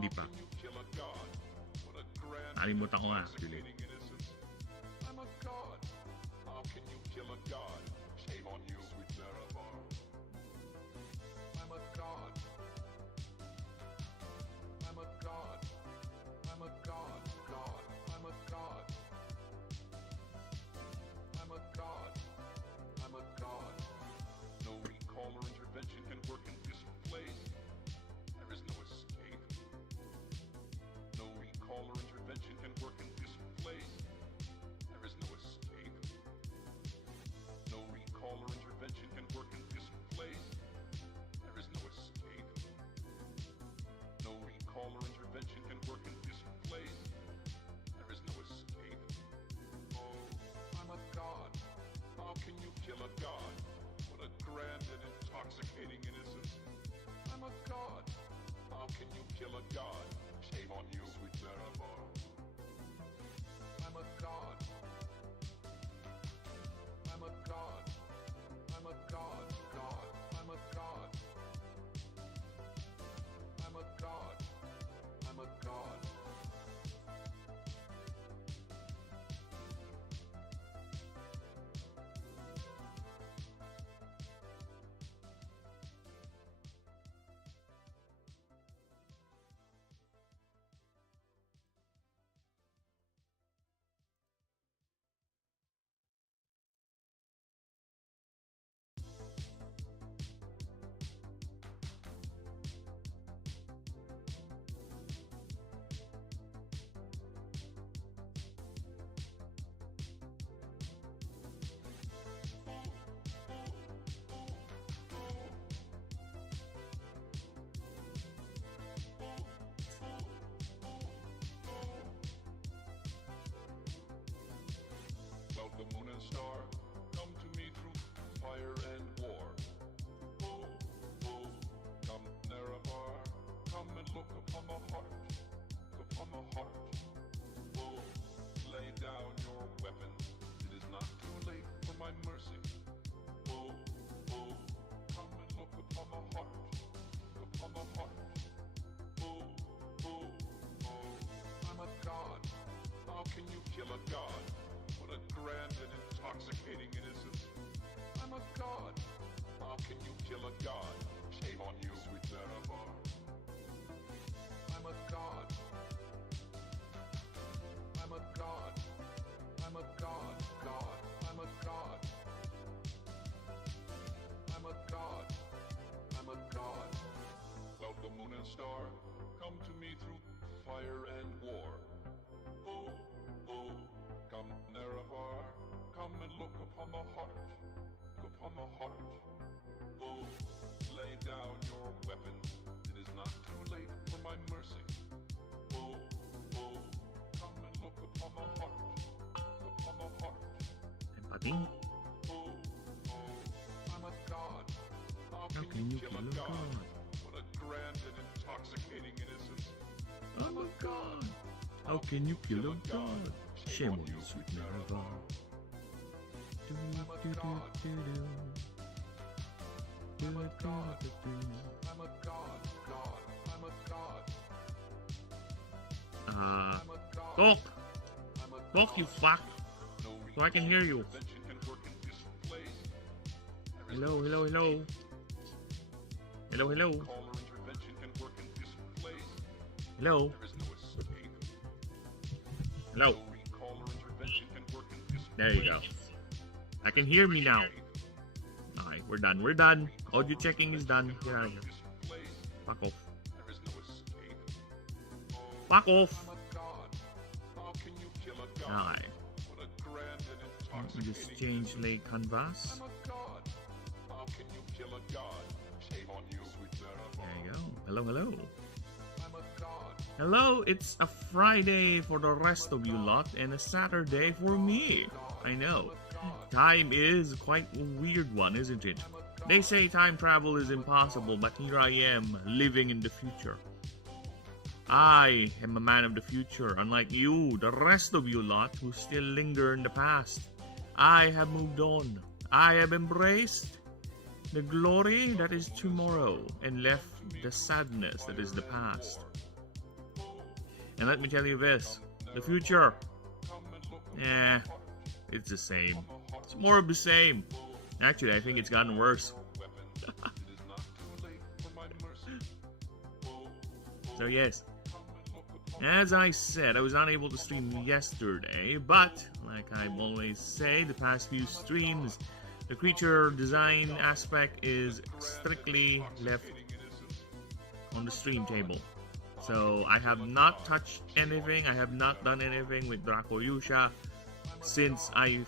Hindi pa. Nalimutan ko nga actually. I'm a god. How can you kill a god? Shame on you, sweet Marabar. I'm a god. I'm a god. I'm a god. God. I'm a god. I'm a god. I'm a god. No recall or intervention can work in this place. There is no escape. No recall or intervention can work in this place. There is no escape. No recall or intervention can work in this place. There is no escape. No recall or intervention can work in this place. There is no escape. Oh, I'm a god. How can you kill a god? What a grand and intoxicating innocence. I'm a god. How can you kill a god? Shame on you, sweet Marabar. I'm a god. I'm a god. I'm a god. God. I'm a god. I'm a god. I'm a god. Well, the moon and star come to me through fire and war. Oh, oh, come Narabar, come and look upon the heart, upon the heart. Oh, lay down your weapons, it is not too late for my mercy. Oh, oh, come and look upon the heart, upon the heart. Oh, oh, oh, I'm a god. How can you kill a god? What a grand and intoxicating innocence. I'm a god. How can you kill a god? Shame on you, sweet Marabar. I'm a god. I'm a god. I'm a god. God. I'm a god. I'm a god. I'm a god. Well, the moon and star come to me through fire and war. Oh, oh, come Narabar, come and look upon the heart, upon the heart. Oh, lay down your weapons, it is not too late for my mercy. Oh, oh, come and look upon the heart, upon the heart. Empathy. Oh, oh, I'm a god. How can you kill a god? What a grand and intoxicating innocence. I'm a god. How can you kill a god? Shame on you, sweet Marabar. I'm a god. I'm a god. I'm a god. God. I'm a god. I'm a god. Talk! I'm a Talk, you god. fuck! No So I can hear you. intervention can work in this place. There is Hello, no hello, hello. escape. Hello, hello. Recall or intervention can work in this place. Hello. There is no escape. Hello. No recall or intervention can work in this There you go. I can hear me now. Alright, we're done. We're done. Audio checking is done. Get out of here. this place. Fuck off. There is no escape. Oh, Fuck off. I'm a god. How can you kill a god? Alright. What a grand and Let me just intoxicating change lay canvas. I'm a god. How can you kill a god? Shame on you, sweet Marabar. There you go. Hello, hello. I'm a god. Hello, it's a Friday for the rest of you lot and a Saturday for me. I know. Time is quite a weird one, isn't it? They say time travel is impossible, but here I am, living in the future. I am a man of the future, unlike you, the rest of you lot who still linger in the past. I have moved on. I have embraced the glory that is tomorrow and left the sadness that is the past. And let me tell you this, the future, it's the same. It's more of the same. Actually, I think it's gotten worse. So yes, as I said, I was not able to stream yesterday, but like I always say, the past few streams, the creature design aspect is strictly left on the stream table. So I have not touched anything, I have not done anything with Dracoyusha since I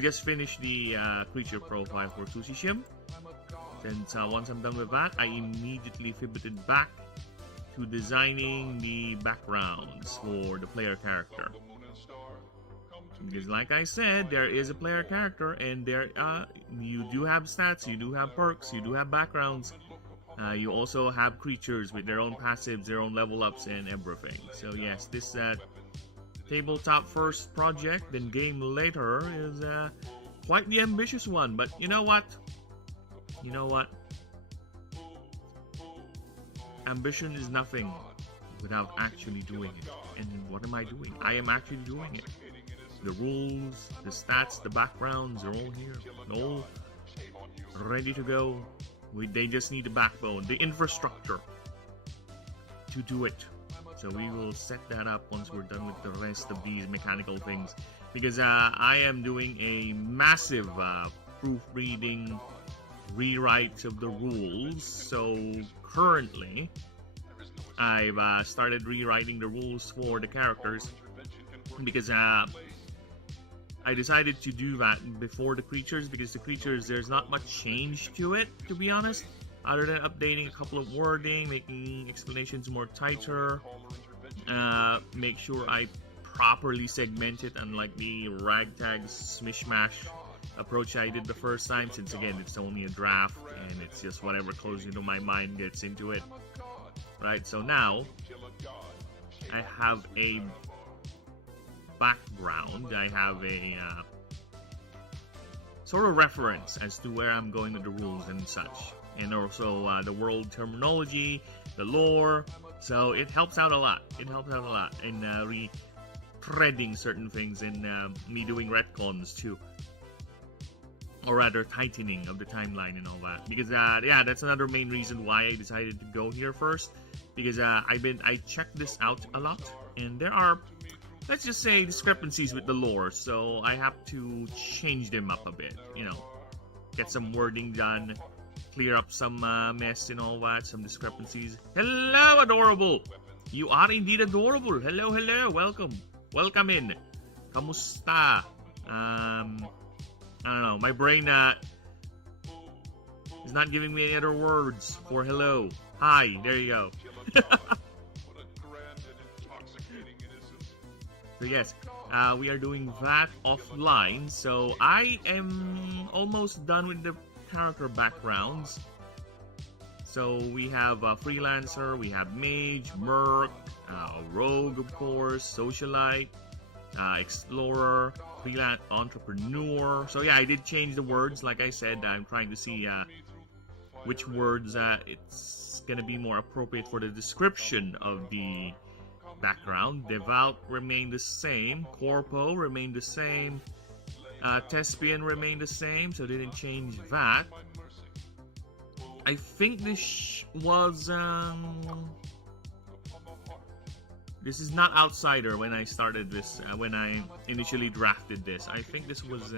just finished the creature profile for Tsushishim. Since once I'm done with that, I immediately pivoted back to designing the backgrounds for the player character. Because like I said, there is a player character, and there you do have stats, you do have perks, you do have backgrounds. You also have creatures with their own passives, their own level ups, and everything. So yes, this tabletop first project, then game later, is quite the ambitious one. But you know what? You know what? Ambition is nothing without actually doing it. And what am I doing? I am actually doing it. The rules, the stats, the backgrounds are all here. All ready to go. They just need the backbone, the infrastructure to do it. So we will set that up once we're done with the rest of these mechanical things. Because I am doing a massive proofreading rewrite of the rules. So currently, I've started rewriting the rules for the characters. Because I decided to do that before the creatures, because the creatures, there's not much change to it, to be honest, other than updating a couple of wording, making explanations more tighter, make sure I properly segment it, unlike the ragtag smishmash approach I did the first time, since again, it's only a draft, and it's just whatever close into my mind gets into it. Right, so now, I have a background, I have a sort of reference as to where I'm going with the rules and such, and also the world terminology, the lore, so it helps out a lot. It helps out a lot in re-threading certain things, and me doing retcons too, or rather tightening of the timeline and all that. Because yeah, that's another main reason why I decided to go here first, because I checked this out a lot, and there are, let's just say, discrepancies with the lore, so I have to change them up a bit, you know, get some wording done, clear up some mess and all that, some discrepancies. Hello, adorable! You are indeed adorable. Hello, hello, welcome. Welcome in. Kamusta? I don't know, my brain is not giving me any other words for hello. Hi, there you go. So yes, we are doing that offline, so I am almost done with the character backgrounds. So we have a freelancer, we have mage, merc, rogue of course, socialite, explorer, freelance entrepreneur. So yeah, I did change the words. Like I said, I'm trying to see which words it's gonna be more appropriate for the description of the background. Devout remained the same, Corpo remained the same, Thespian remained the same, so didn't change that. I think this was this is not Outsider when I started this, when I initially drafted this. I think this was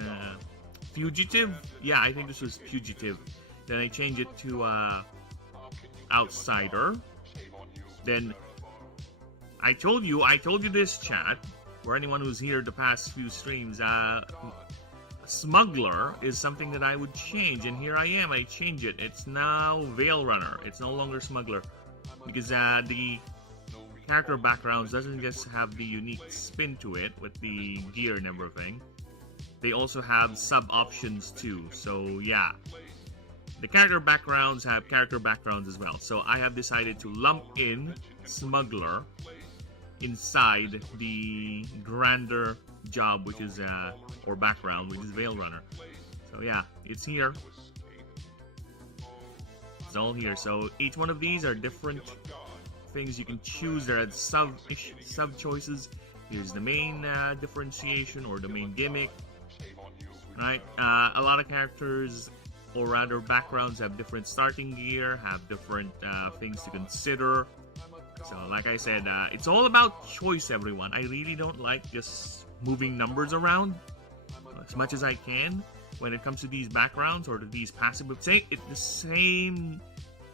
Fugitive. Yeah, I think this was Fugitive. Then I changed it to Outsider. Then I told you this, chat, for anyone who's here the past few streams, Smuggler is something that I would change, and here I am, I change it. It's now Veil Runner. It's no longer Smuggler, because the character backgrounds doesn't just have the unique spin to it with the gear and everything. They also have sub-options too, so yeah. The character backgrounds have character backgrounds as well, so I have decided to lump in Smuggler inside the grander job, which is or background, which is Veil Runner. So yeah, it's here. It's all here. So each one of these are different things you can choose. There are sub choices. Here's the main differentiation or the main gimmick, right? A lot of characters, or rather backgrounds, have different starting gear, have different things to consider. So like I said, it's all about choice, everyone. I really don't like just moving numbers around as much as I can when it comes to these backgrounds or to these passive. It's the same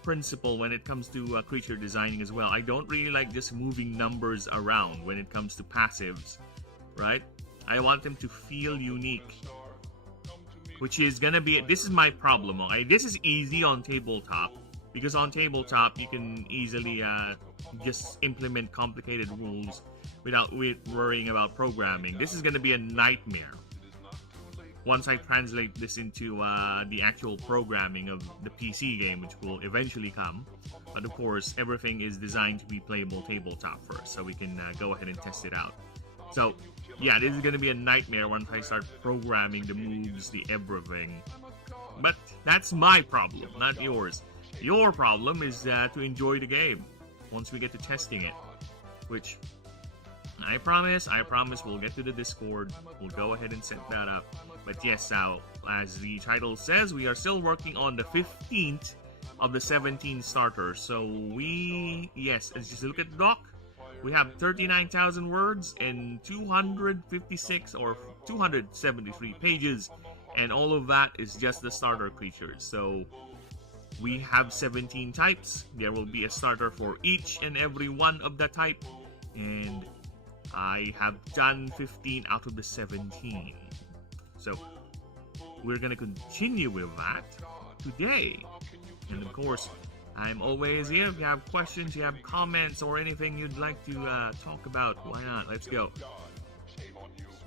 principle when it comes to creature designing as well. I don't really like just moving numbers around when it comes to passives, right? I want them to feel unique, which is gonna be, this is my problem. Okay? This is easy on tabletop, because on tabletop you can easily just implement complicated rules without worrying about programming. This is gonna be a nightmare once I translate this into the actual programming of the PC game, which will eventually come. But of course, everything is designed to be playable tabletop first, so we can go ahead and test it out. So, yeah, this is going to be a nightmare once I start programming the moves, the everything. But that's my problem, not yours. Your problem is to enjoy the game once we get to testing it, which I promise we'll get to the Discord. We'll go ahead and set that up. But yes, as the title says, we are still working on the 15th of the 17 starters. So yes, as you look at the doc, we have 39,000 words and 256 or 273 pages, and all of that is just the starter creatures. So we have 17 types. There will be a starter for each and every one of the type, and I have done 15 out of the 17. So we're gonna continue with that today. And of course, I'm always here. If you have questions, you have comments, or anything you'd like to talk about, why not? Let's go.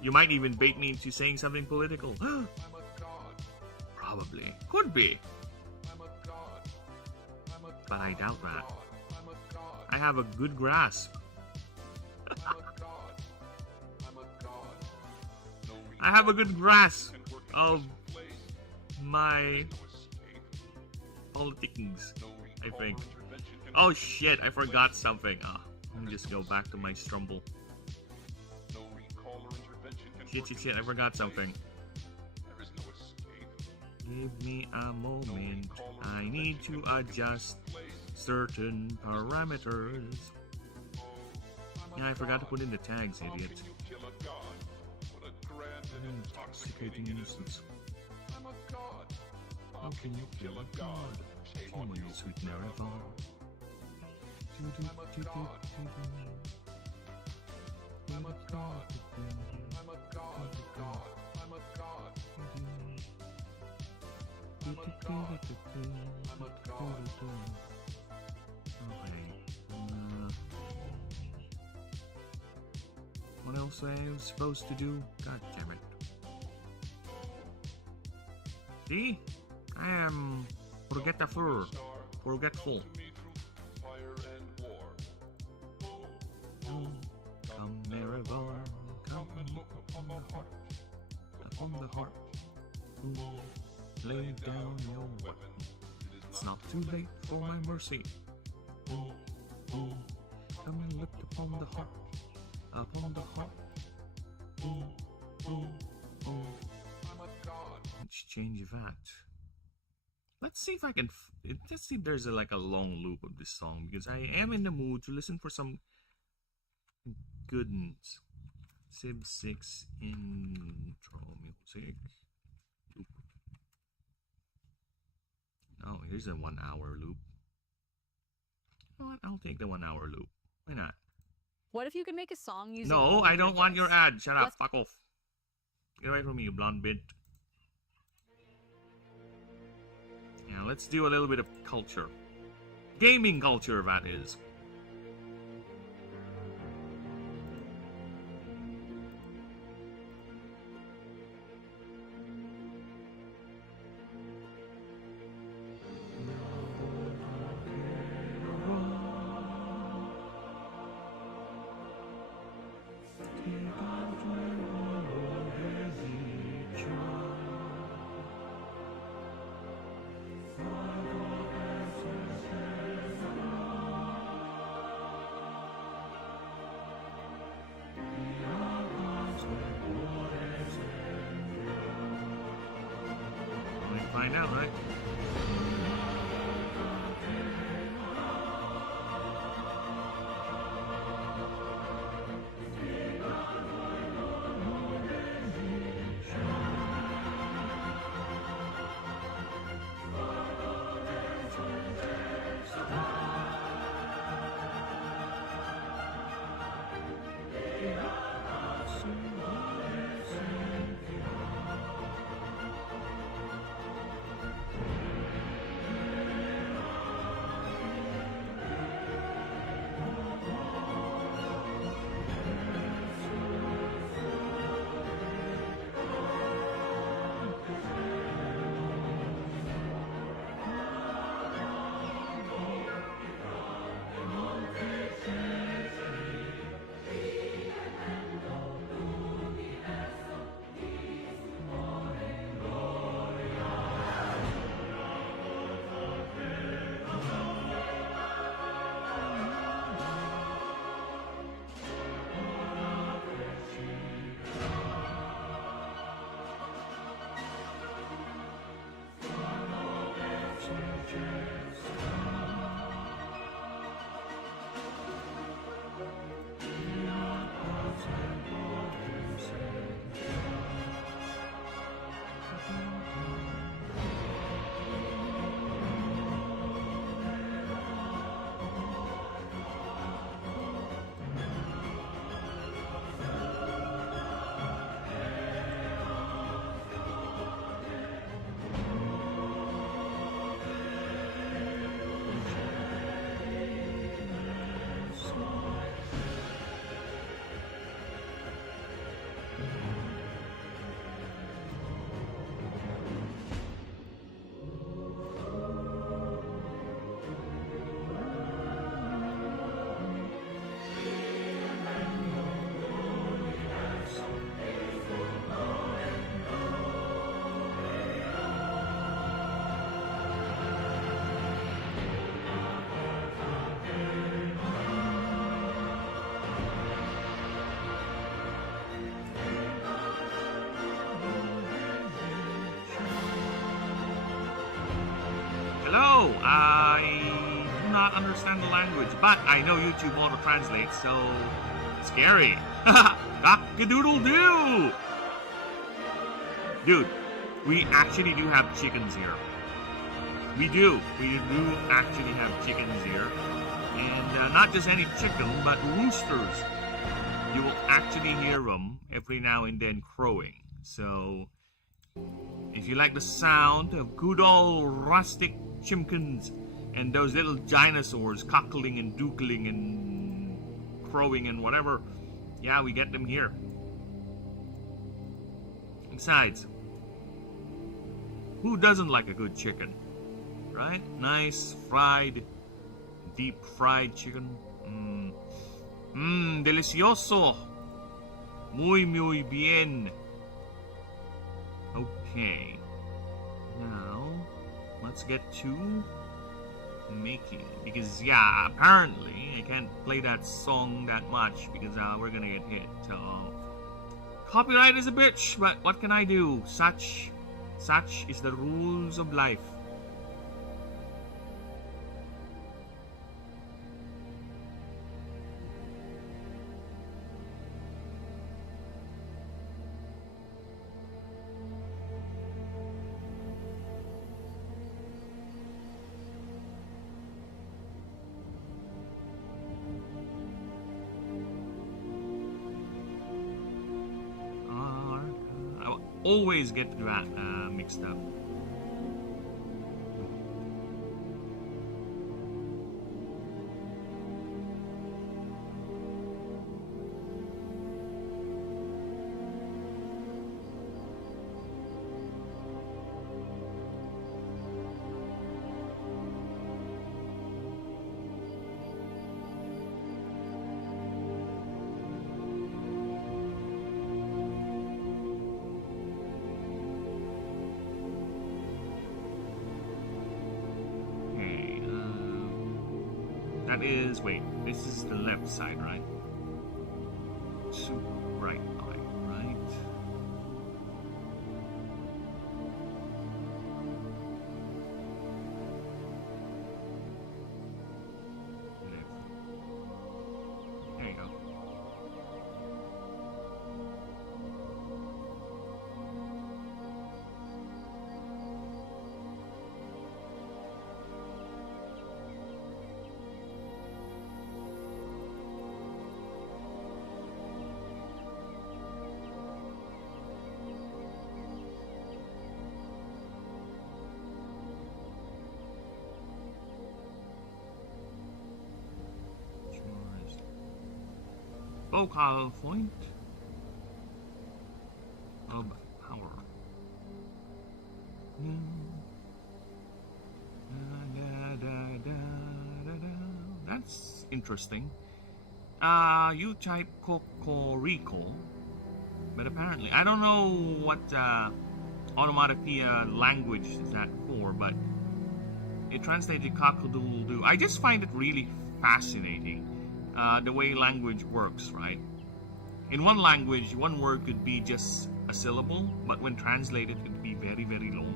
You might even bait me into saying something political. Probably. Could be. But I doubt that. I have a good grasp. I have a good grasp of my politics, I think. Oh shit, I forgot something. Let me just go back to my strumble. Shit, I forgot something. Give me a moment. I need to adjust certain parameters. Yeah, I forgot to put in the tags, idiot. Intoxicating nuisance. How can you kill a god? Kill me, sweet Marathon. What else was I supposed to do? God damn it. See? I am forgetful. Come, Marathon, come upon the heart. Lay down your weapon. It's not too late for my mercy. Come and look upon the heart. Upon the heart. Let's change that. Let's see if I can. Let's see if there's like a long loop of this song, because I am in the mood to listen for some goodness. Civ 6 intro music. Loop. Oh, here's a 1 hour loop. You know what? I'll take the 1 hour loop. Why not? What if you could make a song using? No, I don't want your ad. Shut up. Fuck off. Get away from me, you blonde bitch. Now let's do a little bit of culture. Gaming culture, that is. find out, right? Hello, I do not understand the language, but I know YouTube auto translates, so scary. Cock-a-doodle-doo! Dude, we actually do have chickens here. We do actually have chickens here. And not just any chicken, but roosters. You will actually hear them every now and then crowing. So, if you like the sound of good old rustic chimkins and those little dinosaurs cackling and dookling and crowing and whatever, yeah, we get them here. Besides, who doesn't like a good chicken? Right? Nice, fried, deep fried chicken. Delicioso. Muy bien. Okay. Now, let's get to making. Because, yeah, apparently, I can't play that song that much because we're gonna get hit. Copyright is a bitch, but what can I do? Such is the rules of life. Always get that mixed up. That is, wait, this is the left side, right? To right, right. focal point of power. That's interesting. You type Cocorico, but apparently I don't know what onomatopoeia language is that for, but it translated cock-a-doodle-doo. I just find it really fascinating, the way language works, right? In one language, one word could be just a syllable, but when translated, it could be very, very long.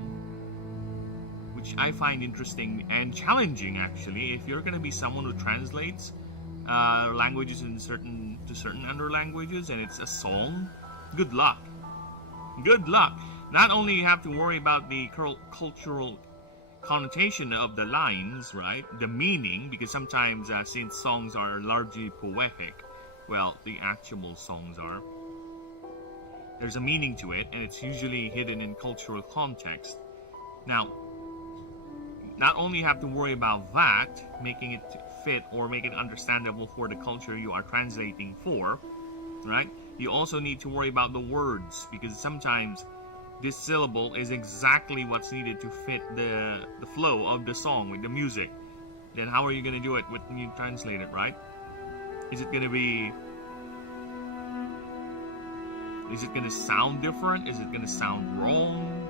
Which I find interesting and challenging, actually. If you're going to be someone who translates languages to certain other languages, and it's a song, good luck. Good luck. Not only you have to worry about the cultural connotation of the lines, right? The meaning, because sometimes since songs are largely poetic, well, the actual songs are, there's a meaning to it, and it's usually hidden in cultural context. Now, not only you have to worry about that, making it fit or make it understandable for the culture you are translating for, right? You also need to worry about the words, because sometimes this syllable is exactly what's needed to fit the flow of the song with the music. Then how are you going to do it when you translate it, right? Is it going to sound different? Is it going to sound wrong?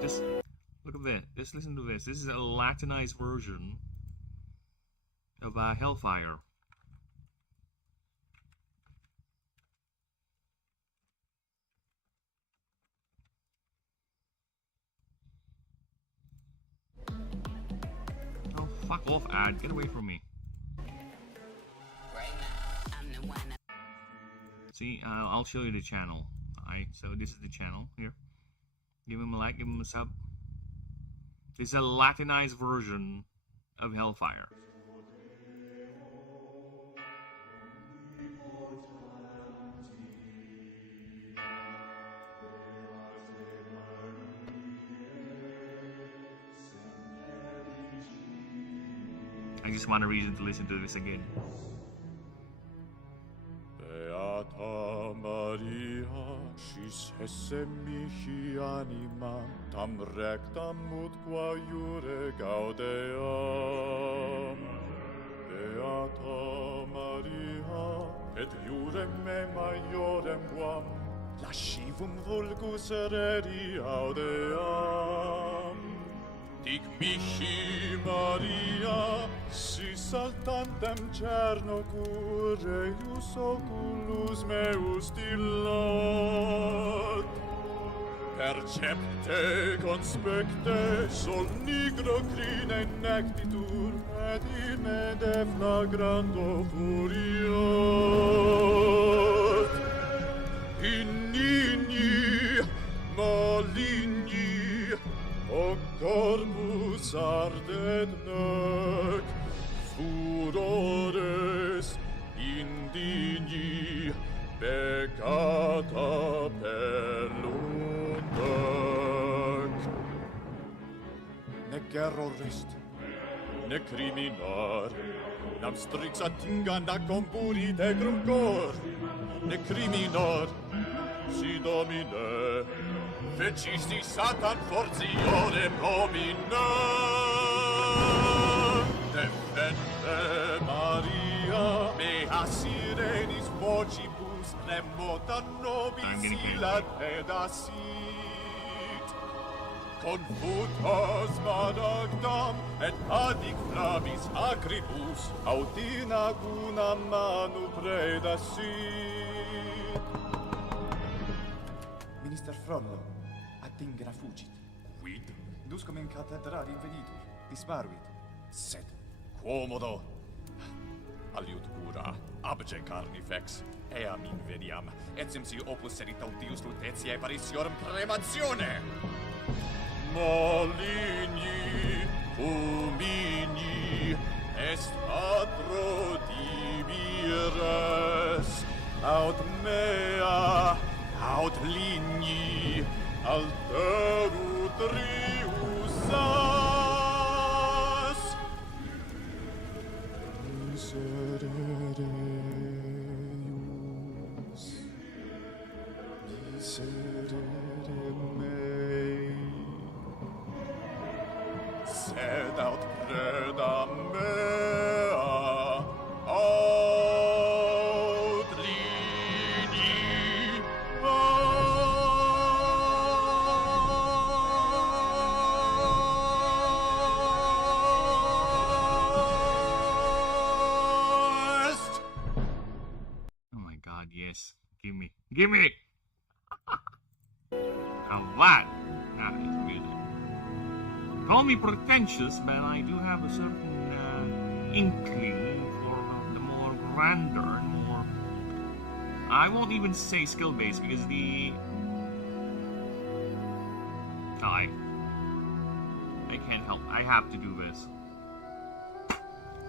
Just look at this. Just listen to this. This is a Latinized version of Hellfire. Oh, fuck off, ad. Get away from me. See, I'll show you the channel. Alright, so this is the channel. Here. Give him a like, give him a sub. This is a Latinized version of Hellfire. I just want a reason to listen to this again. Beata Maria, šis esse mihi animam, tam rectam ut qua iure gaudeam. Beata Maria, et iure me maiorem quam, lascivum vulgus eredi audeam. Dic mihi Maria, si saltantem cerno cureius oculus meus dillat. Percepte conspecte sol nigro crine nectitur, et in me deflagrando furiat. Innini maligni, o corpus ardet nec, furores indigni, peccata perlundec. Nec error est, ne criminar, nam strixa tinganda compuri tegrum cor, ne criminar, si domine, fecisti Satan fortiore nomina. Defende Maria, mea sirenis vocibus remota nobis ilat pedasit. Confutas managdam et adic flavis acribus aut in aguna manu predasit. Minister Frollo, attingera fugit. Quid? Duscum in cathedrali venitur, disparuit. Sed quomodo? Aliud cura, abje carnifex, eam inveniam, etiam si opus erit audius lutetiae parissiorum crematione. Maligni, humini, est atro divires, aut mea, aut ligni, alterut riusas. Miserere serere mei, sed aut preda mea aut liniva. Oh my god, yes. Give me. Give me! Now that is music. Call me pretentious, but I do have a certain inkling for the more grander and more... I won't even say skill-based because the... I can't help. I have to do this.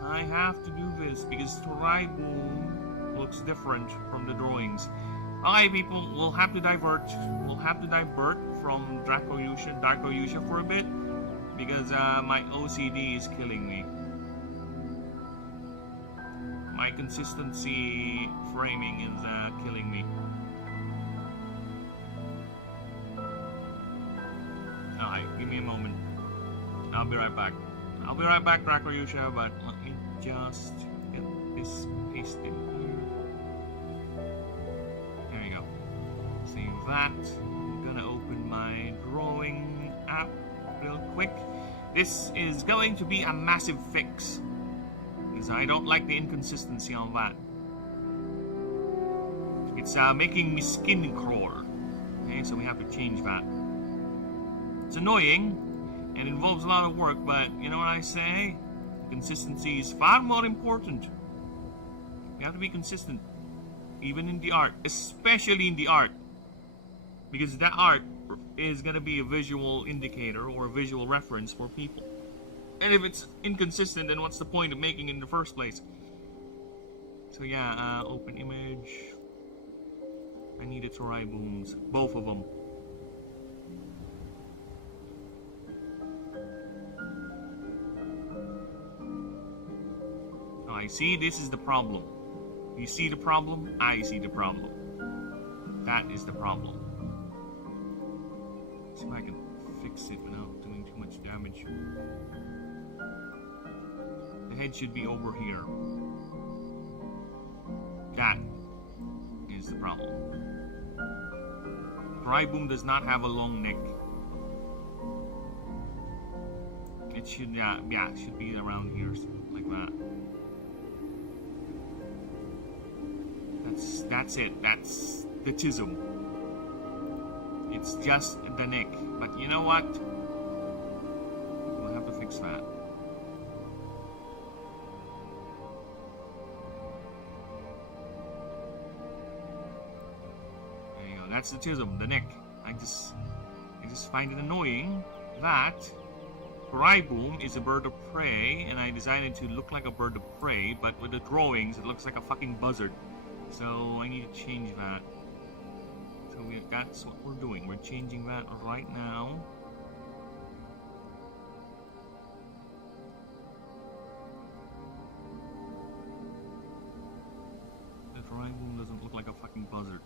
I have to do this because Tribune looks different from the drawings. Okay, people, we'll have to divert. We'll have to divert from Dracoyusha for a bit because my OCD is killing me. My consistency framing is killing me. Alright, give me a moment. I'll be right back. I'll be right back, Dracoyusha, but let me just get this pasted here. There you go. Save that. I'm gonna open my drawing app real quick. This is going to be a massive fix because I don't like the inconsistency on that. It's making me skin crawl. Okay, so we have to change that. It's annoying and involves a lot of work, but you know what I say? Consistency is far more important. You have to be consistent, even in the art, especially in the art, because that art is going to be a visual indicator or a visual reference for people. And if it's inconsistent, then what's the point of making it in the first place? So yeah, open image. I needed Tribooms, both of them. I see, this is the problem. You see the problem? I see the problem. That is the problem. Let's see if I can fix it without doing too much damage. The head should be over here. That is the problem. Triboom does not have a long neck. It should, yeah, it should be around here, like that. That's it. That's the chism. It's just the neck. But you know what? We'll have to fix that. There you go. That's the chism, the neck. I just find it annoying that Triboom is a bird of prey, and I decided to look like a bird of prey, but with the drawings, it looks like a fucking buzzard. So I need to change that. So that's what we're doing. We're changing that right now. The Triboom doesn't look like a fucking buzzard.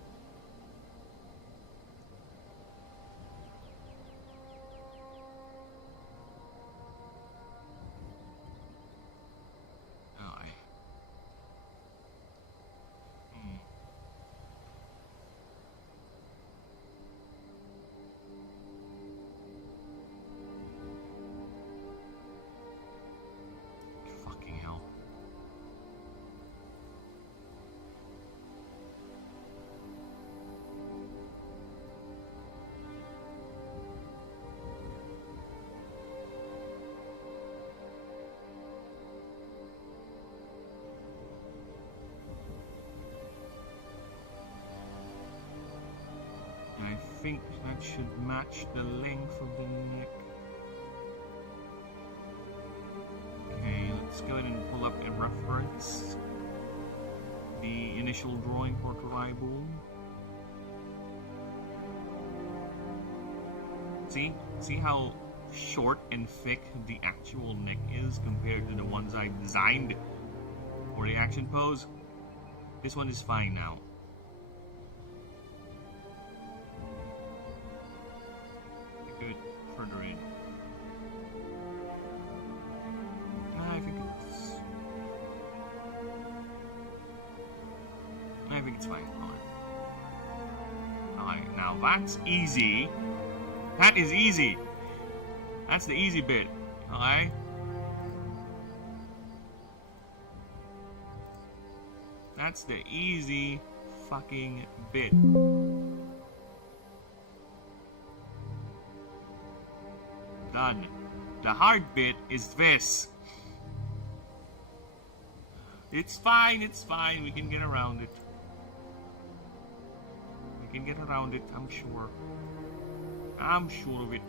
I think that should match the length of the neck. Okay, let's go ahead and pull up a reference. The initial drawing for Triboom. See how short and thick the actual neck is compared to the ones I designed for the action pose? This one is fine now. I think it's fine. Alright, now that's easy. That is easy. That's the easy bit. Alright. That's the easy fucking bit. Done. The hard bit is this. It's fine, we can get around it. We can get around it, I'm sure. I'm sure of it.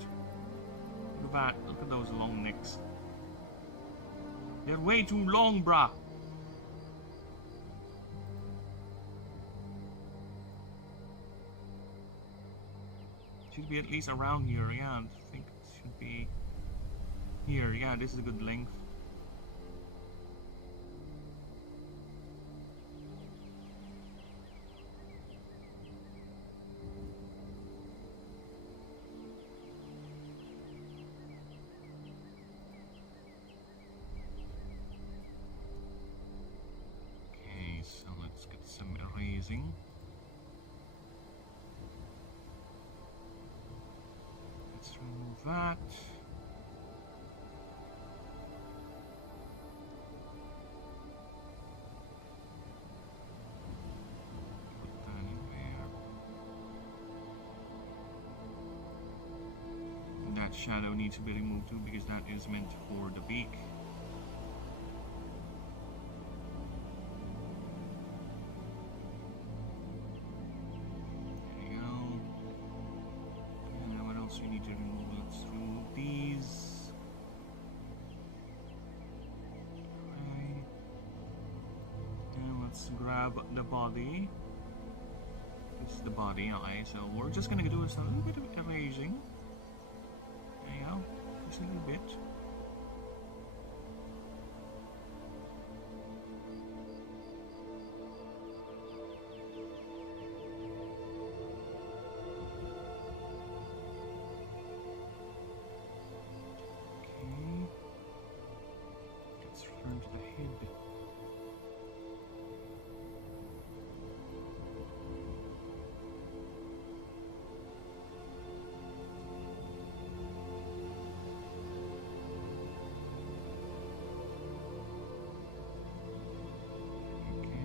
Look at that, look at those long necks. They're way too long, brah. Should be at least around here, yeah, I think it should be here, yeah, this is a good length. Okay, so let's get some erasing. Let's remove that. Put that in there. And that shadow needs to be removed too because that is meant for the beak. We need to remove, let's remove these. Okay. And let's grab the body. This is the body, okay, so we're just gonna do a little bit of erasing. There you go, just a little bit. To the head.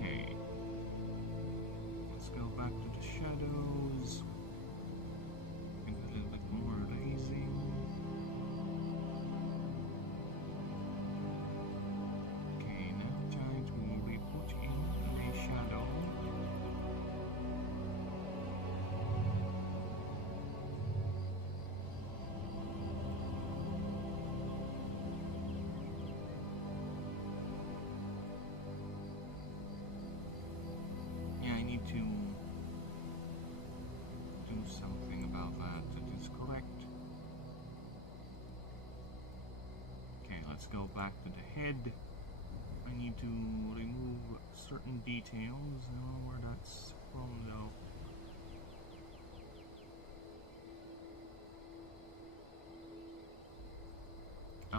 Okay. Let's go back to the shadows. Maybe a little bit more erasing. To do something about that is correct. Okay, let's go back to the head. I need to remove certain details. I don't know where that's from though.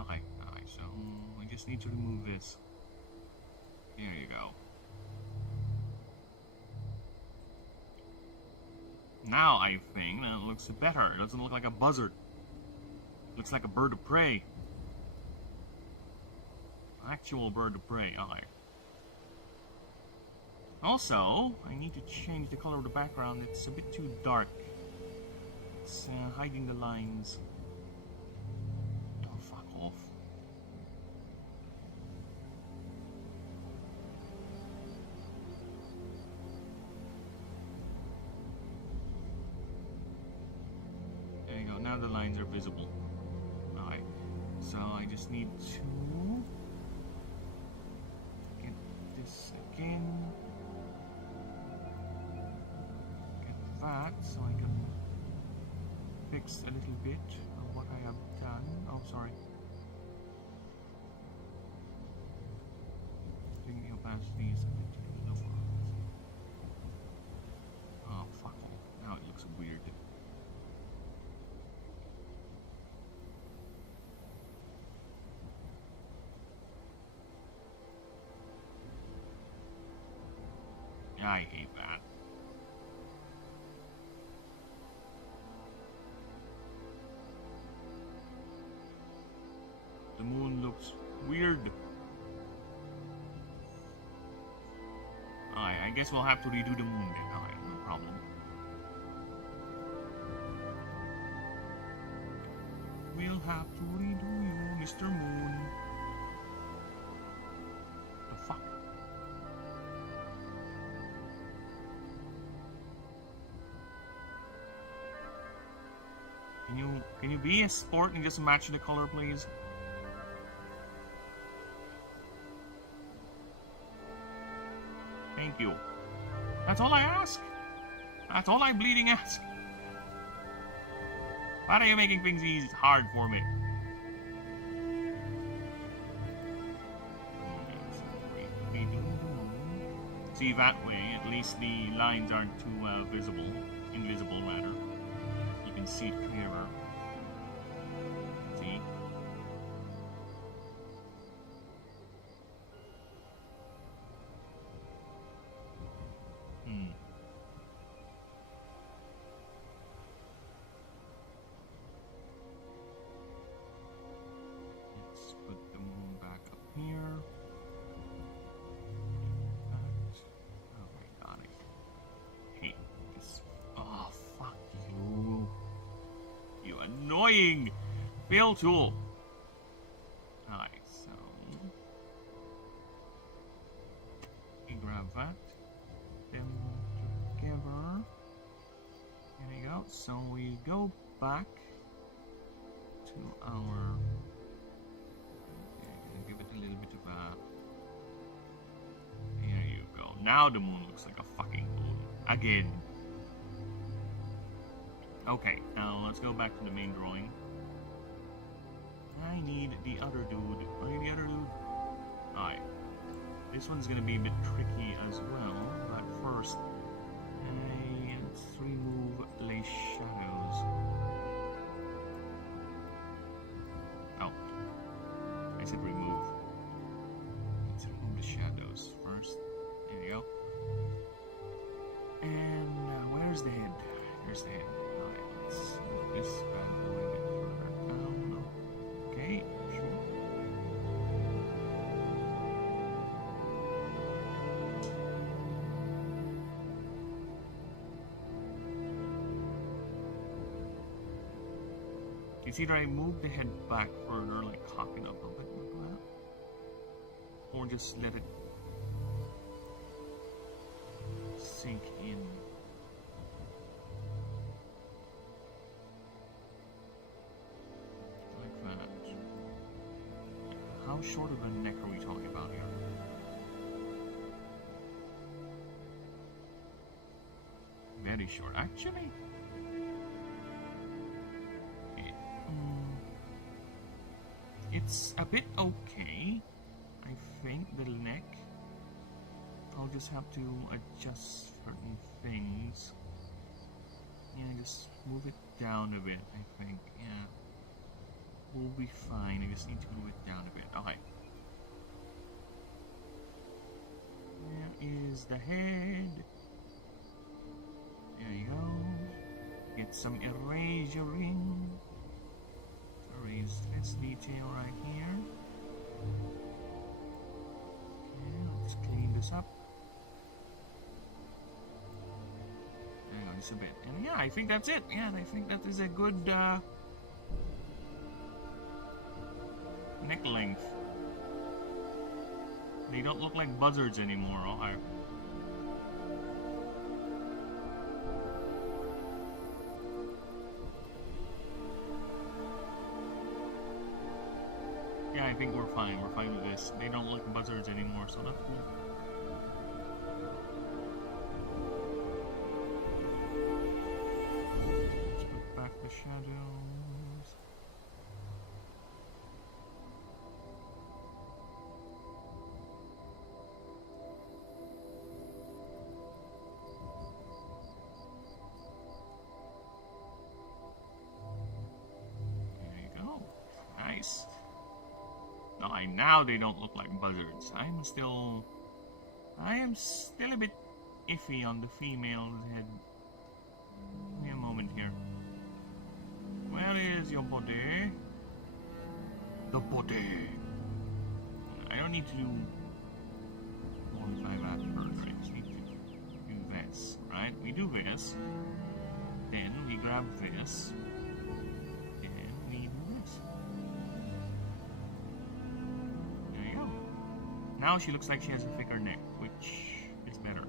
Okay, so I just need to remove this. There you go. Now I think that looks better. It doesn't look like a buzzard. It looks like a bird of prey. Actual bird of prey. Okay. Also, I need to change the color of the background. It's a bit too dark. It's hiding the lines. Oh, fuck off. Now the lines are visible. Alright, so I just need to get this again. Get that so I can fix a little bit of what I have done. Oh, sorry. I think the opacity is a bit too low. Oh, fuck off. Now it looks weird. I hate that. The moon looks weird. Alright, I guess we'll have to redo the moon then. Alright, no problem. We'll have to redo you, Mr. Moon. The fuck? Can you be a sport and just match the color, please? Thank you. That's all I ask. That's all I bleeding ask. Why are you making things easy, hard for me? See, that way, at least the lines aren't too invisible rather. You can see it clearer. See? Let's put the moon back up here. Oh my god, I hate this. Oh, fuck you. You annoying fail tool. Alright, so we grab that. Them together. There we go. So we go back to our. Give it a little bit of a. There you go. Now the moon looks like a fucking moon again. Okay, now let's go back to the main drawing. I need the other dude. I need the other dude. Alright. This one's gonna be a bit tricky as well, but first, let's remove the shadows. Oh. I said remove. Let's remove the shadows first. There you go. And where's the head? There's the head. Alright, let's move this bad boy a bit further down. Okay, sure. You see that I move the head back further, like cock it up a bit like that? Or just let it sink in. Like that. How short of a neck are we talking about here? Very short, actually. It's a bit okay, I think, the neck. I'll just have to adjust certain things. Yeah, just move it down a bit, I think. Yeah. We'll be fine, I just need to move it down a bit. Okay. There is the head. There you go. Get some erasuring. Erase this detail right here. Okay, let's clean this up. Hang on just a bit. And yeah, I think that's it. Yeah, I think that is a good neck length. They don't look like buzzards anymore. Oh, yeah, I think we're fine. We're fine with this. They don't look like buzzards anymore, so that's cool. Let's put back the shadows. There you go. Nice. Now they don't look like buzzards. I am still a bit iffy on the female's head. Give me a moment here. Where is your body? The body. I don't need to modify that further. I just need to do this, right? We do this. Then we grab this. Then we do this. There you go. Now she looks like she has a thicker neck, which is better.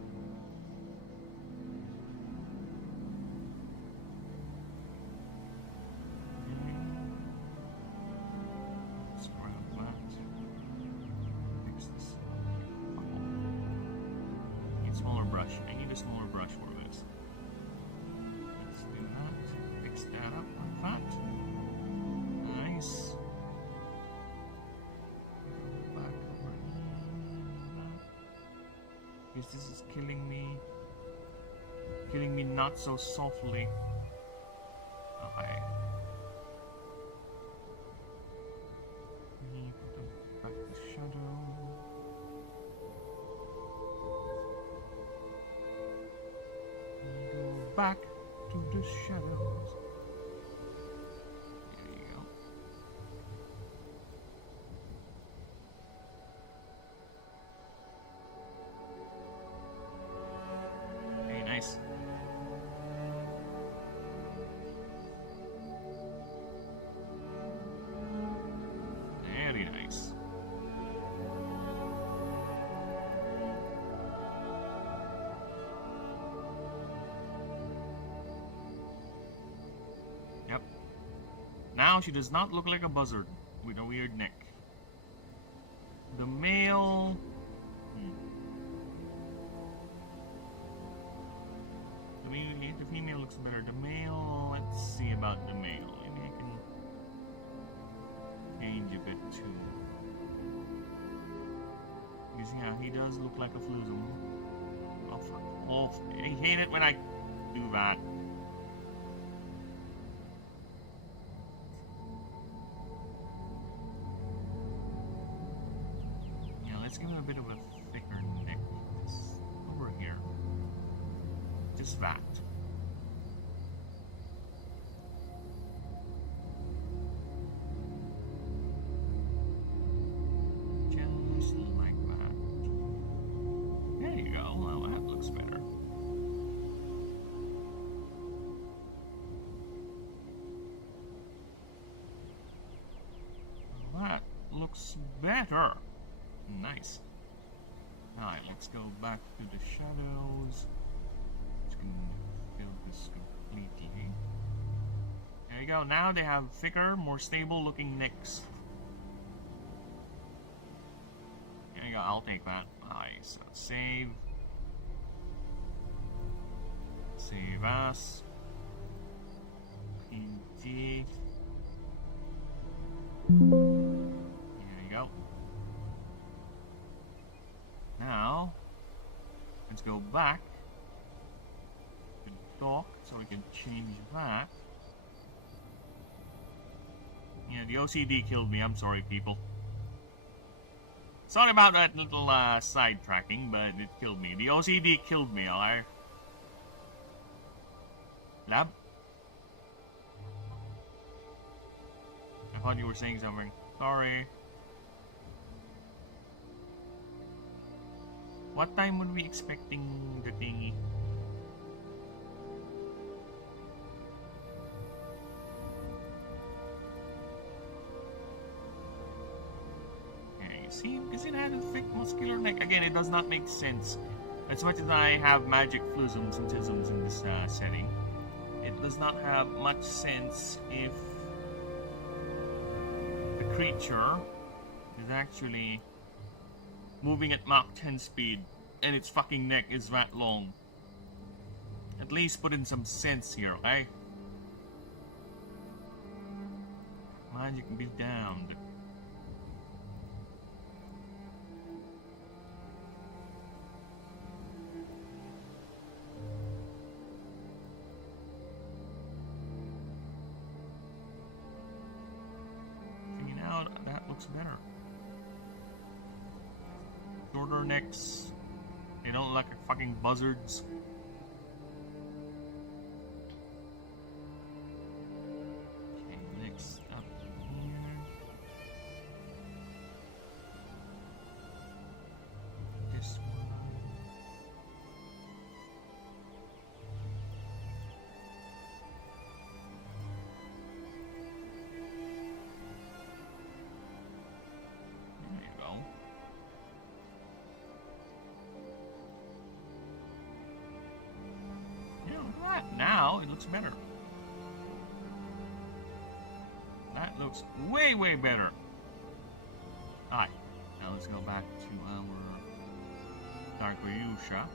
Smaller brush. I need a smaller brush for this. Let's do that. Fix that up like that. Nice. Back over here. Because this is killing me. Killing me not so softly. Okay. Back the shadow. Back to the shadows. There you go. Very nice. Very nice. Yep. Now she does not look like a buzzard with a weird neck. The male... The female looks better. The male... Let's see about the male. Maybe I can change a bit too. Because yeah, he does look like a flusum. Oh, fuck off. I hate it when I do that. Let's give him a bit of a thicker neck. This over here. Just that. Just like that. There you go. Well, that looks better. That looks better. Nice. Alright, let's go back to the shadows. Just gonna fill this completely. There you go. Now they have thicker, more stable looking necks. There you go. I'll take that. Alright, so save. Save as. PT. There you go. Now, let's go back to the dock so we can change that. Yeah, the OCD killed me. I'm sorry, people. Sorry about that little sidetracking, but it killed me. The OCD killed me, alright? Lab? I thought you were saying something. Sorry. What time would we expecting the thingy? Okay, you see, because it had a thick muscular neck. Again, it does not make sense. As much as I have magic flusums and tisms in this setting, it does not have much sense if the creature is actually moving at Mach 10 speed, and its fucking neck is that long. At least put in some sense here, okay? Magic be damned. See, now that looks better. Shorter necks, They don't look like fucking buzzards. Okay, next up here. This one. There you go. Yeah, look at that. Now it looks better. That looks way, way better. Alright, now let's go back to our Dark Yusha.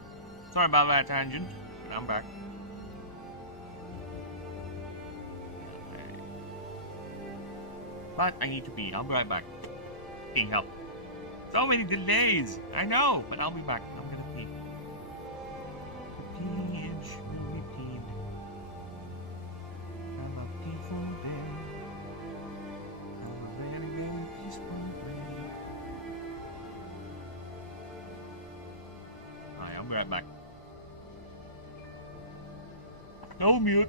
Sorry about that tangent, but I'm back. Okay. But I need to pee. I'll be right back. Being help. So many delays. I know, but I'll be back. I'm gonna pee. The page will be peed. Have a peaceful day. Have a very, very peaceful day. Alright, I'll be right back. No mute.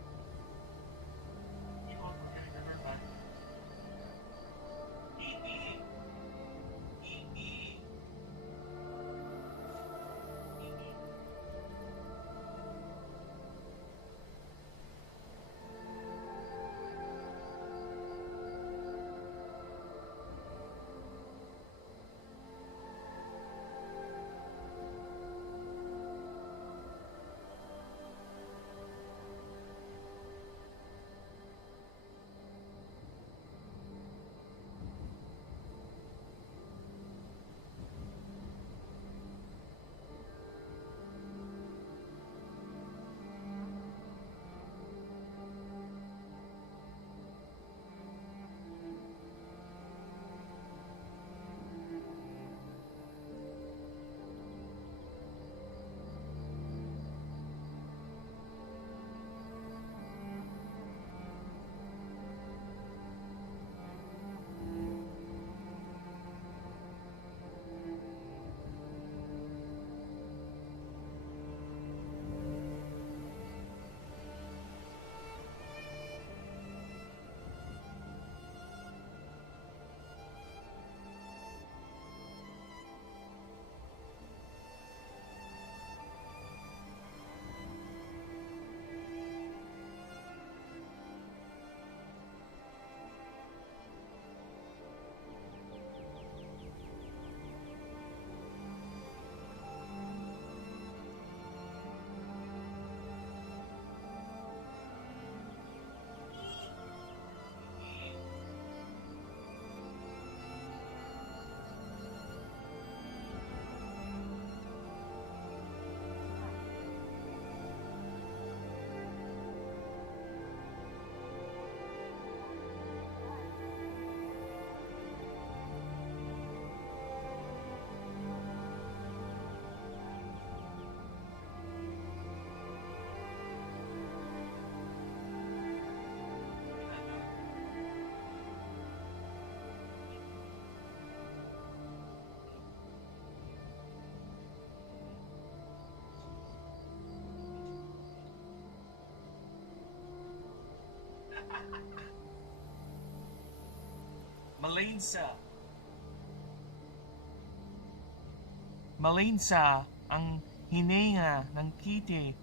Malinsa ang hininga ng Kitty.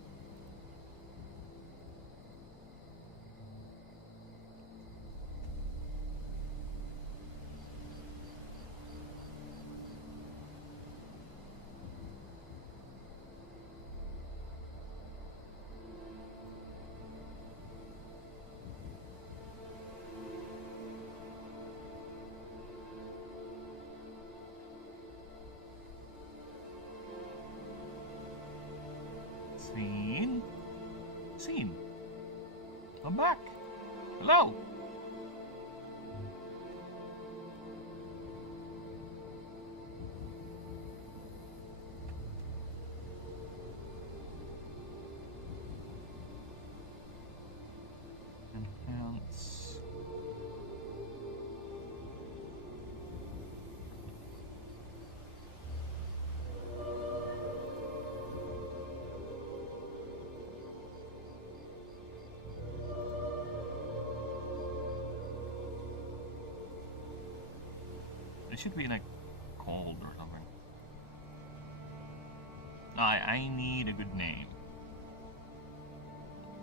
Scene. I'm back. Hello. Enhance. should be like cold or something. I need a good name.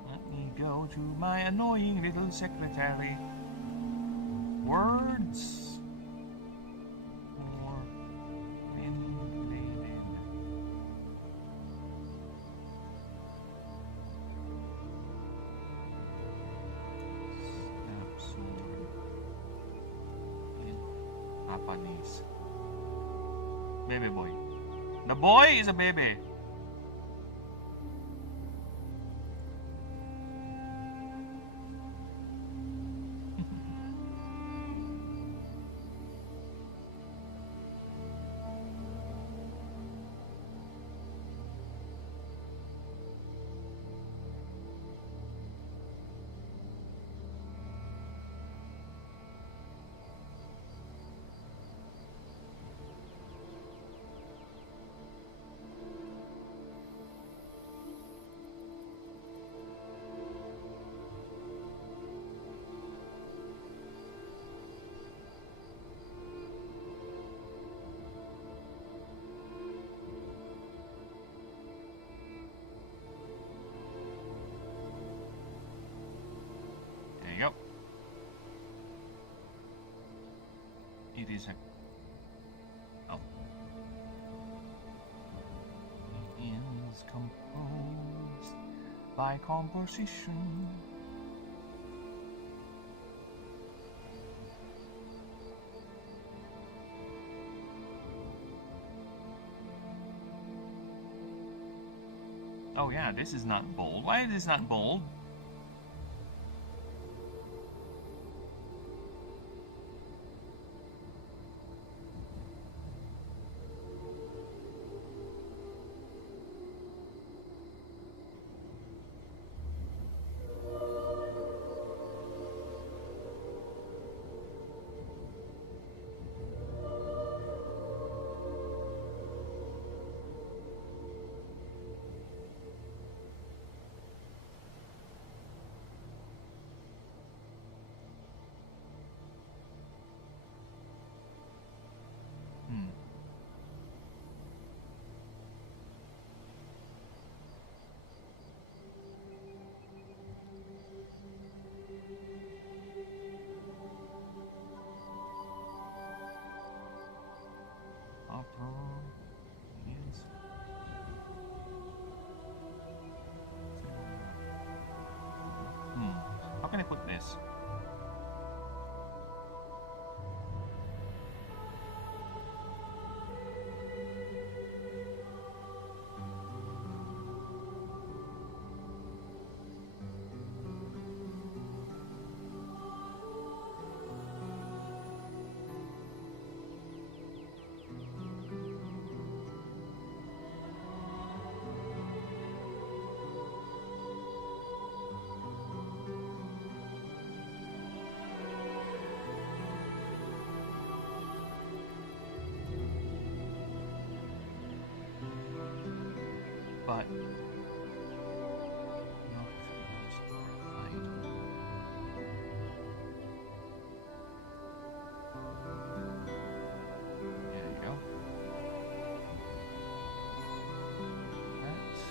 Let me go to my annoying little secretary. Words for manipulated. Absurd. Japanese. Baby boy. The boy is a baby. Yep. It is a... Oh. It is composed by composition. Oh yeah, this is not bold. Why is this not bold? Yes. How can I put this? But there you go. That's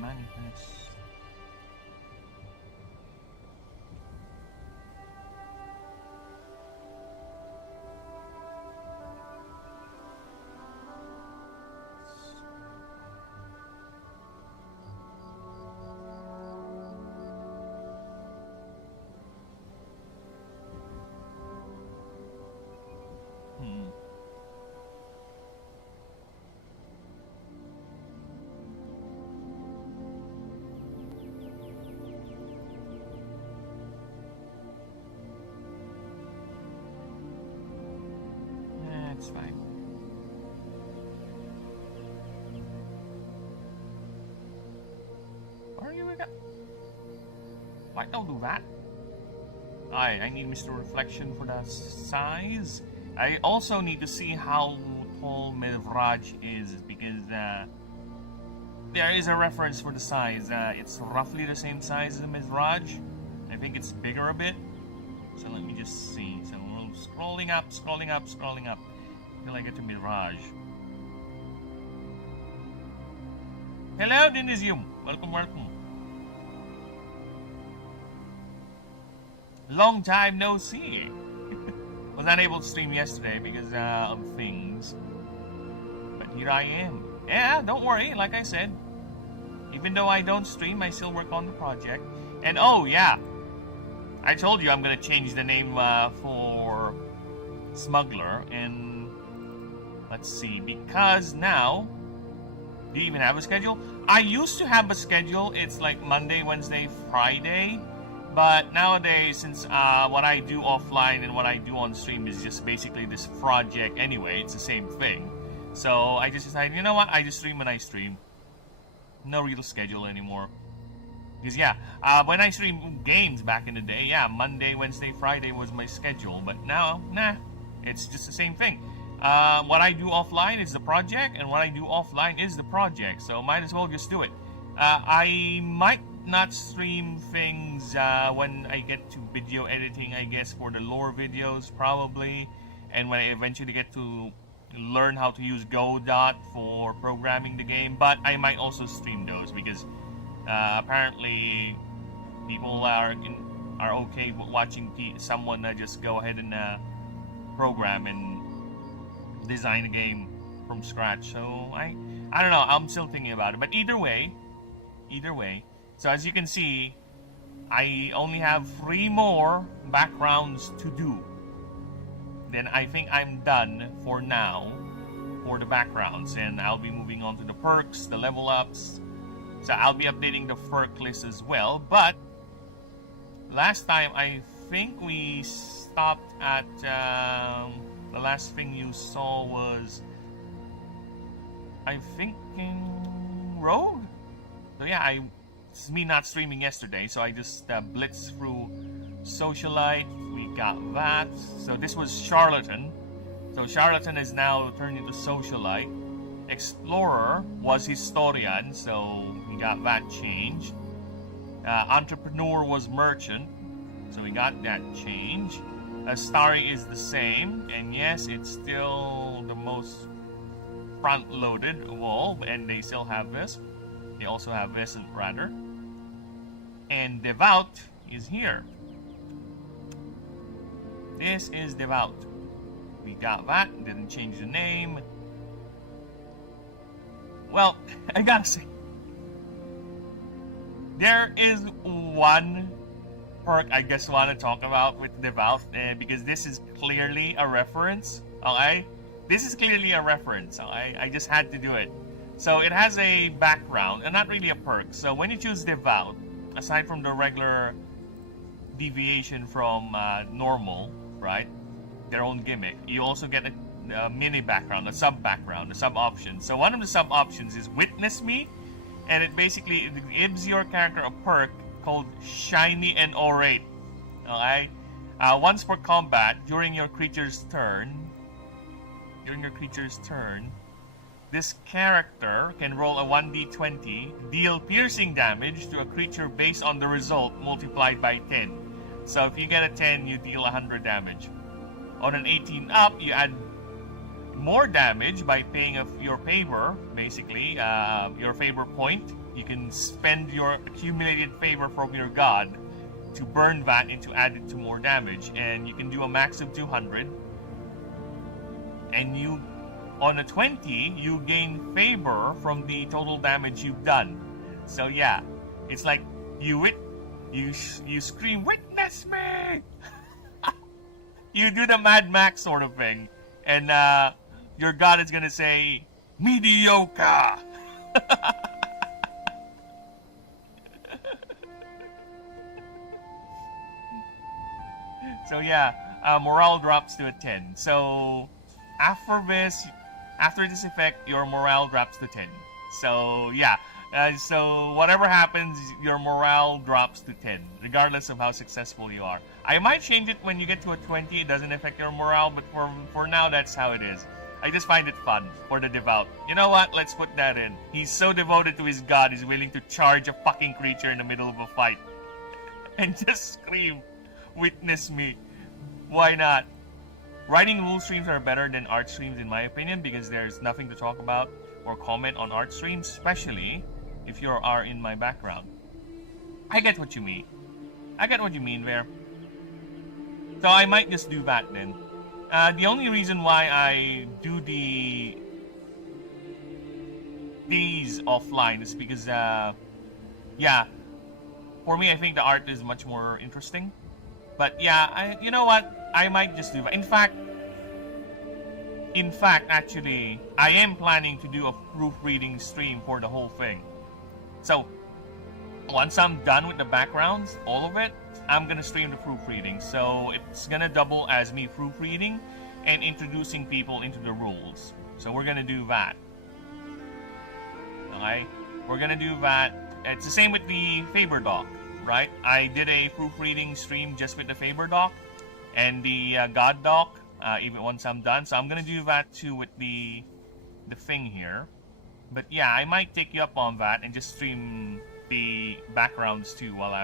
manifest. It's fine. Where are you with that? Why don't do that? I need Mr. Reflection for the size. I also need to see how tall Mivraj is because there is a reference for the size. It's roughly the same size as Mivraj. I think it's bigger a bit. So let me just see. So we're scrolling up until I get to Mirage. Hello, Denisium. Welcome. Long time no see. Was unable to stream yesterday because of things. But here I am. Yeah, don't worry, like I said. Even though I don't stream, I still work on the project. And oh yeah, I told you I'm gonna change the name for Smuggler. And let's see, because now, do you even have a schedule? I used to have a schedule. It's like Monday, Wednesday, Friday. But nowadays, since what I do offline and what I do on stream is just basically this project anyway, it's the same thing. So I just decided, you know what, I just stream when I stream. No real schedule anymore. Because yeah, when I streamed games back in the day, yeah, Monday, Wednesday, Friday was my schedule. But now, nah, it's just the same thing. What I do offline is the project, and what I do offline is the project. So might as well just do it. I might not stream things when I get to video editing, I guess, for the lore videos, probably. And when I eventually get to learn how to use Godot for programming the game. But I might also stream those because apparently people are okay with watching someone just go ahead and program and design a game from scratch. So I don't know, I'm still thinking about it. But either way, so as you can see, I only have 3 more backgrounds to do. Then I think I'm done for now for the backgrounds, and I'll be moving on to the perks, the level ups. So I'll be updating the perk list as well. But last time I think we stopped at the last thing you saw was, I think, in Rogue. So yeah, it's me not streaming yesterday, so I just blitzed through Socialite. We got that. So this was Charlatan. So Charlatan is now turned into Socialite. Explorer was Historian, so we got that changed. Entrepreneur was Merchant, so we got that changed. Astari is the same, and yes, it's still the most front-loaded of all, and they still have this. They also have this, rather. And Devout is here. This is Devout. We got that. Didn't change the name. Well, I gotta say, there is one perk I just want to talk about with Devout, because this is clearly a reference. Okay? This is clearly a reference. Okay? I just had to do it. So it has a background, and not really a perk. So when you choose Devout, aside from the regular deviation from normal, right? Their own gimmick, you also get a mini background, a sub background, a sub option. So one of the sub options is Witness Me, and it basically gives your character a perk called Shiny and Orate. Okay? Once per combat, during your creature's turn, this character can roll a 1d20, deal piercing damage to a creature based on the result multiplied by 10. So if you get a 10, you deal 100 damage. On an 18 up, you add more damage by paying your favor, basically, your favor point. You can spend your accumulated favor from your god to burn that and to add it to more damage. And you can do a max of 200. And you, on a 20, you gain favor from the total damage you've done. So yeah, it's like you scream, "Witness me!" You do the Mad Max sort of thing, and your god is gonna say, "Mediocre." So yeah, morale drops to a 10. So after this effect, your morale drops to 10. So yeah, so whatever happens, your morale drops to 10, regardless of how successful you are. I might change it when you get to a 20, it doesn't affect your morale, but for now, that's how it is. I just find it fun for the devout. You know what? Let's put that in. He's so devoted to his god, he's willing to charge a fucking creature in the middle of a fight. And just scream, "Witness me." Why not? Writing rule streams are better than art streams in my opinion because there's nothing to talk about or comment on art streams, especially if you are in my background. I get what you mean. I get what you mean there. So I might just do that then. The only reason why I do these offline is because, yeah, for me I think the art is much more interesting. But yeah, you know what? I might just do that. In fact, actually, I am planning to do a proofreading stream for the whole thing. So, once I'm done with the backgrounds, all of it, I'm gonna stream the proofreading. So, it's gonna double as me proofreading and introducing people into the rules. So, we're gonna do that. Okay? We're gonna do that. It's the same with the Faber doc, right? I did a proofreading stream just with the Faber doc and the God doc, even once I'm done. So I'm gonna do that too with the thing here. But yeah, I might take you up on that and just stream the backgrounds too while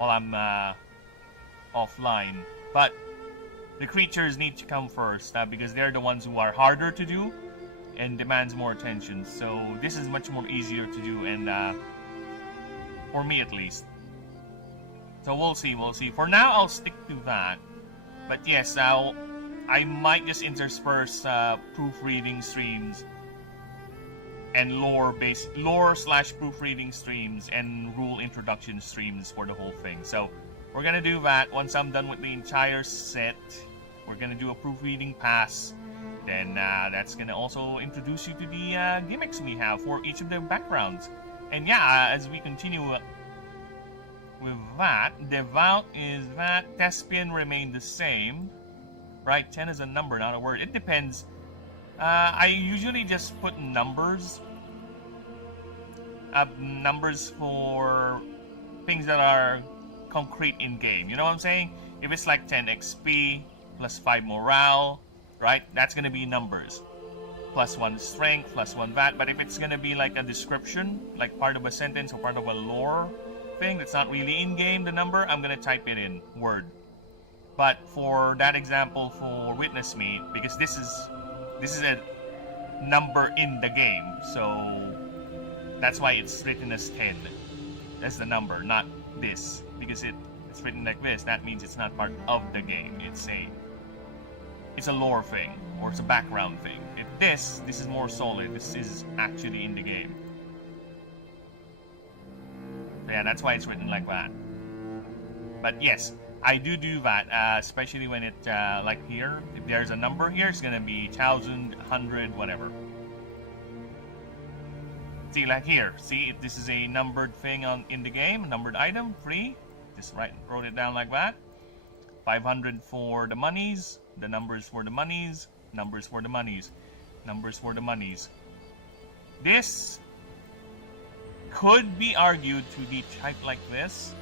I'm offline. But the creatures need to come first because they're the ones who are harder to do and demands more attention. So this is much more easier to do, and for me at least. So we'll see. For now, I'll stick to that. But yes, I might just intersperse proofreading streams and lore/proofreading streams and rule introduction streams for the whole thing. So we're gonna do that. Once I'm done with the entire set, we're gonna do a proofreading pass. Then that's gonna also introduce you to the gimmicks we have for each of the backgrounds. And yeah, as we continue with that, devout is that. Thespian remained the same. Right, 10 is a number, not a word. It depends. I usually just put numbers. Numbers for things that are concrete in game. You know what I'm saying? If it's like 10 XP plus 5 morale, right? That's gonna be numbers. Plus 1 strength, plus 1 that. But if it's gonna be like a description, like part of a sentence or part of a lore thing that's not really in game, the number, I'm gonna type it in word. But for that example, for Witness Me, because this is a number in the game, so that's why it's written as 10. That's the number, not this, because it's written like this. That means it's not part of the game. It's a lore thing, or it's a background thing. If this is more solid. This is actually in the game. So yeah, that's why it's written like that. But yes, I do that, especially when it, like here, if there's a number here, it's gonna be 1,000, 100, whatever. See, like here, see, this is a numbered thing in the game, numbered item, free. Just wrote it down like that. 500 for the monies, the numbers for the monies, numbers for the monies, numbers for the monies. This could be argued to be typed like this,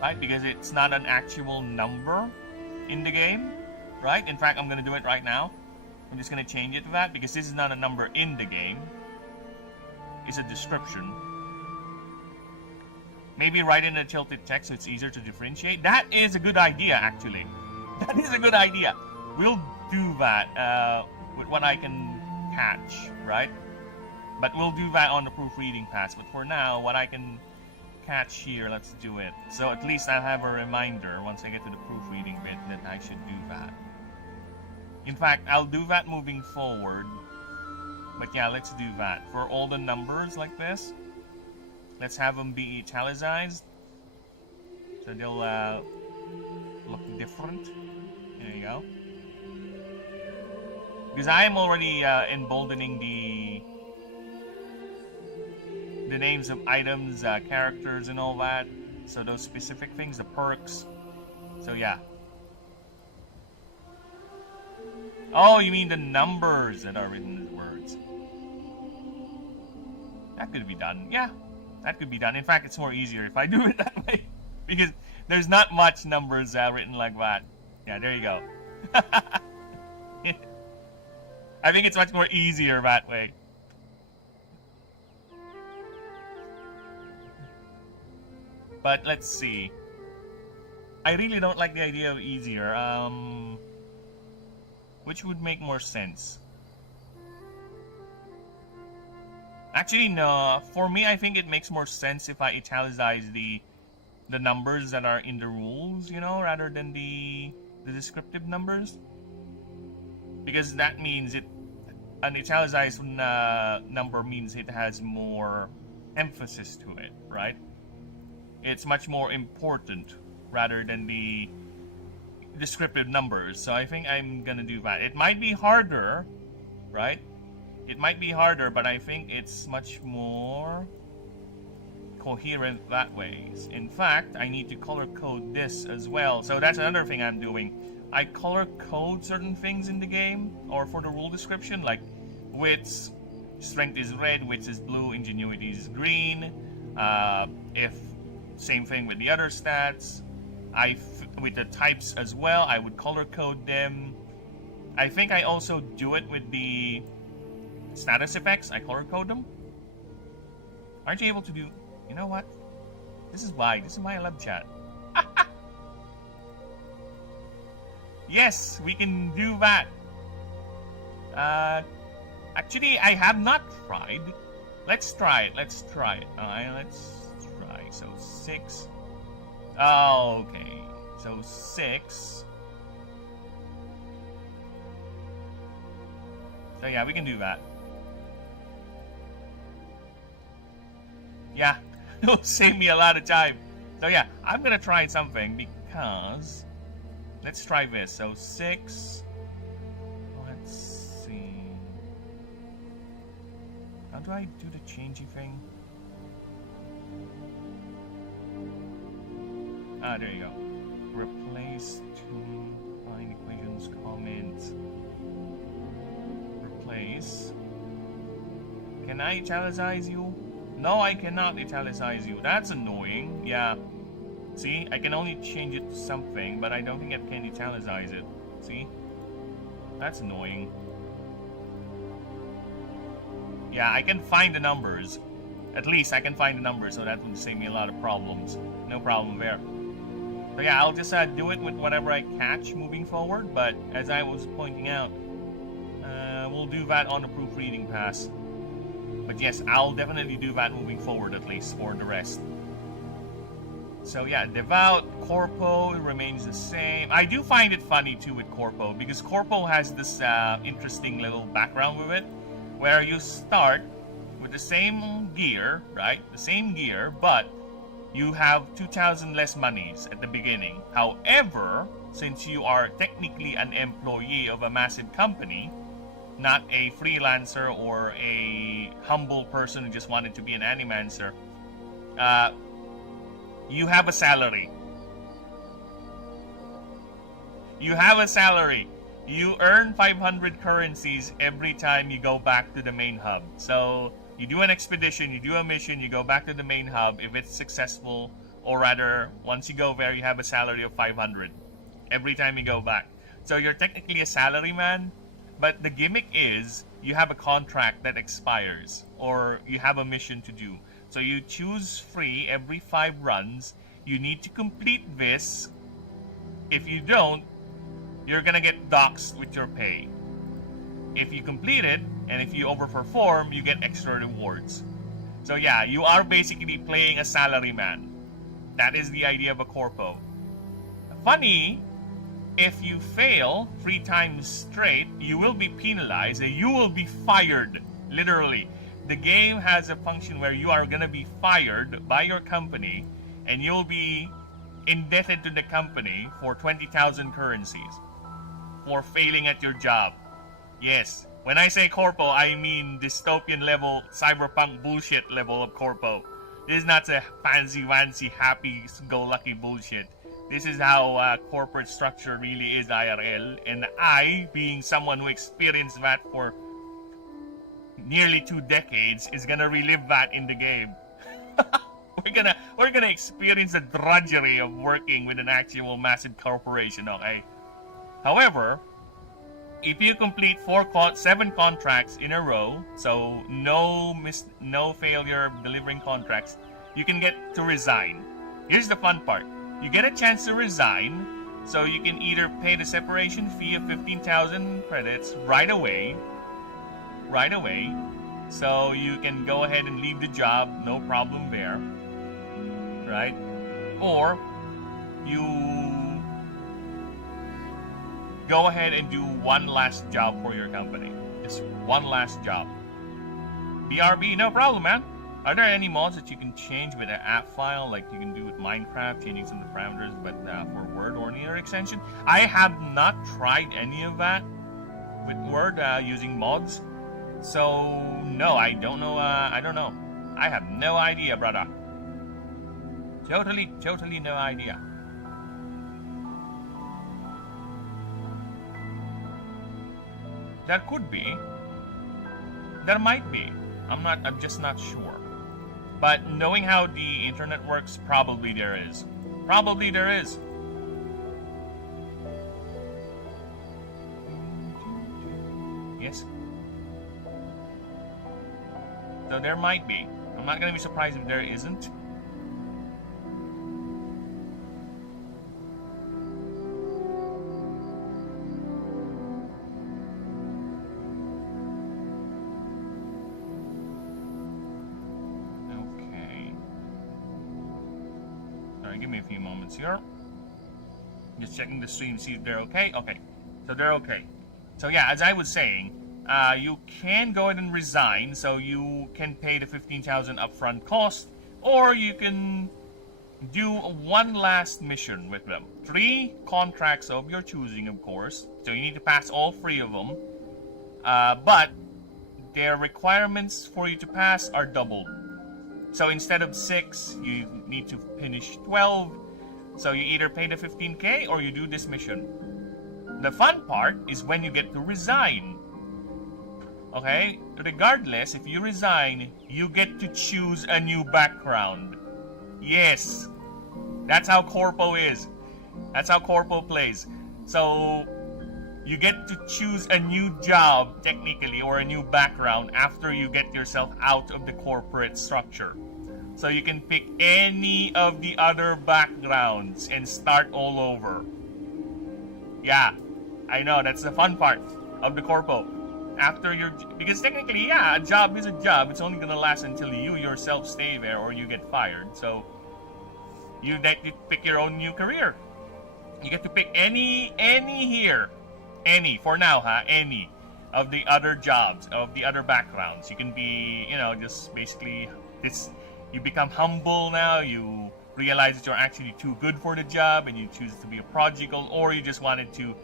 right? Because it's not an actual number in the game, right? In fact, I'm gonna do it right now. I'm just gonna change it to that because this is not a number in the game. It's a description. Maybe write in a tilted text so it's easier to differentiate. That is a good idea, actually. That is a good idea. We'll do that with what I can catch, right? But we'll do that on the proofreading pass. But for now, what I can catch here, let's do it. So at least I'll have a reminder once I get to the proofreading bit that I should do that. In fact, I'll do that moving forward. But yeah, let's do that. For all the numbers like this, let's have them be italicized. So they'll look different. There you go. Because I am already emboldening the names of items, characters, and all that. So those specific things, the perks. So yeah. Oh, you mean the numbers that are written as words. That could be done. Yeah, that could be done. In fact, it's more easier if I do it that way. Because there's not much numbers written like that. Yeah, there you go. I think it's much more easier that way. But let's see. I really don't like the idea of easier. Which would make more sense? Actually, no. For me, I think it makes more sense if I italicize the numbers that are in the rules, you know, rather than the descriptive numbers. Because that means an italicized number means it has more emphasis to it, right? It's much more important rather than the descriptive numbers. So I think I'm gonna do that. It might be harder, right? It might be harder, but I think it's much more coherent that way. In fact, I need to color code this as well. So that's another thing I'm doing. I color code certain things in the game, or for the rule description, like wits, strength is red, wits is blue, ingenuity is green. If same thing with the other stats. With the types as well, I would color code them. I think I also do it with the status effects. I color code them. Aren't you able to do? You know what? This is why I love chat. Yes, we can do that. Actually, I have not tried. Let's try it. Let's try. So 6. Oh, okay. So 6. So yeah, we can do that. Yeah, it'll save me a lot of time. So yeah, I'm gonna try something because let's try this. So 6. Let's see. How do I do the changey thing? Ah, there you go. Replace to find equations, comment. Replace. Can I italicize you? No, I cannot italicize you. That's annoying. Yeah. See, I can only change it to something, but I don't think I can italicize it. See? That's annoying. Yeah, I can find the numbers. At least I can find the numbers, so that would save me a lot of problems. No problem there. So yeah, I'll just do it with whatever I catch moving forward, but as I was pointing out, we'll do that on the proofreading pass. But yes, I'll definitely do that moving forward, at least for the rest. So yeah, Devout, Corpo remains the same. I do find it funny too with Corpo, because Corpo has this interesting little background with it, where you start with the same gear, right? The same gear, but you have 2,000 less monies at the beginning. However, since you are technically an employee of a massive company, not a freelancer or a humble person who just wanted to be an animancer, you have a salary. You have a salary. You earn 500 currencies every time you go back to the main hub. So you do an expedition, you do a mission, you go back to the main hub. If it's successful, or rather, once you go there, you have a salary of 500 every time you go back. So you're technically a salaryman, but the gimmick is you have a contract that expires, or you have a mission to do. So you choose free every 5 runs. You need to complete this. If you don't, you're gonna get doxxed with your pay. If you complete it, and if you overperform, you get extra rewards. So yeah, you are basically playing a salaryman. That is the idea of a corpo. Funny, if you fail 3 times straight, you will be penalized and you will be fired. Literally. The game has a function where you are gonna be fired by your company and you'll be indebted to the company for 20,000 currencies for failing at your job. Yes, when I say corpo, I mean dystopian level, cyberpunk bullshit level of corpo. This is not a fancy-wancy, happy-go-lucky bullshit. This is how corporate structure really is IRL. And I, being someone who experienced that for nearly 2 decades, is gonna relive that in the game. we're gonna experience the drudgery of working with an actual massive corporation, okay? However, if you complete 7 contracts in a row, so no failure delivering contracts, you can get to resign. Here's the fun part. You get a chance to resign, so you can either pay the separation fee of 15,000 credits right away, so you can go ahead and leave the job, no problem there, right? Or you go ahead and do one last job for your company. Just one last job. BRB, no problem, man. Are there any mods that you can change with an app file, like you can do with Minecraft, changing some of the parameters, but for Word or any other extension? I have not tried any of that with Word using mods. So, no, I don't know. I don't know. I have no idea, brother. Totally no idea. There could be. There might be. I'm just not sure. But knowing how the internet works, probably there is. Probably there is. Yes. So there might be. I'm not gonna be surprised if there isn't. Give me a few moments here. Just checking the stream, see if they're okay. Okay, so they're okay. So yeah, as I was saying, you can go ahead and resign, so you can pay the 15,000 upfront cost, or you can do one last mission with them. 3 contracts of your choosing, of course. So you need to pass all 3 of them. But their requirements for you to pass are doubled. So instead of 6, you need to finish 12. So you either pay the 15k or you do this mission. The fun part is when you get to resign. Okay? Regardless, if you resign, you get to choose a new background. Yes. That's how Corpo is. That's how Corpo plays. So you get to choose a new job, technically, or a new background after you get yourself out of the corporate structure. So you can pick any of the other backgrounds and start all over. Yeah, I know, that's the fun part of the Corpo. After your... Because technically, yeah, a job is a job. It's only gonna last until you yourself stay there or you get fired. So you get to pick your own new career. You get to pick any here. Any, for now, any of the other jobs, of the other backgrounds. You can be, just basically, you become humble now, you realize that you're actually too good for the job, and you choose to be a prodigal, or you just wanted to,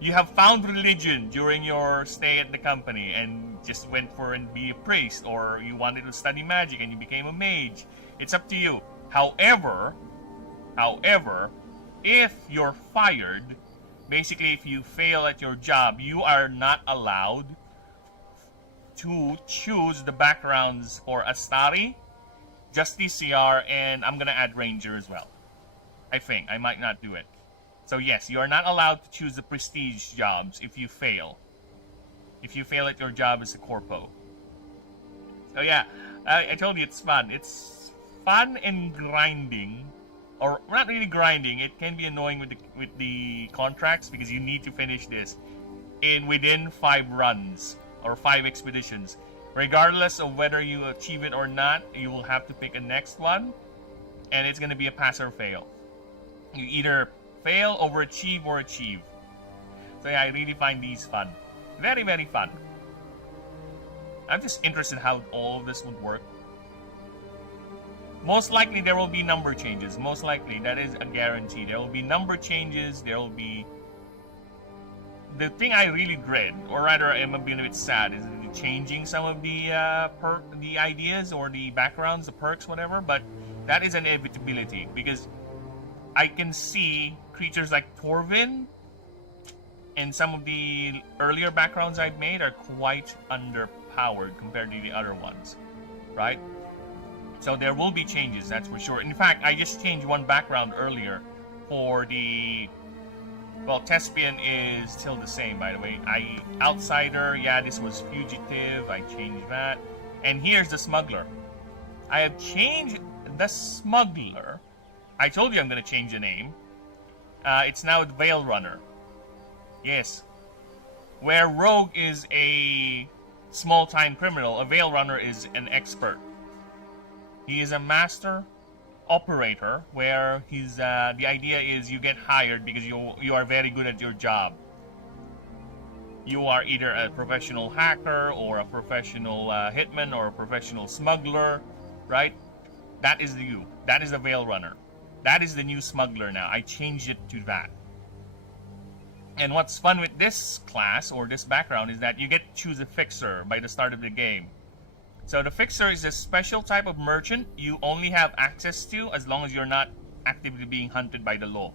you have found religion during your stay at the company, and just went for and be a priest, or you wanted to study magic, and you became a mage. It's up to you. However, if you're fired, basically, if you fail at your job, you are not allowed to choose the backgrounds for Astari, Justiciar, and I'm gonna add Ranger as well. I think. I might not do it. So yes, you are not allowed to choose the prestige jobs if you fail. If you fail at your job as a corpo. So yeah, I told you it's fun. It's fun and grinding. Or not really grinding, it can be annoying with the contracts because you need to finish this within 5 runs or 5 expeditions. Regardless of whether you achieve it or not, you will have to pick a next one, and it's going to be a pass or fail. You either fail, overachieve, or achieve. So yeah, I really find these fun. Very, very fun. I'm just interested how all of this would work. Most likely there will be number changes. Most likely, that is a guarantee. There will be number changes. There will be... The thing I really dread, or rather I'm a bit sad, is changing some of the the ideas or the backgrounds, the perks, whatever. But that is an inevitability because I can see creatures like Torvin and some of the earlier backgrounds I've made are quite underpowered compared to the other ones, right? So there will be changes, that's for sure. In fact, I just changed one background earlier for the... Well, Thespian is still the same, by the way. Outsider, yeah, this was Fugitive. I changed that. And here's the Smuggler. I have changed the Smuggler. I told you I'm going to change the name. It's now the Veil Runner. Yes. Where Rogue is a small-time criminal, a Veil Runner is an expert. He is a master operator, where he's the idea is you get hired because you are very good at your job. You are either a professional hacker or a professional hitman or a professional smuggler, right? That is you. That is the Veil Runner. That is the new Smuggler now. I changed it to that. And what's fun with this class or this background is that you get to choose a fixer by the start of the game. So the fixer is a special type of merchant you only have access to as long as you're not actively being hunted by the law.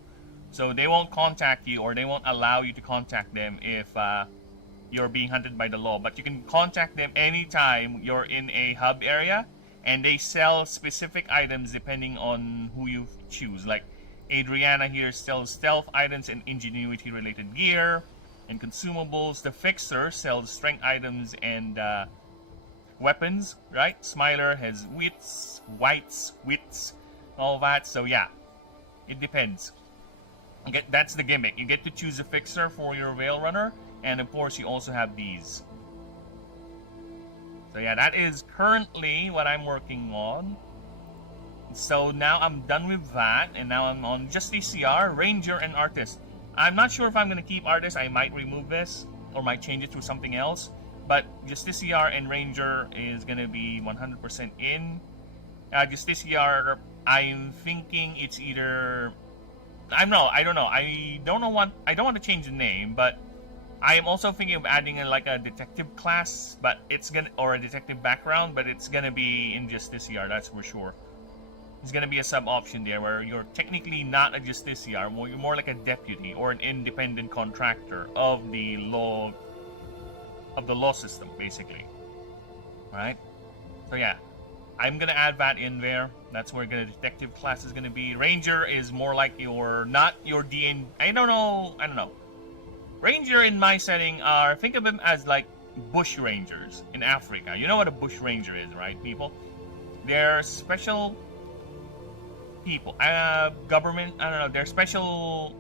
So they won't contact you, or they won't allow you to contact them if you're being hunted by the law. But you can contact them anytime you're in a hub area, and they sell specific items depending on who you choose. Like Adriana here sells stealth items and ingenuity related gear and consumables. The fixer sells strength items and weapons, right? Smiler has wits, all that. So yeah, it depends. That's the gimmick. You get to choose a fixer for your Veil Runner, and of course you also have these. So yeah, that is currently what I'm working on. So now I'm done with that, and now I'm on just DCR, Ranger, and Artist. I'm not sure if I'm going to keep Artist. I might remove this, or might change it to something else. But Justiciar and Ranger is gonna be 100% in. Justiciar, I'm thinking it's either... I don't know. I don't want to change the name, but I am also thinking of adding like a detective class, but it's gonna, or a detective background, but it's gonna be in Justiciar, that's for sure. It's gonna be a sub option there where you're technically not a Justiciar, you're more like a deputy or an independent contractor of the law system, basically. Right? So yeah, I'm gonna add that in there. That's where the detective class is gonna be. Ranger is more like your, not your DN. I don't know. Ranger in my setting are, think of them as like bush rangers in Africa. You know what a bush ranger is, right, people? They're special people. Government. I don't know. They're special.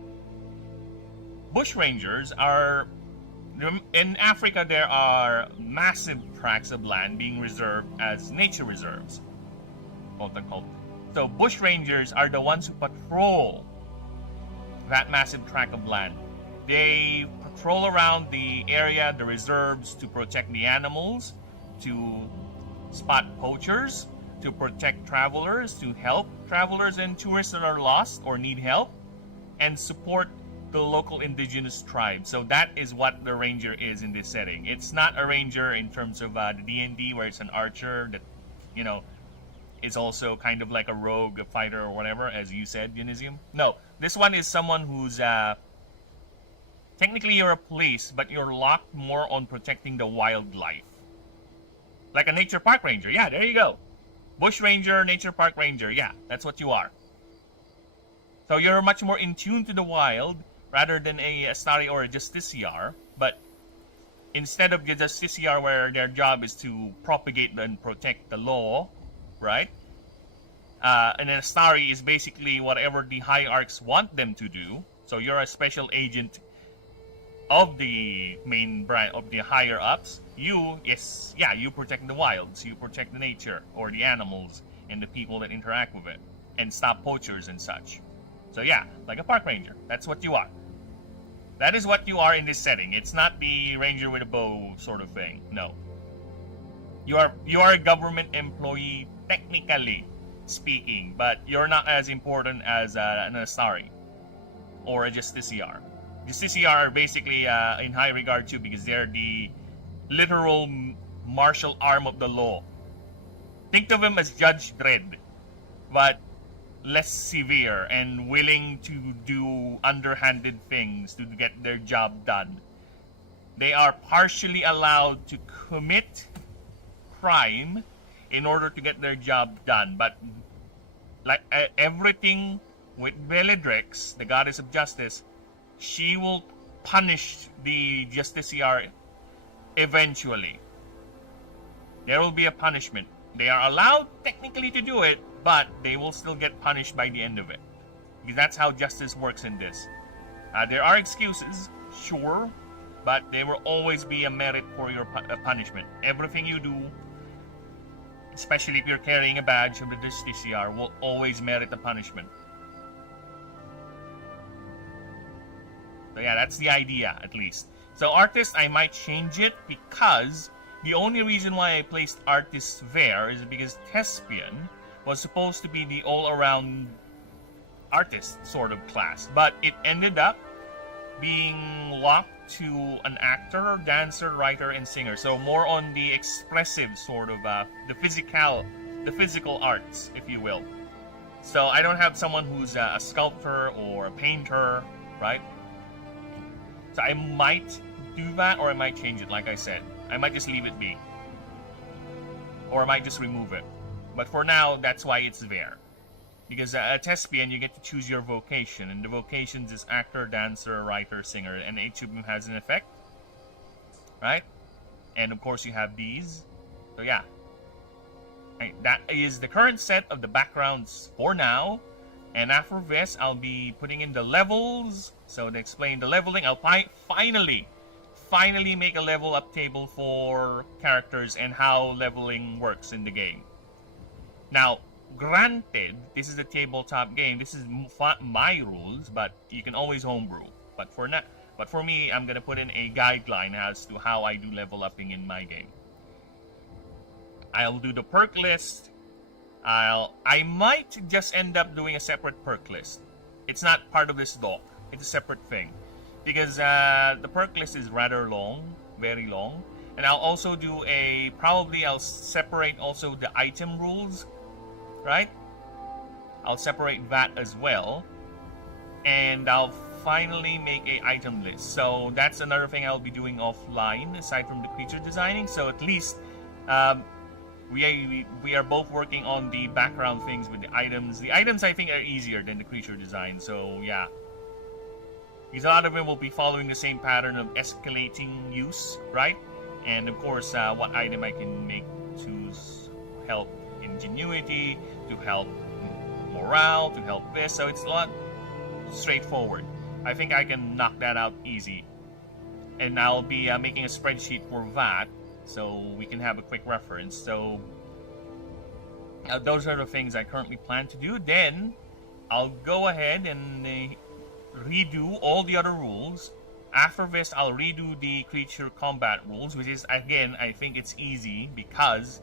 Bush rangers are. In Africa, there are massive tracts of land being reserved as nature reserves, quote unquote. So bush rangers are the ones who patrol that massive tract of land. They patrol around the area, the reserves, to protect the animals, to spot poachers, to protect travelers, to help travelers and tourists that are lost or need help, and support the local indigenous tribe. So that is what the ranger is in this setting. It's not a ranger in terms of the D&D where it's an archer that, you know, is also kind of like a rogue, a fighter or whatever, as you said, Unisium. No, this one is someone who's technically you're a police, but you're locked more on protecting the wildlife. Like a nature park ranger. Yeah, there you go. Bush ranger, nature park ranger. Yeah, that's what you are. So you're much more in tune to the wild rather than a Astari or a Justiciar. But instead of the Justiciar where their job is to propagate and protect the law, right? And an Astari is basically whatever the hierarchs want them to do. So you're a special agent of the main brand, of the higher ups. You protect the wilds, you protect the nature or the animals and the people that interact with it, and stop poachers and such. So yeah, like a park ranger. That's what you are. That is what you are in this setting. It's not the ranger with a bow sort of thing. No. You are a government employee, technically speaking, but you're not as important as an Astari or a Justiciar. Justiciar are basically in high regard too, because they're the literal martial arm of the law. Think of them as Judge Dredd, but less severe and willing to do underhanded things to get their job done. They are partially allowed to commit crime in order to get their job done, but like everything with Bellatrix, the goddess of justice, she will punish the justiciar eventually. There will be a punishment. They are allowed technically to do it, but they will still get punished by the end of it. Because that's how justice works in this. There are excuses, sure, but there will always be a merit for your punishment. Everything you do, especially if you're carrying a badge of the justiciar, will always merit a punishment. So yeah, that's the idea, at least. So artist, I might change it because the only reason why I placed artist there is because Thespian was supposed to be the all-around artist sort of class, but it ended up being locked to an actor, dancer, writer, and singer. So more on the expressive sort of the physical arts, if you will. So I don't have someone who's a sculptor or a painter, right? So I might do that, or I might change it, like I said. I might just leave it be. Or I might just remove it. But for now, that's why it's there. Because at Thespian, you get to choose your vocation. And the vocations is actor, dancer, writer, singer. And each of them has an effect. Right? And of course, you have these. So yeah. Right, that is the current set of the backgrounds for now. And after this, I'll be putting in the levels. So to explain the leveling, I'll finally make a level up table for characters and how leveling works in the game. Now, granted, this is a tabletop game. This is my rules, but you can always homebrew. But for me, I'm gonna put in a guideline as to how I do level upping in my game. I'll do the perk list. I might just end up doing a separate perk list. It's not part of this doc. It's a separate thing. Because the perk list is rather long, very long. And I'll also do I'll separate also the item rules, right? I'll separate that as well. And I'll finally make a item list. So that's another thing I'll be doing offline, aside from the creature designing. So at least we are both working on the background things with the items. The items, I think, are easier than the creature design. So yeah. Because a lot of them will be following the same pattern of escalating use, right? And of course, what item I can make to help ingenuity, to help morale, to help this. So it's a lot straightforward. I think I can knock that out easy. And I'll be making a spreadsheet for that, so we can have a quick reference. So those are the things I currently plan to do. Then I'll go ahead and redo all the other rules. After this, I'll redo the creature combat rules, which is, again, I think it's easy because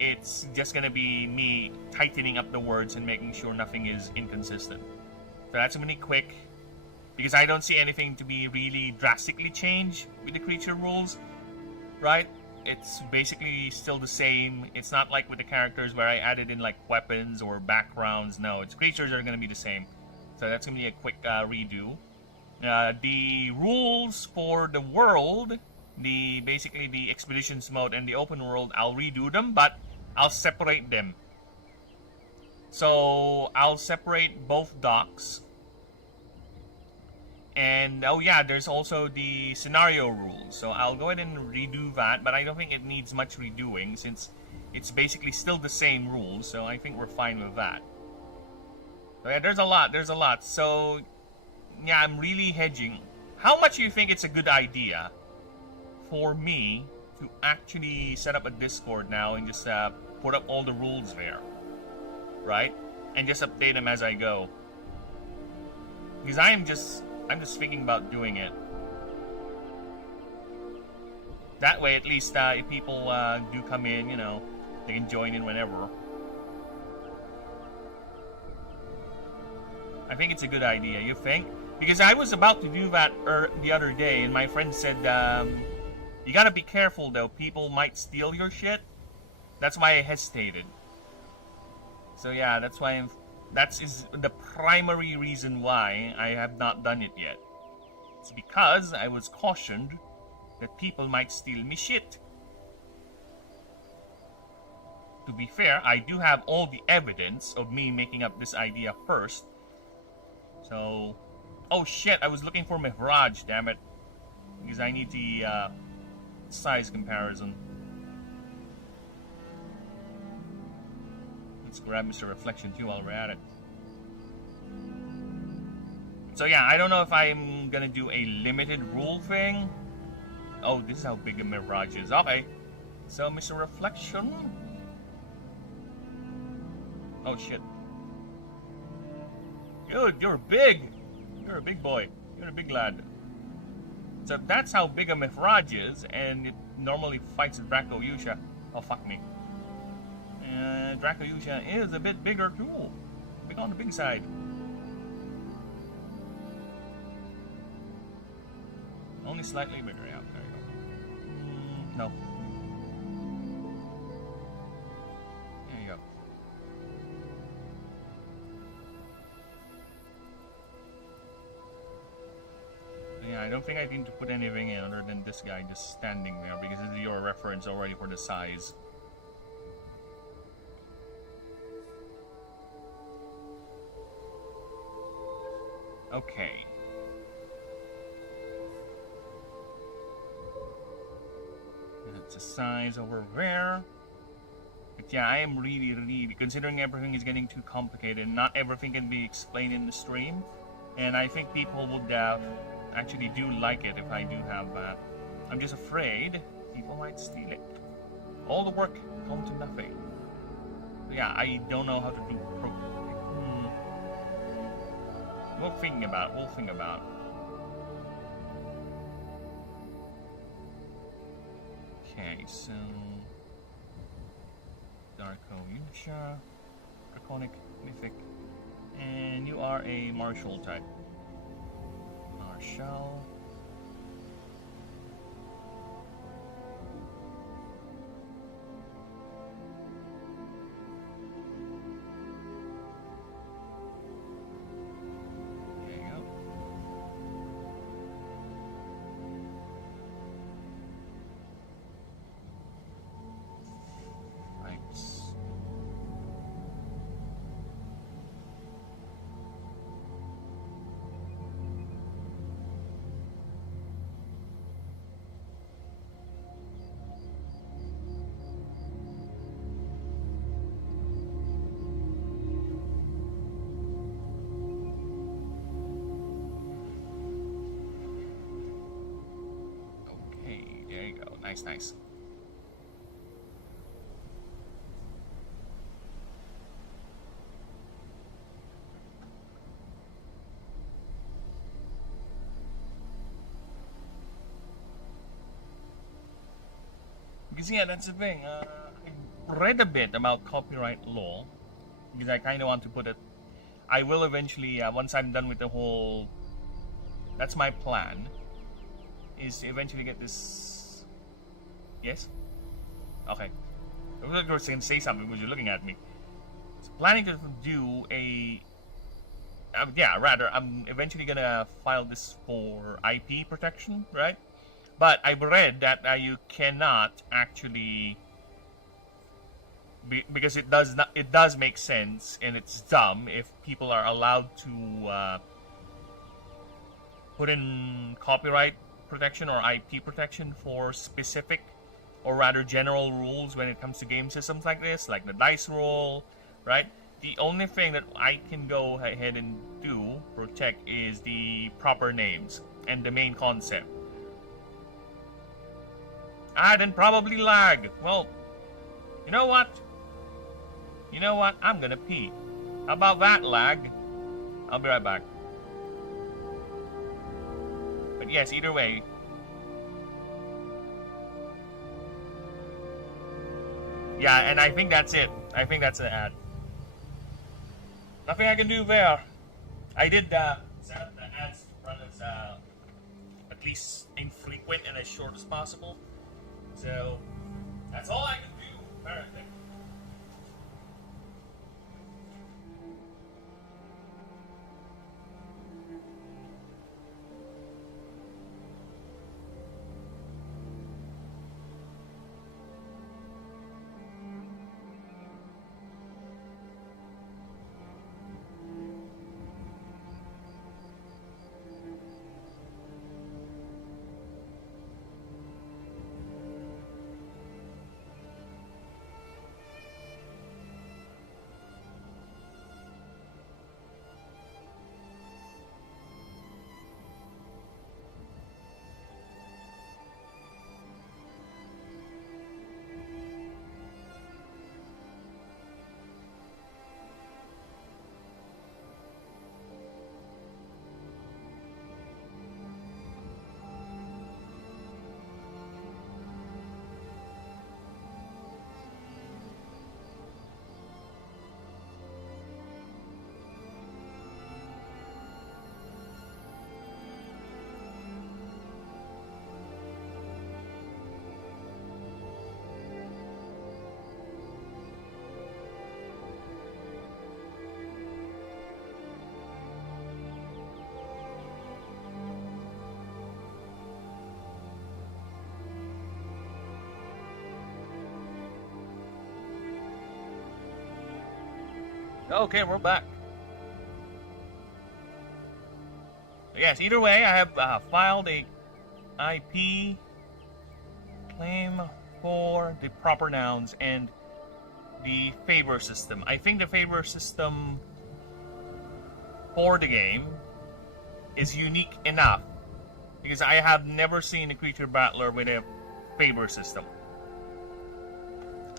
it's just gonna be me tightening up the words and making sure nothing is inconsistent. So that's gonna be quick, because I don't see anything to be really drastically changed with the creature rules, right? It's basically still the same. It's not like with the characters where I added in like weapons or backgrounds. No, it's creatures are gonna be the same. So that's gonna be a quick redo. The rules for the world, basically the expeditions mode and the open world, I'll redo them, but I'll separate them. So I'll separate both docs. And oh yeah, there's also the scenario rules. So I'll go ahead and redo that, but I don't think it needs much redoing since it's basically still the same rules. So I think we're fine with that. So yeah, there's a lot. So yeah, I'm really hedging. How much do you think it's a good idea for me to actually set up a Discord now and just put up all the rules there, right? And just update them as I go. Because I'm just thinking about doing it. That way, at least if people do come in, you know, they can join in whenever. I think it's a good idea. You think? Because I was about to do that the other day, and my friend said, you gotta be careful though, people might steal your shit. That's why I hesitated. So yeah, that's why I'm That is the primary reason why I have not done it yet. It's because I was cautioned that people might steal me shit. To be fair, I do have all the evidence of me making up this idea first. So... Oh shit, I was looking for Mihraj, damn it. Because I need the size comparison. Let's grab Mr. Reflection too while we're at it. So yeah, I don't know if I'm gonna do a limited rule thing. Oh, this is how big a Mirage is. Okay. So, Mr. Reflection. Oh shit. Dude, you're big. You're a big boy. You're a big lad. So if that's how big a Mirage is, and it normally fights Draco Yusha. Oh fuck me. Draco Yusha is a bit bigger too. Big on the big side. Only slightly bigger, yeah, there you go. No. There you go. Yeah, I don't think I need to put anything in other than this guy just standing there, because this is your reference already for the size. Okay. It's a size over there. But yeah, I am really, considering everything is getting too complicated, not everything can be explained in the stream. And I think people would actually do like it if I do have that. I'm just afraid people might steal it. All the work come to nothing. But yeah, I don't know how to do We'll think about it. Okay, so Darko Yusha, Draconic, Mythic, and you are a martial type. Martial. There you go. Nice. Because yeah, that's the thing. I read a bit about copyright law because I kind of want to put it. I will eventually, once I'm done with the whole. That's my plan. Is to eventually get this. Yes? Okay. I was going to say something because you're looking at me. So planning to do a... I'm eventually going to file this for IP protection, right? But I've read that you cannot actually... because it does make sense, and it's dumb if people are allowed to put in copyright protection or IP protection for specific or rather general rules when it comes to game systems like this, like the dice roll, right? The only thing that I can go ahead and do, protect, is the proper names and the main concept. Then probably lag. Well, you know what? I'm gonna pee. How about that, lag? I'll be right back. But yes, either way, yeah, and I think that's it. I think that's the ad. Nothing I can do there. I did set up the ads to run as at least infrequent and as short as possible. So that's all I can do, apparently. Okay, we're back. Yes, either way, I have filed a IP claim for the proper nouns and the favor system. I think the favor system for the game is unique enough because I have never seen a creature battler with a favor system.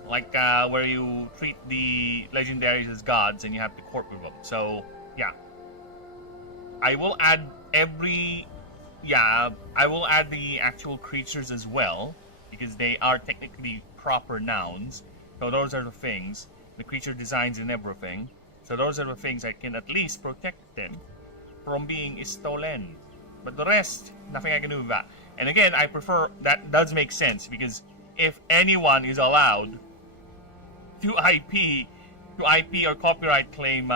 Like where you treat the legendaries as gods and you have to court with them. So, yeah. I will add I will add the actual creatures as well because they are technically proper nouns. So those are the things, the creature designs and everything. So those are the things I can at least protect them from being stolen. But the rest, nothing I can do with that. And again, I prefer, that does make sense because if anyone is allowed to IP or copyright claim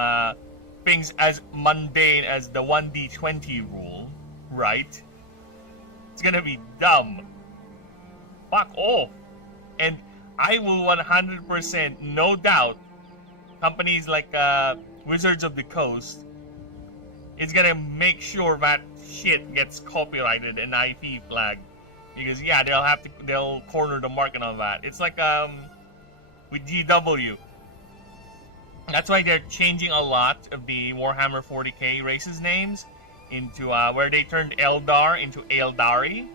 things as mundane as the 1d20 rule, right? It's gonna be dumb. Fuck off. And I will 100%, no doubt, companies like Wizards of the Coast is gonna make sure that shit gets copyrighted and IP flagged. Because yeah, they'll corner the market on that. It's like with GW. That's why they're changing a lot of the Warhammer 40k races names into where they turned Eldar into Eldari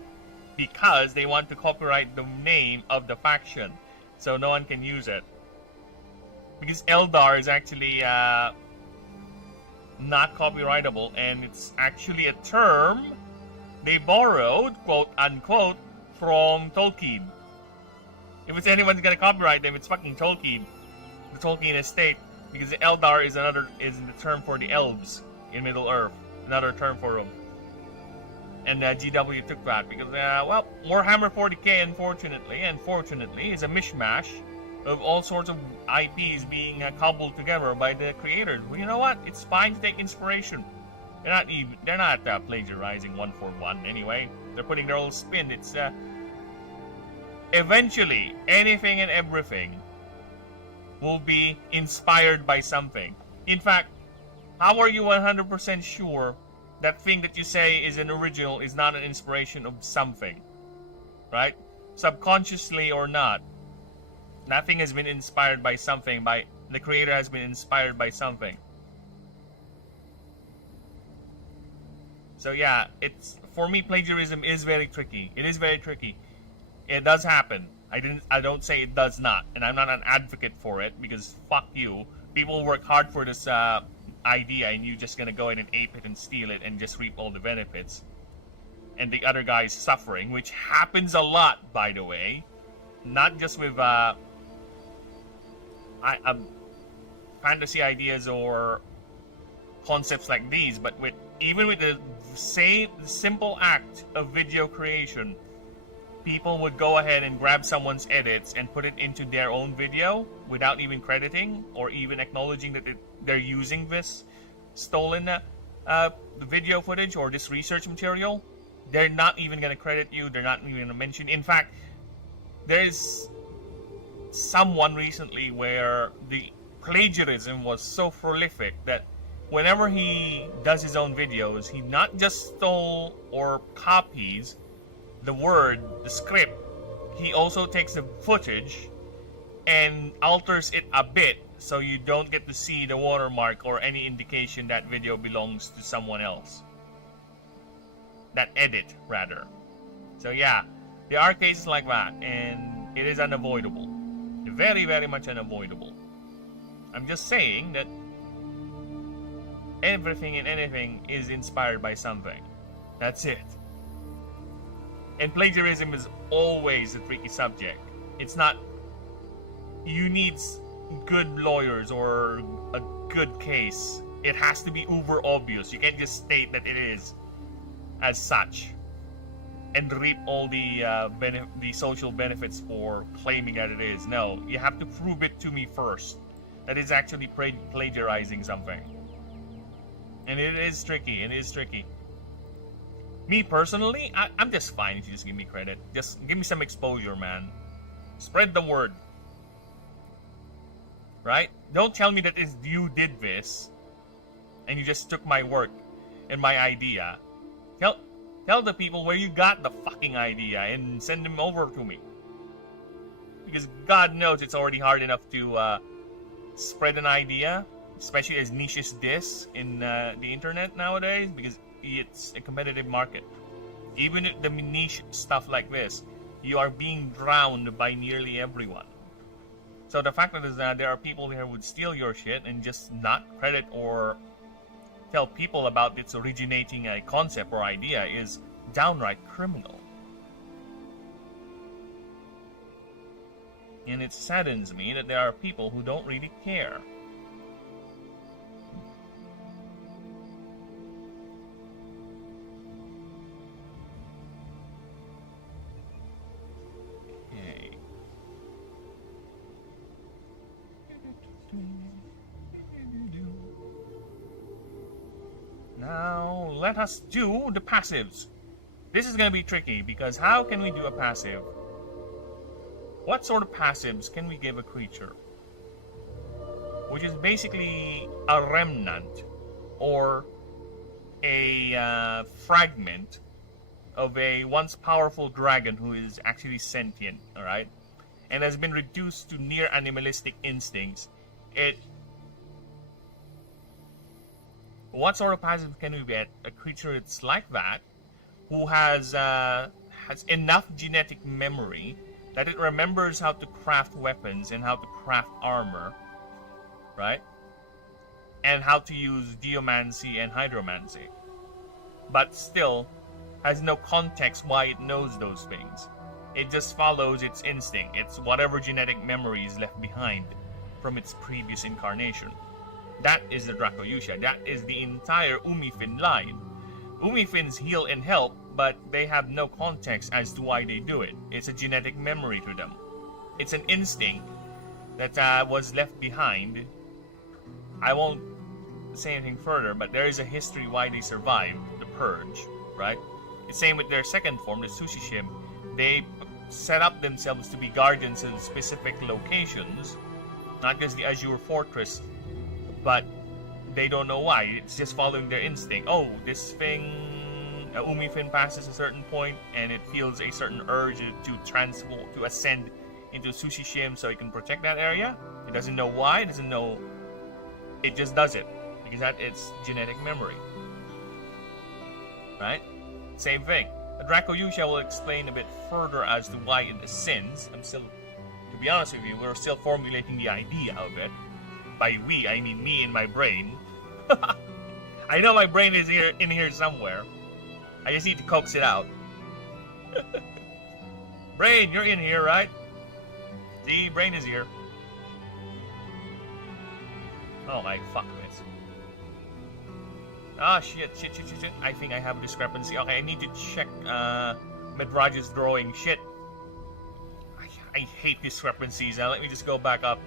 because they want to copyright the name of the faction so no one can use it. Because Eldar is actually not copyrightable and it's actually a term they borrowed, quote unquote, from Tolkien. If it's anyone's gonna copyright them, it's fucking Tolkien. The Tolkien estate. Because the Eldar is the term for the elves in Middle Earth. Another term for them. And GW took that because, well, Warhammer 40k, unfortunately, is a mishmash of all sorts of IPs being cobbled together by the creators. Well, you know what? It's fine to take inspiration. They're not plagiarizing one for one anyway. They're putting their own spin. It's eventually anything and everything will be inspired by something. In fact, how are you 100% sure that thing that you say is an original is not an inspiration of something? Right? Subconsciously or not, nothing has been inspired by something. By the creator has been inspired by something. So yeah, it's for me plagiarism is very tricky. It is very tricky. It does happen. I don't say it does not, and I'm not an advocate for it because fuck you. People work hard for this idea, and you're just gonna go in and ape it and steal it and just reap all the benefits. And the other guy's suffering, which happens a lot, by the way, not just with fantasy ideas or concepts like these, but even with the same simple act of video creation. People would go ahead and grab someone's edits and put it into their own video without even crediting or even acknowledging that they're using this stolen video footage or this research material. They're not even going to credit you. They're not even going to mention. In fact, there's someone recently where the plagiarism was so prolific that whenever he does his own videos, he not just stole or copies the script, he also takes the footage and alters it a bit so you don't get to see the watermark or any indication that video belongs to someone else. That edit, rather. So yeah, there are cases like that, and it is unavoidable. Very, very much unavoidable. I'm just saying that everything and anything is inspired by something. That's it. And plagiarism is always a tricky subject. It's not... You need good lawyers or a good case. It has to be uber obvious. You can't just state that it is as such and reap all the social benefits for claiming that it is. No, you have to prove it to me first that it's actually plagiarizing something. And it is tricky. It is tricky. Me personally, I'm just fine if you just give me credit. Just give me some exposure, man. Spread the word. Right? Don't tell me that you did this, and you just took my work and my idea. Tell the people where you got the fucking idea and send them over to me. Because God knows it's already hard enough to spread an idea, especially as niche as this in the internet nowadays, because it's a competitive market. Even the niche stuff like this, you are being drowned by nearly everyone. So the fact that there are people here who would steal your shit and just not credit or tell people about its originating a concept or idea is downright criminal. And it saddens me that there are people who don't really care. Okay. Now, let us do the passives. This is going to be tricky, because how can we do a passive? What sort of passives can we give a creature? Which is basically a remnant, or a fragment of a once powerful dragon who is actually sentient, alright? And has been reduced to near animalistic instincts. What sort of passive can we get a creature that's like that, who has enough genetic memory that it remembers how to craft weapons and how to craft armor, right? And how to use geomancy and hydromancy, but still has no context why it knows those things. It just follows its instinct. It's whatever genetic memory is left behind from its previous incarnation. That is the Dracoyusha. That is the entire Umifin line. Umifins heal and help, but they have no context as to why they do it. It's a genetic memory to them. It's an instinct that was left behind. I won't say anything further, but there is a history why they survived the Purge, right? It's same with their second form, the Sushishim. They set up themselves to be guardians of specific locations, not just the Azure Fortress, but they don't know why. It's just following their instinct. Oh, this thing, Umifin passes a certain point, and it feels a certain urge to ascend into Sushishim so it can protect that area. It doesn't know why. It doesn't know. It just does it because that it's genetic memory, right? Same thing. The Dracoyusha will explain a bit further as to why it ascends. To be honest with you, we're still formulating the idea of it. By we, I mean me and my brain. I know my brain is in here somewhere. I just need to coax it out. Brain, you're in here, right? See, brain is here. Oh my fuck this. Ah, shit. I think I have a discrepancy. Okay, I need to check Medraj's drawing. Shit. I hate discrepancies. Now let me just go back up.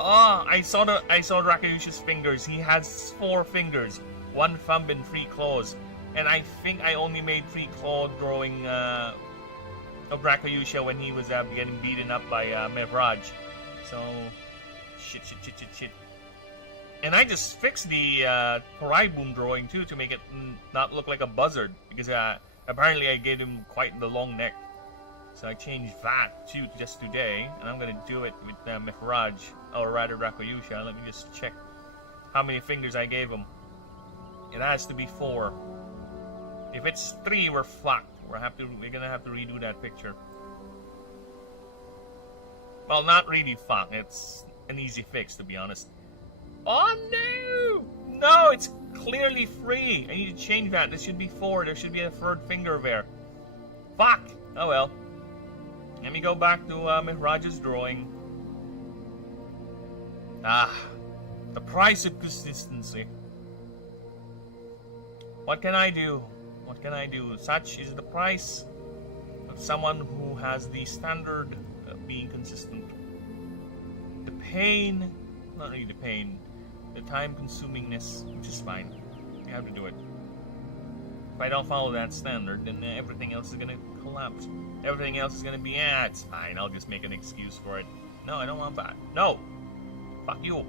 Oh, I saw Dracoyusha's fingers. He has 4 fingers, 1 thumb and 3 claws. And I think I only made 3 claw drawing of Dracoyusha when he was getting beaten up by Mevraj. So, shit. And I just fixed the Korai Boom drawing too to make it not look like a buzzard, because apparently I gave him quite the long neck. So I changed that too just today, and I'm gonna do it with Mevraj, or rather Dracoyusha. Let me just check how many fingers I gave him. It has to be 4. If it's 3, we're fucked. We're gonna have to redo that picture. Well, not really fucked. It's an easy fix, to be honest. Oh no! No, it's clearly 3. I need to change that. This should be 4. There should be a 3rd finger there. Fuck! Oh well. Let me go back to Mehraj's drawing. Ah, the price of consistency. What can I do? What can I do? Such is the price of someone who has the standard of being consistent. The pain, not really the pain, the time-consumingness, which is fine. You have to do it. If I don't follow that standard, then everything else is gonna collapse. Everything else is gonna be, it's fine, I'll just make an excuse for it. No, I don't want that. No! Fuck you.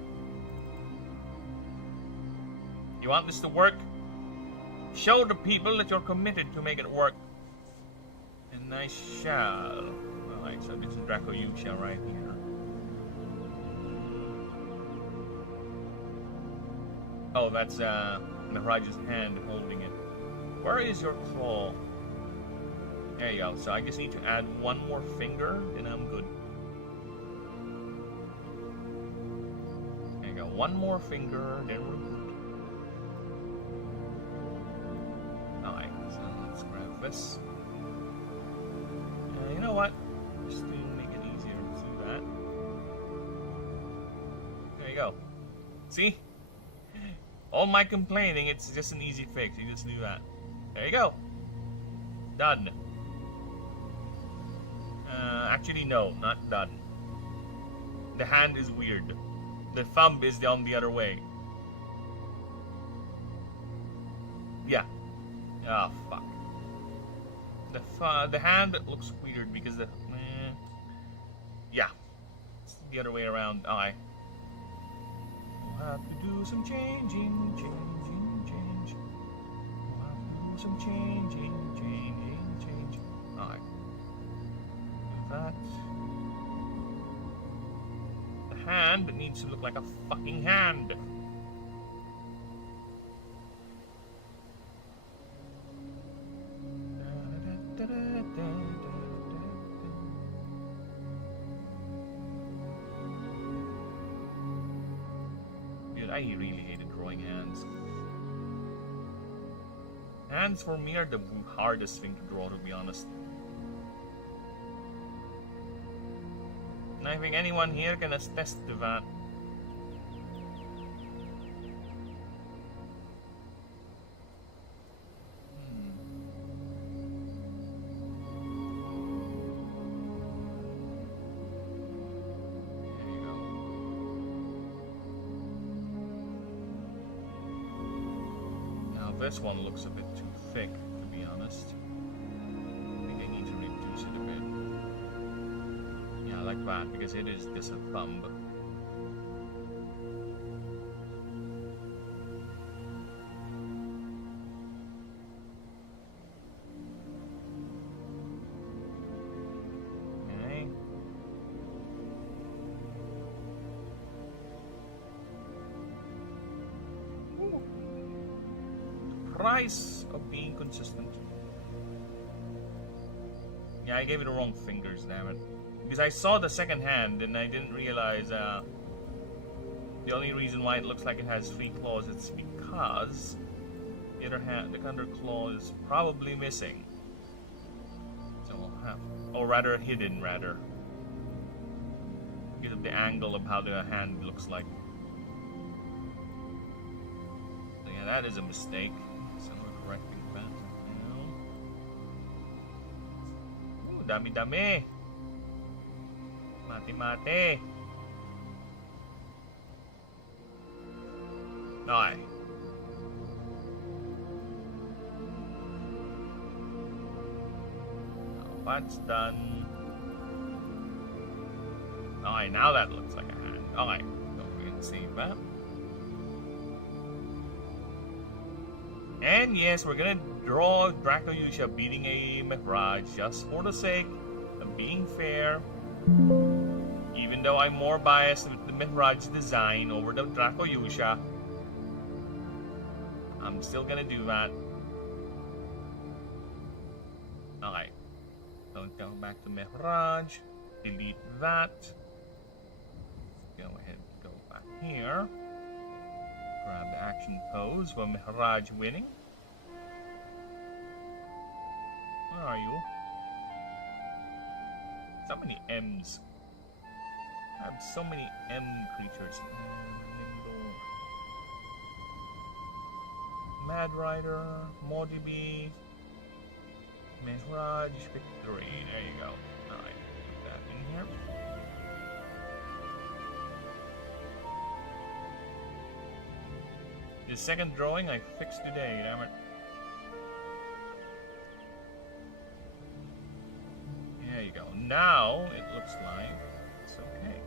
You want this to work? Show the people that you're committed to make it work. And I shall. Alright, so this is Dracoyusha right here. Oh, that's Mihraj's hand holding it. Where is your claw? There you go. So I just need to add one more finger, and I'm good. There you go. One more finger, then we're good. Alright, so let's grab this. You know what? Just to make it easier, let's do that. There you go. See? All my complaining, it's just an easy fix. You just do that. There you go. Done. Actually, no, not done. The hand is weird. The thumb is on the other way. Yeah. Oh, fuck. The hand looks weird because the... yeah. It's the other way around. Alright. We'll have to do some changing. We'll have to do some changing. Alright. Do that. The hand needs to look like a fucking hand. Dude, I really hated drawing hands. Hands for me are the hardest thing to draw, to be honest. And I think anyone here can attest to that. There you go. Now this one looks a bit too thick, to be honest. I think I need to reduce it a bit. Yeah, like that, because it is just a thumb. Okay. Ooh. Price of being consistent. Yeah, I gave it the wrong fingers, damn it. Because I saw the second hand and I didn't realize the only reason why it looks like it has 3 claws is because the other hand, the under claw is probably missing. So we'll have, or rather hidden, rather, because of the angle of how the hand looks like. So yeah, that is a mistake. So we're correcting that now. Ooh, dami-dami. Mate-mate. Aye. Now that's done. Aye, now that looks like a hand. Aye, don't forget to save that. And yes, we're gonna draw Dracoyusha beating a Mihraj just for the sake of being fair. Even though I'm more biased with the Mihraj design over the Dracoyusha, I'm still gonna do that. Alright. Don't go back to Mihraj. Delete that. Go ahead and go back here. Grab the action pose for Mihraj winning. Where are you? So many M's. I have so many M creatures. Nimble. Mad Rider, Modibi, Mihraj, Victory. There you go. Alright, put that in here. The second drawing I fixed today, damn it. now it looks like it's okay.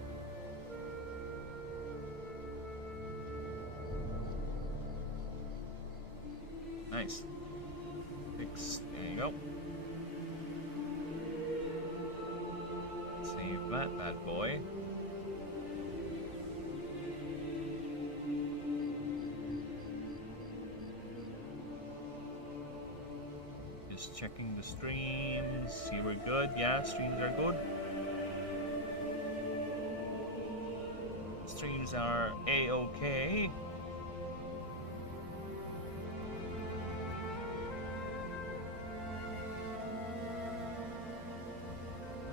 Nice. Fix. There you go. Save that bad boy. Just checking the streams. See, we're good. Yeah, streams are good. Streams are A-okay.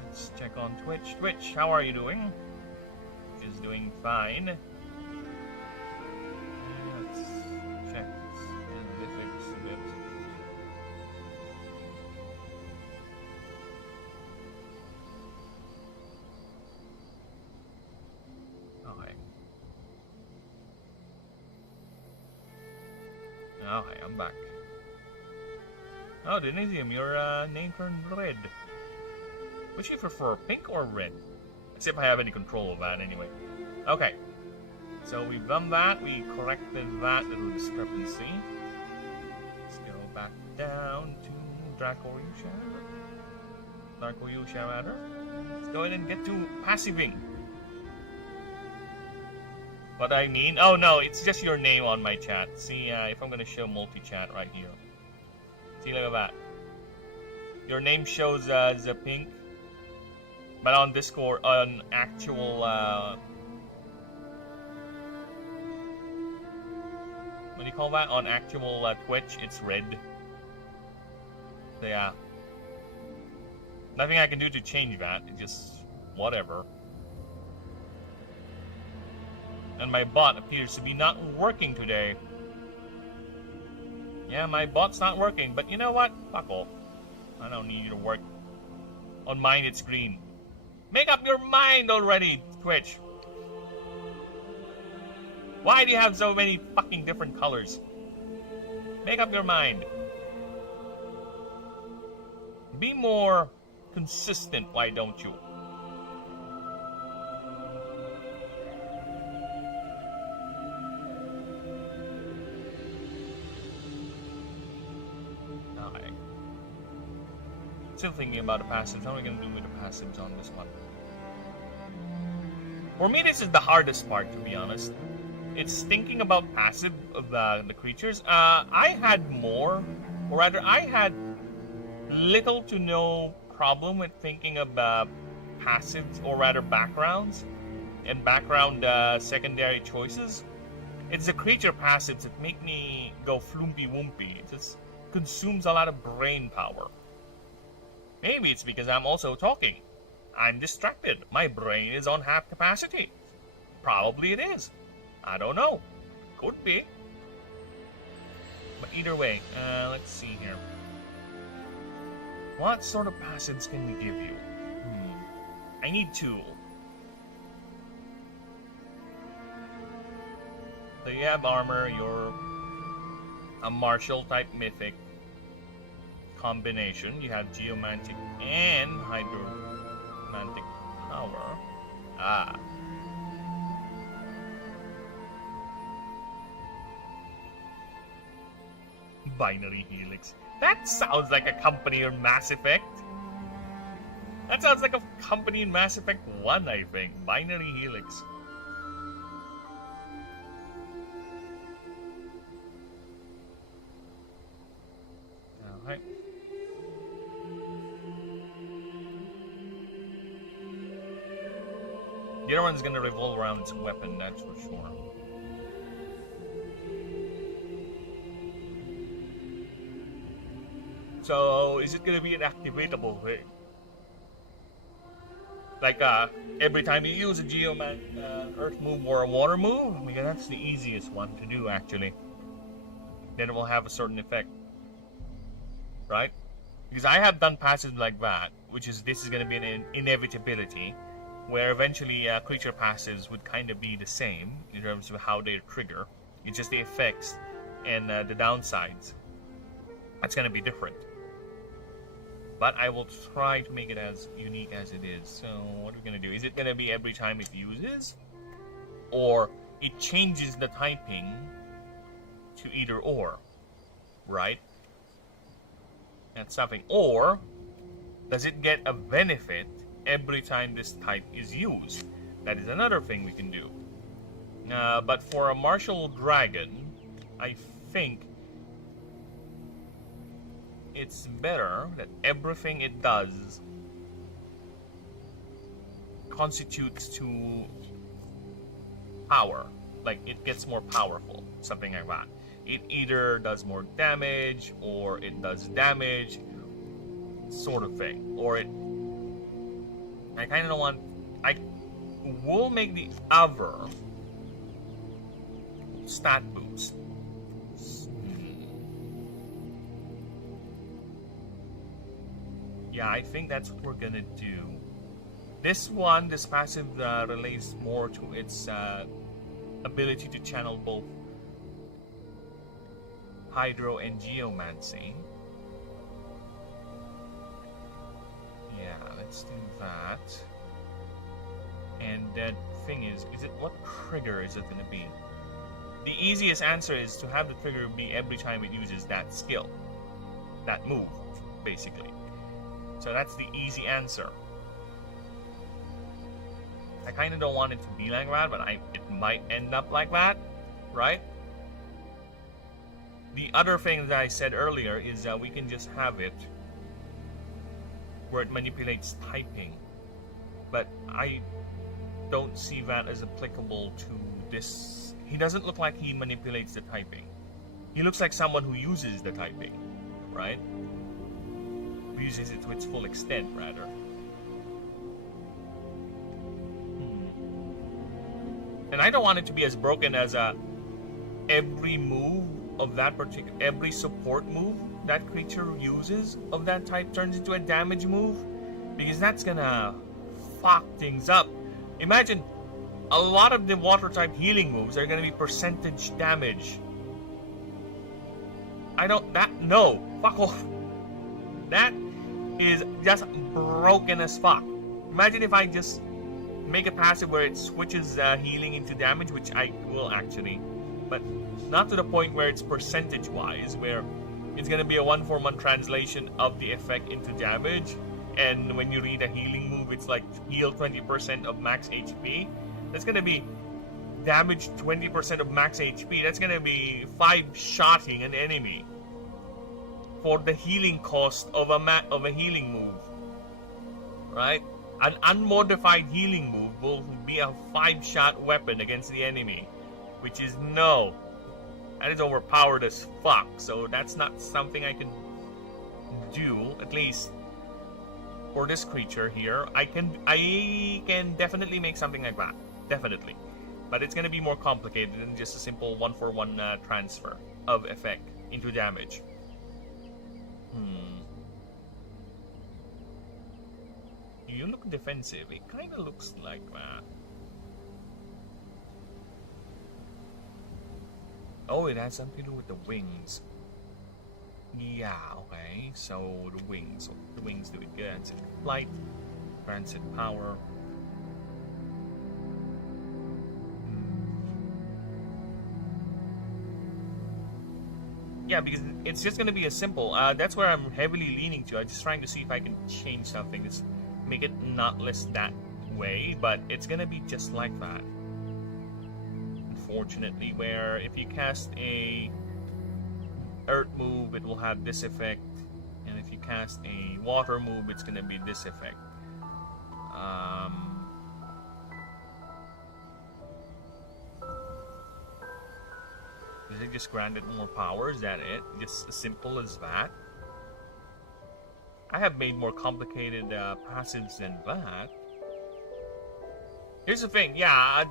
Let's check on Twitch. Twitch, how are you doing? Just doing fine. Let's check analytics a bit. Okay. Okay, I'm back. Oh, Denisium, your name turned red. Would you prefer pink or red? Let's see if I have any control of that anyway. Okay. So we've done that. We corrected that little discrepancy. Let's go back down to Dracoyusha. Rather. Let's go ahead and get to passiving. What I mean? Oh no, it's just your name on my chat. See, if I'm gonna show multi-chat right here. See, look at that. Your name shows as a pink. But on Discord, on actual, what do you call that? On actual Twitch, it's red. So yeah. Nothing I can do to change that. It's just whatever. And my bot appears to be not working today. Yeah, my bot's not working. But you know what? Fuck off. I don't need you to work. On mine, it's green. Make up your mind already, Twitch. Why do you have so many fucking different colors? Make up your mind. Be more consistent, why don't you? Okay. Still thinking about the passives. How are we going to do with the passives on this one? For me, this is the hardest part, to be honest. It's thinking about passive of the creatures. I had more, or rather, I had little to no problem with thinking of passives, or rather backgrounds, and background secondary choices. It's the creature passives that make me go floompy-woompy. It just consumes a lot of brain power. Maybe it's because I'm also talking. I'm distracted. My brain is on half capacity. Probably it is. I don't know. Could be. But either way, let's see here. What sort of passives can we give you? I need two. So you have armor, you're a martial type mythic combination. You have geomantic and hydromantic power. Binary Helix. That sounds like a company in Mass Effect. That sounds like a company in Mass Effect 1, I think. Binary Helix. Alright. The other one's gonna revolve around its weapon, that's for sure. So, is it gonna be an activatable thing? Like, every time you use a Geoman Earth move or a Water move? Because that's the easiest one to do, actually. Then it will have a certain effect. Right? Because I have done passives like that, which is, this is gonna be an inevitability, where eventually creature passives would kind of be the same in terms of how they trigger. It's just the effects and the downsides. That's gonna be different. but I will try to make it as unique as it is. So what are we gonna do? Is it gonna be every time it uses, or it changes the typing to either or, right? That's something. Or does it get a benefit every time this type is used? That is another thing we can do. But for a martial dragon, I think it's better that everything it does constitutes to power. Like, it gets more powerful, something like that. It either does more damage, or it does damage, sort of thing. Or it... I kind of don't want... I will make the other stat boost. Yeah, I think that's what we're gonna do. This one, this passive relates more to its ability to channel both Hydro and Geomancy. Yeah, let's do that. And that thing is it what trigger is it gonna be? The easiest answer is to have the trigger be every time it uses that skill. That move, basically. So that's the easy answer. I kind of don't want it to be like that, but it might end up like that, right? The other thing that I said earlier is that we can just have it where it manipulates typing. But I don't see that as applicable to this. He doesn't look like he manipulates the typing. He looks like someone who uses the typing, right? Who uses it to its full extent, rather. And I don't want it to be as broken as every move of that particular, every support move that creature uses of that type turns into a damage move, because that's gonna fuck things up. Imagine a lot of the water type healing moves are gonna be percentage damage. No, fuck off. That is just broken as fuck. Imagine if I just make a passive where it switches healing into damage, which I will actually, but not to the point where it's percentage-wise, where it's going to be a 1-for-1 translation of the effect into damage, and when you read a healing move, it's like heal 20% of max HP. That's going to be damage 20% of max HP. That's going to be 5-shotting an enemy for the healing cost of a healing move, right? An unmodified healing move will be a 5-shot weapon against the enemy, which is no. That is overpowered as fuck, so that's not something I can do, at least for this creature here. I can definitely make something like that, definitely. But it's gonna be more complicated than just a simple 1-for-1 transfer of effect into damage. You look defensive. It kind of looks like that. Oh, it has something to do with the wings. Yeah, okay. So the wings. The wings do it. Grants it flight. Grants it power. Yeah, because it's just going to be a simple. That's where I'm heavily leaning to. I'm just trying to see if I can change something. Just make it not list that way, but it's gonna be just like that. Unfortunately, where if you cast a earth move, it will have this effect, and if you cast a water move, it's gonna be this effect. Does it just grant it more power? Is that it? Just as simple as that? I have made more complicated passives than that. Here's the thing, yeah,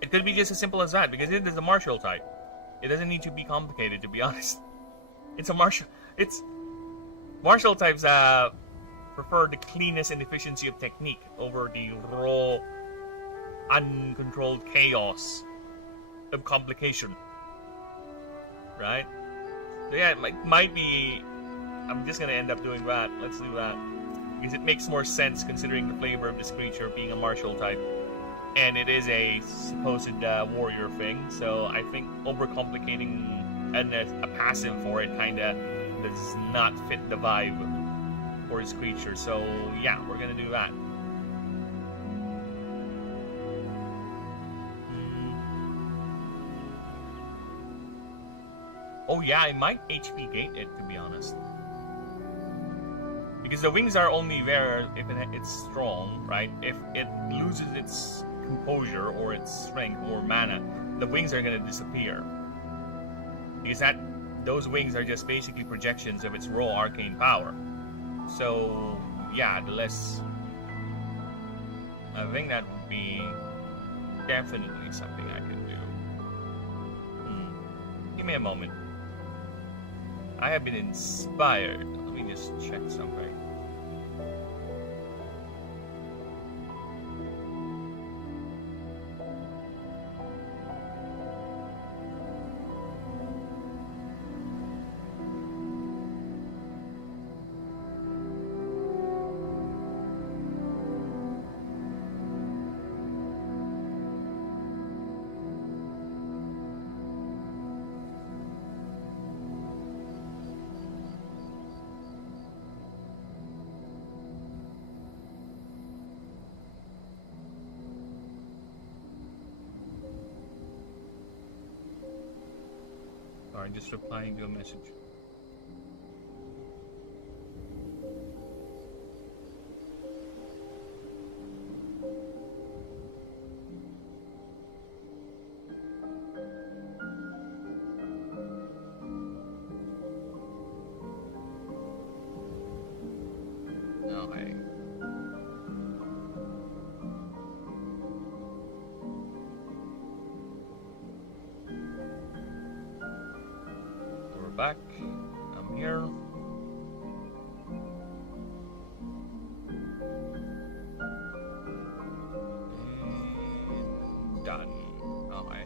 it could be just as simple as that, because it is a martial type. It doesn't need to be complicated, to be honest. It's a martial. Martial types prefer the cleanness and efficiency of technique over the raw, uncontrolled chaos of complication. Right? So yeah, it might be I'm just gonna end up doing that. Let's do that. Because it makes more sense considering the flavor of this creature being a martial type. And it is a supposed warrior thing, so I think overcomplicating a passive for it kinda does not fit the vibe for his creature. So yeah, we're gonna do that. Oh yeah, I might HP gate it, to be honest. Because the wings are only there if it's strong, right? If it loses its composure or its strength or mana, the wings are gonna disappear. Because those wings are just basically projections of its raw arcane power. So yeah, the less... I think that would be definitely something I could do. Give me a moment. I have been inspired. Let me just check something. Sorry, just replying to a message. Okay. Back. I'm here. And done. Okay.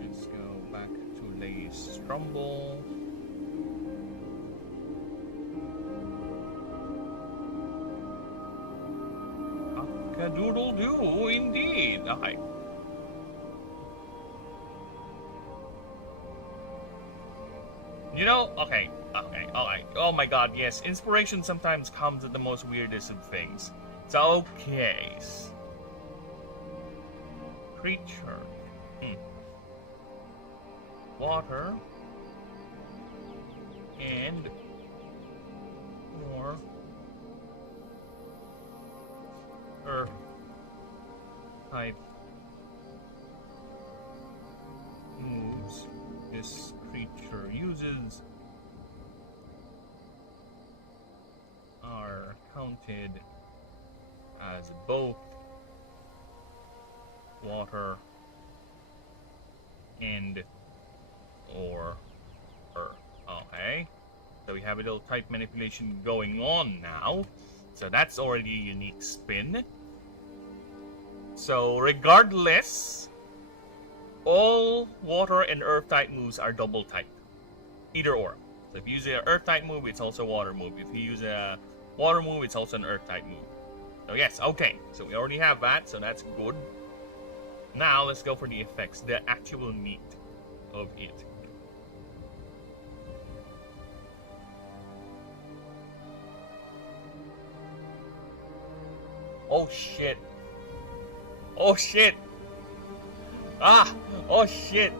Let's go back to the Strumble. Cock-a-doodle-doo, indeed. Okay. You know, okay. Oh my god, yes. Inspiration sometimes comes at the most weirdest of things. So, okay. Creature. Water. And more earth type moves this creature uses are counted as both water and or earth. Okay, so we have a little type manipulation going on now, so that's already a unique spin. So regardless, all water and earth type moves are double type. Either or. So if you use an earth type move, it's also a water move. If you use a water move, it's also an earth type move. So yes, okay. So we already have that, so that's good. Now let's go for the effects, the actual meat of it. Oh shit. Oh shit. Ah! Oh shit!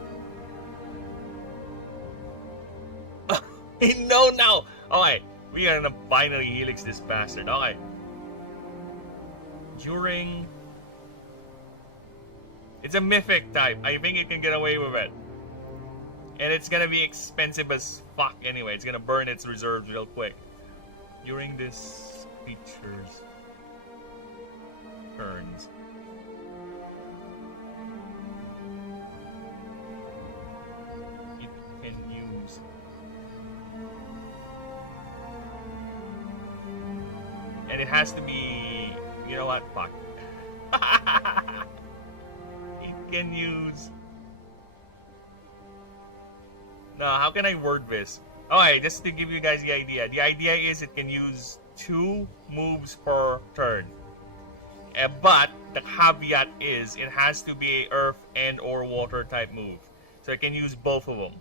No, now! Alright, we are gonna binary helix this bastard. Alright. During... It's a mythic type. I think it can get away with it. And it's gonna be expensive as fuck anyway. It's gonna burn its reserves real quick. During this creature's turns. Can use and it has to be, you know what, fuck. It can use Now, how can I word this? Alright, just to give you guys the idea. The idea is it can use 2 moves per turn. But the caveat is it has to be a earth and or water type move. So it can use both of them.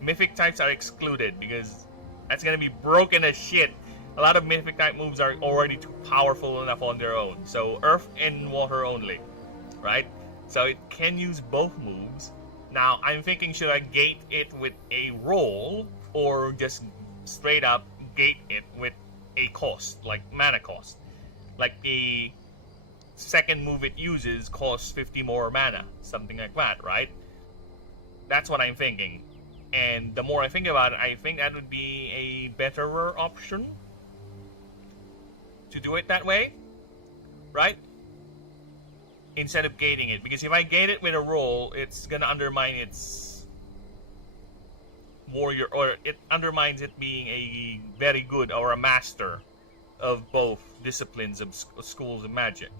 Mythic types are excluded because that's gonna be broken as shit. A lot of mythic type moves are already too powerful enough on their own. So earth and water only, right? So it can use both moves. Now I'm thinking, should I gate it with a roll or just straight up gate it with a cost, like mana cost, like the second move it uses costs 50 more mana, something like that, right? That's what I'm thinking. And the more I think about it, I think that would be a betterer option to do it that way, right? Instead of gating it. Because if I gate it with a roll, it's gonna undermine its warrior, or it undermines it being a very good or a master of both disciplines of schools of magic,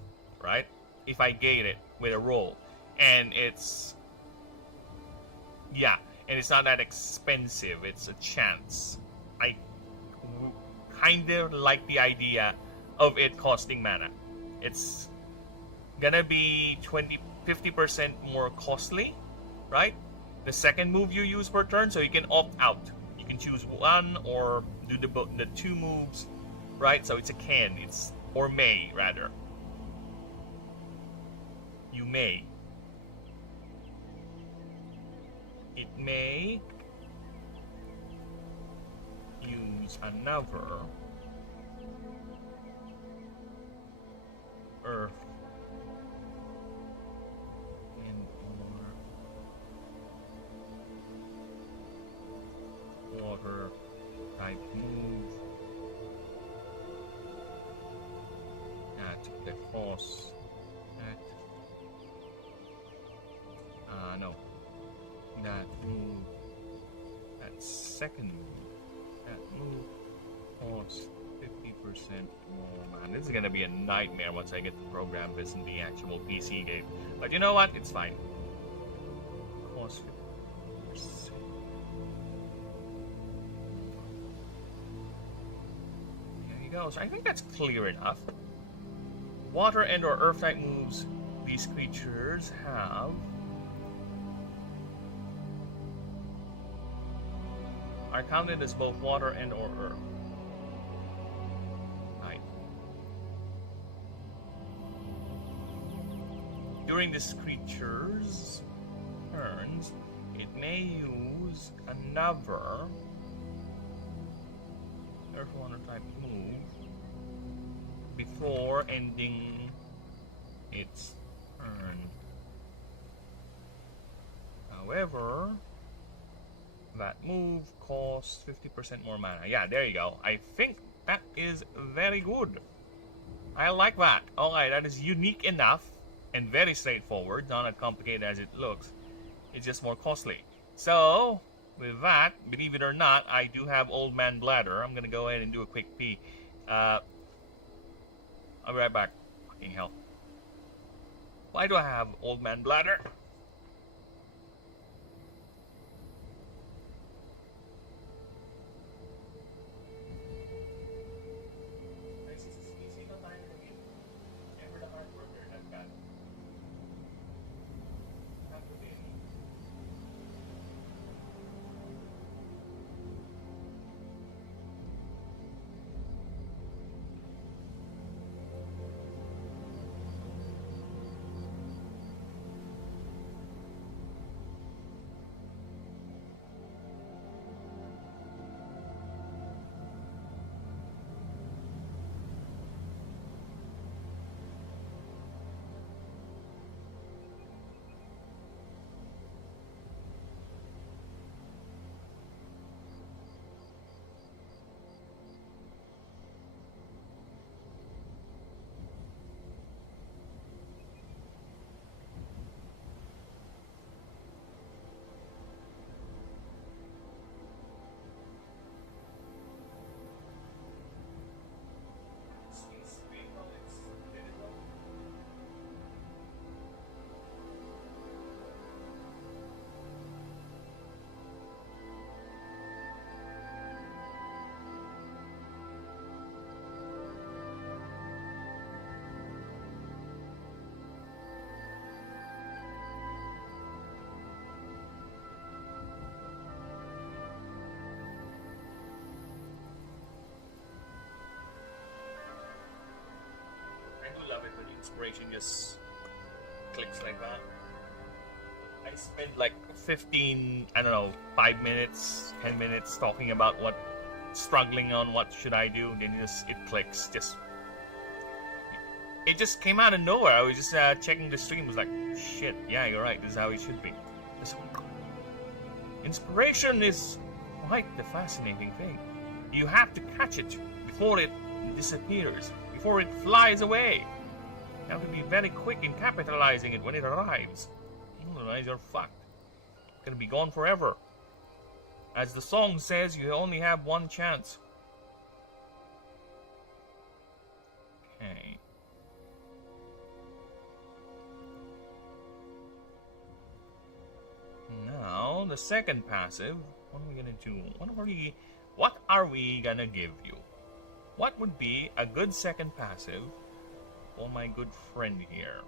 right? If I gate it with a roll. And it's... yeah, and it's not that expensive. It's a chance. I kind of like the idea of it costing mana. It's gonna be 50% more costly, right? The second move you use per turn, so you can opt out. You can choose one or do the 2 moves, right? So it's a can. It's, or may rather. You may. It may use another earth and or water type move at the cost at no, that move, that second move, that move costs 50% more. Man, this is gonna be a nightmare once I get to program this in the actual PC game. But you know what? It's fine. Cost 50%. There you go. So I think that's clear enough. Water and or earth type moves these creatures have are counted as both water and or earth. Right. During this creature's turns, it may use another earth water type move before ending its turn. However, that move costs 50% more mana. Yeah, there you go. I think that is very good. I like that. Alright, that is unique enough and very straightforward. Not as complicated as it looks. It's just more costly. So, with that, believe it or not, I do have Old Man Bladder. I'm gonna go ahead and do a quick pee. I'll be right back. Fucking hell. Why do I have Old Man Bladder? inspiration just clicks like that. I spent like 15, I don't know, 5 minutes, 10 minutes talking about struggling on what should I do, then it clicks. It just came out of nowhere. I was just checking the stream, was like, shit, yeah, you're right, this is how it should be. Inspiration is quite the fascinating thing. You have to catch it before it disappears, before it flies away. You have to be very quick in capitalizing it when it arrives. Otherwise, you're fucked. It's gonna be gone forever. As the song says, you only have one chance. Okay. Now, the second passive. What are we gonna do? What are we gonna give you? What would be a good second passive for my good friend here?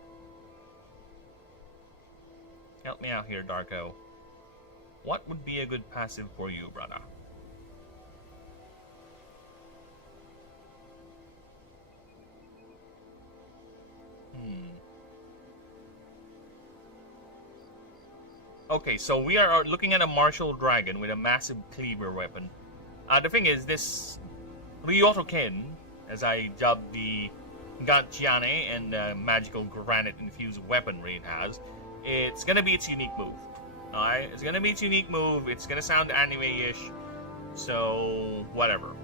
Help me out here, Darko. What would be a good passive for you, brother? Okay, so we are looking at a martial dragon with a massive cleaver weapon. The thing is, this Ryotoken, as I dubbed the Gatchiane and magical granite-infused weaponry it has, it's gonna be its unique move. Alright? It's gonna be its unique move. It's gonna sound anime-ish. So, whatever.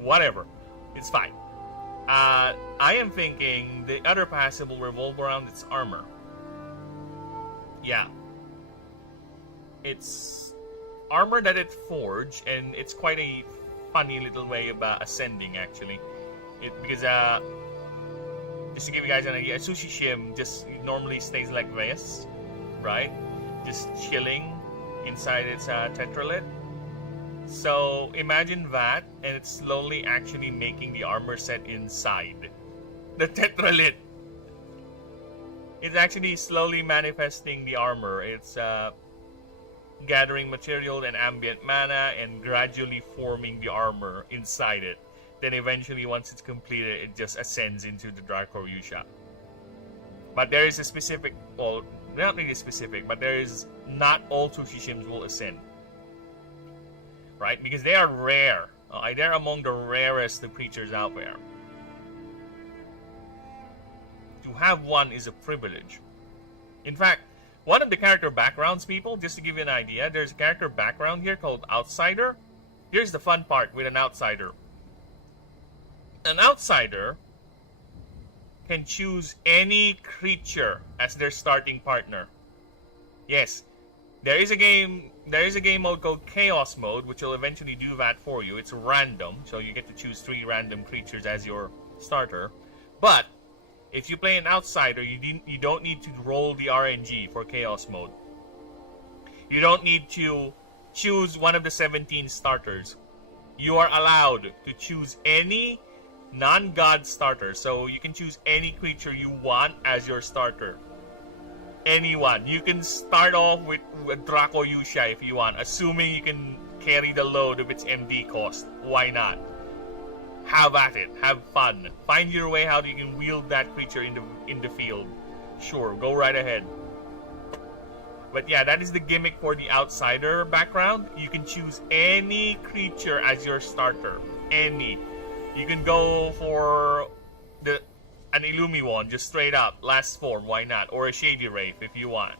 Whatever. It's fine. I am thinking the other passive will revolve around its armor. Yeah. It's armor that it forged, and it's quite a funny little way of ascending, actually. Because, just to give you guys an idea, Sushi Shim just normally stays like this, right? Just chilling inside its tetralit. So imagine that, and it's slowly actually making the armor set inside the tetralit. It's actually slowly manifesting the armor. It's gathering material and ambient mana and gradually forming the armor inside it. Then eventually, once it's completed, it just ascends into the Dark Yusha. But there is a specific, well, not really specific, but there is not all Tsushishims will ascend. Right? Because they are rare. They're among the rarest of creatures out there. To have one is a privilege. In fact, one of the character backgrounds, people, just to give you an idea, there's a character background here called Outsider. Here's the fun part with an Outsider. An Outsider can choose any creature as their starting partner. Yes, there is a game mode called Chaos Mode, which will eventually do that for you. It's random, so you get to choose 3 random creatures as your starter. But if you play an Outsider, you don't need to roll the RNG for Chaos Mode. You don't need to choose one of the 17 starters. You are allowed to choose any non-god starter. So you can choose any creature you want as your starter. Anyone. You can start off with Draco Yusha if you want, assuming you can carry the load of its MD cost. Why not? Have at it. Have fun. Find your way how you can wield that creature in the field. Sure, go right ahead. But yeah, that is the gimmick for the Outsider background. You can choose any creature as your starter. Any. You can go for an Illumiwand, just straight up, last form, why not? Or a Shady Wraith if you want.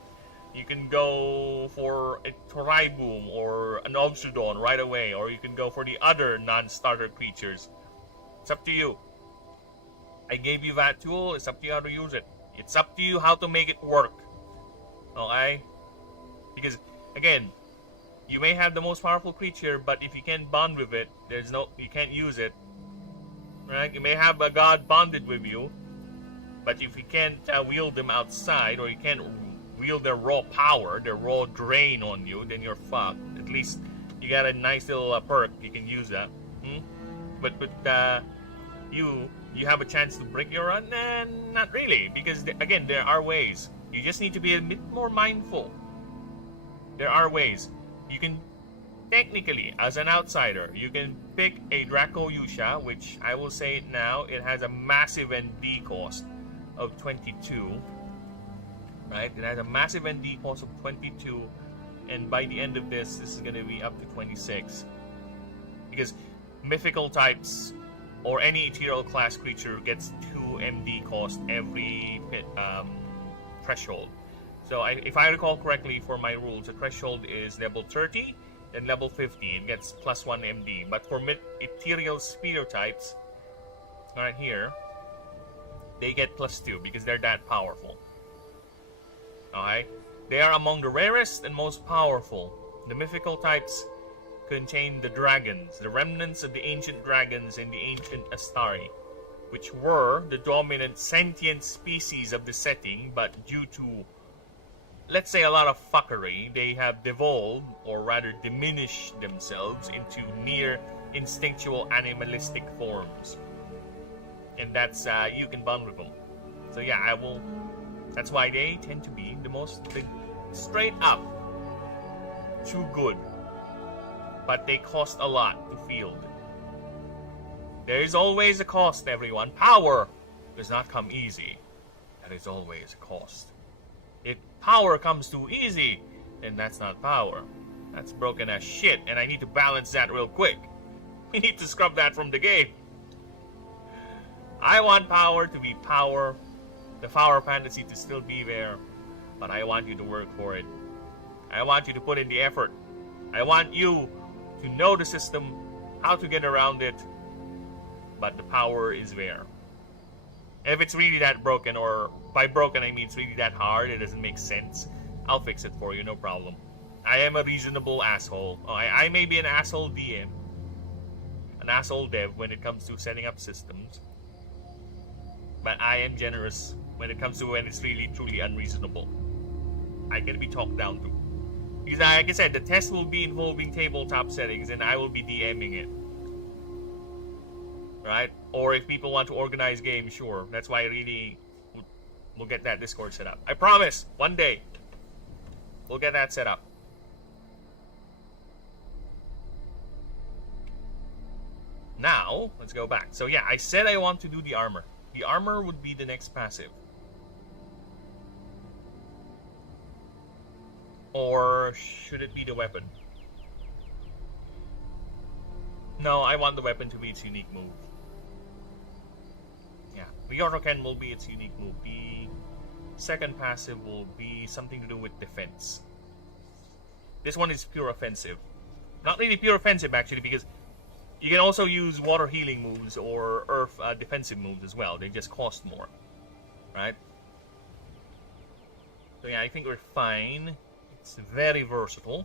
You can go for a Torai-Boom or an Obsudon right away, or you can go for the other non-starter creatures. It's up to you. I gave you that tool, it's up to you how to use it. It's up to you how to make it work. Okay? Because, again, you may have the most powerful creature, but if you can't bond with it, you can't use it. Right? You may have a god bonded with you, but if you can't wield them outside, or you can't wield their raw power, their raw drain on you, then you're fucked. At least you got a nice little perk, you can use that. But you have a chance to break your run? Not really, because again, there are ways. You just need to be a bit more mindful. There are ways. You can, technically, as an Outsider, you can pick a Draco Yusha, which I will say it now, it has a massive ND cost. of 22. Right? It has a massive ND cost of 22. And by the end of this is going to be up to 26. Because mythical types or any ethereal class creature gets 2 MD cost every threshold. So if I recall correctly for my rules, the threshold is level 30, then level 50. It gets plus 1 MD. But for ethereal spear types, right here, they get plus 2 because they're that powerful. Okay? They are among the rarest and most powerful. The mythical types contain the dragons, the remnants of the ancient dragons and the ancient Astari, which were the dominant sentient species of the setting, but due to, let's say, a lot of fuckery, they have devolved, or rather diminished themselves into near instinctual animalistic forms. And that's, you can bond with them. So yeah, that's why they tend to be the straight up too good. But they cost a lot to field. There is always a cost, everyone. Power does not come easy. There is always a cost. If power comes too easy, then that's not power. That's broken as shit, and I need to balance that real quick. We need to scrub that from the game. I want power to be power, the power fantasy to still be there, but I want you to work for it. I want you to put in the effort. I want you to know the system, how to get around it, but the power is there. If it's really that broken, or by broken I mean it's really that hard, it doesn't make sense, I'll fix it for you, no problem. I am a reasonable asshole. I may be an asshole DM, an asshole dev when it comes to setting up systems, but I am generous when it comes to when it's really truly unreasonable. I can be talked down to. Because like I said, the test will be involving tabletop settings and I will be DMing it. Right? Or if people want to organize games, sure. That's why I really we'll get that Discord set up. I promise, one day we'll get that set up. Now, let's go back. So yeah, I said I want to do the armor. The armor would be the next passive. Or should it be the weapon? No, I want the weapon to be its unique move. Yeah, the Yoroken will be its unique move. The second passive will be something to do with defense. This one is pure offensive. Not really pure offensive actually, because you can also use water healing moves or earth defensive moves as well. They just cost more. Right? So yeah, I think we're fine. It's very versatile.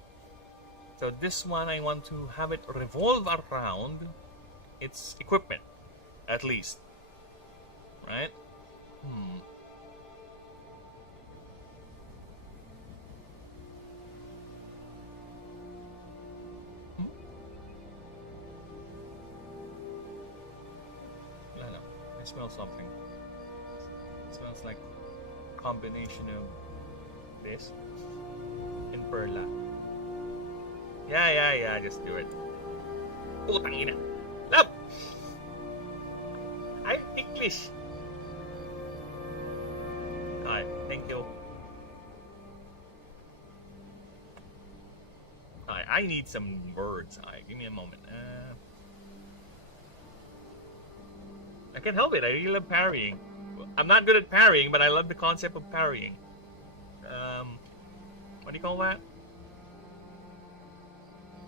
So this one I want to have it revolve around its equipment, at least. Right? No, I smell something. It smells like a combination of this and Perla. Yeah, just do it. Putang ina. Love! I'm ticklish. Alright, thank you. Alright, I need some words. Alright, give me a moment. I can't help it. I really love parrying. I'm not good at parrying, but I love the concept of parrying. What do you call that?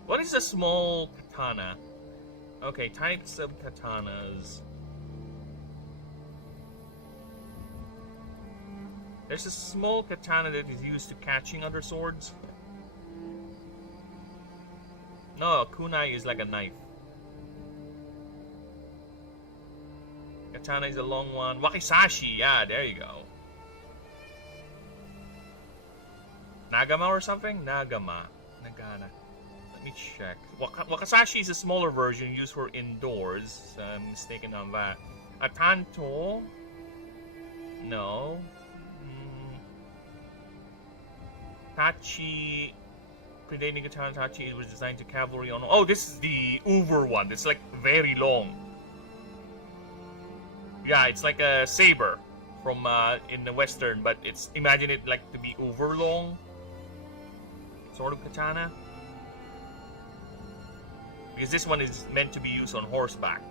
What is a small katana? Okay, types of katanas. There's a small katana that is used to catching other swords. No, a kunai is like a knife. Katana is a long one. Wakizashi, yeah, there you go. Nagama or something? Nagama. Nagana. Let me check. Wakizashi is a smaller version used for indoors. I'm mistaken on that. A tanto? No. Tachi. Predating katana Tachi was designed to cavalry on. Oh, this is the Uber one. It's like very long. Yeah, it's like a saber. from in the Western, but it's imagine it like to be overlong, sort of katana. Because this one is meant to be used on horseback.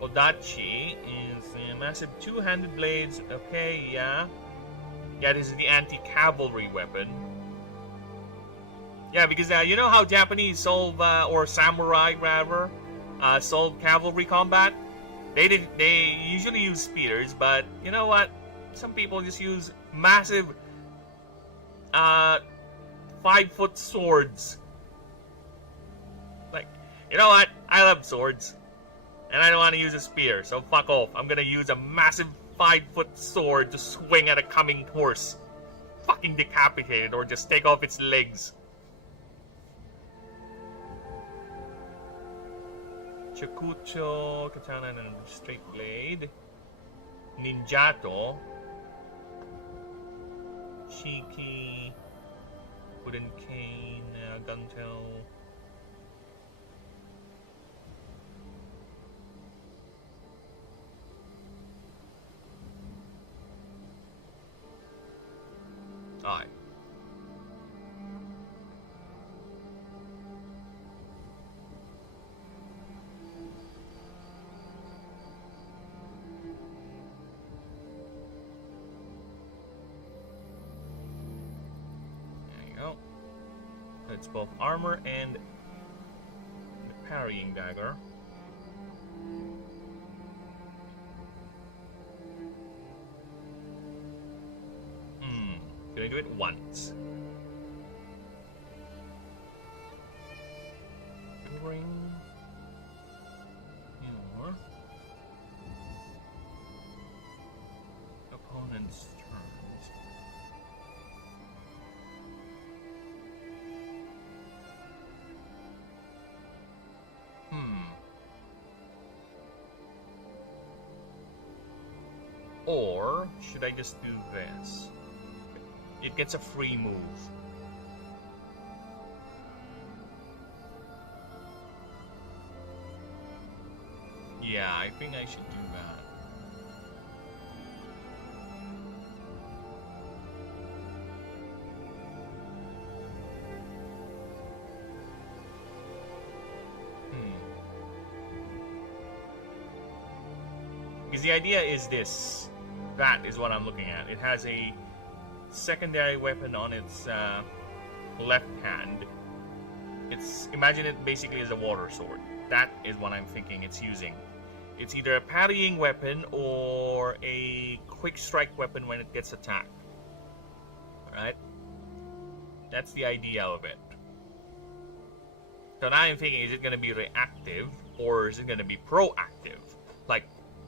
Odachi is a massive two-handed blades. Okay, yeah. Yeah, this is the anti-cavalry weapon. Yeah, because you know how Japanese solve, or samurai rather, solve cavalry combat? They usually use spears, but you know what? Some people just use massive 5-foot swords. Like, you know what? I love swords. And I don't want to use a spear, so fuck off. I'm gonna use a massive 5-foot sword to swing at a coming horse. Fucking decapitate it, or just take off its legs. Chakucho, katana and straight blade. Ninjato. Shiki. Wooden cane, guntail. Aye. There you go. It's both armor and the parrying dagger. Gonna do it once. Ring. Your opponent's turns. Or should I just do this? It gets a free move. Yeah, I think I should do that. Because the idea is this. That is what I'm looking at. It has a secondary weapon on its left hand. Imagine it basically as a water sword. That is what I'm thinking it's using. It's either a parrying weapon or a quick strike weapon when it gets attacked. Alright? That's the idea of it. So now I'm thinking, is it going to be reactive or is it going to be proactive? Like,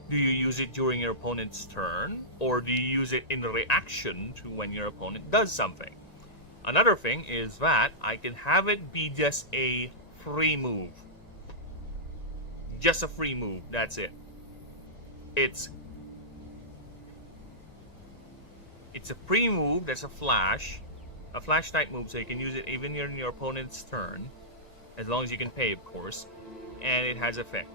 do you use it during your opponent's turn, or do you use it in reaction to when your opponent does something? Another thing is that I can have it be just a free move. Just a free move, that's it. It's a free move that's a flash type move, so you can use it even in your opponent's turn, as long as you can pay, of course, and it has effect.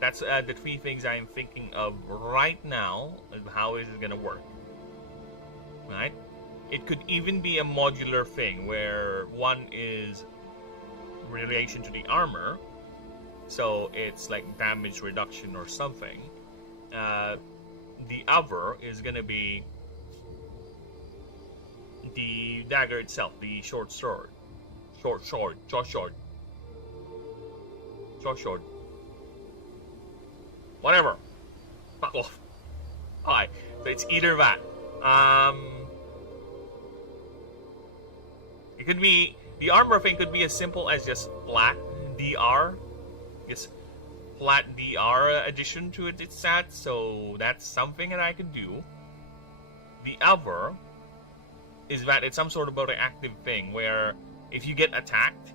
That's the three things I'm thinking of right now of how is it going to work. Right? It could even be a modular thing where one is in relation to the armor, so it's like damage reduction or something. The other is going to be the dagger itself, the short sword. Short sword. Whatever. Fuck off. Alright, so it's either that. It could be, the armor thing could be as simple as just flat DR. Just flat DR addition to its stats, so that's something that I could do. The other is that it's some sort of a reactive thing where if you get attacked,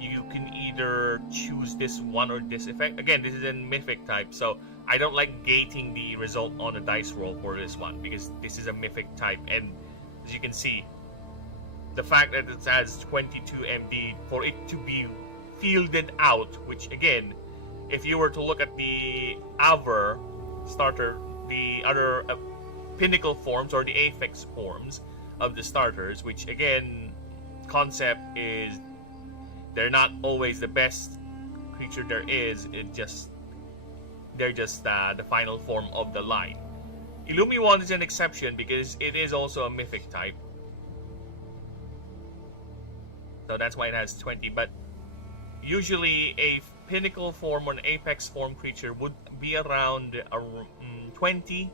you can either choose this one or this effect. Again, this is a mythic type, so I don't like gating the result on a dice roll for this one, because this is a mythic type, and as you can see, the fact that it has 22 MD, for it to be fielded out, which again, if you were to look at the other starter, the other pinnacle forms or the apex forms of the starters, which again, concept is they're not always the best creature there is. They're just the final form of the line. Illumiwand is an exception because it is also a mythic type, so that's why it has 20. But usually a pinnacle form or an apex form creature would be around 20.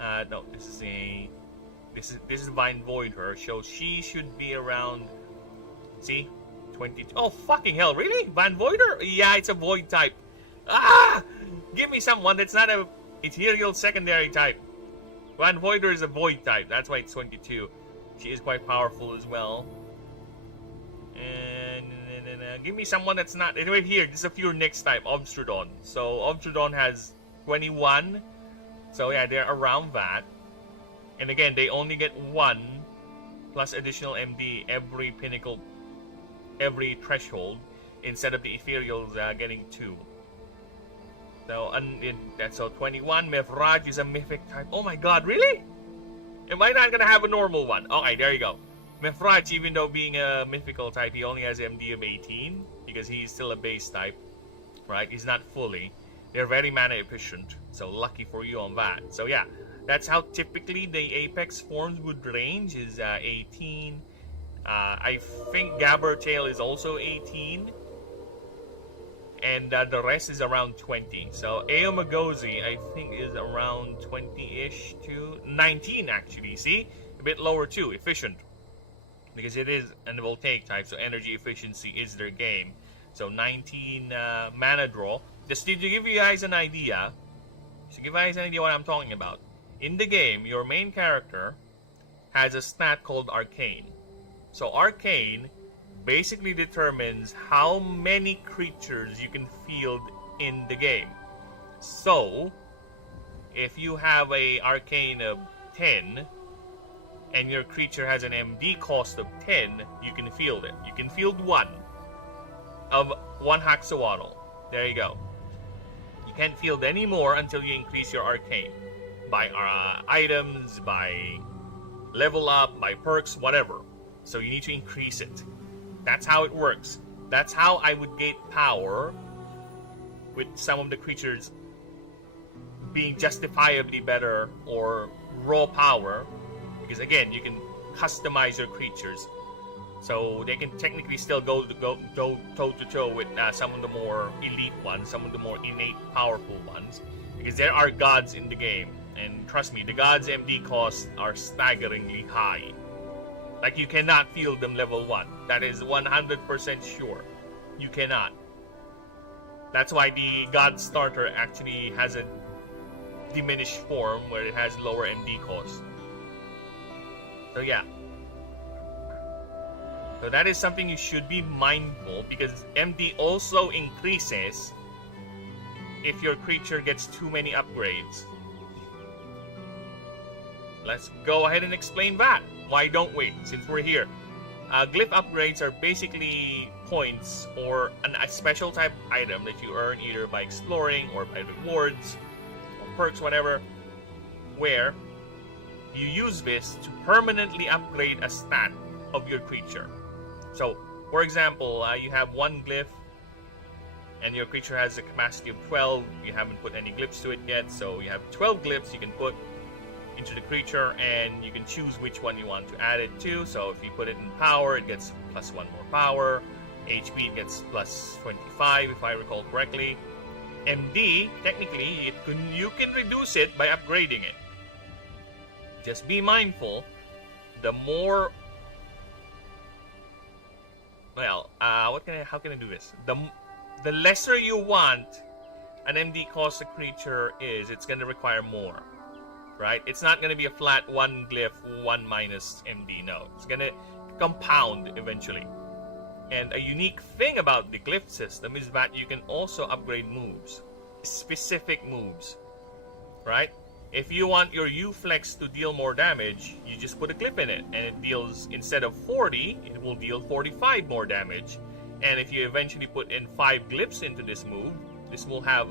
No, this is Vine Voider, so she should be around, see, 20. Oh fucking hell, really? Vine Voider? Yeah, it's a void type. Give me someone that's not a ethereal secondary type. Vine Voider is a void type, that's why it's 22. She is quite powerful as well. And give me someone that's not. Anyway, here, this is a pure Nyx type, Obstrudon. So Obstrudon has 21. So yeah, they're around that. And again, they only get 1 plus additional MD every pinnacle, every threshold, instead of the ethereals getting 2. So 21. Mephraj is a mythic type. Oh my god, really? Am I not gonna have a normal one? Okay, there you go. Mephraj, even though being a mythical type, he only has MD of 18 because he's still a base type, right? He's not fully. They're very mana efficient, so lucky for you on that. So yeah, that's how typically the apex forms would range, is 18. I think Gabbertail is also 18. And the rest is around 20. So Eomagozi, I think, is around 20-ish to 19 actually. See? A bit lower too, efficient. Because it is an voltaic type, so energy efficiency is their game. So 19 mana draw. Just to give you guys an idea, what I'm talking about. In the game, your main character has a stat called Arcane. So Arcane basically determines how many creatures you can field in the game. So, if you have a Arcane of 10, and your creature has an MD cost of 10, you can field it. You can field 1 of 1 Haxawaddle. There you go. You can't field any more until you increase your Arcane. By items, by level up, by perks, whatever. So you need to increase it. That's how it works. That's how I would gate power with some of the creatures being justifiably better or raw power. Because again, you can customize your creatures. So they can technically still go toe-to-toe with some of the more elite ones, some of the more innate powerful ones. Because there are gods in the game. And trust me, the gods' MD costs are staggeringly high. Like, you cannot field them level 1. That is 100% sure. You cannot. That's why the God Starter actually has a diminished form where it has lower MD cost. So yeah. So that is something you should be mindful, because MD also increases if your creature gets too many upgrades. Let's go ahead and explain that. Why don't we, since we're here? Glyph upgrades are basically points or a special type item that you earn either by exploring or by rewards or perks, whatever, where you use this to permanently upgrade a stat of your creature. So, for example, you have 1 glyph and your creature has a capacity of 12. You haven't put any glyphs to it yet, so you have 12 glyphs you can put into the creature, and you can choose which one you want to add it to. So if you put it in power, it gets +1 more power. HP, it gets +25 if I recall correctly. MD, technically, you can reduce it by upgrading it. Just be mindful, the more... Well, how can I do this? The lesser you want an MD cost a creature is, it's going to require more. Right? It's not going to be a flat 1 glyph, 1 minus MD. No. It's going to compound eventually. And a unique thing about the glyph system is that you can also upgrade moves. Specific moves. Right? If you want your U-Flex to deal more damage, you just put a glyph in it. And it deals, instead of 40, it will deal 45 more damage. And if you eventually put in 5 glyphs into this move, this will have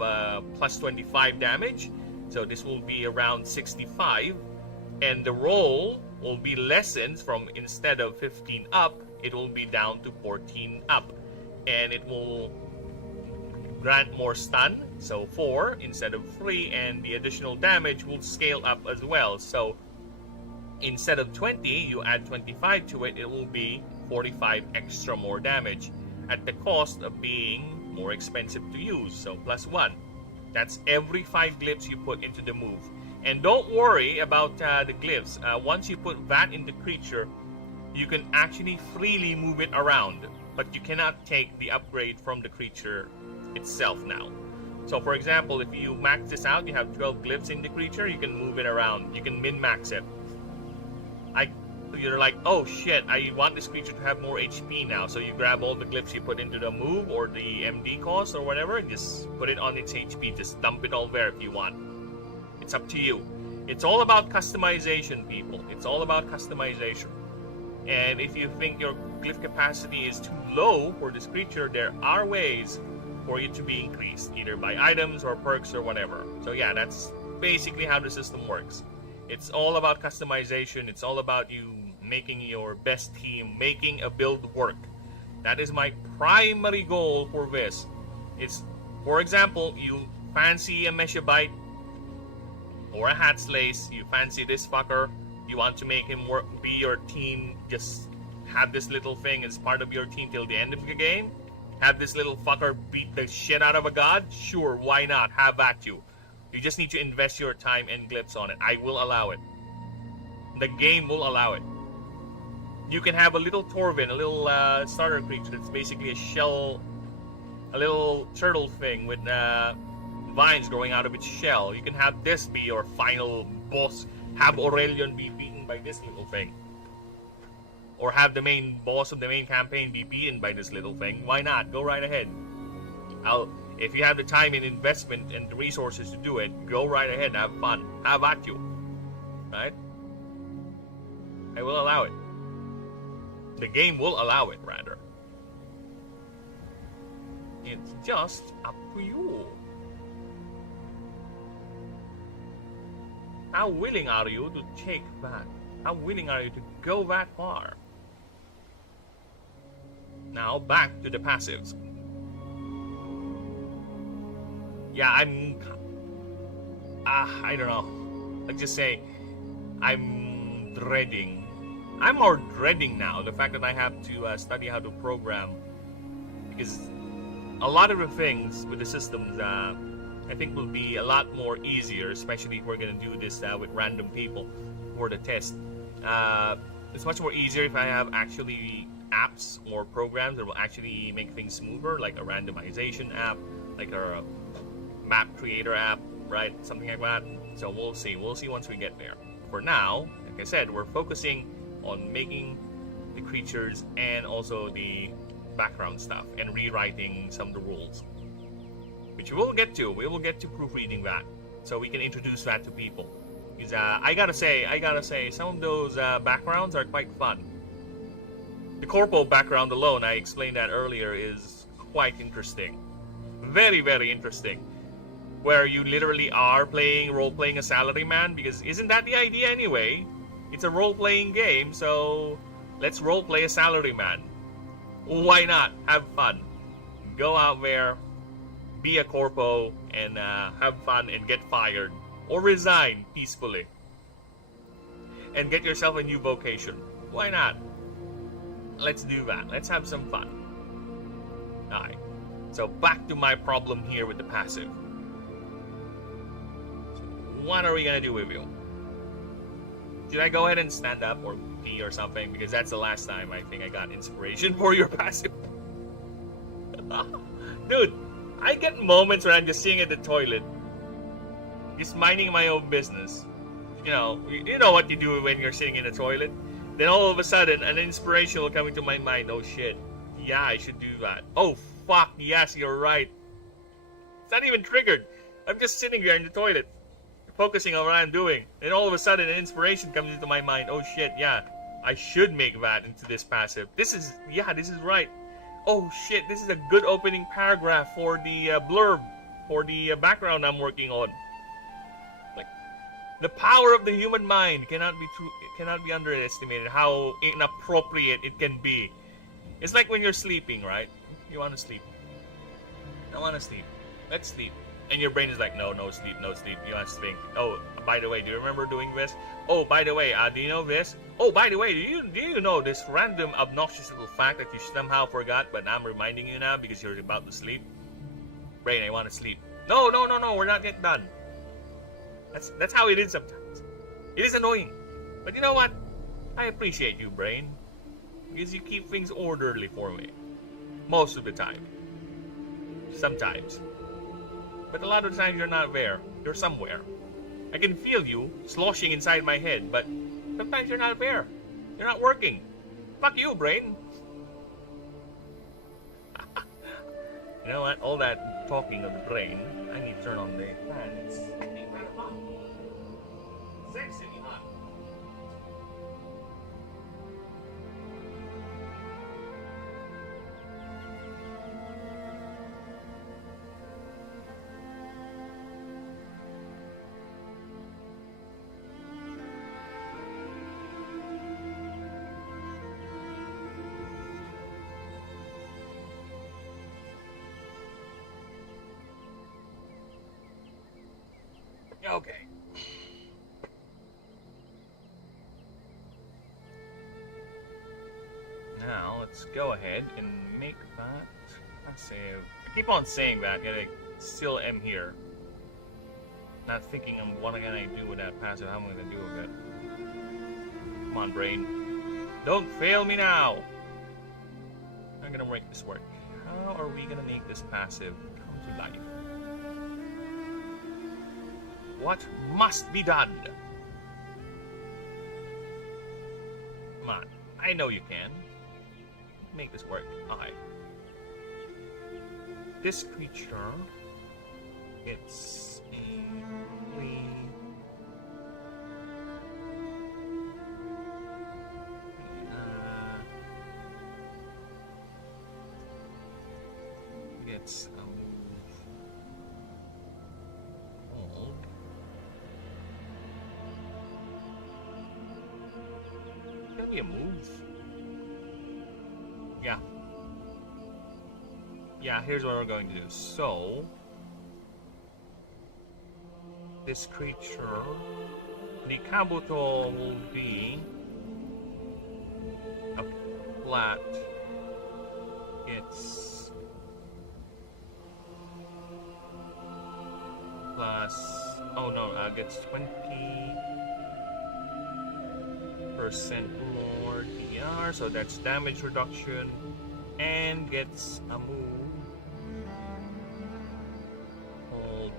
plus 25 damage. So this will be around 65. And the roll will be lessened from, instead of 15 up, it will be down to 14 up. And it will grant more stun, so 4 instead of 3, and the additional damage will scale up as well. So instead of 20, you add 25 to it, it will be 45 extra more damage at the cost of being more expensive to use, so plus 1. That's every 5 glyphs you put into the move. And don't worry about the glyphs. Once you put that in the creature, you can actually freely move it around, but you cannot take the upgrade from the creature itself now. So for example, if you max this out, you have 12 glyphs in the creature, you can move it around, you can min-max it. You're like, oh shit, I want this creature to have more HP now, so you grab all the glyphs you put into the move or the MD cost or whatever, and just put it on its HP, just dump it all there if you want. It's up to you. It's all about customization, people. It's all about customization. And if you think your glyph capacity is too low for this creature, there are ways for it to be increased, either by items or perks or whatever. So yeah, that's basically how the system works. It's all about customization. It's all about you making your best team, making a build work. That is my primary goal for this. It's, for example, you fancy a Meshabite or a Hatslace, you fancy this fucker, you want to make him work, be your team, just have this little thing as part of your team till the end of the game, have this little fucker beat the shit out of a god, sure, why not, have at you. You just need to invest your time and glyphs on it. I will allow it. The game will allow it. You can have a little Torvin, a little starter creature that's basically a shell, a little turtle thing with vines growing out of its shell. You can have this be your final boss. Have Aurelion be beaten by this little thing. Or have the main boss of the main campaign be beaten by this little thing. Why not? Go right ahead. If you have the time and investment and the resources to do it, go right ahead. Have fun. Have at you. Right? I will allow it. The game will allow it, rather. It's just up to you. How willing are you to take that? How willing are you to go that far? Now, back to the passives. Yeah, I don't know. Let's just say, I'm more dreading now the fact that I have to study how to program, because a lot of the things with the systems I think will be a lot more easier, especially if we're going to do this with random people for the test. It's much more easier if I have actually apps or programs that will actually make things smoother, like a randomization app, like a map creator app, right? Something like that. So we'll see once we get there. For now, like I said, we're focusing on making the creatures and also the background stuff and rewriting some of the rules, which we will get to. We will get to proofreading that, so we can introduce that to people. Because I gotta say, some of those backgrounds are quite fun. The corpo background alone, I explained that earlier, is quite interesting. Very, very interesting. Where you literally are role-playing a salaryman, because isn't that the idea anyway? It's a role-playing game, so let's role-play a salaryman. Why not? Have fun. Go out there, be a corpo, and have fun and get fired. Or resign peacefully. And get yourself a new vocation. Why not? Let's do that. Let's have some fun. Alright. So back to my problem here with the passive. What are we gonna do with you? Should I go ahead and stand up or pee or something? Because that's the last time I think I got inspiration for your passive. Dude, I get moments where I'm just sitting at the toilet, just minding my own business. You know what you do when you're sitting in the toilet? Then all of a sudden, an inspiration will come into my mind. Oh shit, yeah, I should do that. Oh fuck, yes, you're right. It's not even triggered. I'm just sitting there in the toilet, focusing on what I'm doing. And all of a sudden, an inspiration comes into my mind. Oh shit, yeah, I should make that into this passive. This is right. Oh shit, this is a good opening paragraph for the blurb, for the background I'm working on. Like, the power of the human mind cannot be underestimated. How inappropriate it can be. It's like when you're sleeping, right? You want to sleep. I want to sleep. Let's sleep. And your brain is like, no, no sleep, no sleep. You want to think, oh, by the way, do you remember doing this? Oh, by the way, do you know this? Oh, by the way, do you know this random obnoxious little fact that you somehow forgot, but I'm reminding you now because you're about to sleep? Brain, I want to sleep. No, no, no, no, we're not yet done. That's how it is sometimes. It is annoying. But you know what? I appreciate you, brain. Because you keep things orderly for me. Most of the time. Sometimes. But a lot of times you're not there. You're somewhere. I can feel you sloshing inside my head, but sometimes you're not there. You're not working. Fuck you, brain. You know what? All that talking of the brain, I need to turn on the fan. It's kind of hot. Sexy hot. Okay. Now let's go ahead and make that a save. I keep on saying that, yet I still am here. Not thinking of what can I do with that passive, how am I gonna do with it. Come on, brain. Don't fail me now! I'm gonna make this work. How are we gonna make this passive come to life? What must be done? Come on, I know you can. Make this work. Okay. This creature, it's gets a move. Hold. Gonna be a move. Yeah. Yeah, here's what we're going to do. So, this creature, the Kabuto will be a flat. It's plus, oh no, gets 20% more DR, so that's damage reduction, and gets a move. Hold.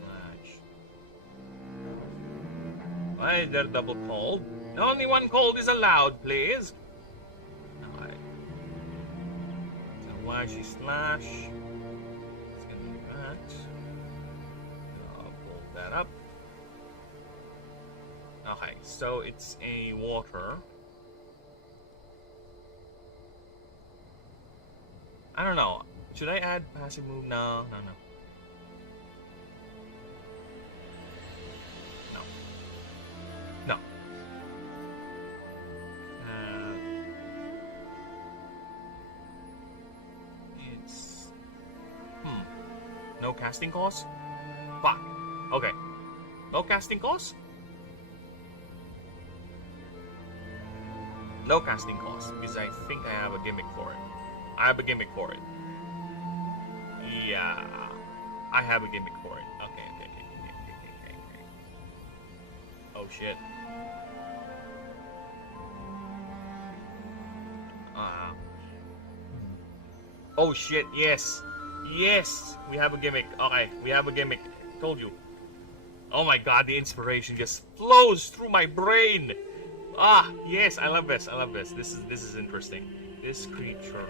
Slash. Why is there double cold? Only one cold is allowed, please. Alright. So why she slash? It's gonna do that. I'll pull that up. Okay, so it's a water. I don't know. Should I add passive move? No. No. It's... No casting cost? Fuck. Okay. No casting cost? No casting cost, because I think I have a gimmick for it. I have a gimmick for it. Yeah. I have a gimmick for it. Okay. Oh shit. Oh shit, yes. Yes! We have a gimmick. Okay, we have a gimmick. Told you. Oh my god, the inspiration just flows through my brain! Ah, yes, I love this. This is interesting. This creature.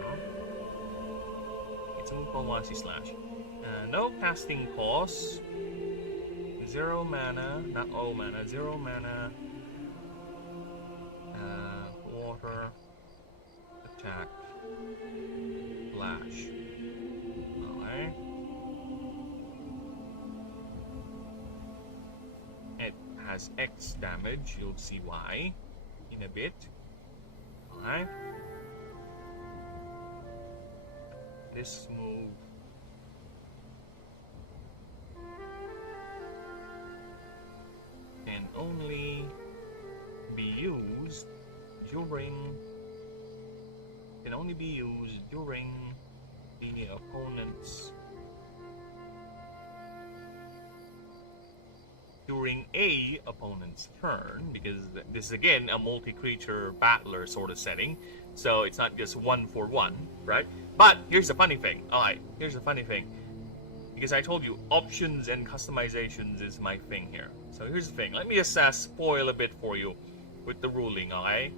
It's a move called Wansi Slash. No casting cost. 0 mana, not all mana, 0 mana. has X damage. You'll see why in a bit. Alright. This move can only be used during the opponent's turn, because this is again a multi-creature battler sort of setting, so it's not just 1-for-1, right? But here's the funny thing. Alright, here's the funny thing. Because I told you, options and customizations is my thing here. So here's the thing. Let me just spoil a bit for you with the ruling, alright?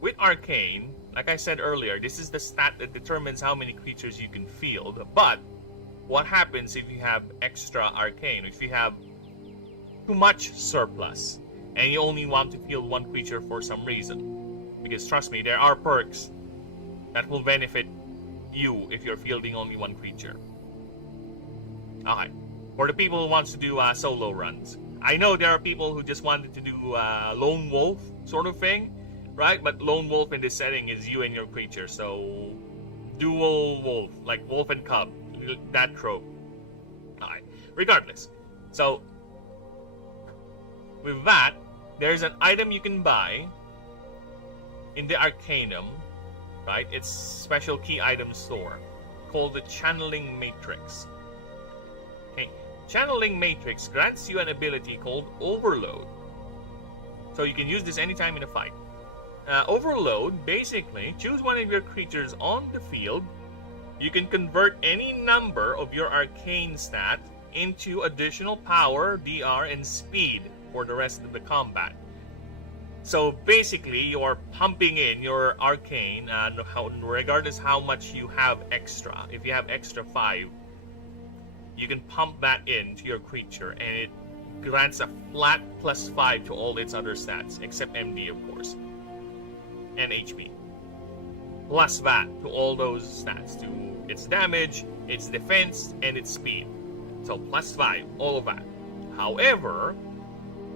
With Arcane, like I said earlier, this is the stat that determines how many creatures you can field. But what happens if you have extra Arcane? If you have too much surplus and you only want to field one creature for some reason? Because trust me, there are perks that will benefit you if you're fielding only one creature. Okay, for the people who wants to do solo runs, I know there are people who just wanted to do lone wolf sort of thing, right? But lone wolf in this setting is you and your creature, so dual wolf, like wolf and cub, that trope. Alright, regardless. So, with that, there's an item you can buy in the Arcanum, right? It's special key item store called the Channeling Matrix. Okay, Channeling Matrix grants you an ability called Overload. So you can use this anytime in a fight. Overload, basically, choose one of your creatures on the field. You can convert any number of your arcane stat into additional power, DR, and speed for the rest of the combat. So basically, you're pumping in your arcane, regardless how much you have extra. If you have extra 5, you can pump that into your creature, and it grants a flat +5 to all its other stats, except MD, of course, and HP. Plus that to all those stats, to its damage, its defense, and its speed. So +5, all of that. However,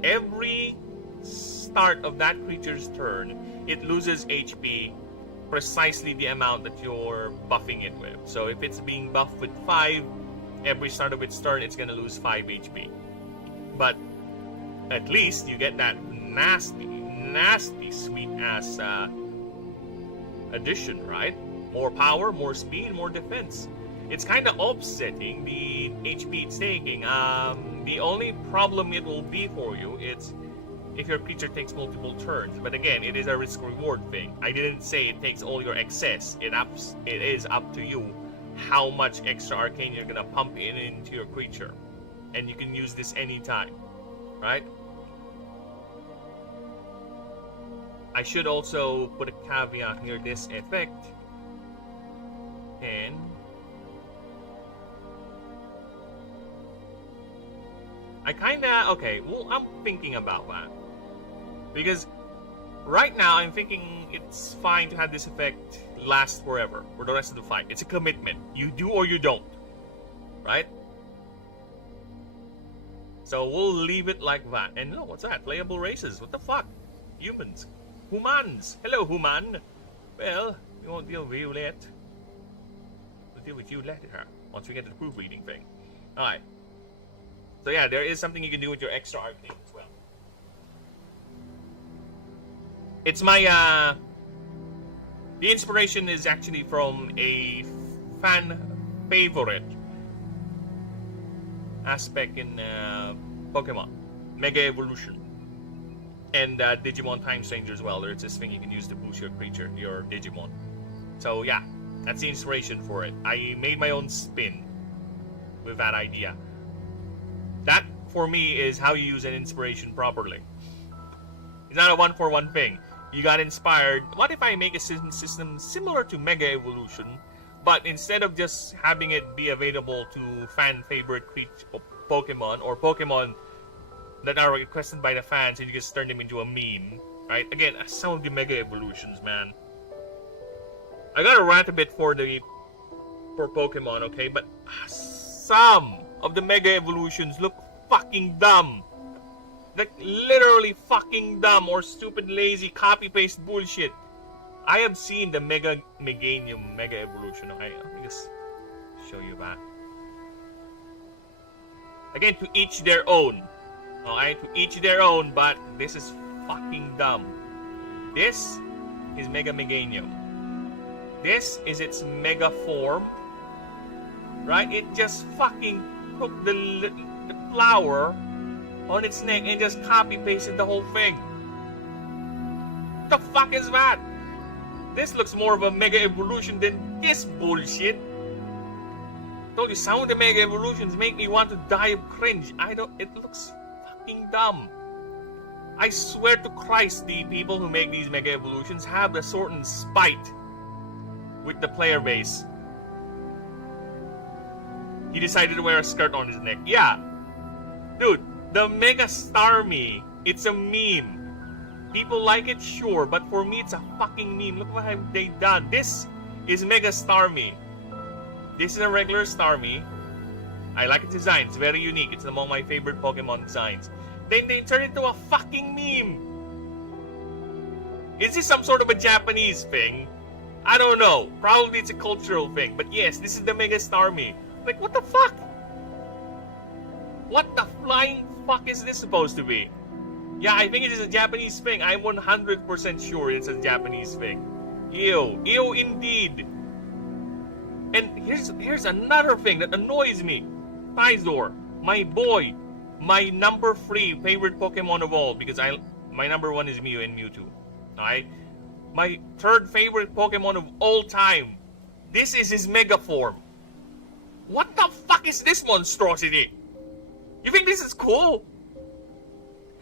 every start of that creature's turn, it loses HP precisely the amount that you're buffing it with. So if it's being buffed with 5, every start of its turn, it's gonna lose 5 HP. But at least you get that nasty, sweet-ass addition, right? More power, more speed, more defense. It's kind of offsetting the HP it's taking. The only problem it will be for you is if your creature takes multiple turns. But again, it is a risk-reward thing. I didn't say it takes all your excess. It is up to you how much extra arcane you're gonna pump into your creature. And you can use this anytime, right? I should also put a caveat near this effect. And I'm thinking about that. Because right now I'm thinking it's fine to have this effect last forever for the rest of the fight. It's a commitment. You do or you don't, right? So we'll leave it like that. And no, what's that? Playable races. What the fuck? Humans. Humans. Hello, human. Well, we won't deal with you yet. We'll deal with you later, once we get to the proof reading thing. Alright. So yeah, there is something you can do with your extra arcane as well. It's my, the inspiration is actually from a fan favorite aspect in Pokemon. Mega Evolution. And Digimon Time Stranger as well. There's this thing you can use to boost your creature, your Digimon. So yeah, that's the inspiration for it. I made my own spin with that idea. That, for me, is how you use an inspiration properly. It's not a one-for-one thing. You got inspired. What if I make a system similar to Mega Evolution, but instead of just having it be available to fan favorite Pokemon, or Pokemon that are requested by the fans, and you just turn them into a meme, right? Again, some of the Mega Evolutions, man. I gotta rant a bit for Pokemon, okay? But some of the Mega Evolutions look fucking dumb. Like, literally fucking dumb or stupid, lazy, copy-paste bullshit. I have seen the Mega Meganium Mega Evolution. Okay, let me just show you that. Again, to each their own. Okay, to each their own, but this is fucking dumb. This is Mega Meganium. This is its Mega form. Right? It just fucking took the flower on its neck and just copy-pasted the whole thing. What the fuck is that? This looks more of a Mega Evolution than this bullshit. Told you, some of the Mega Evolutions make me want to die of cringe. It looks fucking dumb. I swear to Christ, the people who make these Mega Evolutions have a certain spite with the player base. He decided to wear a skirt on his neck. Yeah. Dude, the Mega Starmie, it's a meme. People like it, sure, but for me, it's a fucking meme. Look what have they done. This is Mega Starmie. This is a regular Starmie. I like its design. It's very unique. It's among my favorite Pokemon designs. Then they turn it into a fucking meme. Is this some sort of a Japanese thing? I don't know. Probably it's a cultural thing. But yes, this is the Mega Starmie. Like, what the fuck? What the flying fuck is this supposed to be? Yeah, I think it is a Japanese thing. I'm 100% sure it's a Japanese thing. Ew. Ew indeed. And here's another thing that annoys me. Sizor, my boy, my number 3 favorite Pokemon of all, because my number 1 is Mew and Mewtwo. Alright? My 3rd favorite Pokemon of all time. This is his Mega form. What the fuck is this monstrosity? You think this is cool?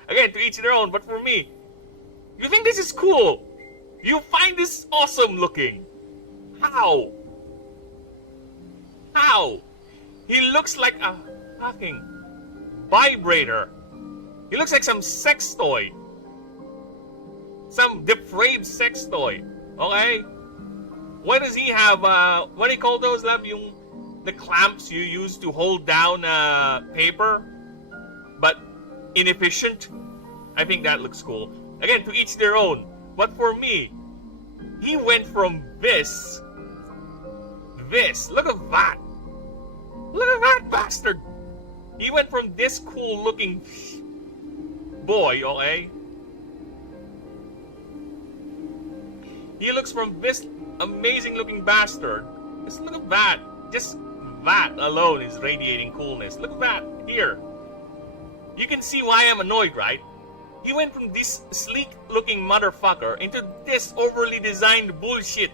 Again, to each their own, but for me, you think this is cool? You find this awesome looking? How? How? He looks like a fucking vibrator. He looks like some sex toy. Some depraved sex toy. Okay? What does he have? What do you call those, Lab? The clamps you use to hold down paper? But inefficient? I think that looks cool. Again, to each their own. But for me, he went from this. Look at that. Look at that bastard. He went from this cool looking boy, okay? He looks from this amazing looking bastard. Just look at that. Just that alone is radiating coolness. Look at that. Here. You can see why I'm annoyed, right? He went from this sleek looking motherfucker into this overly designed bullshit.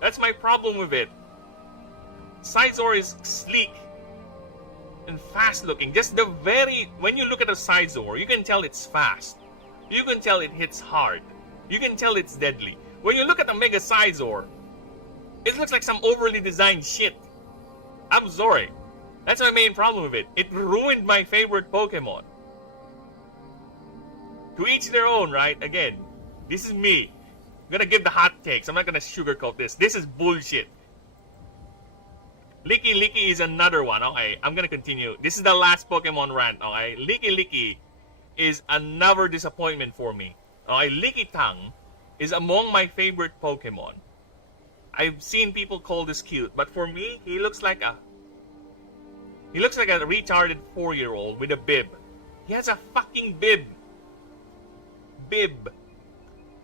That's my problem with it. Sizor is sleek and fast looking. Just when you look at a Sizor, you can tell it's fast. You can tell it hits hard. You can tell it's deadly. When you look at a Mega Sizor, it looks like some overly designed shit. I'm sorry. That's my main problem with it. It ruined my favorite Pokemon. To each their own, right? Again, this is me. I'm gonna give the hot takes. I'm not gonna sugarcoat this. This is bullshit. Licky is another one. Okay, I'm gonna continue. This is the last Pokemon rant. Okay, Licky is another disappointment for me. Okay, Lickitung is among my favorite Pokemon. I've seen people call this cute, but for me, he looks like a retarded 4-year-old with a bib. He has a fucking bib.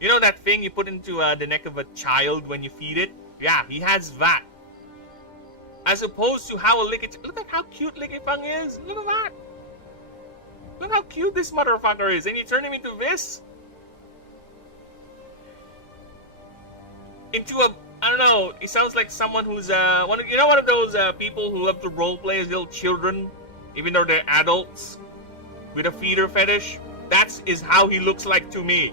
You know that thing you put into the neck of a child when you feed it? Yeah, he has that. As opposed to how a Lickitung... Look at how cute Lickitung is. Look at that. Look how cute this motherfucker is. And you turn him into this? Into a... I don't know. He sounds like someone who's... one of those people who love to roleplay as little children, even though they're adults, with a feeder fetish? That is how he looks like to me.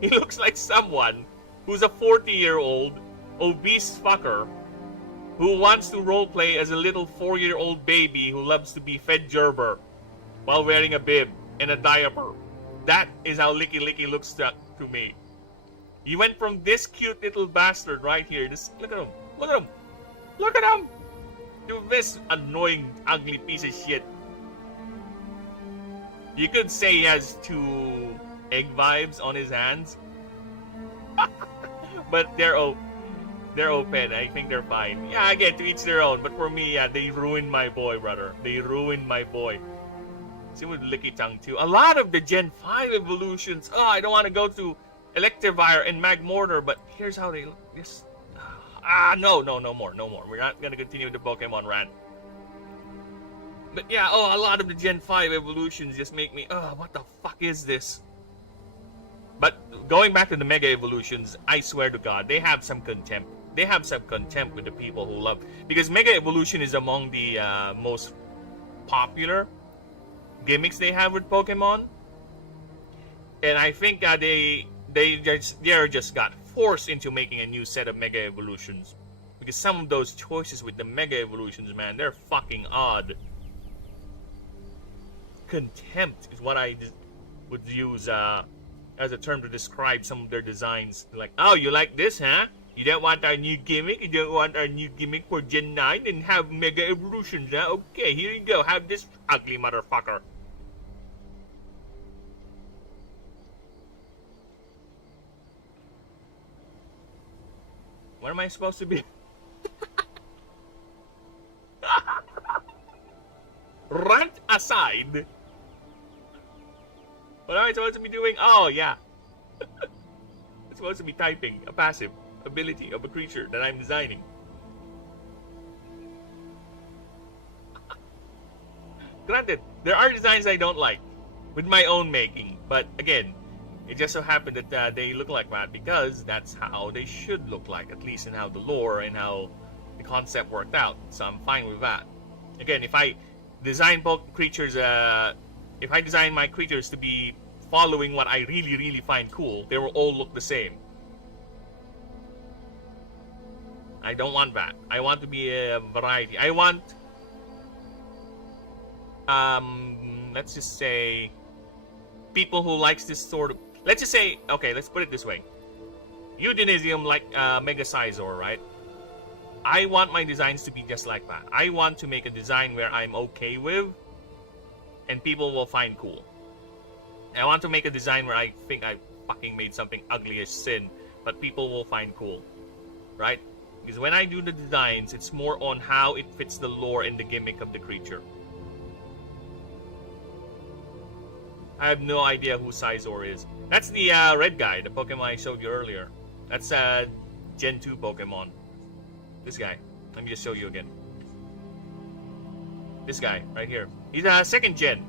He looks like someone who's a 40-year-old obese fucker who wants to roleplay as a little 4-year-old baby who loves to be fed gerber while wearing a bib and a diaper. That is how Licky looks to me. He went from this cute little bastard right here. Just look at him. Look at him. Look at him. To this annoying, ugly piece of shit. You could say he has 2 egg vibes on his hands. But they're open. I think they're fine. Yeah, again, to each their own. But for me, yeah, they ruined my boy, brother. They ruined my boy. Same with Licky Tongue too. A lot of the Gen 5 evolutions. Oh, I don't want to go to Electivire and Magmortar, but here's how they look. Yes. No more. We're not gonna continue the Pokemon rant. But yeah, a lot of the Gen 5 evolutions just make me, what the fuck is this? But going back to the Mega Evolutions, I swear to God, they have some contempt. They have some contempt with the people who love, because Mega Evolution is among the most popular gimmicks they have with Pokemon, and I think they just got forced into making a new set of Mega Evolutions, because some of those choices with the Mega Evolutions, man, they're fucking odd. Contempt is what I would use as a term to describe some of their designs. Like, oh, you like this, huh? You don't want our new gimmick? You don't want our new gimmick for Gen 9 and have Mega Evolutions, huh? Okay, here you go. Have this ugly motherfucker. What am I supposed to be? Rant aside. What am I supposed to be doing? Oh, yeah. I'm supposed to be typing a passive ability of a creature that I'm designing. Granted, there are designs I don't like with my own making, but again, it just so happened that they look like that because that's how they should look like, at least in how the lore and how the concept worked out. So I'm fine with that. Again, if I design creatures, if I design my creatures to be following what I really find cool, they will all look the same. I don't want that. I want to be a variety. I want, let's just say, people who likes this sort of, let's just say, okay, let's put it this way. Eudynasium like Mega Sizor, right? I want my designs to be just like that. I want to make a design where I'm okay with and people will find cool. I want to make a design where I think I fucking made something ugly as sin, but people will find cool, right? Because when I do the designs, it's more on how it fits the lore and the gimmick of the creature. I have no idea who Sizor is. That's the red guy, the Pokemon I showed you earlier. That's Gen 2 Pokemon. This guy. Let me just show you again. This guy, right here. He's a second gen.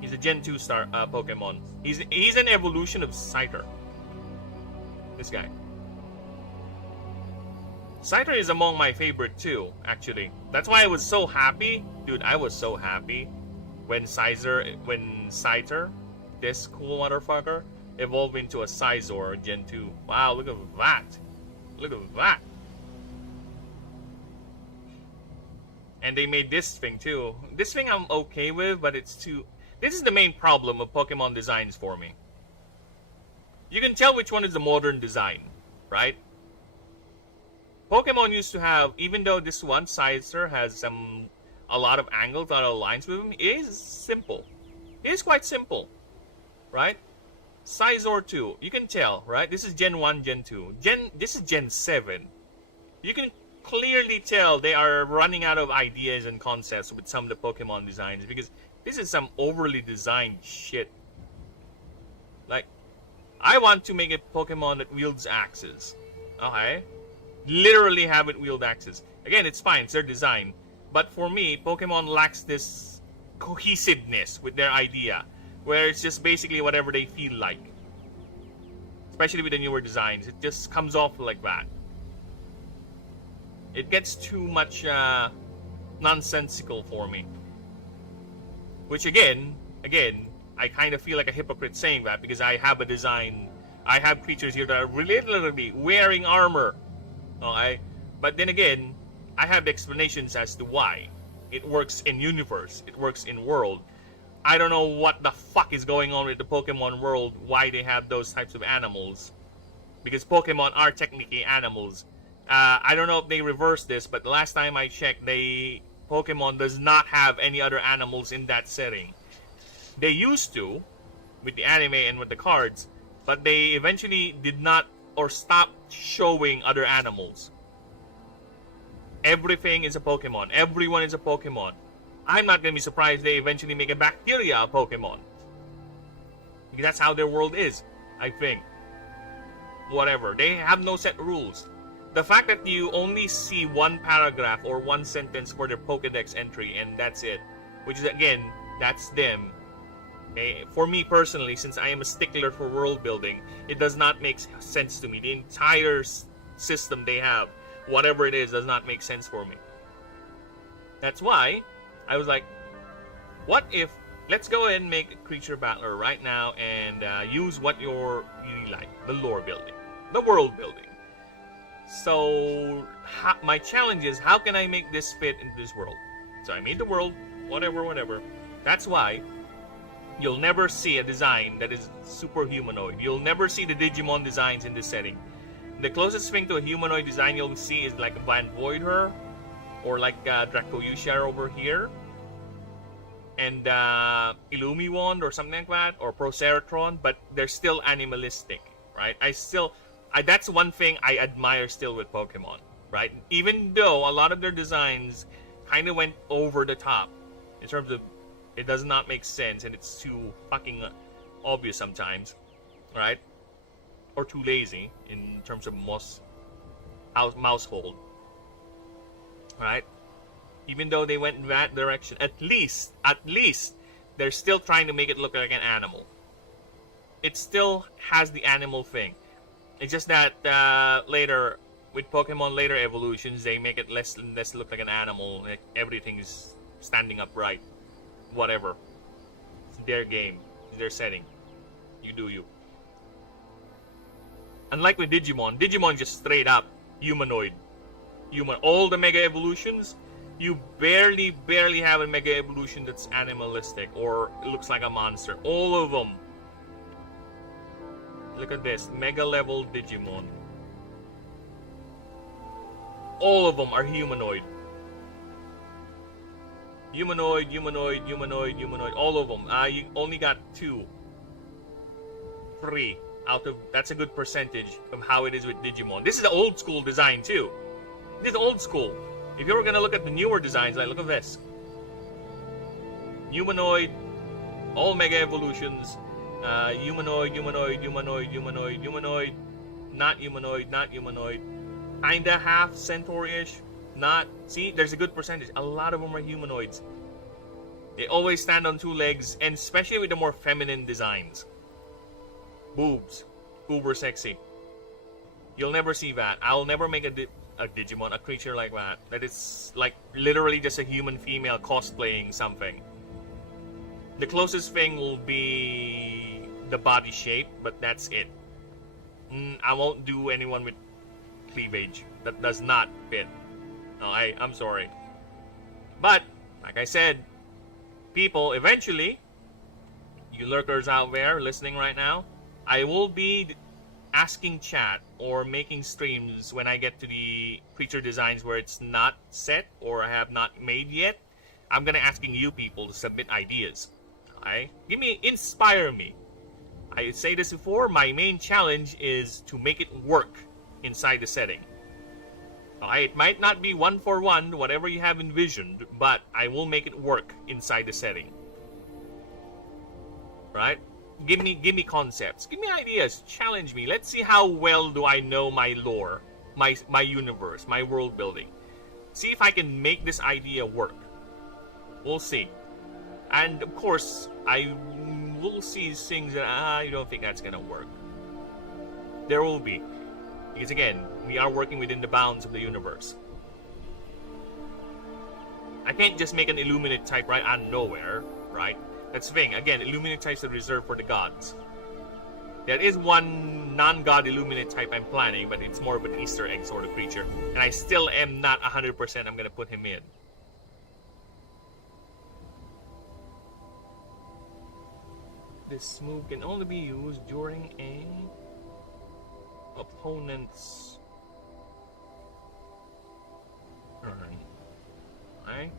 He's a Gen 2 star Pokemon. He's an evolution of Scyther. This guy. Scyther is among my favorite too, actually. That's why I was so happy. Dude, I was so happy when Scyther, this cool motherfucker, evolved into a Sizor Gen 2. Wow, look at that. Look at that. And they made this thing too. This thing I'm okay with, but it's too... This is the main problem of Pokemon designs for me. You can tell which one is the modern design, right? Pokemon used to have, even though this one, Scyther, has a lot of angles, a lot of lines with him, it is simple. It is quite simple, right? Sizor 2, you can tell, right? This is Gen 1, Gen 2. This is Gen 7. You can clearly tell they are running out of ideas and concepts with some of the Pokemon designs because this is some overly designed shit. Like, I want to make a Pokemon that wields axes. Okay? Literally have it wield axes. Again, it's fine, it's their design. But for me, Pokemon lacks this cohesiveness with their idea, where it's just basically whatever they feel like. Especially with the newer designs, it just comes off like that. It gets too much nonsensical for me. Which again, I kind of feel like a hypocrite saying that because I have a design, I have creatures here that are literally wearing armor. Okay? But then again, I have explanations as to why. It works in universe, it works in world. I don't know what the fuck is going on with the Pokemon world, why they have those types of animals. Because Pokemon are technically animals. I don't know if they reversed this, but the last time I checked, Pokemon does not have any other animals in that setting. They used to, with the anime and with the cards, but they eventually did not or stopped showing other animals. Everything is a Pokemon. Everyone is a Pokemon. I'm not going to be surprised they eventually make a bacteria a Pokemon. Because that's how their world is, I think. Whatever. They have no set rules. The fact that you only see one paragraph or one sentence for their Pokedex entry and that's it, which is, again, that's them. Okay? For me personally, since I am a stickler for world building, it does not make sense to me. The entire system they have, whatever it is, does not make sense for me. That's why I was like, what if, let's go ahead and make a creature battler right now and use what you really like, the lore building, the world building. So my challenge is, how can I make this fit into this world? So I made the world, whatever. That's why you'll never see a design that is super humanoid. You'll never see the Digimon designs in this setting. The closest thing to a humanoid design you'll see is like Van Voidher, or like Dracoyusha over here, and Illumiwand or something like that, or Proceratron, but they're still animalistic, right? That's one thing I admire still with Pokemon, right? Even though a lot of their designs kind of went over the top in terms of it does not make sense and it's too fucking obvious sometimes, right? Or too lazy in terms of mousehold, right? Even though they went in that direction, at least they're still trying to make it look like an animal. It still has the animal thing. It's just that later, with Pokemon later evolutions, they make it less and less look like an animal. Like everything is standing upright. Whatever. It's their game. It's their setting. You do you. Unlike with Digimon just straight up humanoid. All the Mega Evolutions, you barely have a Mega Evolution that's animalistic or looks like a monster. All of them. Look at this, Mega level Digimon. All of them are humanoid. Humanoid. All of them. You only got 2, 3 out of. That's a good percentage of how it is with Digimon. This is the old school design too. This is old school. If you were gonna look at the newer designs, like look at this. Humanoid, all Mega Evolutions. Humanoid, not humanoid, kinda half centaur-ish, not. See, there's a good percentage. A lot of them are humanoids. They always stand on 2 legs, and especially with the more feminine designs. Boobs, uber sexy. You'll never see that. I'll never make a Digimon, a creature like that. That is like literally just a human female cosplaying something. The closest thing will be the body shape, but that's it. I won't do anyone with cleavage. That does not fit. No, I'm sorry. But, like I said, people, eventually, you lurkers out there listening right now, I will be asking chat or making streams when I get to the creature designs where it's not set or I have not made yet. I'm gonna asking you people to submit ideas. Okay? Inspire me. I say this before, my main challenge is to make it work inside the setting. Okay? It might not be 1-for-1, whatever you have envisioned, but I will make it work inside the setting. Right? Give me concepts. Give me ideas. Challenge me. Let's see how well do I know my lore, my universe, my world building. See if I can make this idea work. We'll see. And of course, I will see things that I don't think that's gonna work. There will be. Because again, we are working within the bounds of the universe. I can't just make an Illuminate type right out of nowhere, right? That's the thing. Again, Illuminate types are reserved for the gods. There is one non-god Illuminate type I'm planning, but it's more of an Easter egg sort of creature. And I still am not 100% I'm gonna put him in. This move can only be used during a opponent's turn. Right?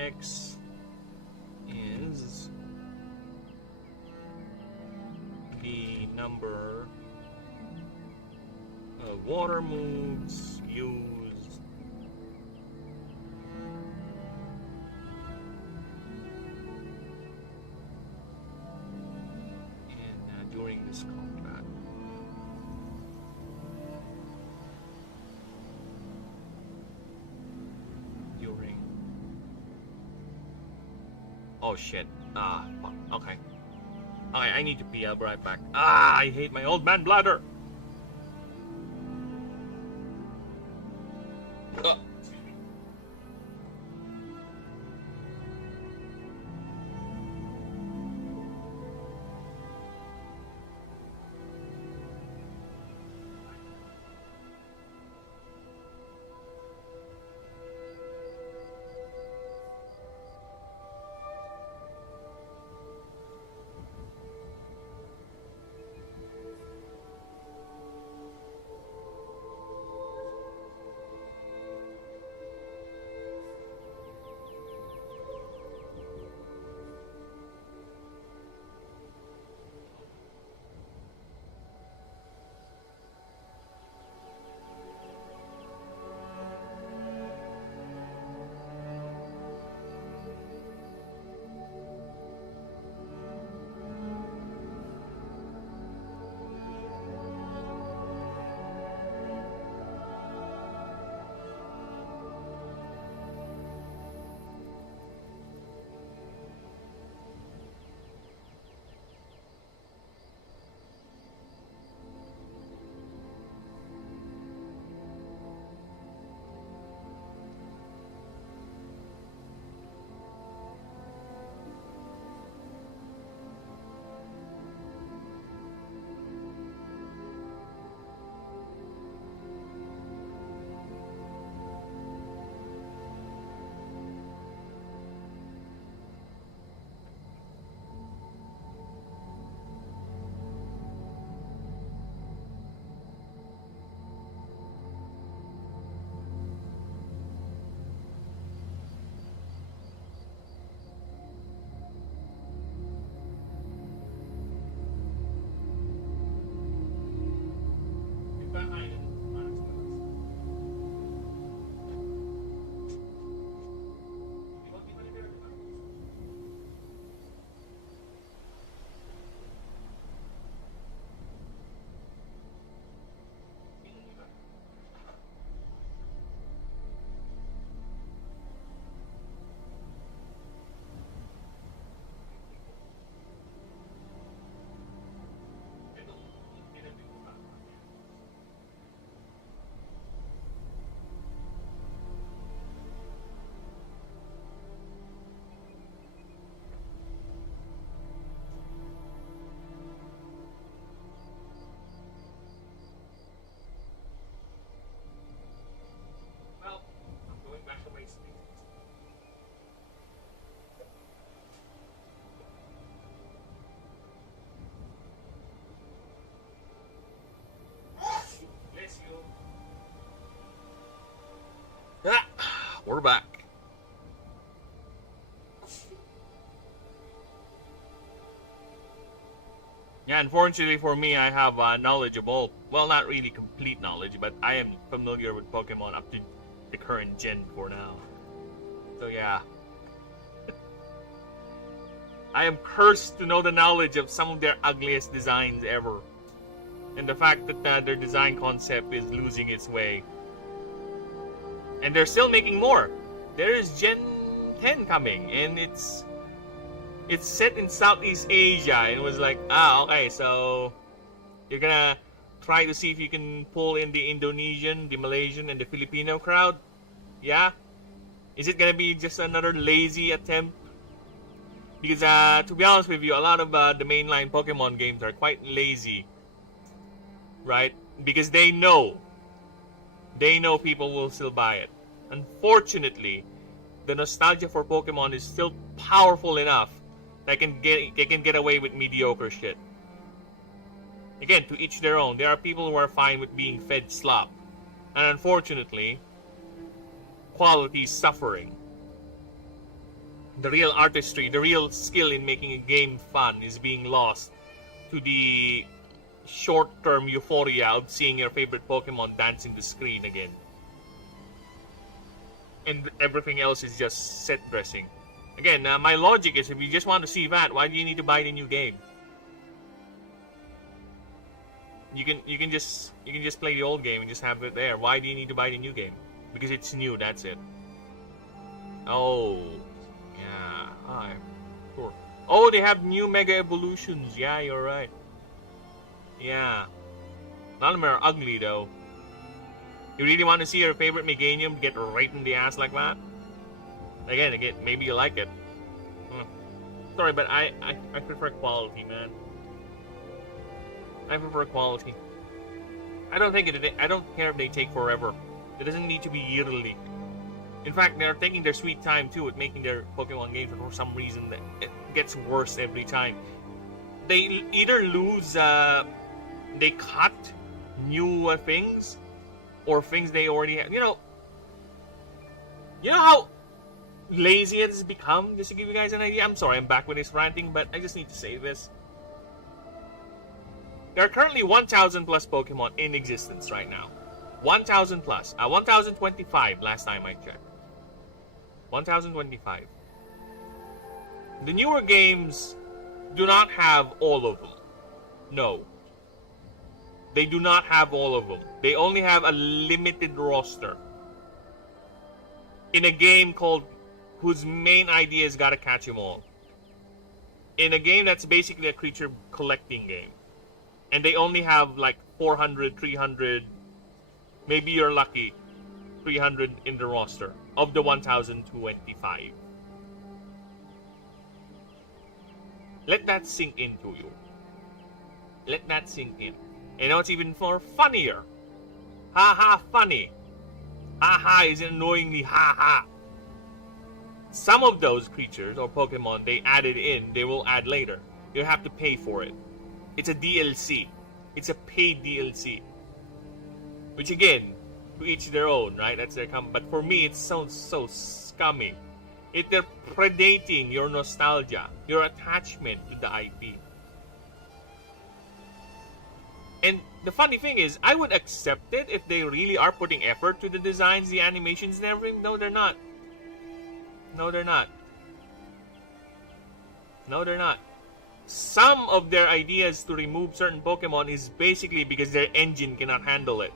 X is the number of water moves used during this combat. Oh shit. Fuck. Okay. Okay, I need to pee. I'll be right back. I hate my old man bladder. We're back. Yeah, unfortunately for me, I have knowledge of all, well, not really complete knowledge, but I am familiar with Pokemon up to the current gen for now. So yeah. I am cursed to know the knowledge of some of their ugliest designs ever. And the fact that their design concept is losing its way. And they're still making more. There is Gen 10 coming, and it's set in Southeast Asia. And it was like, okay, so you're gonna try to see if you can pull in the Indonesian, the Malaysian, and the Filipino crowd? Yeah? Is it gonna be just another lazy attempt? Because to be honest with you, a lot of the mainline Pokemon games are quite lazy, right? Because they know people will still buy it. Unfortunately, the nostalgia for Pokemon is still powerful enough that they can get away with mediocre shit. Again, to each their own. There are people who are fine with being fed slop, and unfortunately, quality is suffering. the real artistry, the real skill in making a game fun is being lost to the short-term euphoria of seeing your favorite Pokemon dancing the screen again. And everything else is just set dressing. Again, my logic is if you just want to see that, why do you need to buy the new game? You can just play the old game and just have it there. Why do you need to buy the new game? Because it's new, that's it. Oh, yeah. Hi. Sure. Oh, they have new Mega Evolutions. Yeah, you're right. Yeah. None of them are ugly, though. You really want to see your favorite Meganium get right in the ass like that? Again, maybe you like it. Sorry, but I prefer quality, man. I prefer quality. I don't care if they take forever. It doesn't need to be yearly. In fact, they're taking their sweet time too with making their Pokemon games, but for some reason it gets worse every time. They either lose, they cut new things, or things they already have. You know how lazy it has become? Just to give you guys an idea. I'm sorry, I'm back with this ranting, but I just need to say this. There are currently 1,000 plus Pokemon in existence right now. 1,000 plus. 1,025 last time I checked. 1,025. The newer games do not have all of them. No. They do not have all of them. They only have a limited roster. In a game whose main idea is gotta catch them all. In a game that's basically a creature collecting game. And they only have like 400, 300, maybe you're lucky, 300 in the roster of the 1,025. Let that sink into you. Let that sink in. And now it's even more funnier. Ha ha, funny. Ha ha is annoyingly ha ha. Some of those creatures or Pokemon they added in, they will add later. You have to pay for it. It's a DLC. It's a paid DLC. Which again, to each their own, right? That's their But for me, it sounds so scummy. They're predating your nostalgia, your attachment to the IP. And the funny thing is, I would accept it if they really are putting effort to the designs, the animations, and everything. No, they're not. No, they're not. No, they're not. Some of their ideas to remove certain Pokemon is basically because their engine cannot handle it.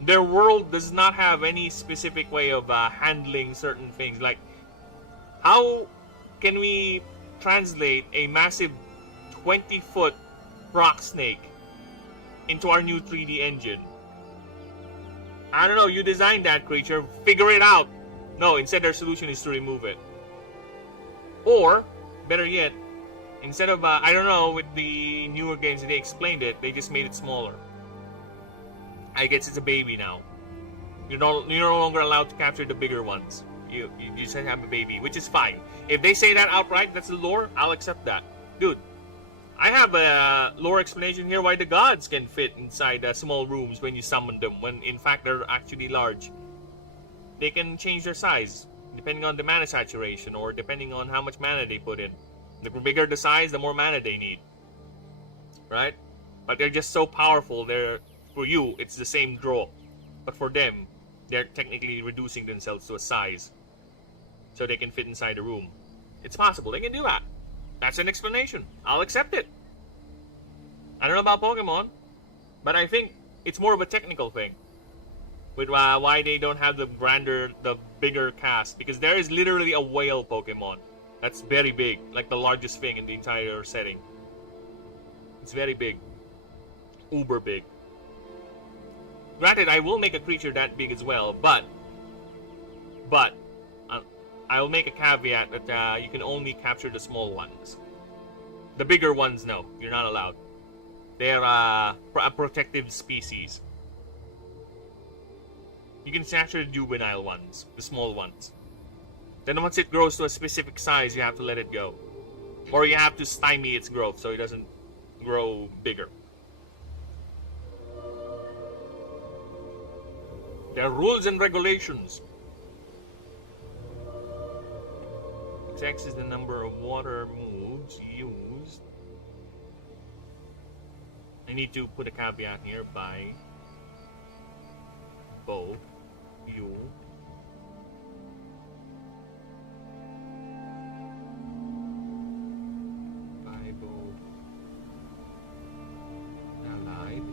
Their world does not have any specific way of handling certain things. Like, how can we translate a massive 20-foot rock snake into our new 3D engine? I don't know, you designed that creature, figure it out. No, instead their solution is to remove it. Or, better yet, instead of, I don't know, with the newer games, they explained it, they just made it smaller. I guess it's a baby now. You're no longer allowed to capture the bigger ones. You just have a baby, which is fine. If they say that outright, that's the lore, I'll accept that. Dude, I have a lore explanation here why the gods can fit inside small rooms when you summon them, when in fact they're actually large. They can change their size, depending on the mana saturation, or depending on how much mana they put in. The bigger the size, the more mana they need. Right? But they're just so powerful, for you, it's the same draw. But for them, they're technically reducing themselves to a size. So they can fit inside a room. It's possible, they can do that. That's an explanation. I'll accept it. I don't know about Pokemon, but I think it's more of a technical thing. With why they don't have the bigger cast. Because there is literally a whale Pokemon. That's very big. Like the largest thing in the entire setting. It's very big. Uber big. Granted, I will make a creature that big as well, but I will make a caveat that you can only capture the small ones. The bigger ones, no, you're not allowed. They're a protective species. You can capture the juvenile ones, the small ones. Then once it grows to a specific size, you have to let it go. Or you have to stymie its growth so it doesn't grow bigger. There are rules and regulations. X is the number of water moves used. I need to put a caveat here by both you allied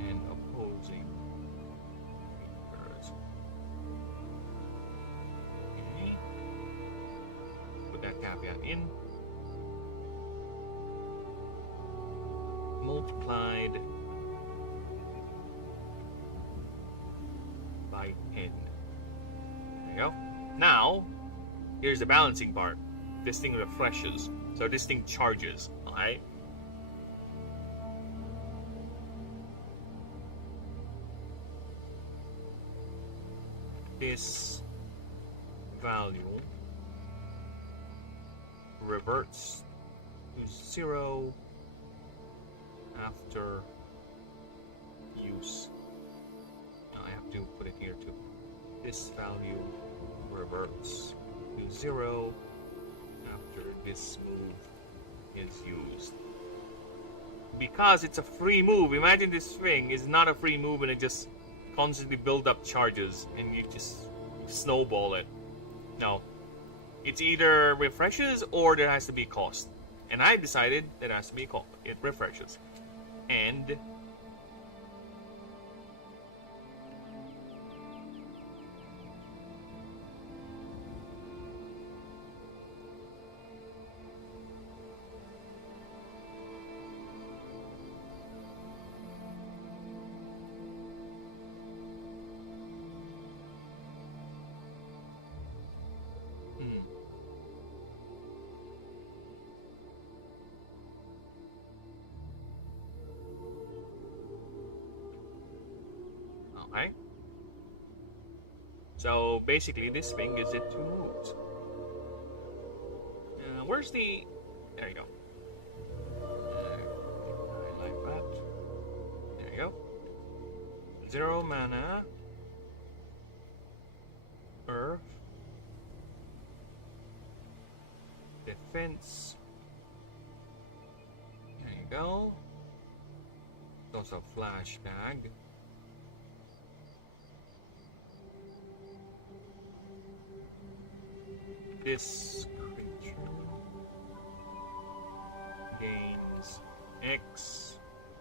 and opposing creatures. Okay. Put that caveat in. Multiplied by 10. There you go. Now, here's the balancing part. This thing refreshes. So this thing charges. Alright? This value reverts to 0 after use. Now I have to put it here too. This value reverts to 0 after this move is used. Because it's a free move. Imagine this thing is not a free move and it just constantly build up charges and you just snowball it. No. It's either refreshes or there has to be cost. And I decided there has to be cost. It refreshes. And okay. So basically this thing gives it 2 moves. Where's the... There you go. I like that. There you go. 0 mana. Earth. Defense. There you go. It's also flash tag. This creature gains X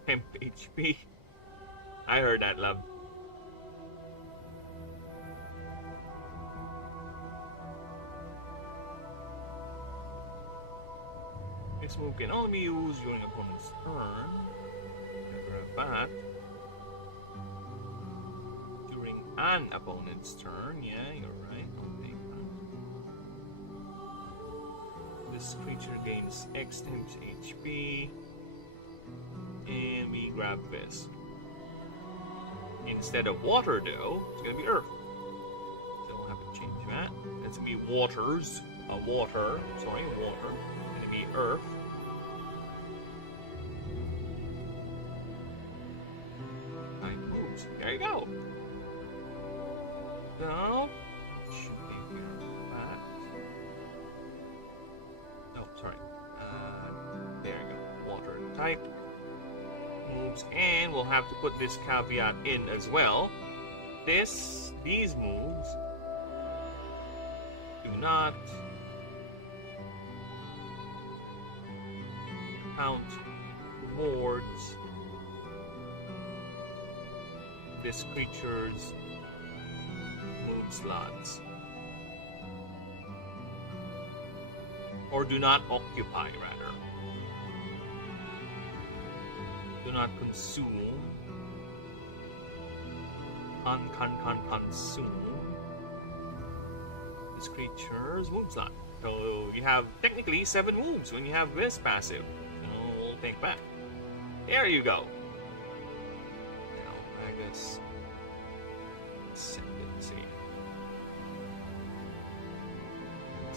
temp HP. I heard that, love. This move can only be used during opponent's turn. Never a bat. During an opponent's turn, yeah, you're right. I'll take that. This creature gains X times HP. And we grab this. Instead of water, though, it's gonna be earth. So we'll have to change that. That's gonna be waters. Water. It's gonna be earth. There you go. So, should be here. That. Oh, sorry. There you go. Water type moves, and we'll have to put this caveat in as well. These moves do not count towards this creature's move slots, or do not occupy, rather. Do not consume. Consume this creature's move slot. So you have technically 7 moves when you have this passive. So we'll take that. There you go. Let's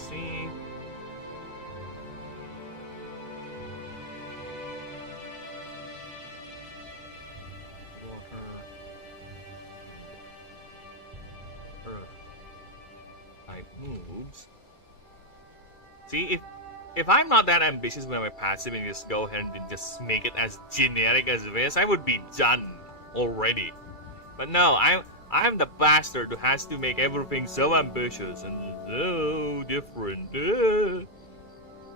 see. Water, earth type moves. See, if I'm not that ambitious with my passive and just go ahead and just make it as generic as this, I would be done already. But no, I'm the bastard who has to make everything so ambitious and so different.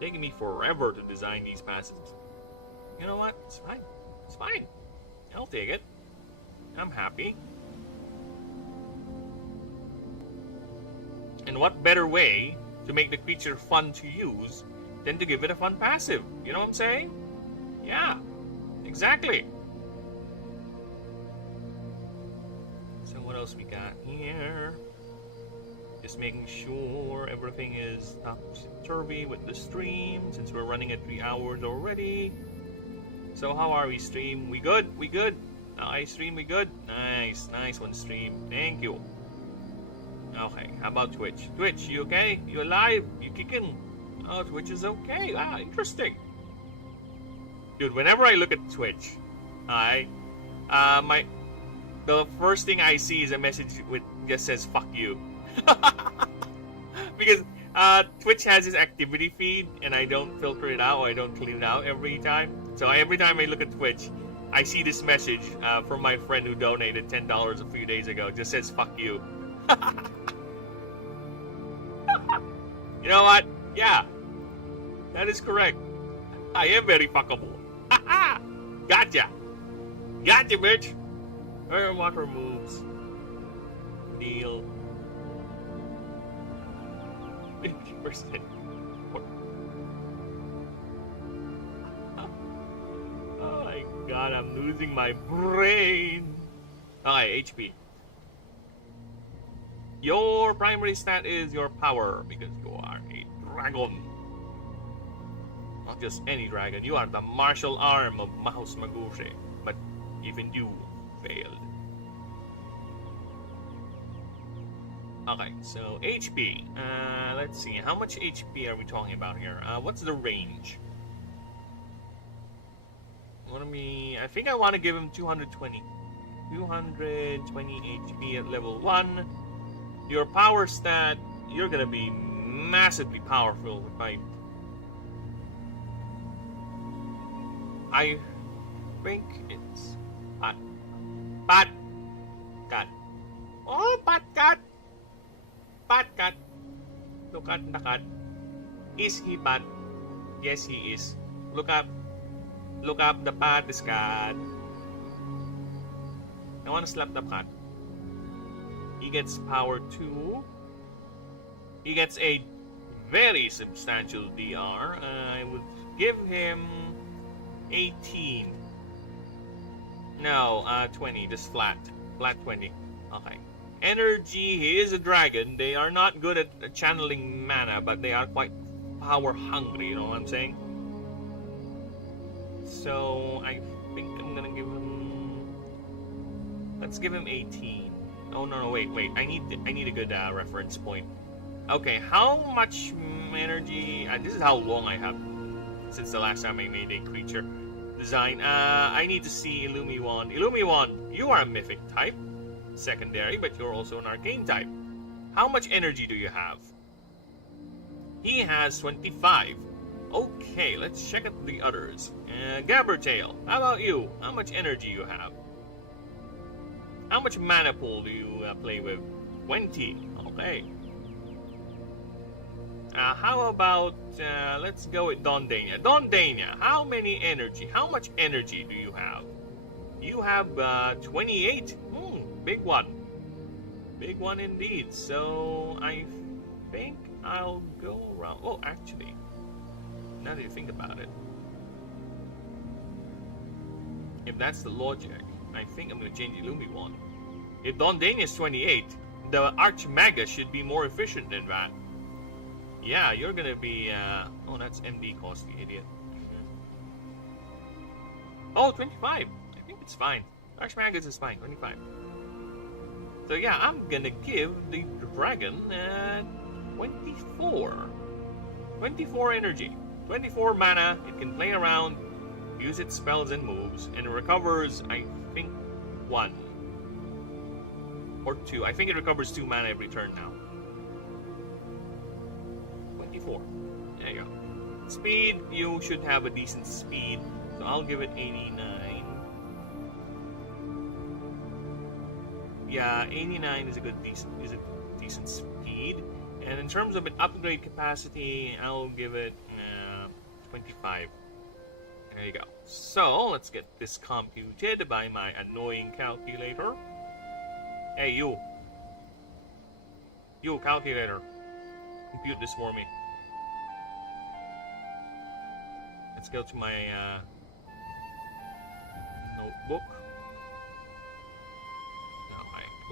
Taking me forever to design these passives. You know what? It's fine. It's fine. I'll take it. I'm happy. And what better way to make the creature fun to use than to give it a fun passive? You know what I'm saying? Yeah, exactly. So what else we got here? Just making sure everything is topsy-turvy with the stream, since we're running at 3 hours already. So how are we, stream? We good? We good? I stream, we good? Nice, nice one, stream. Thank you. Okay, how about Twitch? Twitch, you okay? You alive? You kicking? Oh, Twitch is okay. Ah, interesting. Dude, whenever I look at Twitch, the first thing I see is a message with just says "fuck you," because Twitch has this activity feed, and I don't filter it out, or I don't clean it out every time. So every time I look at Twitch, I see this message from my friend who donated $10 a few days ago. It just says "fuck you." You know what? Yeah, that is correct. I am very fuckable. Gotcha. Gotcha, bitch. Water moves. Deal. 50%. Oh my god, I'm losing my brain. Okay, HP. Your primary stat is your power, because you are a dragon. Not just any dragon, you are the martial arm of Mahos Magushe. But even you failed. Okay, so HP. Let's see, how much HP are we talking about here? What's the range? I think I want to give him 220. 220 HP at level 1. Your power stat, you're gonna be massively powerful with my... I think it's... Pat Cat. Oh, Pat Cat! Pat Cat. Look at the cat. Is he Pat? Yes, he is. Look up. Look up, the Pat is cat. I want to slap the cat. He gets power 2. He gets a very substantial DR. I would give him 18. No, 20. Just flat. Flat 20. Okay. Energy, he is a dragon. They are not good at channeling mana, but they are quite power hungry, you know what I'm saying? So, I think I'm gonna give him... Let's give him 18. Oh, no, wait. I need a good reference point. Okay, how much energy... this is how long I have since the last time I made a creature design. I need to see Illumiwand. Illumiwand, you are a mythic type. Secondary, but you're also an arcane type. How much energy do you have? He has 25. Okay, let's check out the others. Gabbertail, how about you? How much energy you have? How much mana pool do you play with? 20. Okay. How about, let's go with Dondania. Dondania, how much energy do you have? You have 28. Big one. Big one indeed. So, I think I'll go around... Oh, actually, now that you think about it, if that's the logic, I think I'm going to change Illumiwand. If Dondania is 28, the Archmagus should be more efficient than that. Yeah, you're going to be... oh, that's MD cost, you idiot. Oh, 25. I think it's fine. Archmagus is fine, 25. So yeah, I'm gonna give the dragon 24. 24 energy. 24 mana. It can play around, use its spells and moves, and it recovers, I think, 1. Or 2. I think it recovers 2 mana every turn now. 24. There Speed, you should have a decent speed. So I'll give it 89. Yeah, 89 is a decent speed. And in terms of an upgrade capacity, I'll give it 25. There you go. So let's get this computed by my annoying calculator. Hey, you calculator, compute this for me. Let's go to my notebook.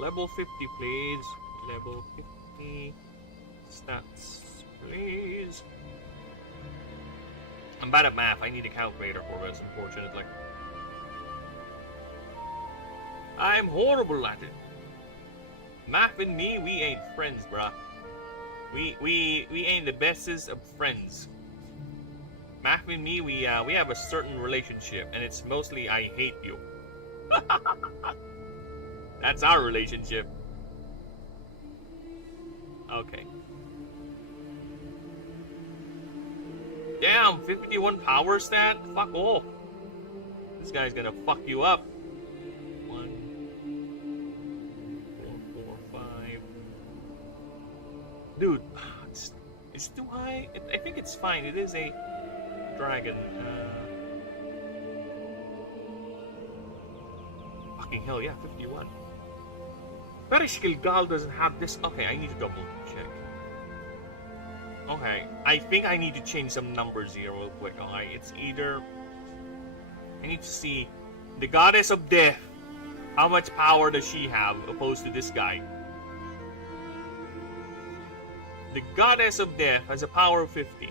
Level 50, please. Level 50. Stats, please. I'm bad at math. I need a calculator for this, unfortunately. I'm horrible at it. Math and me, we ain't friends, bruh. We ain't the bestest of friends. Math and me, we have a certain relationship, and it's mostly I hate you. That's our relationship. Okay. Damn, 51 power stat? Fuck off. This guy's gonna fuck you up. 1, 4, 4, 5. Dude, it's too high. I think it's fine. It is a dragon. Fucking hell, yeah, 51. Very skilled Gal doesn't have this. Okay, I need to double check. Okay, I think I need to change some numbers here real quick. Okay, it's either I need to see the Goddess of Death. How much power does she have opposed to this guy? The Goddess of Death has a power of 50.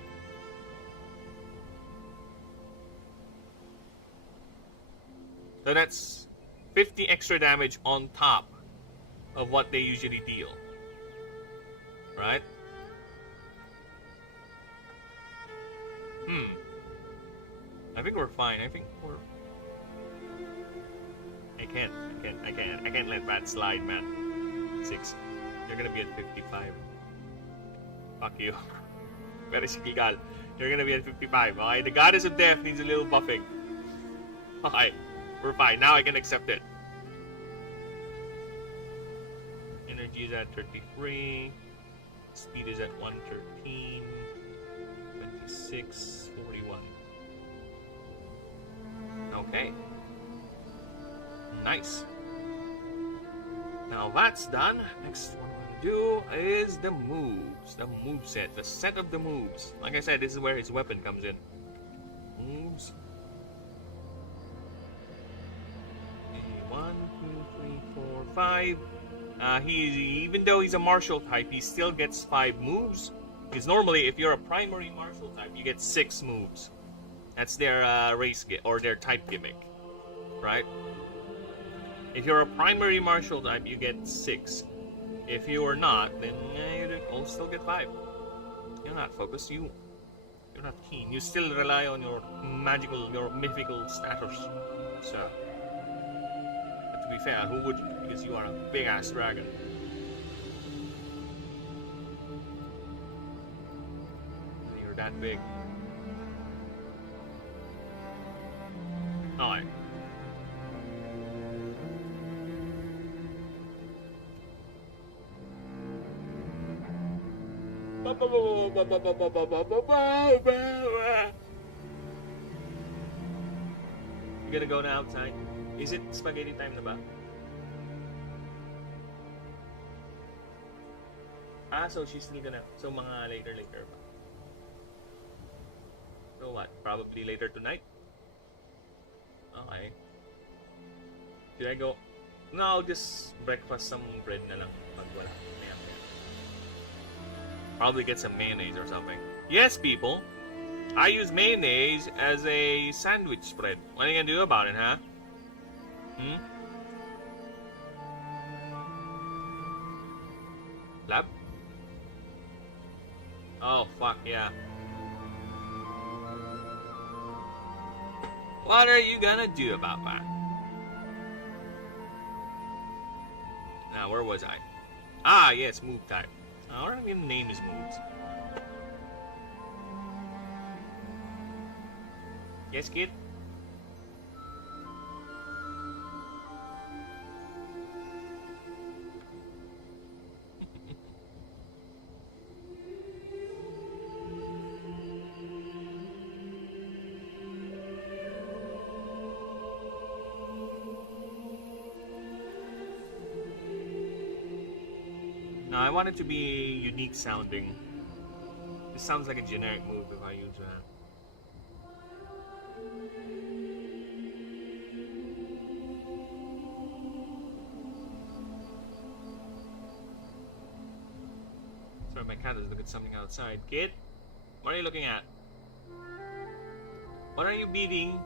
So that's 50 extra damage on top of what they usually deal. Right? I think we're fine. I think we're... I can't let that slide, man. 6. You're gonna be at 55. Fuck you. Very gal. You're gonna be at 55, alright? The Goddess of Death needs a little buffing. Alright. We're fine. Now I can accept it. Energy is at 33. Speed is at 113. 26. 41. Okay. Nice. Now that's done. Next one we'll do is the moves. The move set. The set of the moves. Like I said, this is where his weapon comes in. Moves. 1, 2, 3, 4, 5. Even though he's a martial type, he still gets 5 moves. Because normally, if you're a primary martial type, you get 6 moves. That's their race or their type gimmick, right? If you're a primary martial type, you get 6. If you are not, then you'll still get 5. You're not focused. You're not keen. You still rely on your magical, your mythical status. So, but to be fair, who would you? Because you are a big ass dragon. You're that big. Alright. You gotta go now outside. Is it spaghetti time na ba? So she's still gonna... So mga later ba? So what? Probably later tonight? Okay. Should I go? No, I'll just breakfast some bread na lang pag wala. Probably get some mayonnaise or something. Yes, people! I use mayonnaise as a sandwich spread. What are you gonna do about it, huh? Lab? Oh, fuck, yeah. What are you gonna do about that? Now, where was I? Ah, yes, move type. What am I gonna name his moves? Yes, kid? No, I want it to be unique sounding. This sounds like a generic move if I use that. Sorry, my cat is looking at something outside. Kid, what are you looking at? What are you beating?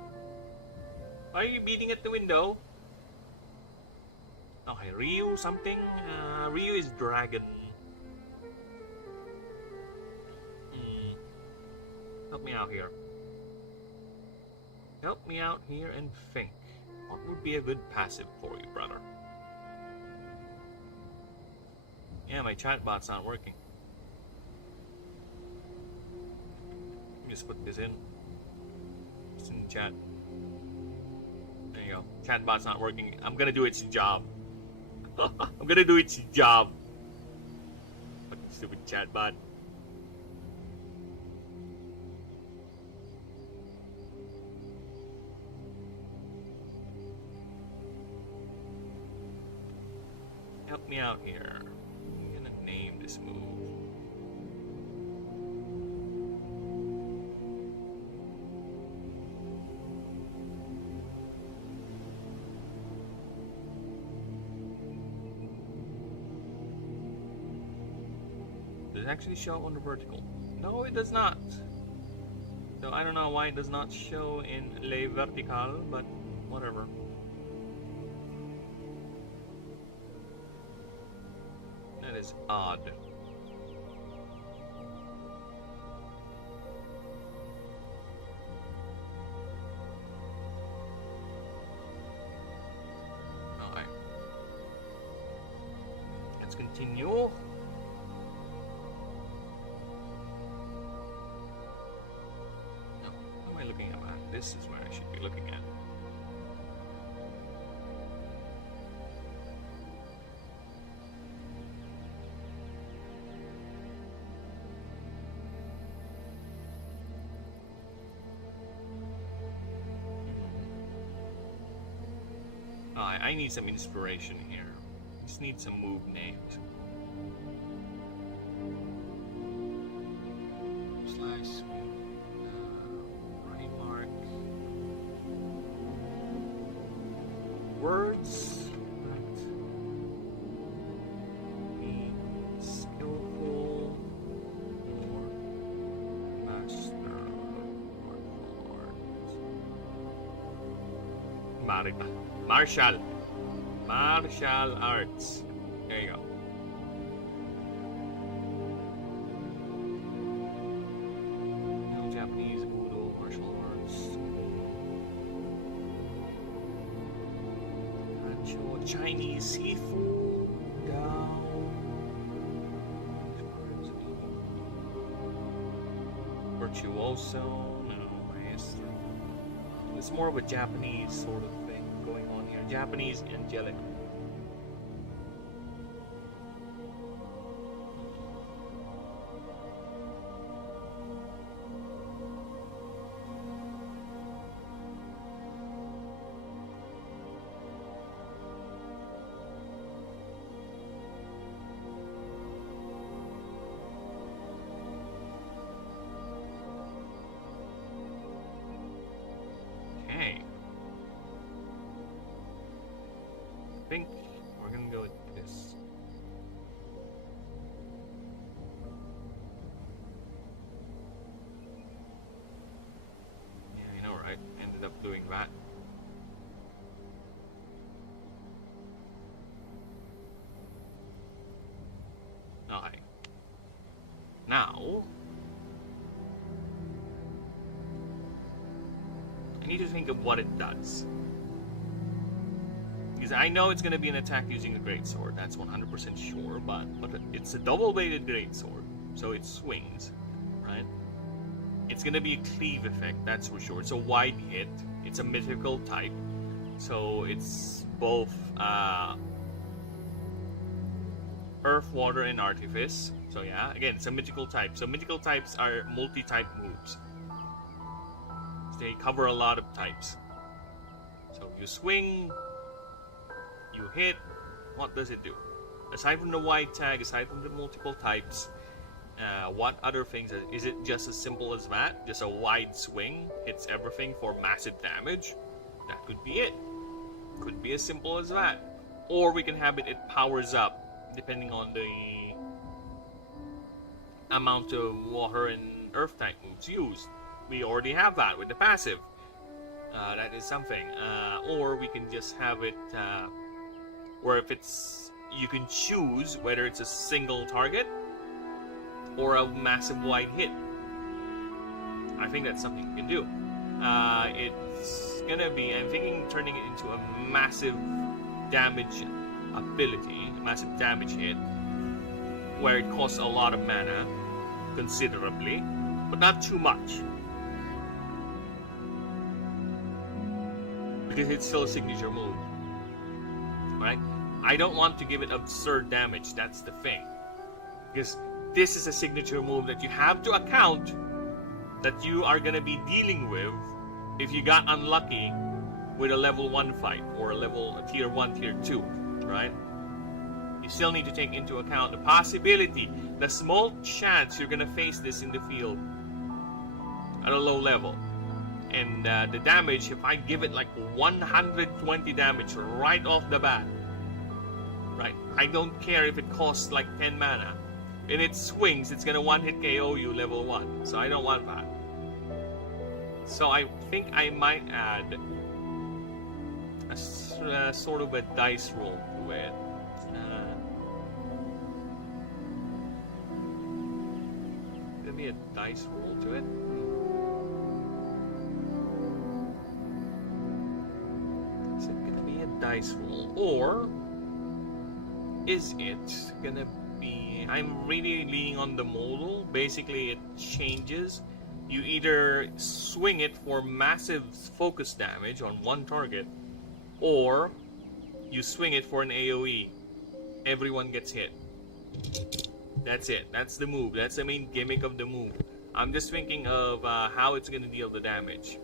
Why are you beating at the window? Okay, Ryu something? Ryu is dragon. Help me out here. Help me out here and think. What would be a good passive for you, brother? Yeah, my chatbot's not working. Let me just put this in. It's in the chat. There you go. Chatbot's not working. I'm gonna do its job. I'm gonna do its job. Fucking stupid chatbot. Help me out here. I'm gonna name this move. Does it actually show on the vertical? No, it does not. So I don't know why it does not show in Le Vertical, but whatever. That is odd. Alright. Let's continue. No, what am I looking at? This is where I should be looking at. I need some inspiration here. Just need some move names. Slash right mark. Words that be skillful or master martial arts. There you go. No Japanese Budo martial arts. Actual Chinese seafood. Down. Virtuoso. No, maestro. It's more of a Japanese sort of thing going on here. Japanese angelic. Okay. I think we're gonna go with this. Yeah, you know, right? Ended up doing that. Okay. Now, I need to think of what it does. Because I know it's going to be an attack using a greatsword, that's 100% sure, but it's a double-bladed greatsword, so it swings, right? it's gonna be a cleave effect, that's for sure. It's a wide hit. It's a mythical type, so it's both Earth, Water, and Artifice. So yeah, again, it's a mythical type. So mythical types are multi-type moves. They cover a lot of types. So you swing, you hit. What does it do? Aside from the wide tag, aside from the multiple types, what other things? Is it just as simple as that? Just a wide swing hits everything for massive damage? That could be it. Could be as simple as that. Or we can have it powers up, depending on the amount of water and earth type moves used. We already have that with the passive. That is something. Or we can just have it where if it's, you can choose whether it's a single target or a massive wide hit. I think that's something you can do. It's gonna be, I'm thinking, turning it into a massive damage ability, a massive damage hit, where it costs a lot of mana, considerably, but not too much. Because it's still a signature move. Right? I don't want to give it absurd damage, that's the thing. Because this is a signature move that you have to account that you are going to be dealing with if you got unlucky with a level 1 fight or a tier 1, tier 2, right? You still need to take into account the possibility, the small chance you're going to face this in the field at a low level. And the damage, if I give it like 120 damage right off the bat, right? I don't care if it costs like 10 mana. And it swings, it's gonna one-hit KO you level 1. So I don't want that. So I think I might add a sort of a dice roll to it. Give me a dice roll to it. Is it gonna be a dice roll? Or is it gonna be... I'm really leaning on the modal. Basically, it changes. You either swing it for massive focus damage on one target, or you swing it for an AoE. Everyone gets hit. That's it. That's the move. That's the main gimmick of the move. I'm just thinking of how it's going to deal the damage.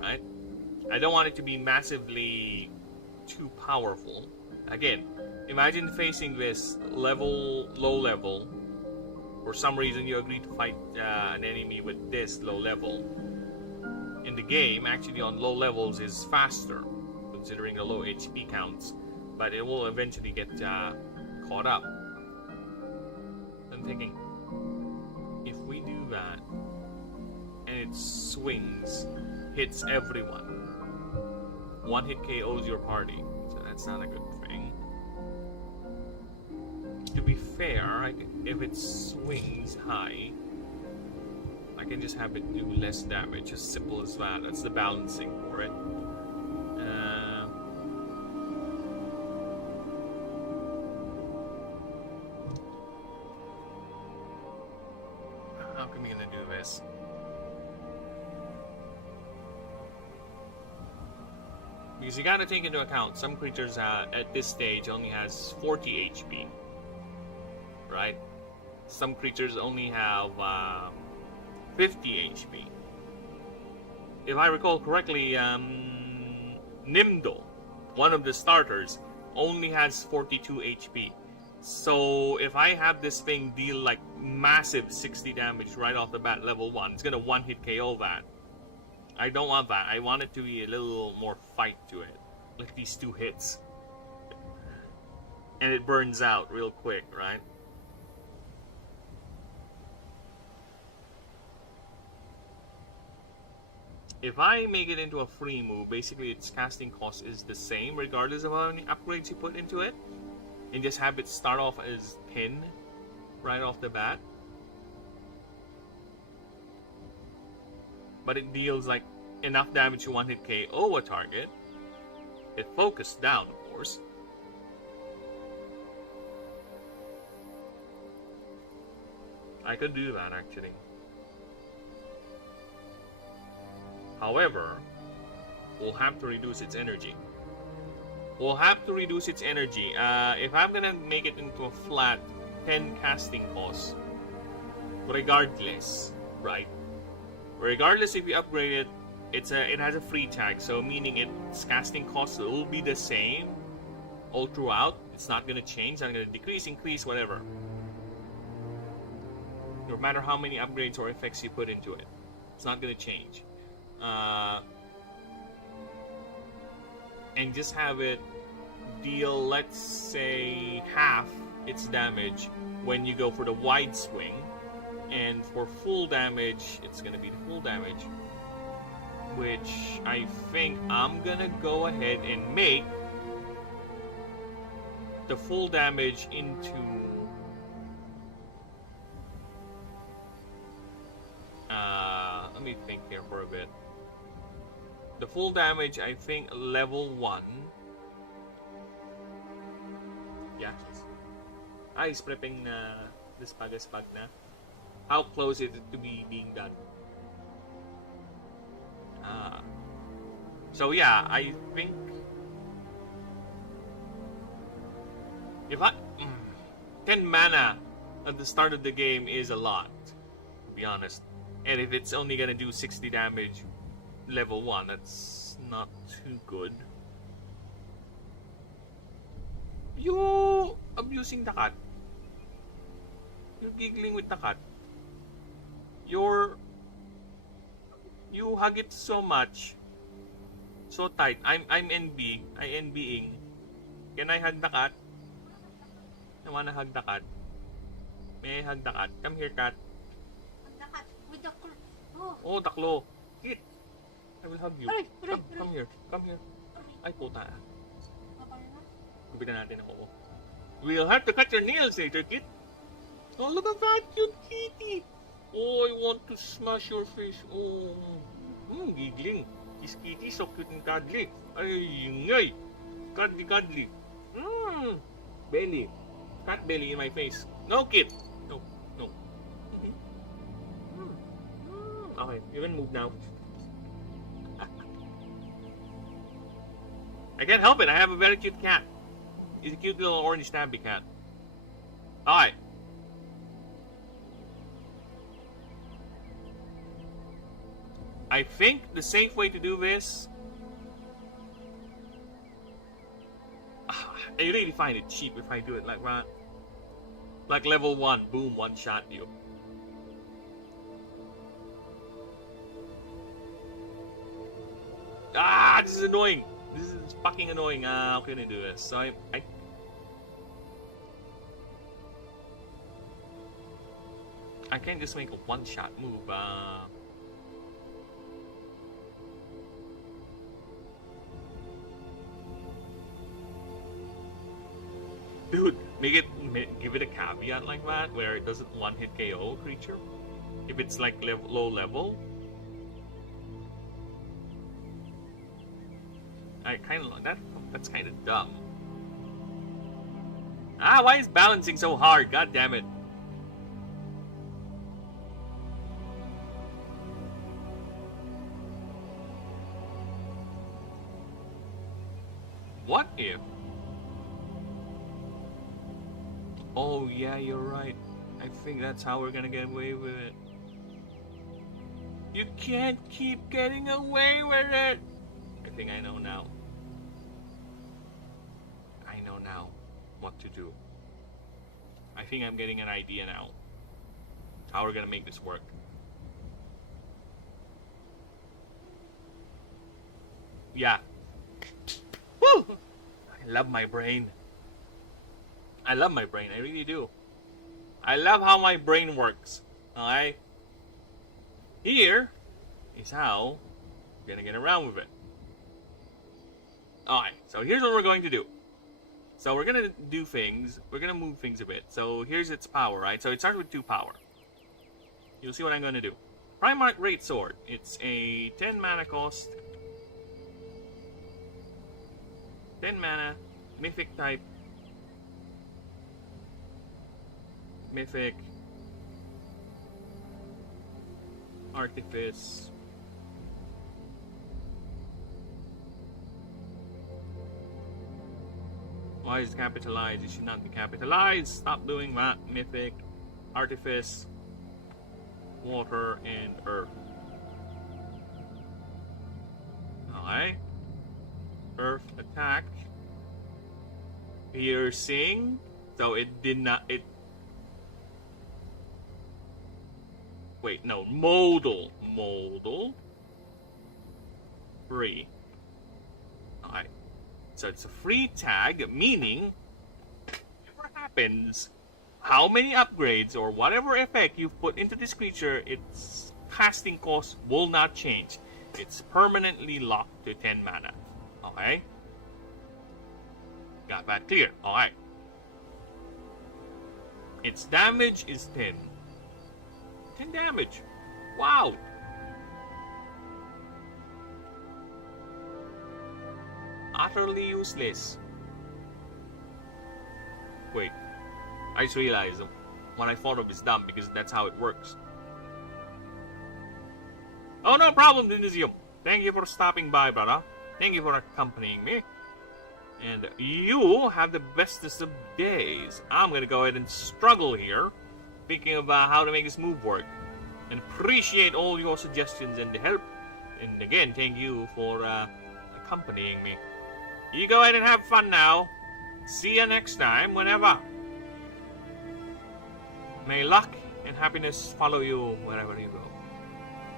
Right? I don't want it to be massively too powerful. Again, imagine facing this low level. For some reason, you agree to fight an enemy with this low level. In the game, actually on low levels is faster, considering the low HP counts. But it will eventually get caught up. I'm thinking, if we do that, and it swings, hits everyone, one hit KOs your party. So that's not a good thing. To be fair, if it swings high, I can just have it do less damage. As simple as that. That's the balancing for it. How come we gonna do this? Because you gotta take into account some creatures at this stage only has 40 HP. Right? Some creatures only have 50 HP. If I recall correctly, Nimdo, one of the starters, only has 42 HP. So if I have this thing deal like massive 60 damage right off the bat, level 1, it's gonna one-hit KO that. I don't want that. I want it to be a little more fight to it. Like these 2 hits. And it burns out real quick, right? If I make it into a free move, basically its casting cost is the same regardless of how many upgrades you put into it. And just have it start off as pin right off the bat. But it deals like enough damage to one-hit KO a target. It focused down, of course. I could do that actually. However, we'll have to reduce its energy. We'll have to reduce its energy. If I'm gonna make it into a flat 10 casting cost, regardless, right? Regardless if you upgrade it, it has a free tag, so meaning its casting cost will be the same all throughout. It's not gonna change. It's not gonna decrease, increase, whatever. No matter how many upgrades or effects you put into it, it's not gonna change. And just have it deal, let's say, half its damage when you go for the wide swing, and for full damage, it's gonna be the full damage, which I think I'm gonna go ahead and make the full damage into let me think here for a bit. The full damage, I think, level 1. Yeah. He's prepping na dispag na. How close is it to be being done? So yeah, I think if 10 mana at the start of the game is a lot, to be honest. And if it's only gonna do 60 damage level 1, that's not too good. You abusing the cat. You're giggling with the cat. You hug it so much. So tight. I'm envying. Can I hug the cat? I wanna hug the cat. May I hug the cat? Come here, cat. With the claw. Oh, the claw. Kit. I will hug you. Come here. Come here. Ay, puta. Gupitan natin ako. We'll have to cut your nails later, Kit. Oh, look at that cute kitty. Oh, I want to smash your face. Oh, giggling. This kitty so cute and cuddly. Ay, ngay. Cuddly. Belly. Cat belly in my face. No, Kit. No. Okay, you can move now. I can't help it. I have a very cute cat. He's a cute little orange tabby cat. Alright. I think the safe way to do this... I really find it cheap if I do it like that. Like level 1, boom, one shot you. This is annoying. This is fucking annoying. How can I do this? So I can't just make a one-shot move. Dude, give it a caveat like that, where it doesn't one-hit KO a creature. If it's like low level. I kind of that's kind of dumb. Why is balancing so hard? God damn it. What if? Oh yeah, you're right. I think that's how we're gonna get away with it. You can't keep getting away with it. I think I know now. I know now what to do. I think I'm getting an idea now. How we're gonna make this work. Yeah. Woo! I love my brain. I love my brain, I really do. I love how my brain works. Alright? Here is how we're gonna get around with it. Alright, so here's what we're going to do. So we're gonna do things, we're gonna move things a bit. So here's its power, right? So it starts with 2 power. You'll see what I'm gonna do. Primarch Greatsword. It's a 10 mana cost. 10 mana, Mythic type. Mythic. Artifice. Why is it capitalized? It should not be capitalized. Stop doing that. Mythic, Artifice, Water, and Earth. Alright. Earth attack. Piercing. So it did not. It. Wait, no. Modal. Modal. 3. Alright. So it's a free tag, meaning whatever happens, how many upgrades or whatever effect you put into this creature, its casting cost will not change. It's permanently locked to 10 mana. Okay? Got that clear. Alright. Its damage is 10. 10 damage. Wow. Utterly useless. Wait. I just realized what I thought of is dumb because that's how it works. Oh, no problem, Dinisium. Thank you for stopping by, brother. Thank you for accompanying me. And you have the bestest of days. I'm gonna go ahead and struggle here, thinking about how to make this move work. And appreciate all your suggestions and the help. And again, thank you for accompanying me. You go ahead and have fun now. See you next time, whenever. May luck and happiness follow you wherever you go.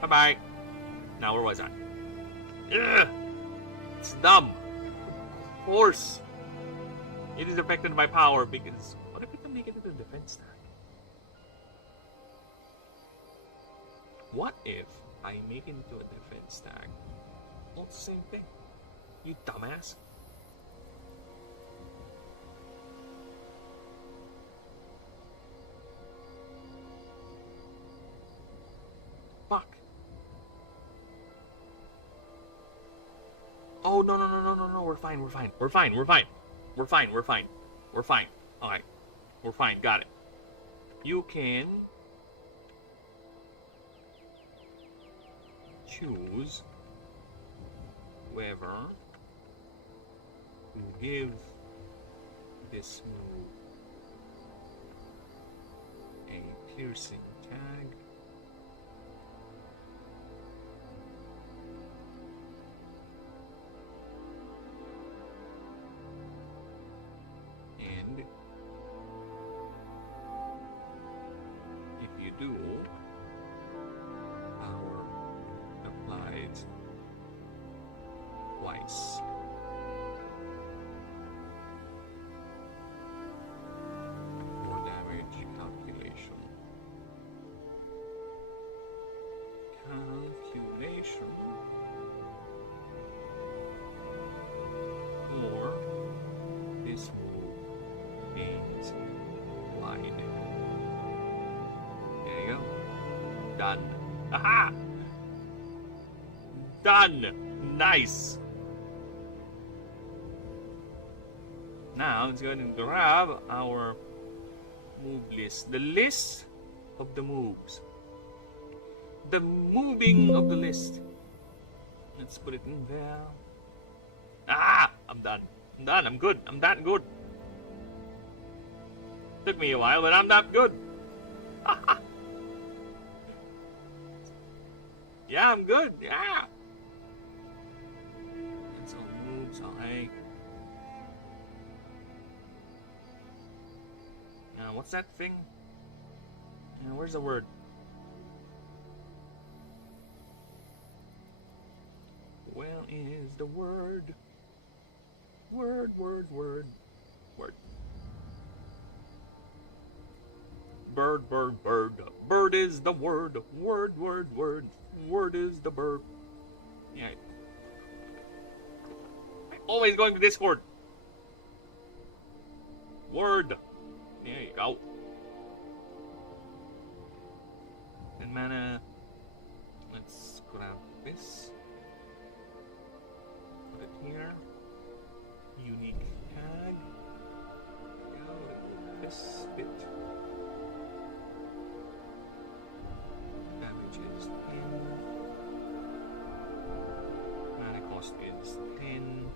Bye-bye. Now, where was I? Ugh! It's dumb. Of course. It is affected by power because... What if we can make it into a defense tag? What if I make it into a defense tag? Well, it's the same thing. You dumbass. Fuck. Oh, no. We're fine. Alright. We're fine. Got it. You can choose whoever to give this move a piercing tag. And if you do, power applied twice. More damage calculation. Or this move gains wide. There you go. Done. Aha! Done! Nice! Now let's go ahead and grab our move list. The list of the moves. The moving of the list. Let's put it in there. Ah! I'm done. I'm done. I'm good. I'm that good. Took me a while, but I'm that good. Yeah, I'm good. Yeah. It's all moves. Alright. Now, what's that thing? Where's the word? Where is the word? Word. Bird. Bird is the word. Word. Word is the bird. Yeah. I'm always going to Discord. Word. There you go. And mana. Let's grab this. Put it here. Unique tag. Go with this bit. Damage is 10. Mana cost is 10.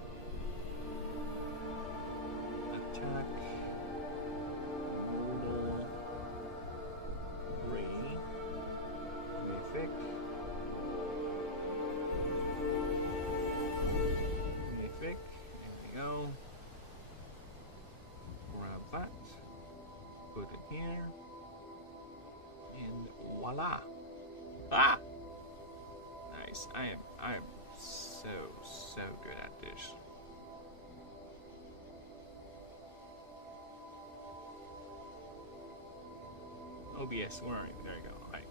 la. Ah! Nice. I am so good at this. OBS, where are you? There you go. Right.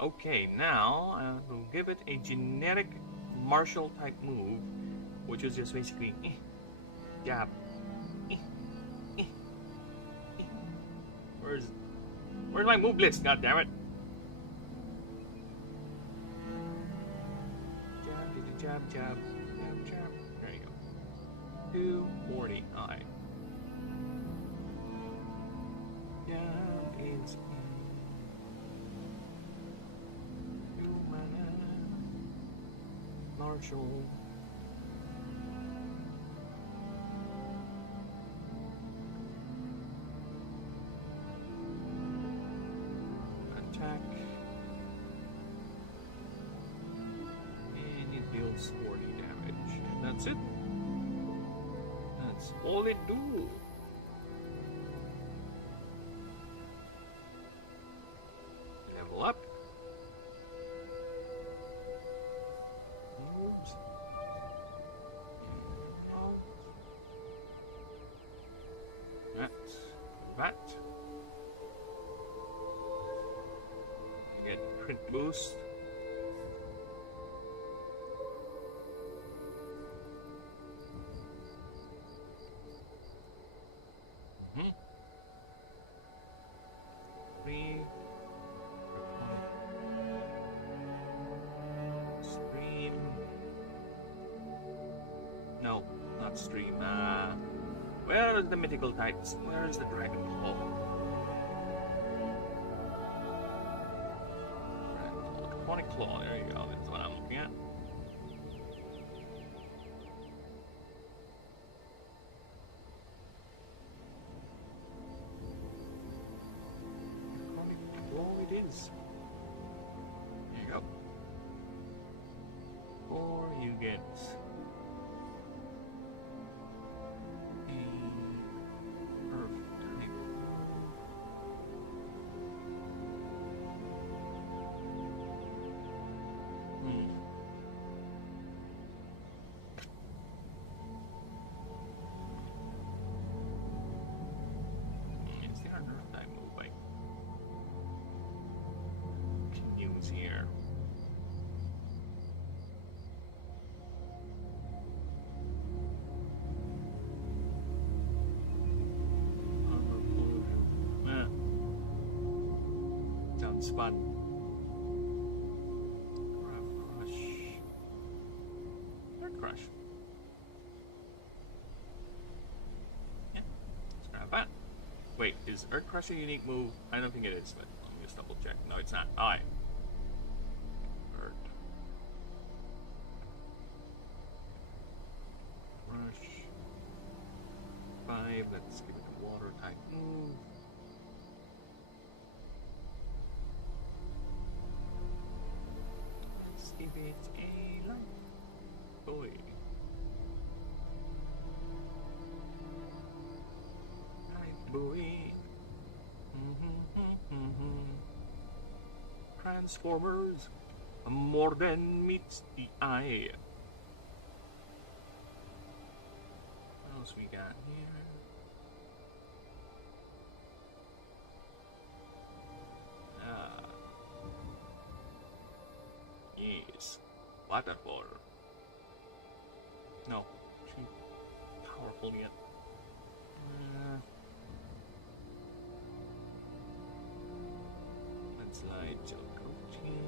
Okay, now I will give it a generic martial type move, which is just basically jab. Where's my move list? God damn it! Jab, jab, jab, jab. There you go. 240. Alright. Jab is Marshall. Attack. And it deals 40 damage. And that's it. That's all it do. Level up. Moves. That. You get crit boost. Three. Stream. No, not stream. Where are the mythical types? Where is the dragon claw? Draconic claw. There you go. That's what I'm looking at. Draconic claw it is. There you go. Or you get here. Sounds fun. Crush. Earth Crush. Yeah, let's grab that. Wait, is Earth Crush a unique move? I don't think it is, but let me just double check. No, it's not. Alright. Let's give it a water type move. Let's give it a light boy. Light boy. Transformers. More than meets the eye. What else we got here? Yes, waterfall. No, too powerful yet. Let's slide Jelcoaching.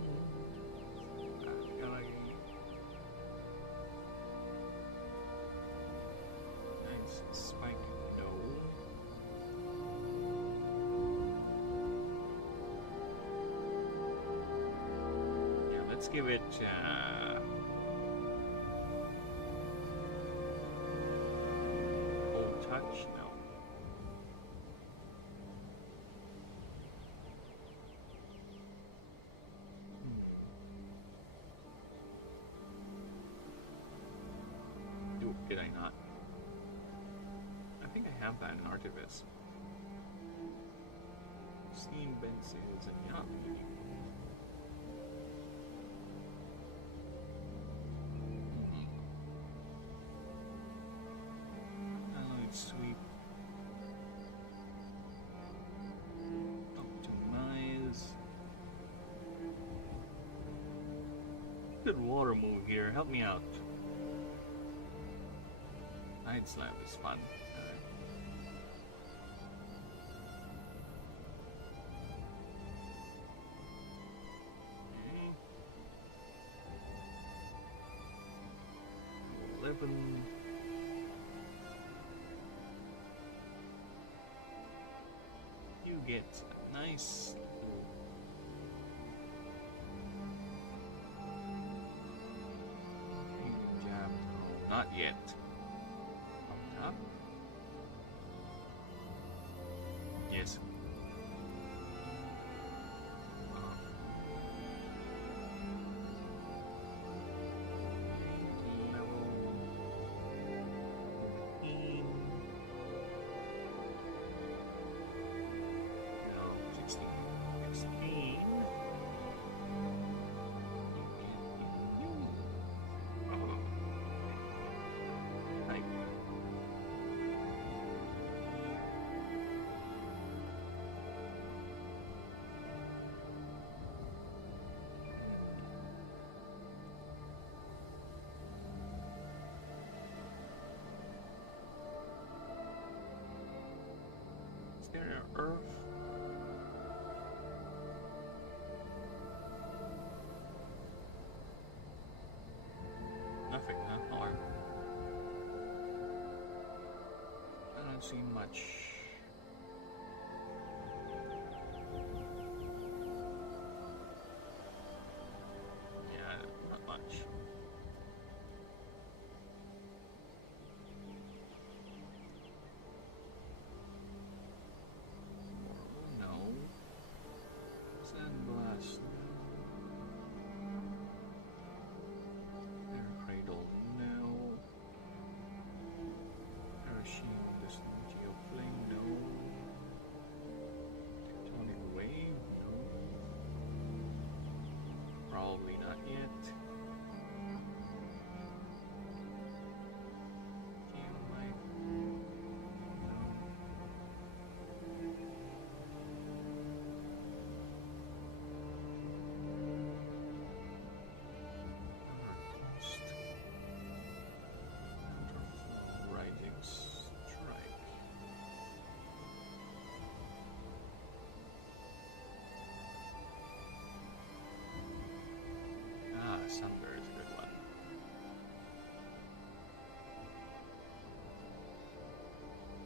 Nice spike. No. Let's give it full touch. No. Did I not? I think I have that in Artivus. Steam pencils and yummy. Alloyed sweep. Optimize. Good water move here. Help me out. Night slap is fun. Okay. 11. You get a nice jab. Oh, not yet. Up. Yes. Earth. Nothing, huh? Or I don't see much. Yeah, not much. Probably not yet. Rising strike. Sunder is a good one.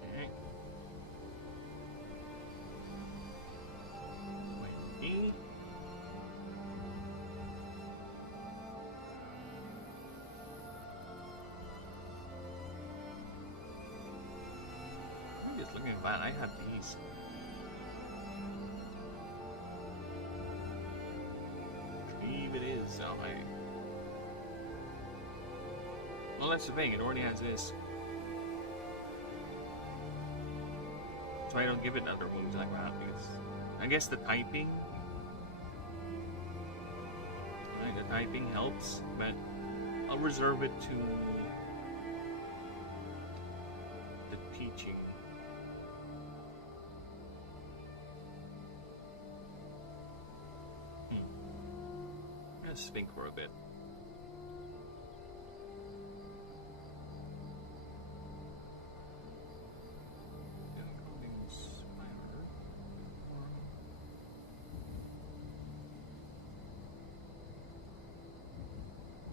Okay. 20. I'm just looking at that. I have these. It is, so well, that's the thing, it already has this. So I don't give it other moves like that, because I guess the typing helps, but I'll reserve it to the teaching. Let's think for a bit.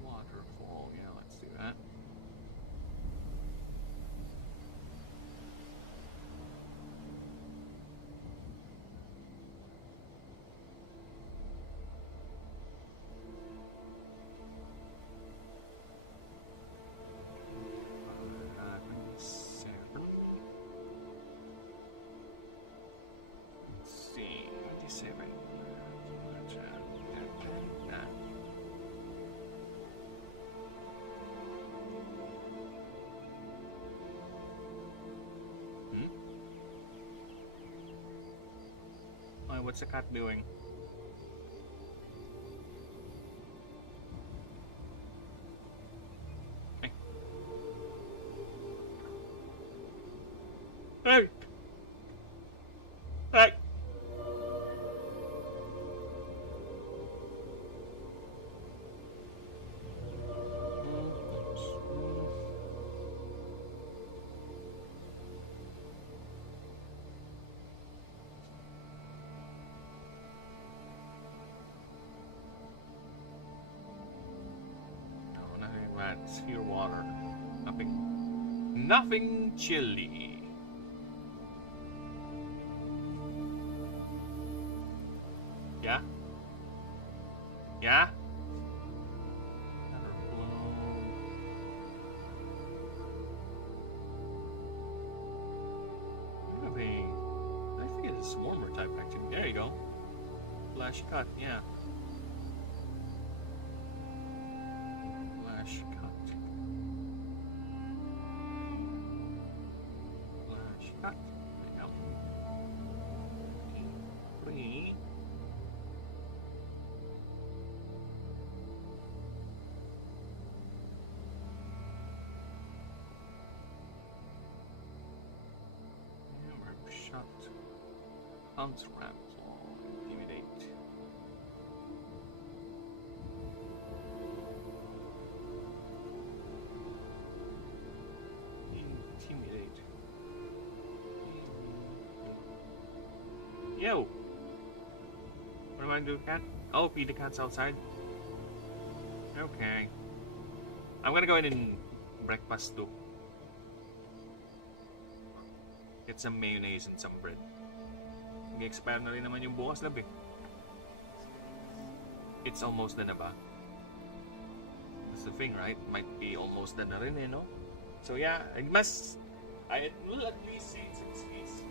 Waterfall, yeah, let's do that. What's the cat doing? Hey. Hey. Hey. Sphere water. Nothing chilly. Yeah? Yeah? I think it's a swarmer type actually. There you go. Flash cut, yeah. Flash cut. Flash cut. There you go. 3. Shot. Bounce ramp. Intimidate. Intimidate. Yo! What am I doing, cat? Oh, feed the cats outside. Okay. I'm gonna go in and breakfast too. Get some mayonnaise and some bread. Nag-expire na rin naman yung bukas labi. It's almost done na ba? That's the thing, right? Might be almost done na rin eh, no? So yeah, I will at least save some space.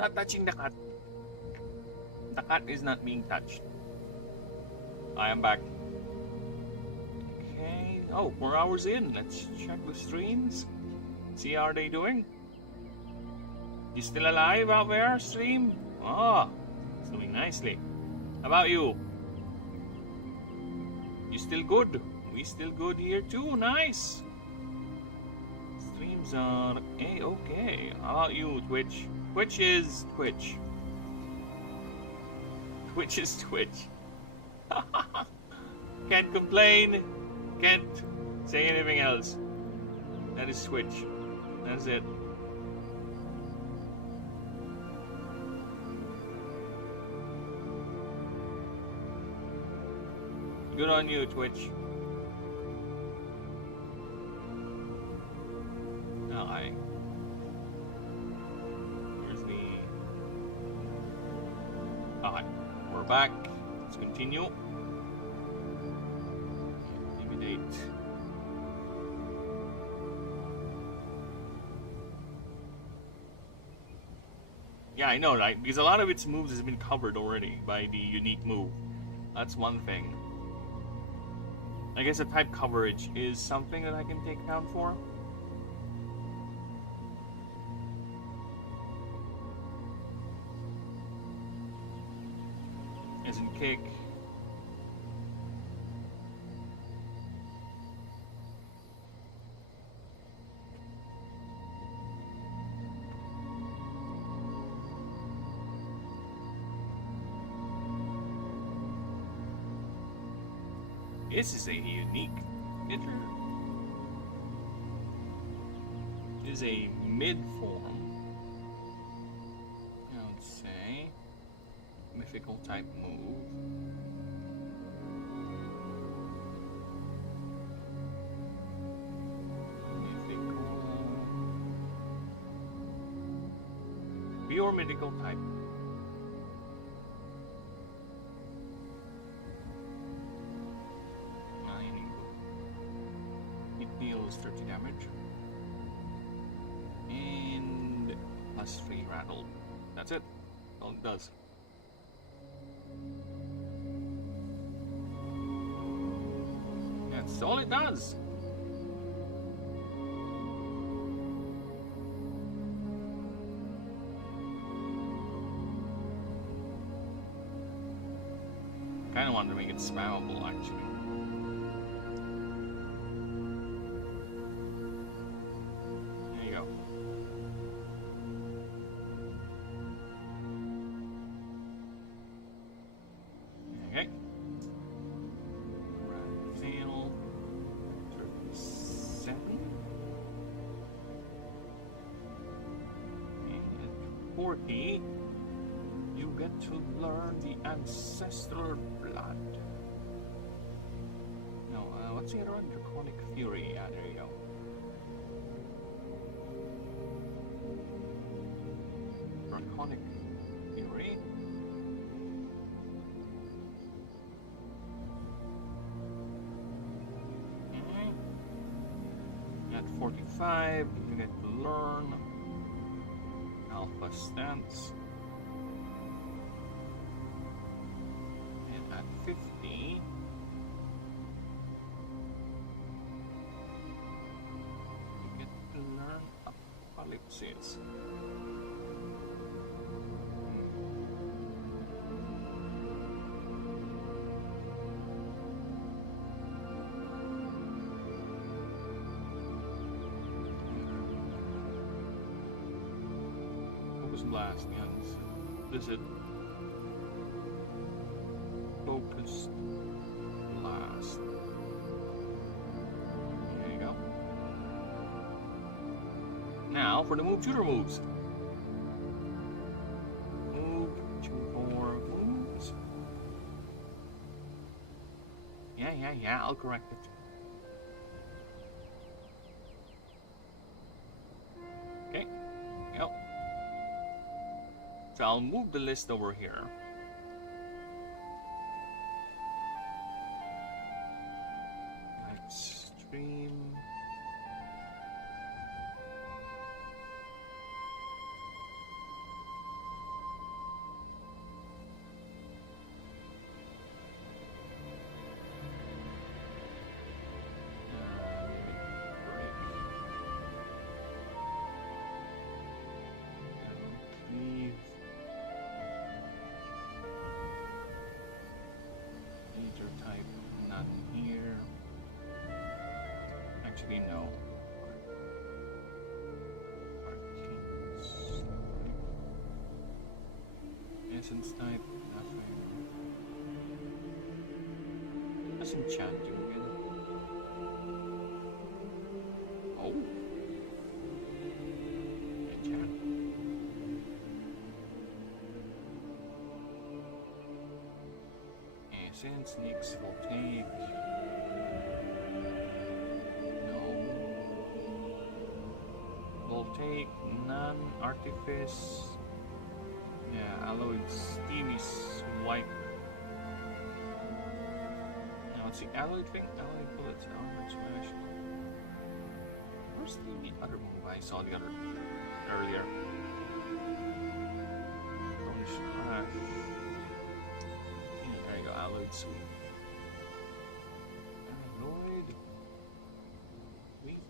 not touching the cat. The cat is not being touched. I am back. Okay. Oh, 4 hours in. Let's check the streams. See how they doing. You still alive out there, stream? Oh, it's doing nicely. How about you? You still good? We still good here too. Nice. Streams are okay. How about you, Twitch? Twitch is Twitch. Twitch is Twitch. Can't complain. Can't say anything else. That is Twitch. That's it. Good on you, Twitch. Okay. Where's the... Okay, we're back. Let's continue. Eliminate. Yeah, I know, right? Because a lot of its moves has been covered already by the unique move. That's one thing. I guess a type coverage is something that I can take down for. As in kick. This is a unique hitter. This is a mid form. I would say mythical type move. Mythical. Pure mythical type. Deals 30 damage and plus 3 rattle. That's it. All it does. That's all it does. Kind of wanted to make it spammable, actually. You get to learn the ancestral blood. No, what's the other one? Draconic Fury. Yeah, there you go. Draconic Fury. At 45, you get to learn Alpha Stance. And at 50, you get to learn Apocalypsis. Blast, yes. This is focused blast. There you go. Now for the move shooter moves. Move 2 more moves. Yeah, I'll correct it. Okay. Yep. So I'll move the list over here. Let's stream. Resistance type, nothing. That's enchanting again. Oh. Enchant. Ashen sneaks will take. No. Will take non-artifice. Yeah, alloyed steamy swipe. Now let's see, alloyed thing, alloyed bullets, armored smash. Where's the other move I saw the other earlier? Don't smash. There you go, alloyed sweep. Alloyed. Sweep.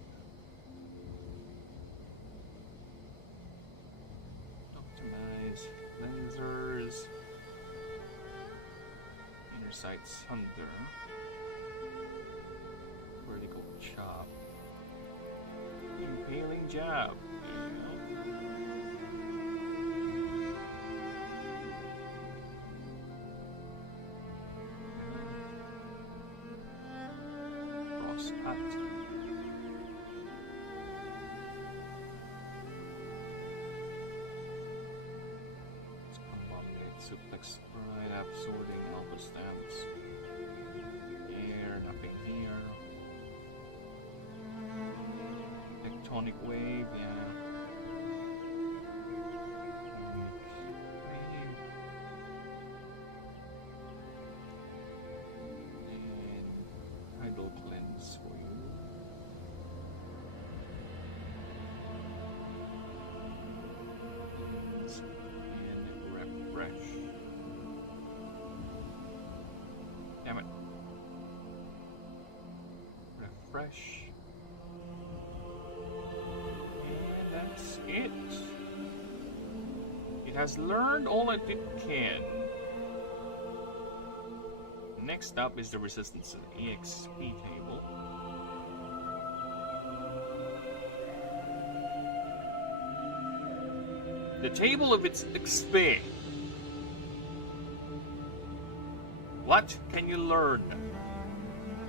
Optimize. Lasers. Inner sights hunter. Vertical chop. Impaling jab. Cross cut. Suplex right up, sorting alpha stance. Here, nothing here. Tectonic wave, yeah. Wave. And idle cleanse for you. And refresh. Damn it. Refresh. And that's it. It has learned all it can. Next up is the resistance EXP table. The table of its XP. What can you learn?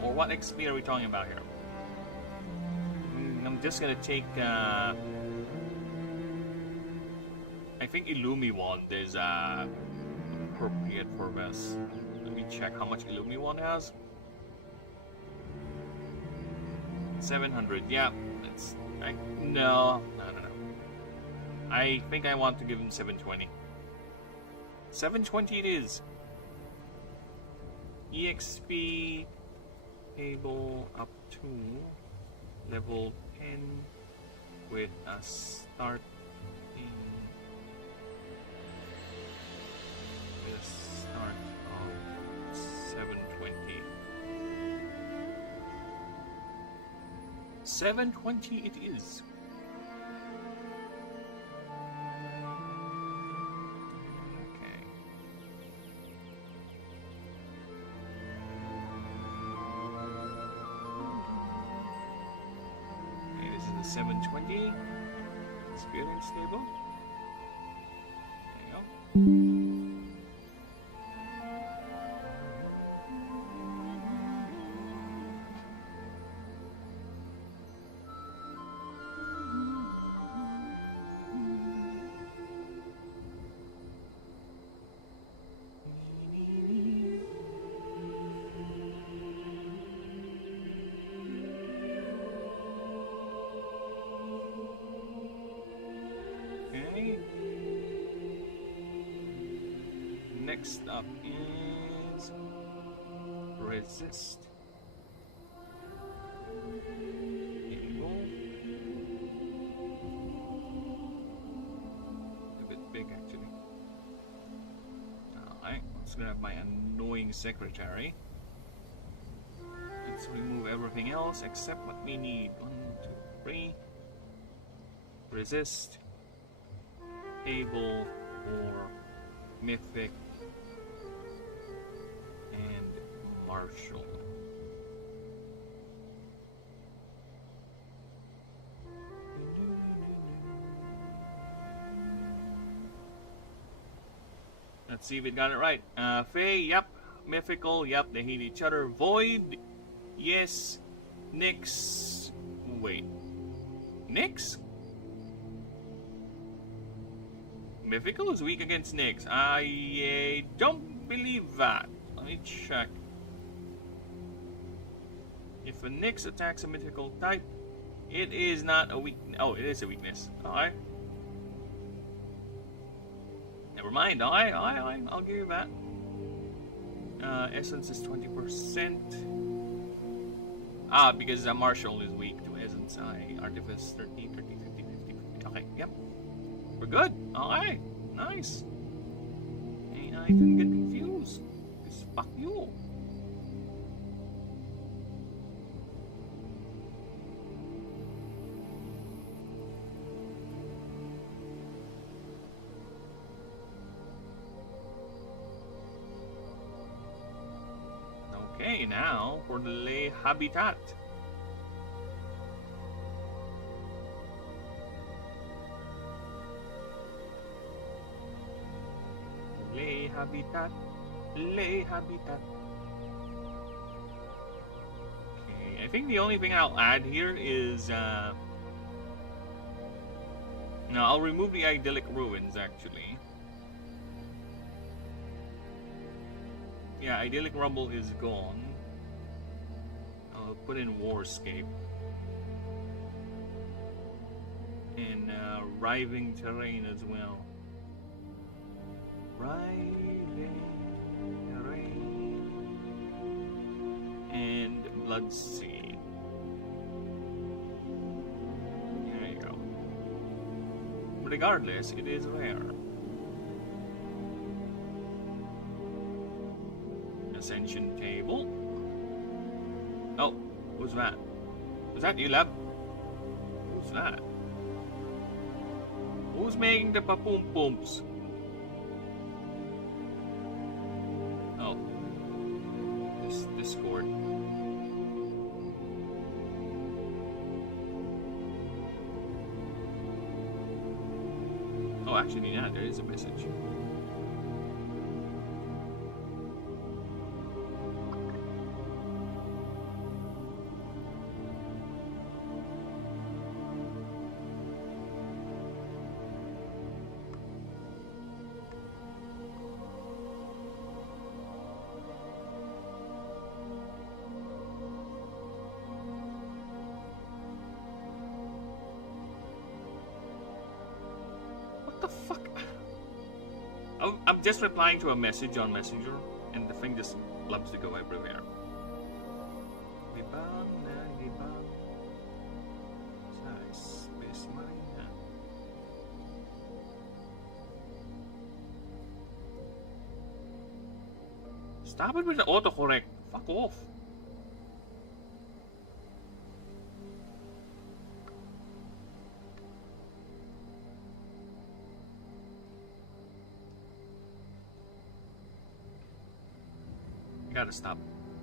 Or what XP are we talking about here? I'm just gonna take, I think Illumi Wand is appropriate for this. Let me check how much Illumi Wand has. 700, yeah. That's, no. I think I want to give him 720. 720 it is. EXP table up to level 10 with a start of 720. 720 it is. Okay, this is the 720 experience table. There you go. Next up is resist. A bit big actually. Alright, let's grab my annoying secretary. Let's remove everything else except what we need. 1, 2, 3. Resist. Table or mythic. And Marshall. Let's see if it got it right. Fae, yep. Mythical, yep. They hate each other. Void, yes. Nyx. Wait. Nyx? Mythical is weak against Nyx. I don't believe that. Let me check. If a Nyx attacks a mythical type, it is not a weakness. Oh, it is a weakness. Alright. Never mind. I'll give you that. Essence is 20%. Ah, because Marshall is weak to Essence. Artifice 30, 30, 50, 50, 50. Okay, yep. We're good. Alright. Nice. And I didn't get confused. Because fuck you. Okay, now for the lay habitat. Lay habitat. Lay habitat. Okay, I think the only thing I'll add here is no, I'll remove the idyllic ruins actually. Yeah, idyllic rumble is gone. I'll put in warscape. And writhing terrain as well. Writhing terrain. And bloodseed. There you go. Regardless, it is rare. Ascension table. Oh, who's that? Was that you, Lab? Who's that? Who's making the papoom pooms? Oh, this Discord. Oh, actually, yeah, there is a message. What the fuck? I'm just replying to a message on Messenger, and the thing just loves to go everywhere. Stop it with the autocorrect. Fuck off. Gotta stop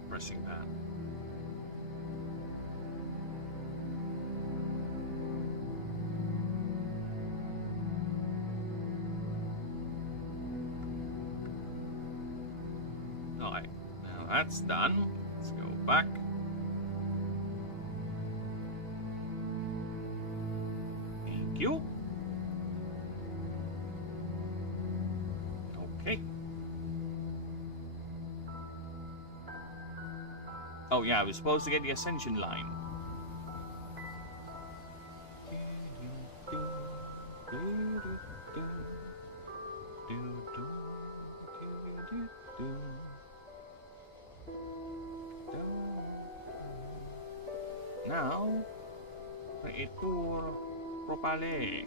pressing that. Alright, now that's done. Let's go back. Thank you. Okay. Oh yeah, I was supposed to get the Ascension line. Now, reitur propale.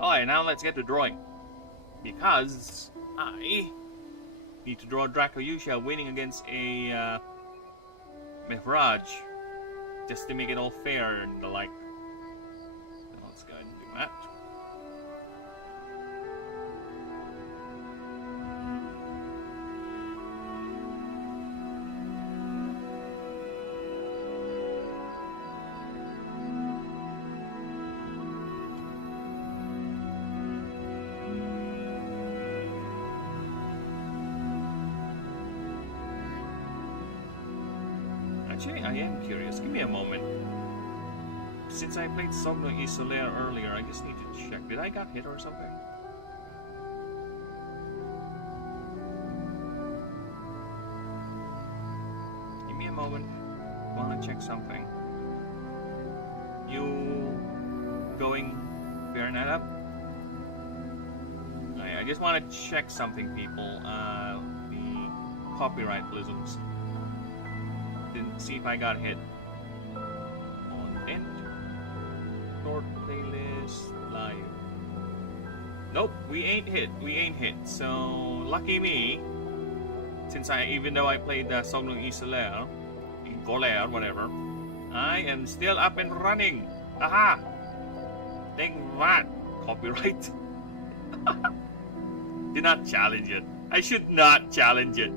Alright, now let's get to drawing. Because I need to draw Draco Yusha winning against a Mihraj, just to make it all fair and the like. So let's go ahead and do that. Actually, I am curious. Give me a moment. Since I played Somno Isolaire earlier, I just need to check. Did I got hit or something? Give me a moment. Wanna check something. You going bearing that up? I just want to check something, people. The copyright blizzards. Didn't see if I got hit. On end. Short playlist live. Nope, we ain't hit. We ain't hit. So lucky me. Since even though I played the Somno Isolaire, Golaire, whatever, I am still up and running. Aha! Take that, copyright. Did not challenge it. I should not challenge it.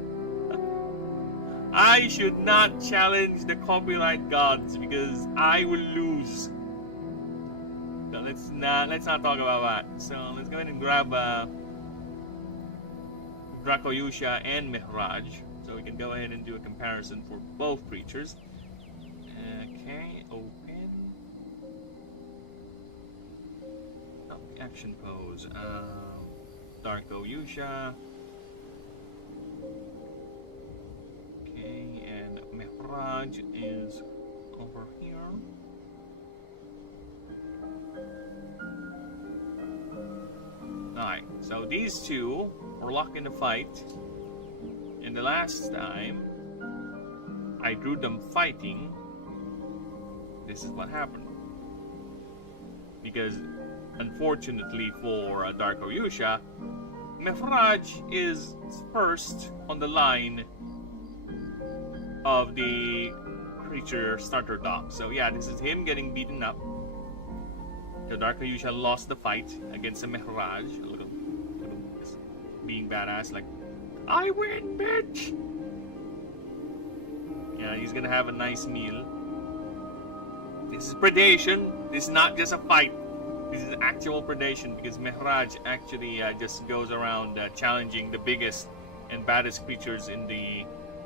I should not challenge the copyright gods because I will lose. So let's not talk about that. So let's go ahead and grab Dracoyusha and Mihraj, so we can go ahead and do a comparison for both creatures. Okay, open. Oh, action pose. Dracoyusha. Okay, and Mihraj is over here. Alright, so these two were locked in a fight, and the last time I drew them fighting, this is what happened. Because, unfortunately for Dracoyusha, Mihraj is first on the line of the creature starter dock. So yeah, this is him getting beaten up. So Dracoyusha lost the fight against a Mihraj. Look at him being badass, like, I win, bitch! Yeah, he's gonna have a nice meal. This is predation. This is not just a fight. This is actual predation because Mihraj actually just goes around challenging the biggest and baddest creatures in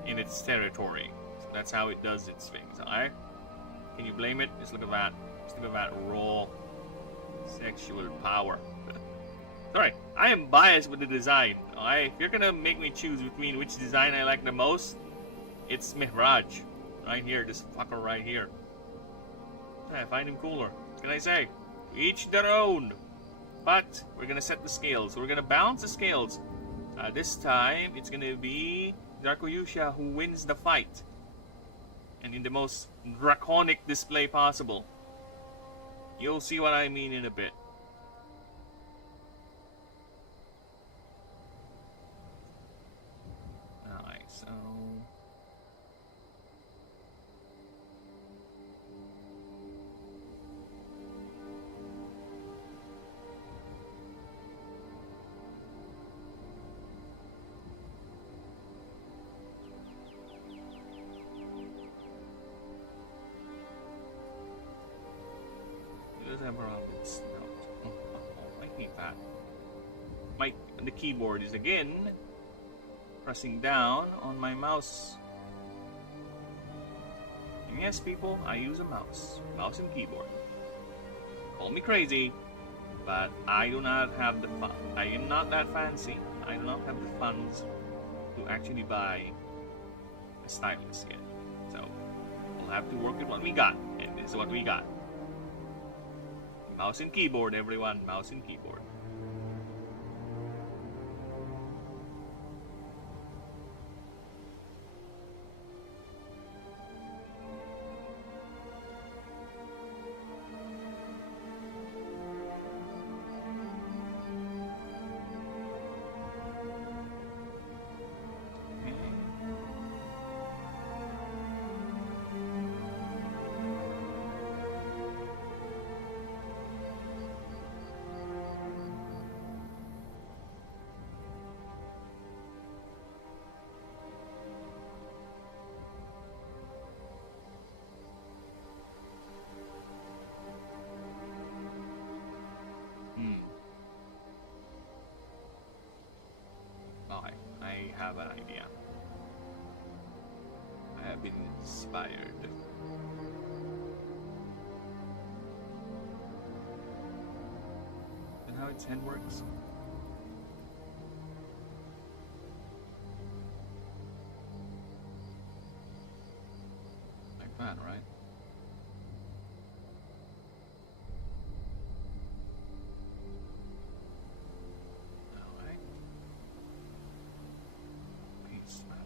its territory. So that's how it does its things. Alright? Can you blame it? Just look at that. Just look at that raw sexual power. Alright, I am biased with the design. Alright, if you're gonna make me choose between which design I like the most, it's Mihraj. Right here, this fucker right here. I find him cooler. What can I say? Each their own. But we're gonna set the scales. We're gonna balance the scales. This time it's gonna be Dracoyusha who wins the fight, and in the most draconic display possible. You'll see what I mean in a bit. Alright, so I hate that. The keyboard is again pressing down on my mouse. And yes, people, I use a mouse and keyboard. Call me crazy, but I do not have the fun. I am not that fancy. I do not have the funds to actually buy a stylus yet. So we'll have to work with what we got, and this is what we got. Mouse and keyboard, everyone. Mouse and keyboard. I have an idea. I have been inspired. And how its head works. Like that, right? Alright. Paste that.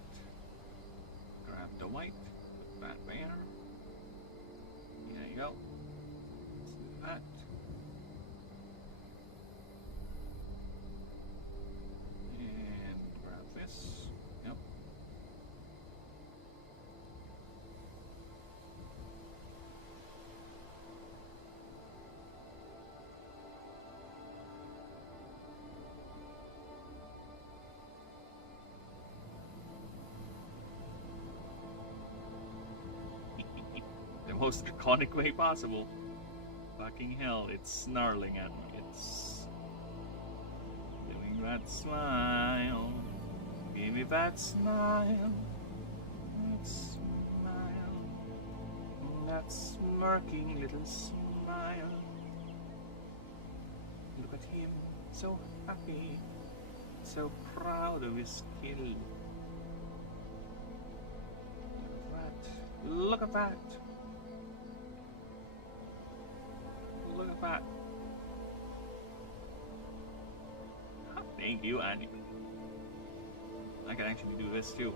Grab the white. Put that there. There you go. Let's do that. And grab this. Yep. The most iconic way possible. Fucking hell, it's snarling at me. It's doing that smile. Give me that smile. That smile. That smirking little smile. Look at him, so happy, so proud of his skill. Look at that. Look at that. Oh, thank you, Annie. I can actually do this too.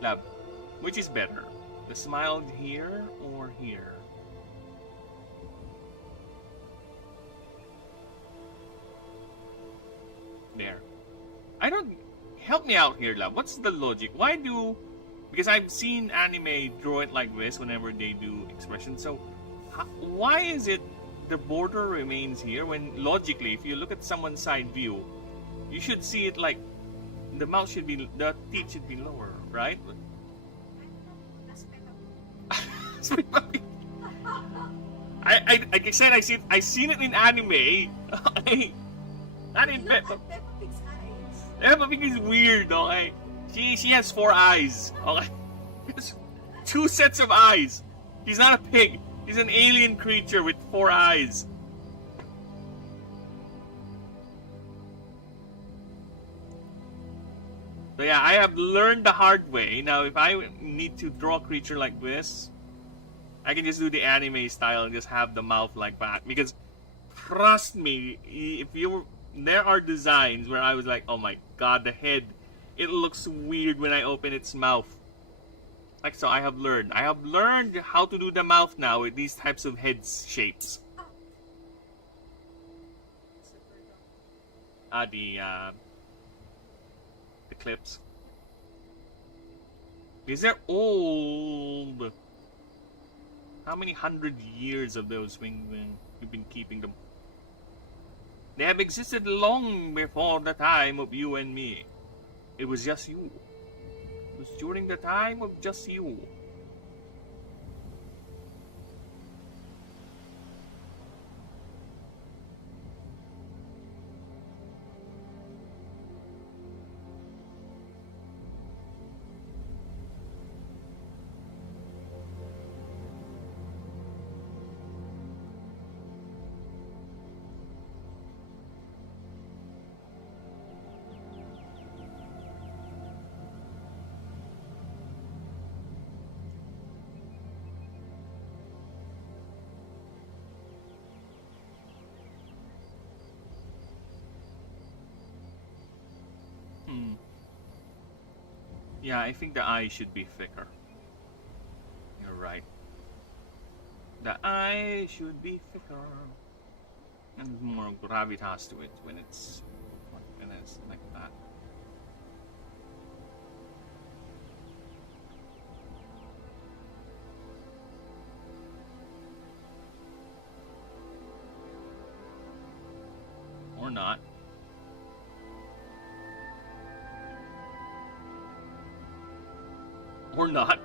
Lab, which is better? The smile here or here? There. I don't... Help me out here, Lab. What's the logic? Why do... Because I've seen anime draw it like this whenever they do expression. So, why is it the border remains here when logically, if you look at someone's side view, you should see it like the mouth should be, the teeth should be lower, right? Like I said, I seen it in anime. Not in Peppa Pig is weird, okay? She has 4 eyes, okay? 2 sets of eyes. He's not a pig. He's an alien creature with 4 eyes. So yeah, I have learned the hard way. Now, if I need to draw a creature like this, I can just do the anime style and just have the mouth like that. Because, trust me, there are designs where I was like, oh my god, the head, it looks weird when I open its mouth. Like so, I have learned how to do the mouth now with these types of head shapes. The clips. Because they're old. How many 100 years of those we've been keeping them? They have existed long before the time of you and me. It was just you. It was during the time of just you. Yeah, I think the eye should be thicker. You're right. The eye should be thicker. And there's more gravitas to it when it's like that. Or not. Or not.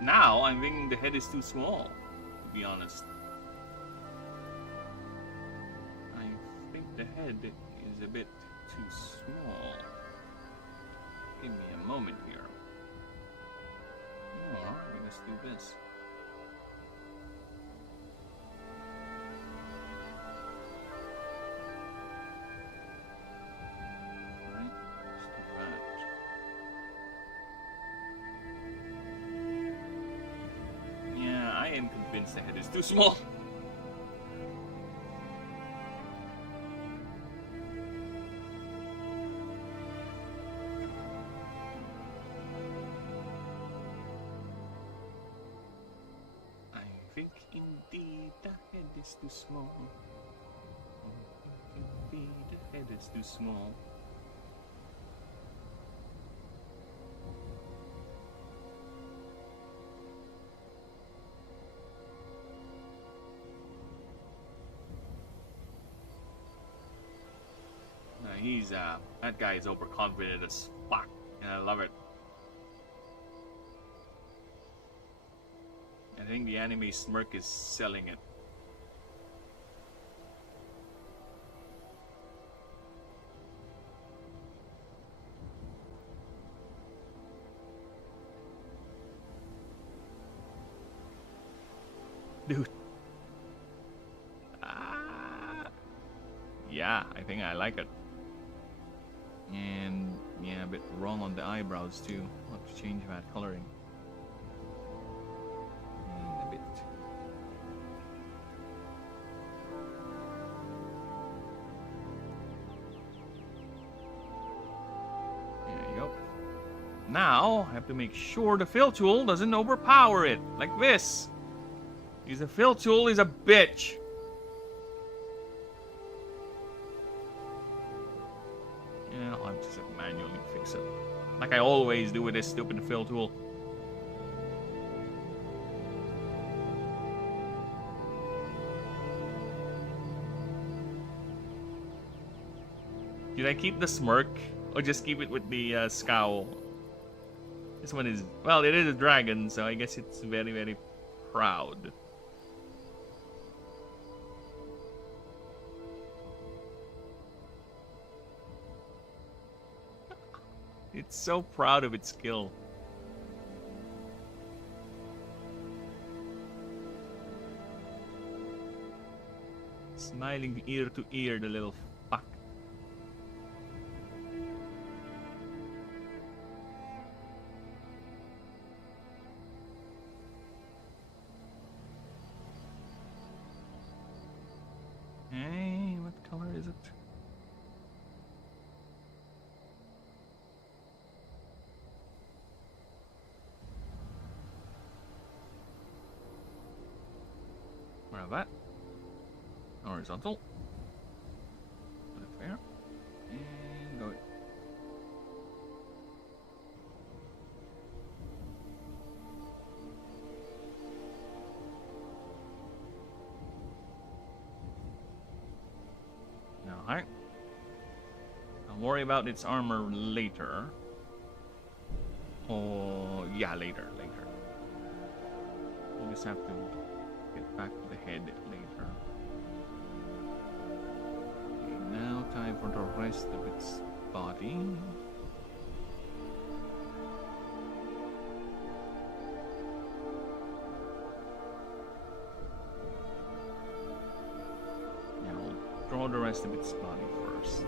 Now I'm thinking the head is too small, to be honest. I think the head is a bit too small. Give me a moment here. Or we just do this. Alright, let's do that. Yeah, I am convinced the head is too small. I think indeed the head is too small. I think indeed the head is too small. He's that guy is overconfident as fuck, and I love it. I think the anime smirk is selling it. Dude. Yeah, I think I like it. And yeah, a bit wrong on the eyebrows too. I'll have to change that coloring. And a bit. There you go. Now I have to make sure the fill tool doesn't overpower it, like this. Because the fill tool is a bitch. Yeah, I'll have to manually fix it. Like I always do with this stupid fill tool. Did I keep the smirk? Or just keep it with the scowl? This one is... Well, it is a dragon, so I guess it's very, very proud. It's so proud of its skill. Smiling ear to ear, the little fuck. Hey, what color is it? That horizontal, put it there, and go. Now, I'll worry about its armor later. Oh, yeah, later. You just have to get back to the head later. Okay, now time for the rest of its body. Now we'll draw the rest of its body first.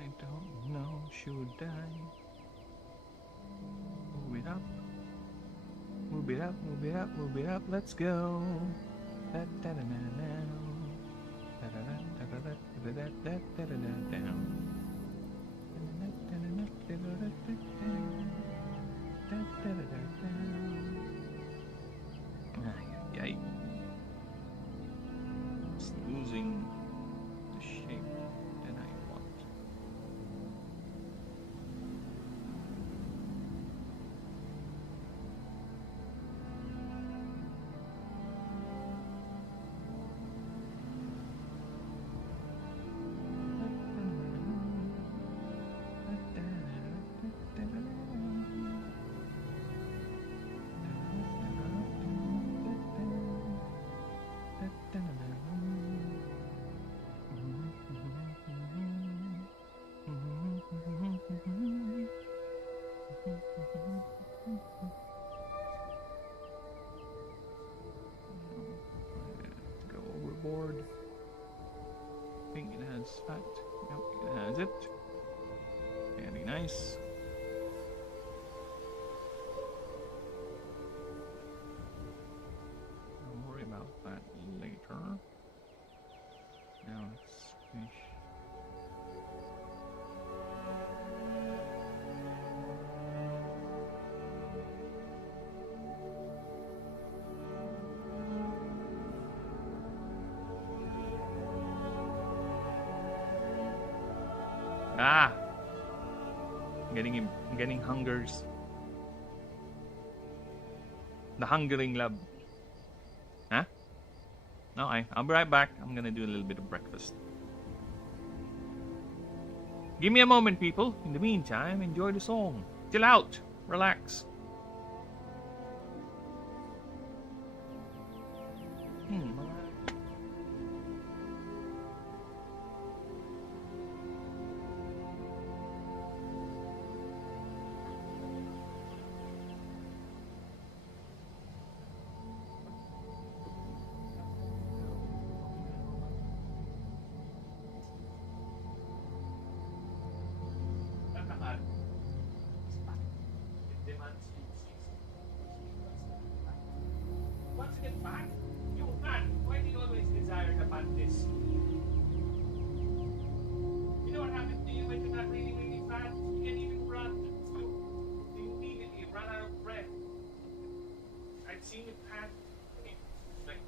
I don't know, should I move it up? Move it up, move it up, move it up, let's go. Yay. It's losing the shape that I want. is fat. Yep, that's it. Very nice. Don't worry about that later. Now let's finish. Ah! Getting hungers. The hungering lab. Huh? No, I'll be right back. I'm gonna do a little bit of breakfast. Give me a moment, people. In the meantime, enjoy the song. Chill out. Relax. Want to get fat? You fat. Why do you always desire the fatness? You know what happens to you when you're not really, really fat? You can't even run. You immediately run out of breath. I've seen you pant. It's like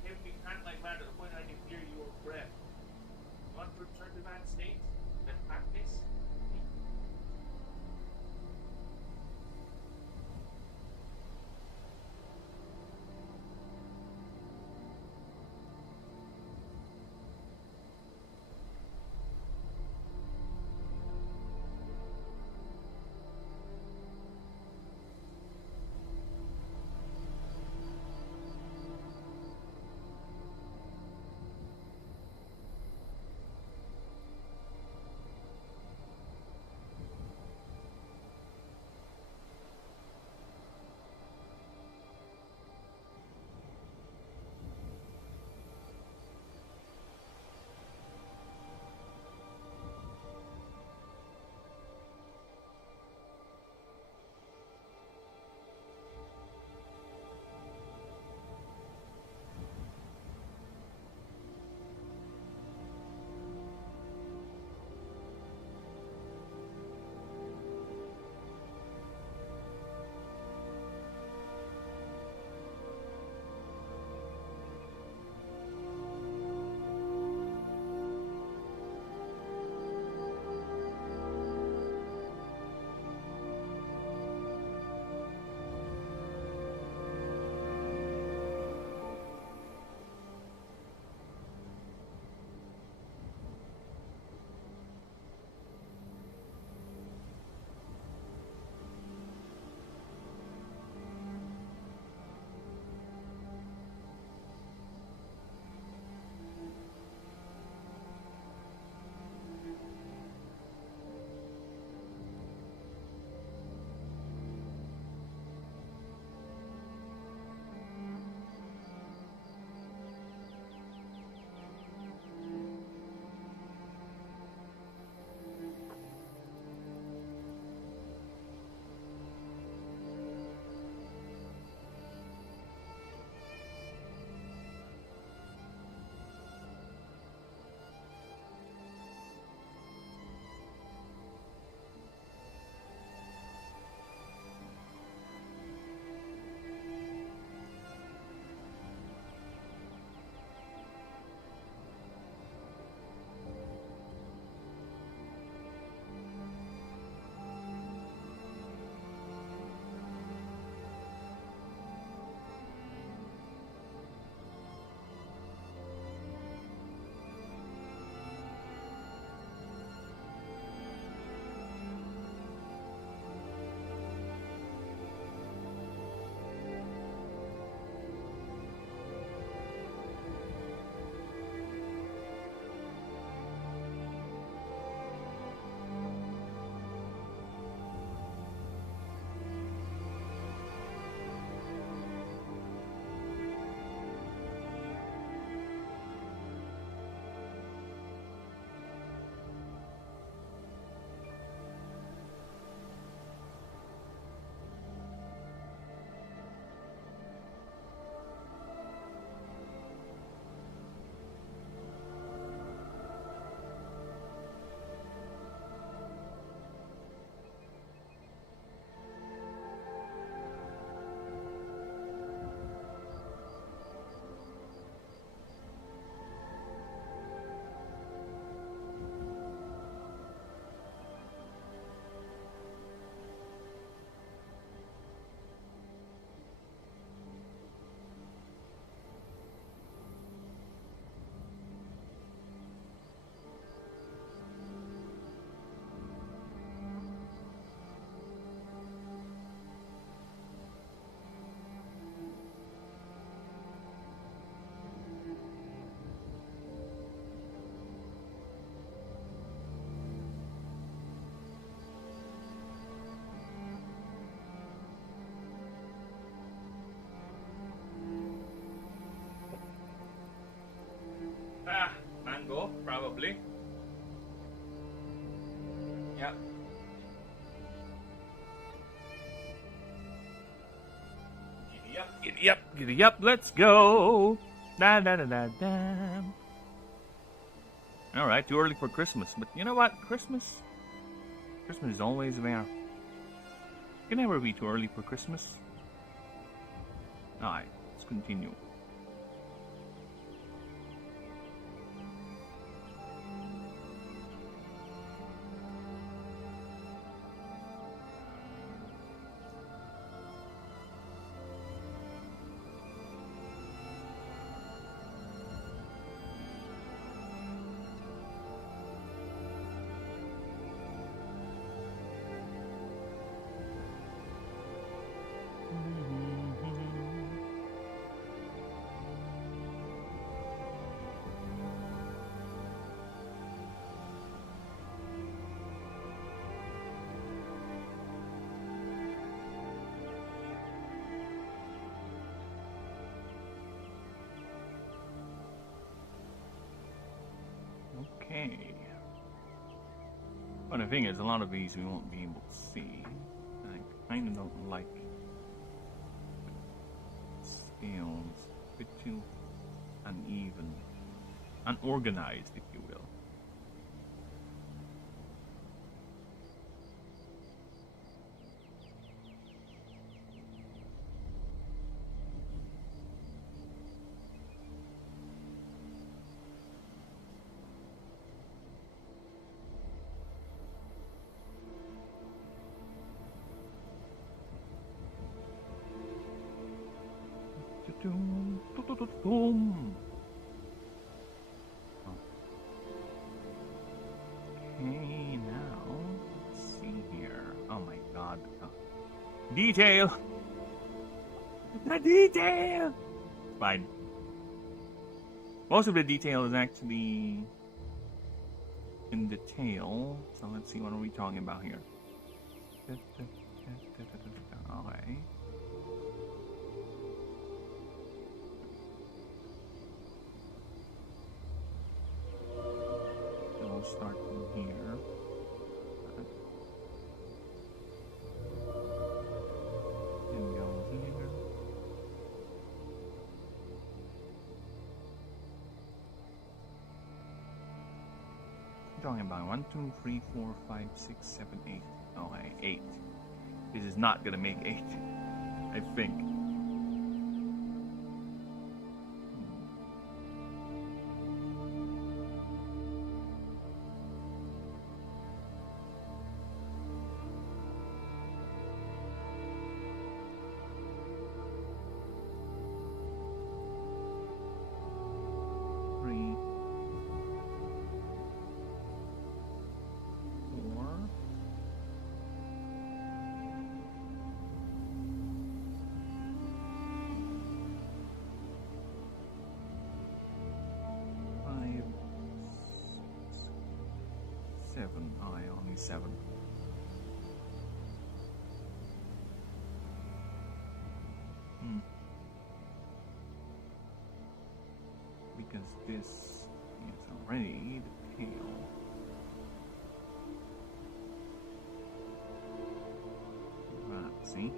heavily pant like mad to the point I can hear your breath. You want to return to that state? That fatness? Yeah. Giddy up, giddy up, giddy up, let's go! Da da da da da. Alright, too early for Christmas, but you know what? Christmas is always there. It can never be too early for Christmas. Alright, let's continue. Okay. But the thing is, a lot of these we won't be able to see. I kind of don't like scales. A bit too uneven. Unorganized, if you will. Boom. Okay, now let's see here. Oh my god. Detail! The detail! Fine. Most of the detail is actually in the tail. So let's see, what are we talking about here? Okay. Start from here. And go here. I'm talking about 1, 2, 3, 4, 5, 6, 7, 8. Okay, 8. This is not gonna make 8, I think. Only 7. Because this is already the tail. Right, see?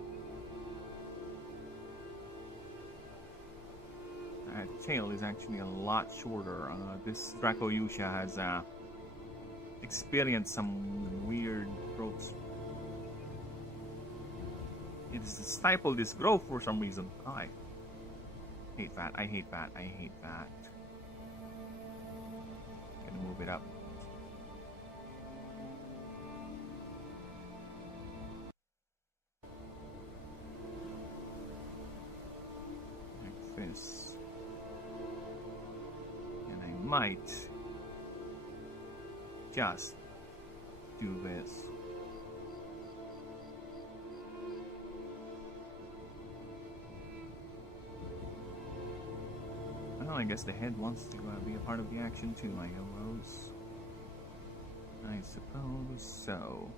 Tail is actually a lot shorter. This Dracoyusha has experienced some weird growths. It is stifled this growth for some reason. I hate that. I hate that. I hate that. Gonna move it up. Like this. And I might just do this. Well, I guess the head wants to be a part of the action too, I suppose. I suppose so.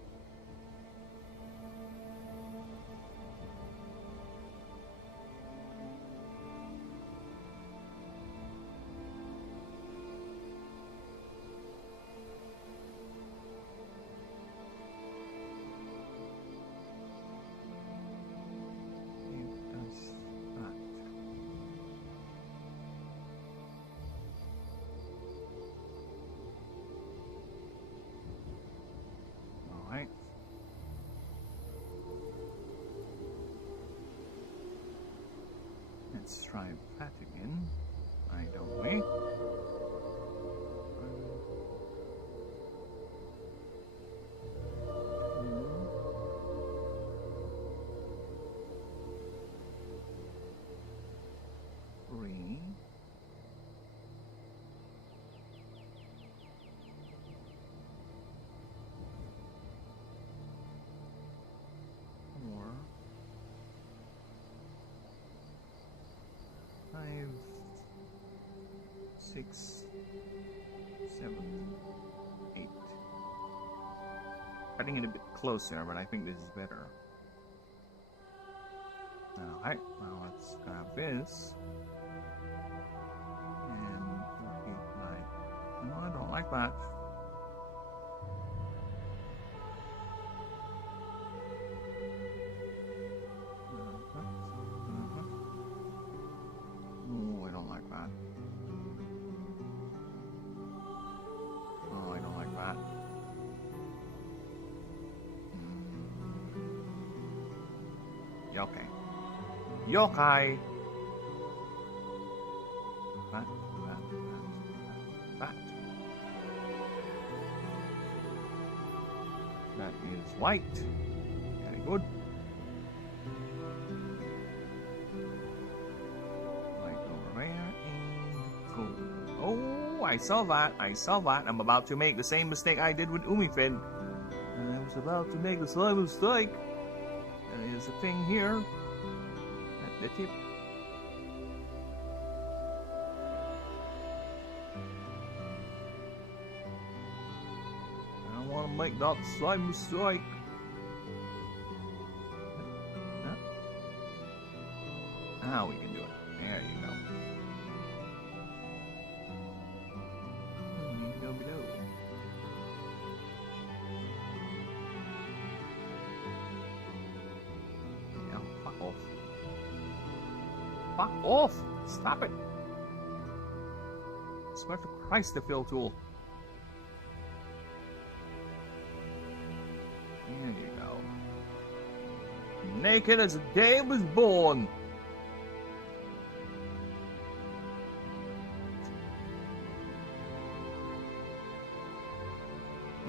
Let's try that again. Why don't we? 3. Four. 5, 6, 7, 8. Cutting it a bit closer, but I think this is better. Alright, now let's grab this. And repeat like. No, I don't like that. Oh, I don't like that. Oh, I don't like that. Yokai. Yokai! That. That is white. Very good. Like over there and go. Oh, I saw that. I'm about to make the same mistake I did with Umifin. I was about to make the same mistake. There is a thing here at the tip. I don't want to make that same mistake. Now we can do it. There you go. Go below. Yeah, fuck off. Fuck off! Stop it! I swear to Christ, the fill tool. There you go. Naked as the day was born.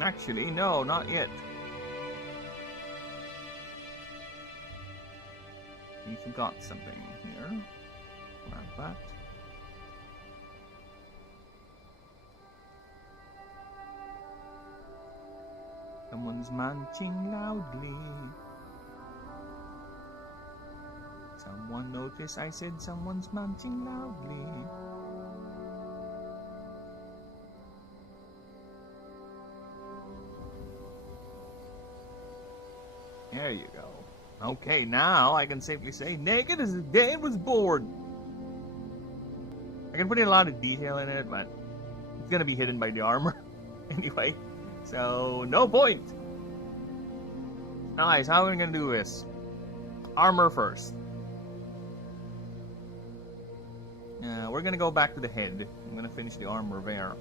Actually, no, not yet. You forgot something here. Grab that. Someone's munching loudly. Someone noticed I said someone's munching loudly. There you go. Okay, now I can safely say naked as the day was born. I can put in a lot of detail in it, but it's gonna be hidden by the armor. Anyway, so no point. Nice, how are we gonna do this? Armor first. We're gonna go back to the head. I'm gonna finish the armor there.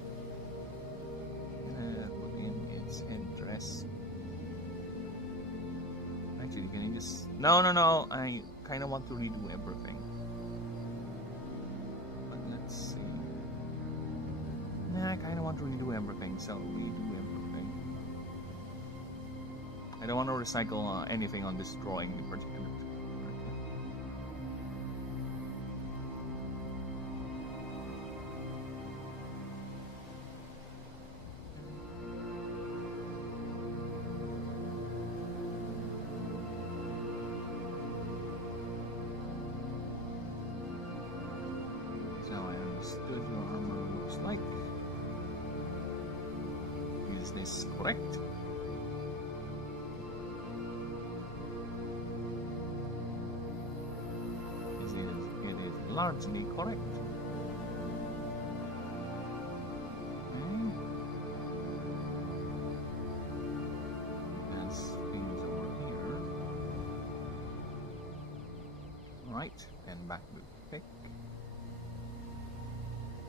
Put in its headdress. Actually, can you just... No. I kind of want to redo everything. But let's see. Nah, I kind of want to redo everything, so redo everything. I don't want to recycle anything on this drawing in particular. Is this correct? It is largely correct. There's things over here. Right, and back to the pick.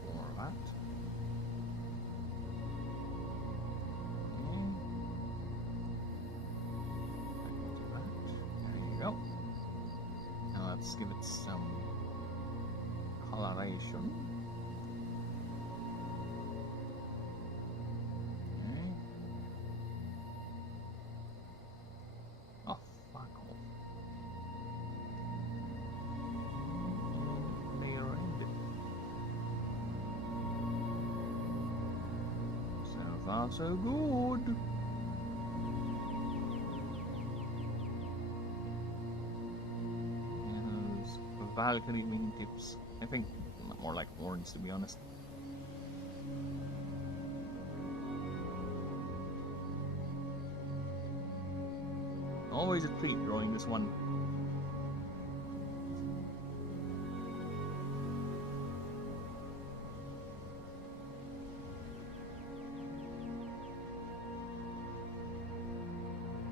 For that. There you go. Now let's give it some preparation. Okay. Oh, fuck off. Layer ended. So far, so good. Yes, balcony wing tips. I think more like horns, to be honest. Always a treat drawing this one.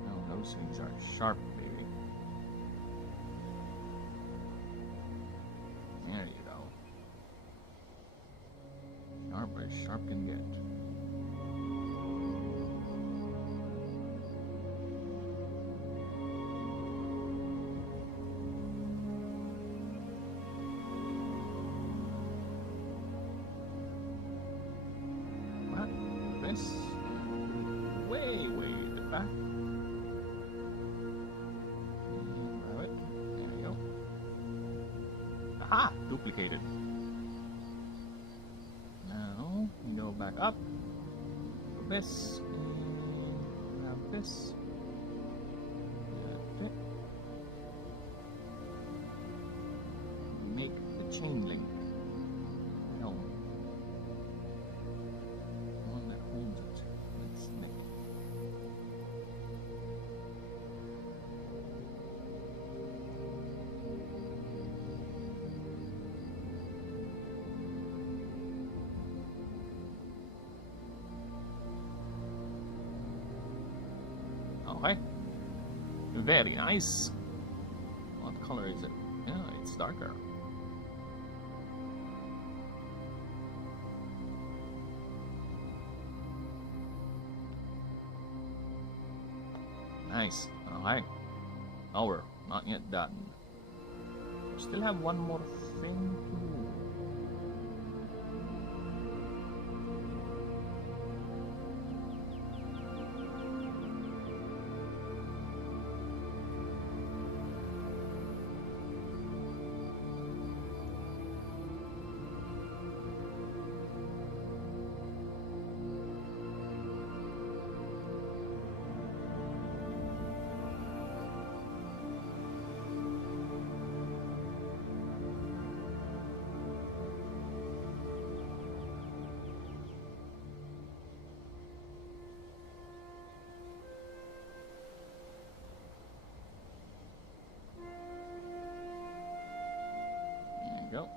Oh, those things are sharp, baby. There you go. Sharp as sharp can get. What? This? Way, way at the back. Grab it. There you go. Aha! Duplicated. Now, you go back up. This. And grab this. That's it. Make the chain link. No. One that holds it. Let's make it. Okay. Very nice. What color is it? Yeah, it's darker. Nice. Okay. Oh, we're not yet done. We still have one more thing to do. There you go.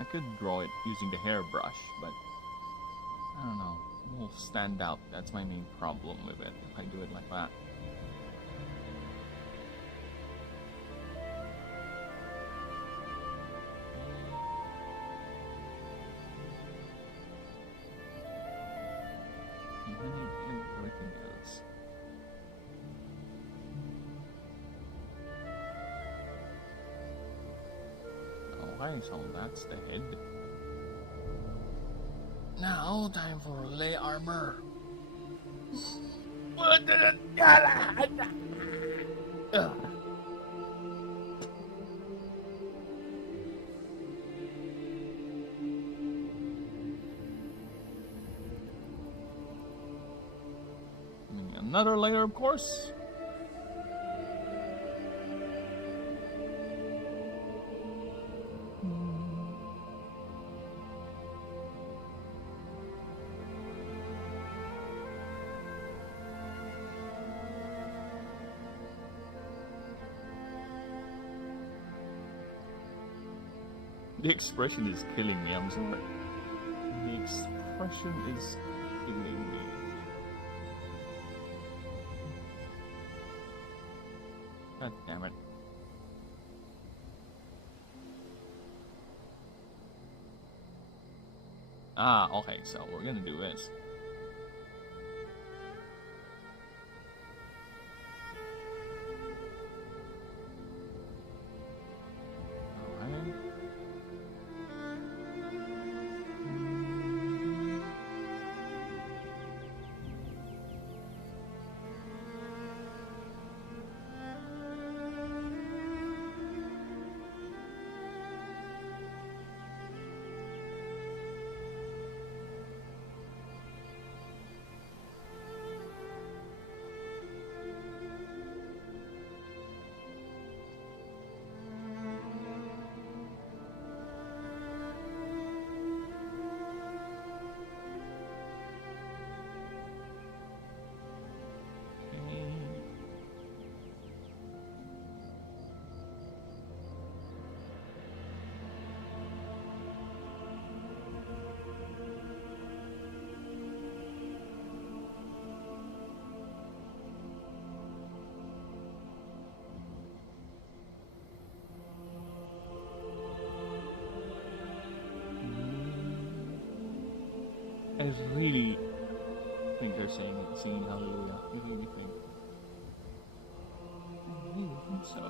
I could draw it using the hairbrush, but I don't know. It will stand out. That's my main problem with it if I do it like that. Everything else. Okay, so that's the head. Now, time for lay armor. Another layer, of course. The expression is killing me, I'm sorry. The expression is killing me. God damn it. Ah, okay, so we're gonna do this. Okay. I really think they're singing Hallelujah. I really think. I really think so.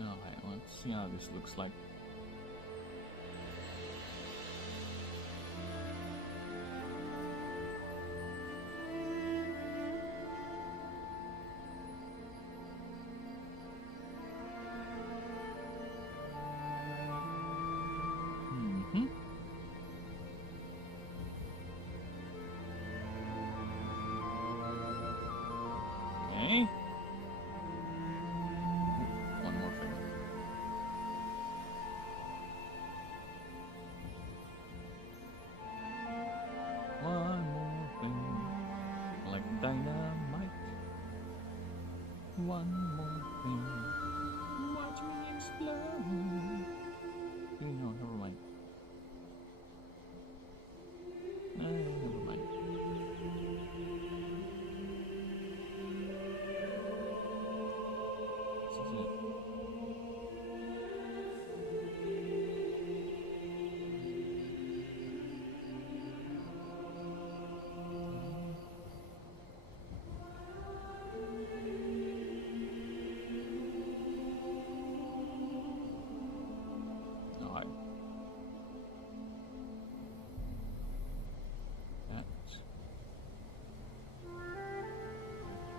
Alright, let's see how this looks like. Mm-hmm. Okay. One more thing. One more thing. Like dynamite. One more thing. Watch me explode. No, never mind. Never mind. This is it. Alright. That.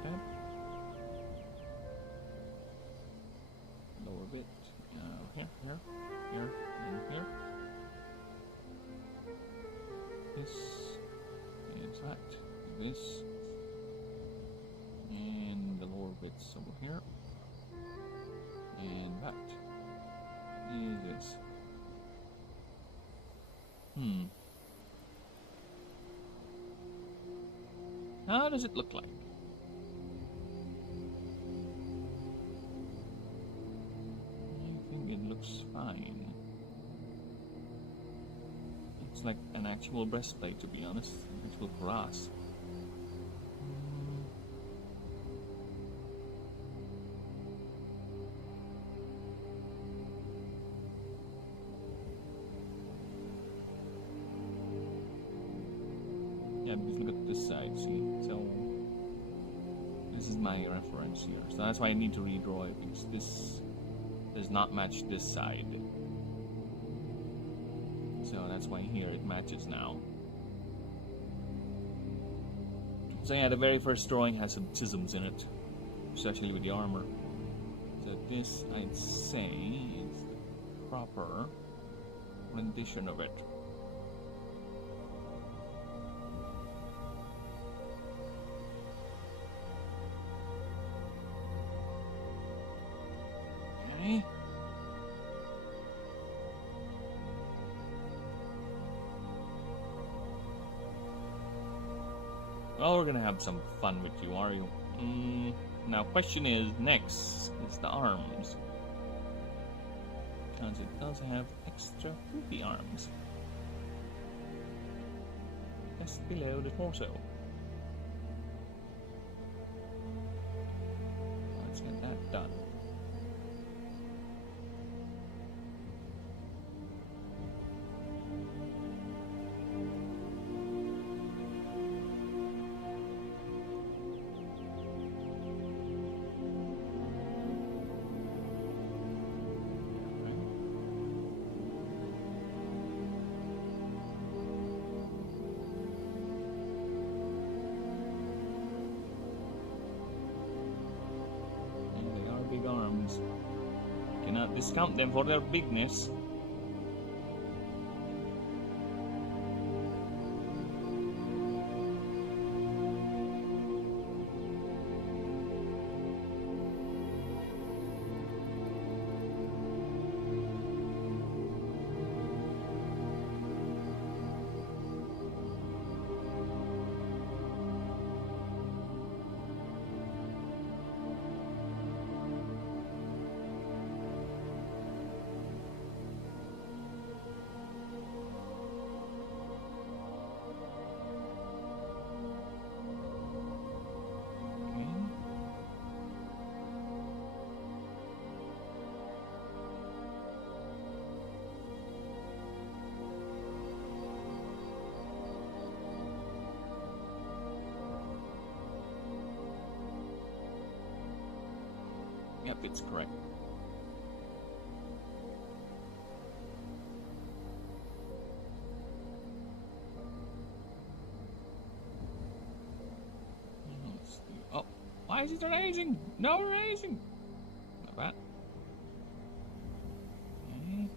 That. Lower bit. Here, and here. This is that. This. And the lower bits over here. And that is this. How does it look like? I think it looks fine. It's like an actual breastplate, to be honest. An actual brass. Yeah, because look at this side, see? So, this is my reference here. So that's why I need to redraw it, because this does not match this side. So that's why here it matches now. So yeah, the very first drawing has some chisms in it, especially with the armor. So this, I'd say, is proper rendition of it. Okay. Well, we're gonna have some fun with you, are you? Now, question is, next is the arms. Because it does have extra poopy arms. Just below the torso. Let's get that done. Big arms. Cannot discount them for their bigness. Yep, it's correct. Oh, why is it raising? No raising! Not bad. Okay.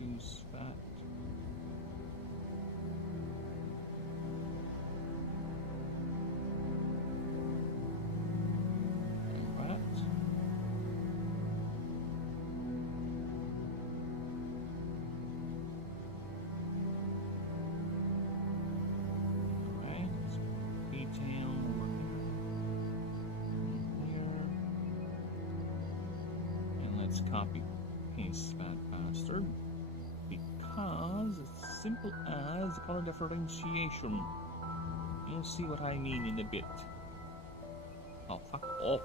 Reduce that. Copy paste that bastard because it's simple as color differentiation. You'll see what I mean in a bit. Oh, fuck off.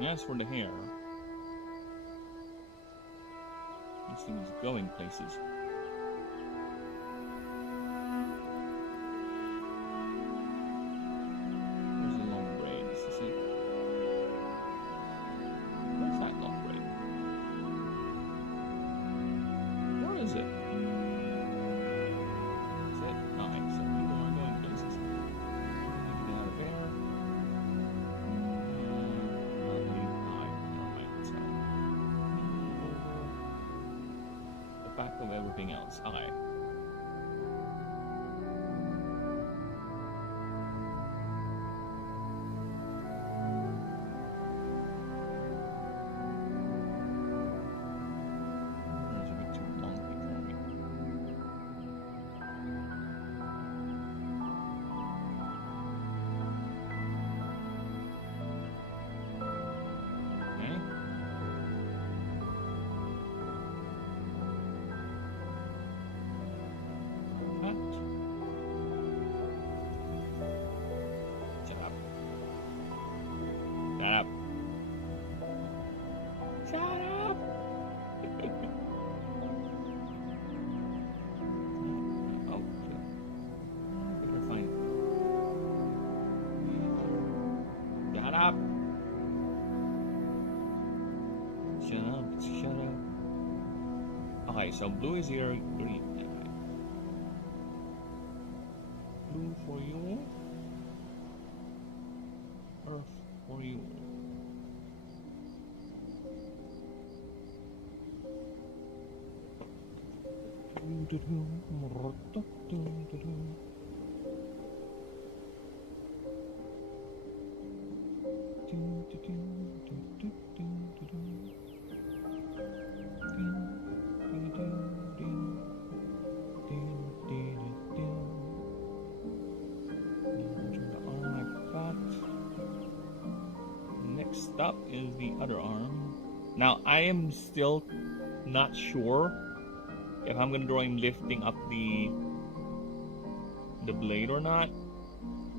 As for the hair, this thing is going places. Where's the long braid? Is this it? Where's that long braid? Where is it? Is it? Alright, so people are going places. Get out of here. Back of everything else. Aye. There's a bit too long for me. Okay. Okay, so blue is here, green. Okay. Blue for you. Earth for you. Next up is the other arm. Now I am still not sure if I'm gonna draw him lifting up the blade or not,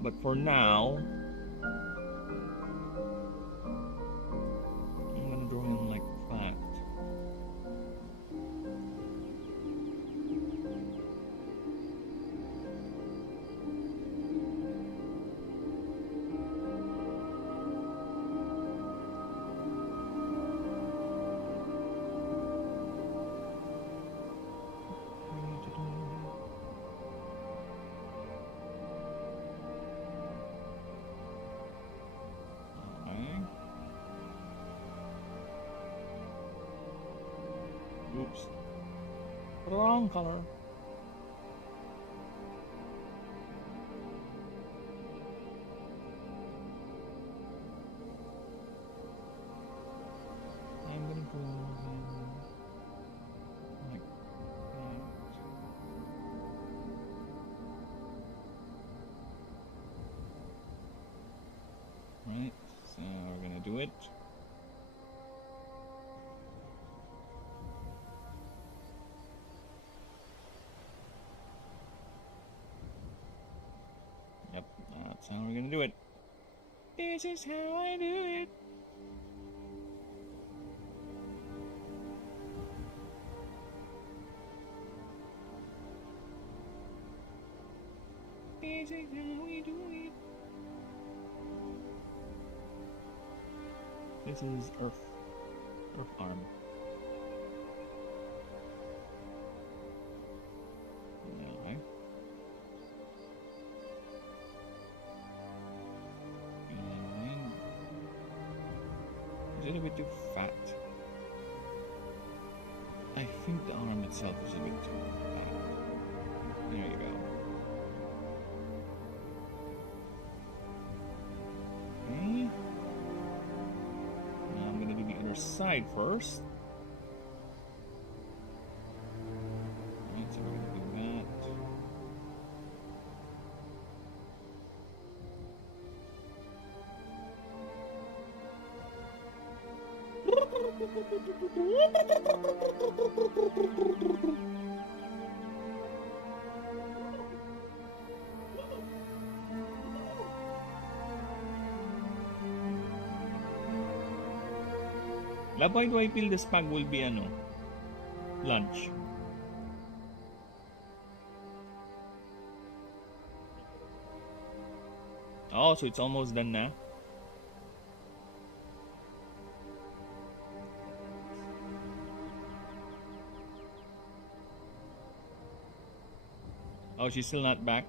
but for now I'm gonna draw him like that. Oops. Wrong color. I'm gonna go like that. Right, so we're gonna do it. Yep, that's how we're gonna do it. This is how I do it. This is how we do it. This is Earth arm. Okay. Is it a bit too fat? I think the arm itself is a bit too fat. There you go. Okay. Now I'm gonna do the other side first. Alright, so we're gonna do that. Why do I feel this pag will be lunch? Oh, so it's almost done now. Oh, she's still not back.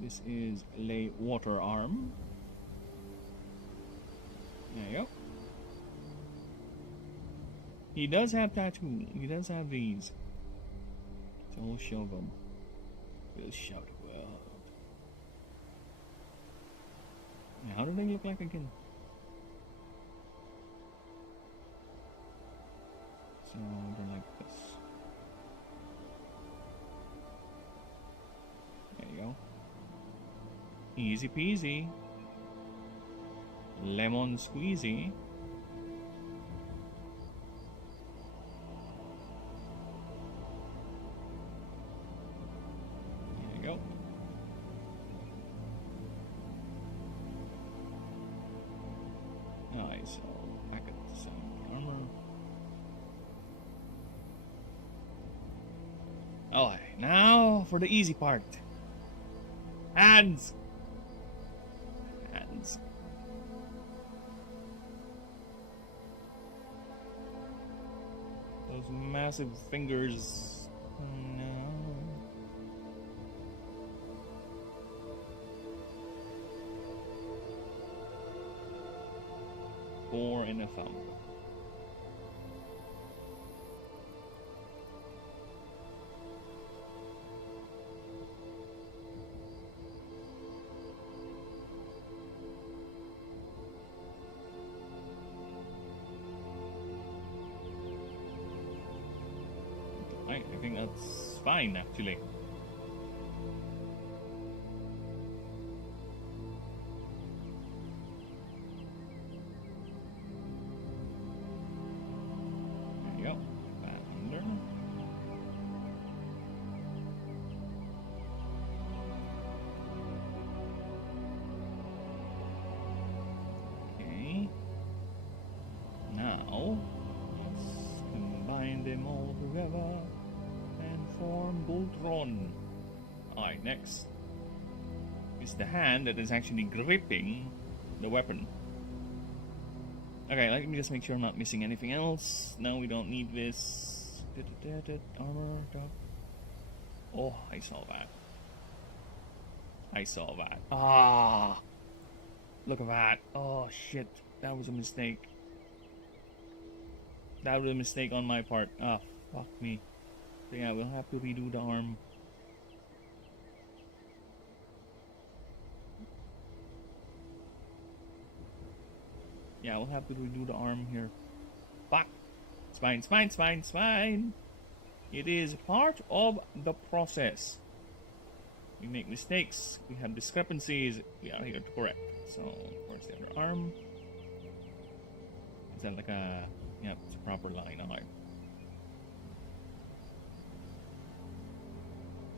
This is lay water arm. There you go. He does have tattoo. He does have these. So we'll show them. We'll shout the world. Now, how do they look like again? So they're like this. There you go. Easy peasy. Lemon squeezy. Okay, now for the easy part. Hands! Hands. Those massive fingers. No. 4 and a thumb. I think that's fine actually. There you go. That under. Okay. Now let's combine them all together and form Voltron. Alright, next is the hand that is actually gripping the weapon. Okay, let me just make sure I'm not missing anything else. No, we don't need this. Armor, top. Oh, I saw that. I saw that. Ah! Look at that. Oh, shit. That was a mistake. That was a mistake on my part. Ah, fuck me. So yeah, we'll have to redo the arm. Yeah, we'll have to redo the arm here. Fuck! It's fine, it's fine, it's fine, it's fine! It is part of the process. We make mistakes, we have discrepancies, we are here to correct. So, where's the other arm? Is that like a... yeah, it's a proper line. Alright.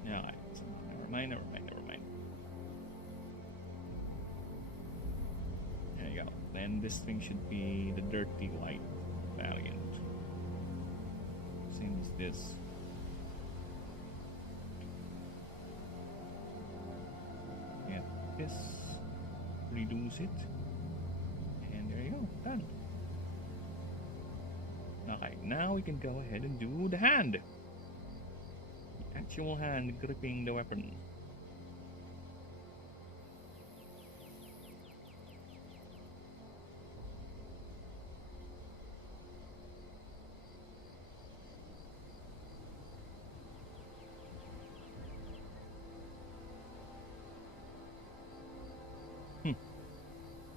Yeah, alright. So, never mind. There you go. Then this thing should be the dirty white variant. Same as this. Yeah, this. Reduce it. And there you go. Done. Alright, now we can go ahead and do the hand. The actual hand gripping the weapon.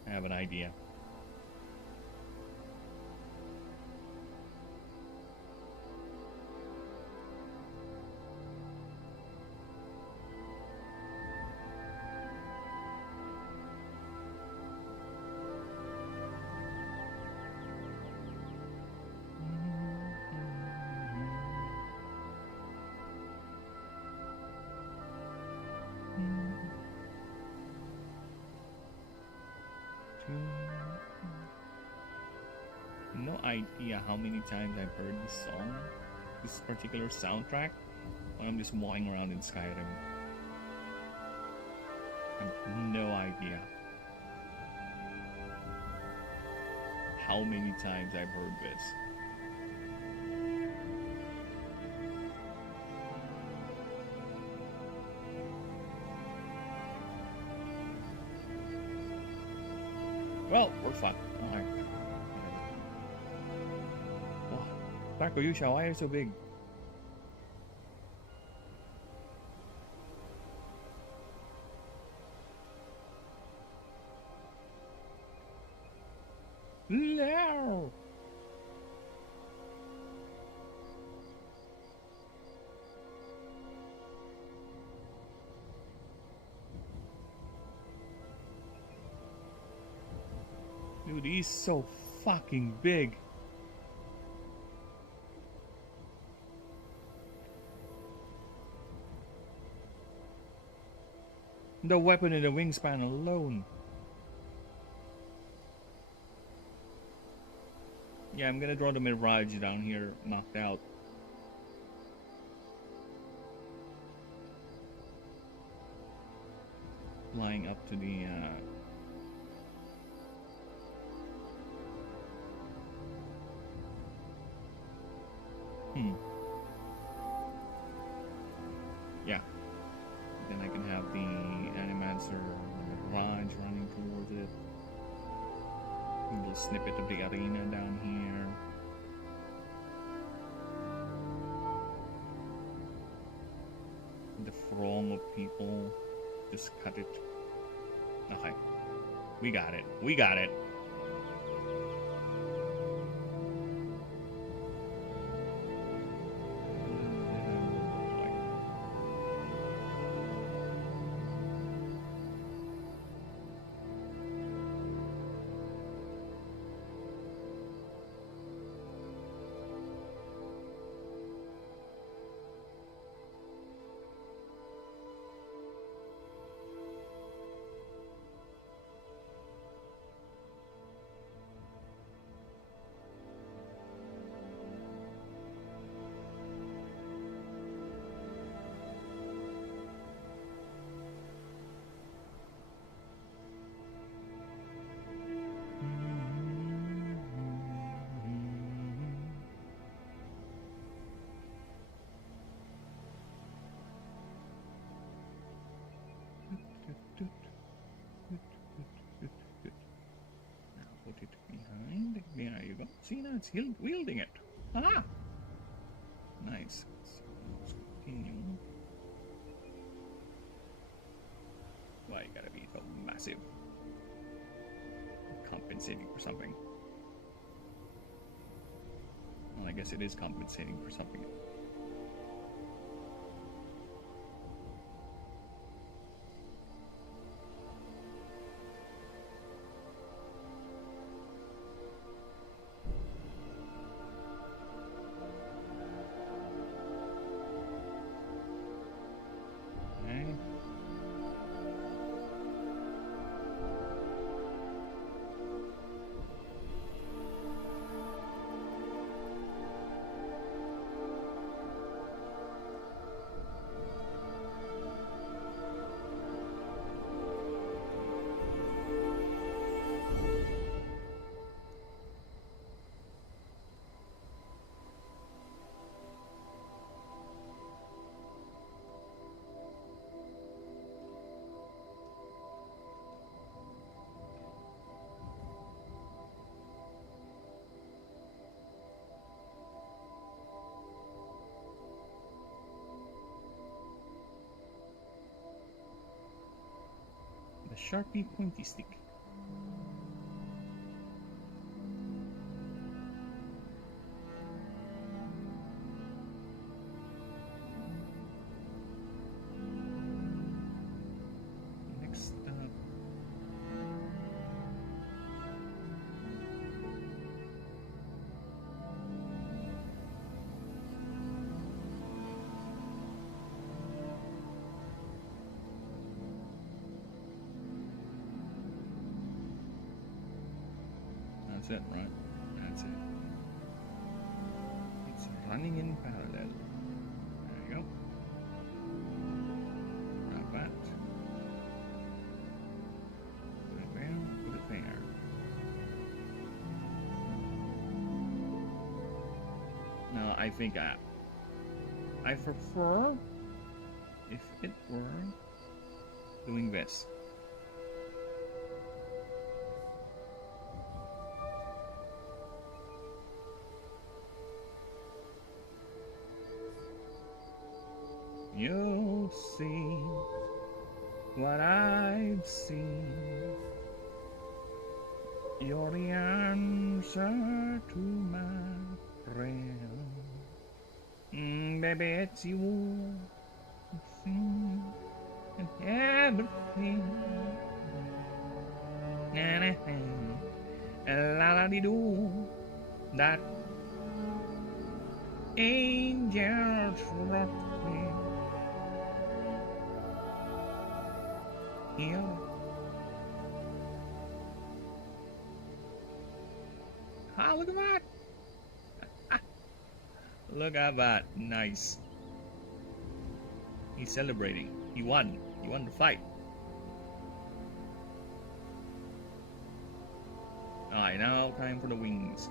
I have an idea. No idea how many times I've heard this song, this particular soundtrack, when I'm just walking around in Skyrim. I have no idea how many times I've heard this. Well, we're fine. Alright. Oh, Darko Yusha, why are you so big? No! Dude, he's so fucking big. The weapon and the wingspan alone. Yeah, I'm gonna draw the Mirage down here, knocked out. flying up to the yeah. Then I can have the Animancer in the garage running towards it. A little snippet of the arena down here. The throng of people. Just cut it. Okay. We got it. We got it. Now put it behind. There you go. See, now it's wielding it. Ah! Nice. So let's continue. Why you gotta be so massive? Compensating for something. Well, I guess it is compensating for something. The Sharpie pointy stick. Next up. That's it, right? That's it. It's running in parallel. There you go. Grab that. Put it there, put it there. No, I think I prefer if it were doing this. You'll see what I've seen. You're the answer to my prayer. Baby, it's you. And everything. La-la-dee-doo. That angels rock me. Here. Ah, look at that! Look at that. Nice. He's celebrating. He won. He won the fight. Alright, now time for the wings.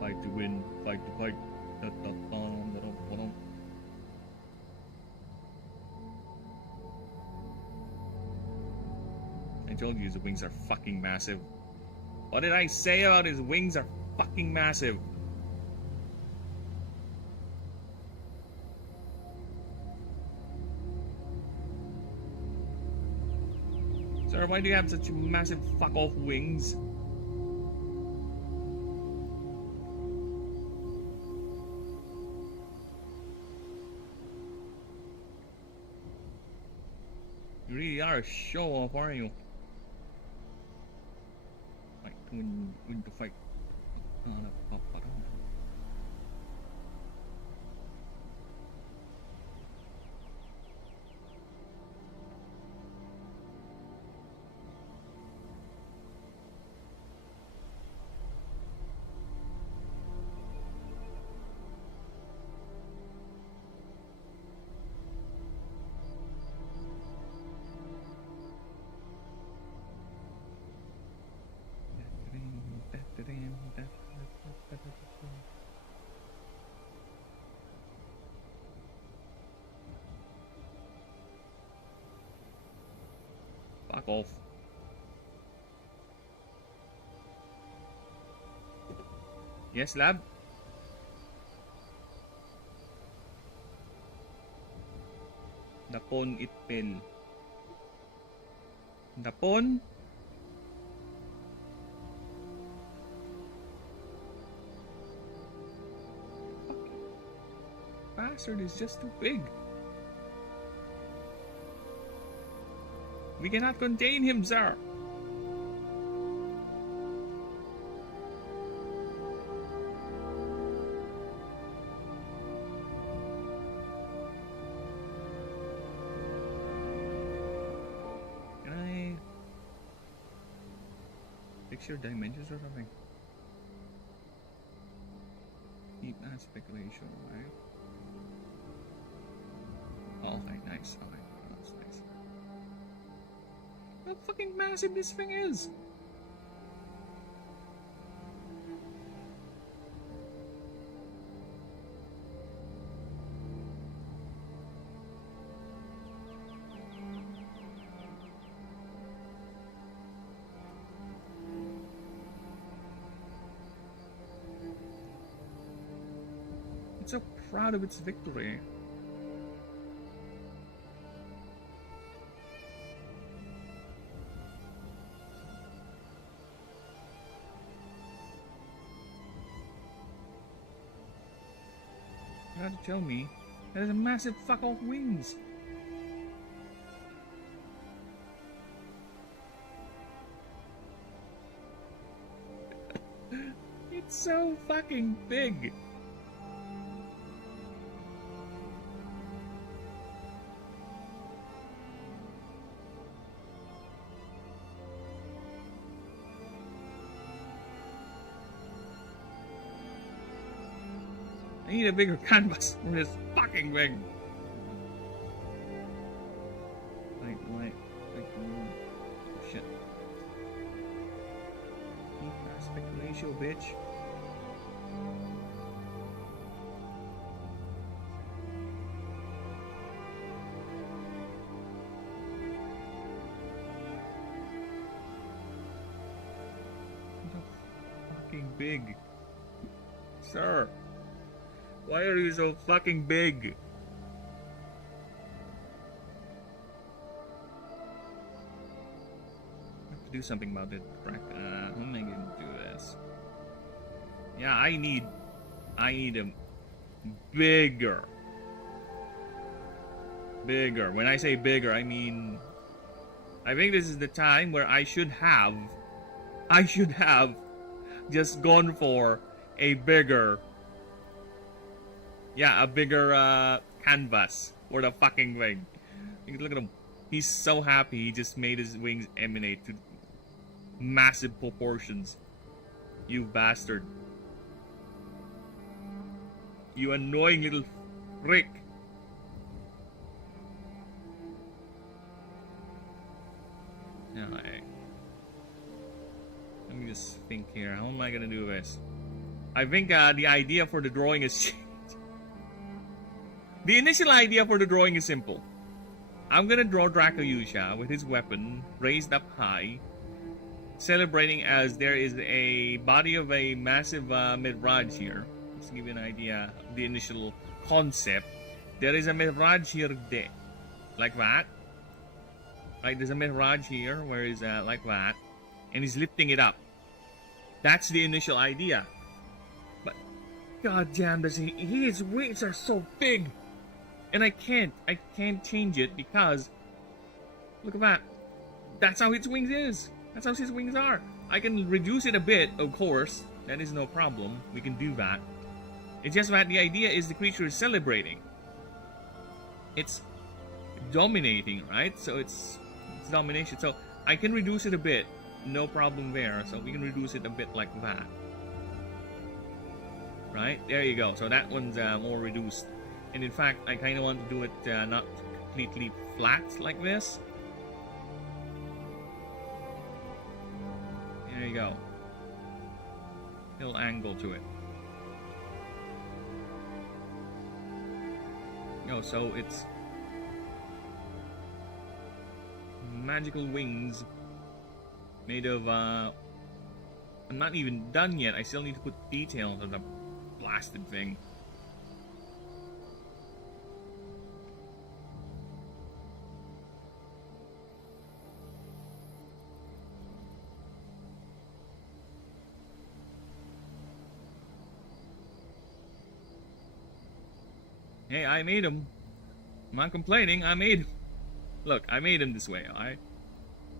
Fight to win, fight to fight. I told you his wings are fucking massive. What did I say about his wings are fucking massive? Sir, why do you have such massive fuck off wings? You really are a show off, aren't you? Right, win the fight. Fuck off. Yes, lab? Dapon itpel. Dapon? Bastard is just too big. We cannot contain him, sir. Can I fix your dimensions or something? Keep aspect ratio, right? Oh, okay, nice. Okay, that's nice. How fucking massive this thing is! It's so proud of its victory. You gotta tell me that has a massive fuck off wings. It's so fucking big. I need a bigger canvas for this fucking thing. Like, shit. Keep aspect ratio, bitch. Fucking big. Sir. Why are you so fucking big? I have to do something about it. How am I gonna do this? Yeah, I need a bigger. When I say bigger, I mean, I think this is the time where I should have just gone for a bigger. Yeah, a bigger canvas for the fucking thing. Look at him. He's so happy he just made his wings emanate to massive proportions. You bastard. You annoying little frick. Alright. Let me just think here. How am I gonna do this? I think the idea for the drawing is changed. The initial idea for the drawing is simple. I'm gonna draw Dracoyusha with his weapon raised up high, celebrating as there is a body of a massive Mirage here. Just to give you an idea of the initial concept. There is a Mirage here, like that. Right, there's a Mirage here, where is like that, and he's lifting it up. That's the initial idea. But god damn, his wings are so big, and I can't change it because look at that. That's how his wings is. That's how his wings are. I can reduce it a bit, of course. That is no problem. We can do that. It's just that the idea is the creature is celebrating. It's dominating, right? So it's domination. So I can reduce it a bit. No problem there. So we can reduce it a bit like that. Right? There you go. So that one's more reduced. And in fact, I kind of want to do it not completely flat like this. There you go. Little angle to it. Oh, so it's magical wings made of I'm not even done yet. I still need to put details on the blasted thing. Hey, I made him. I'm not complaining. I made him. Look, I made him this way, alright?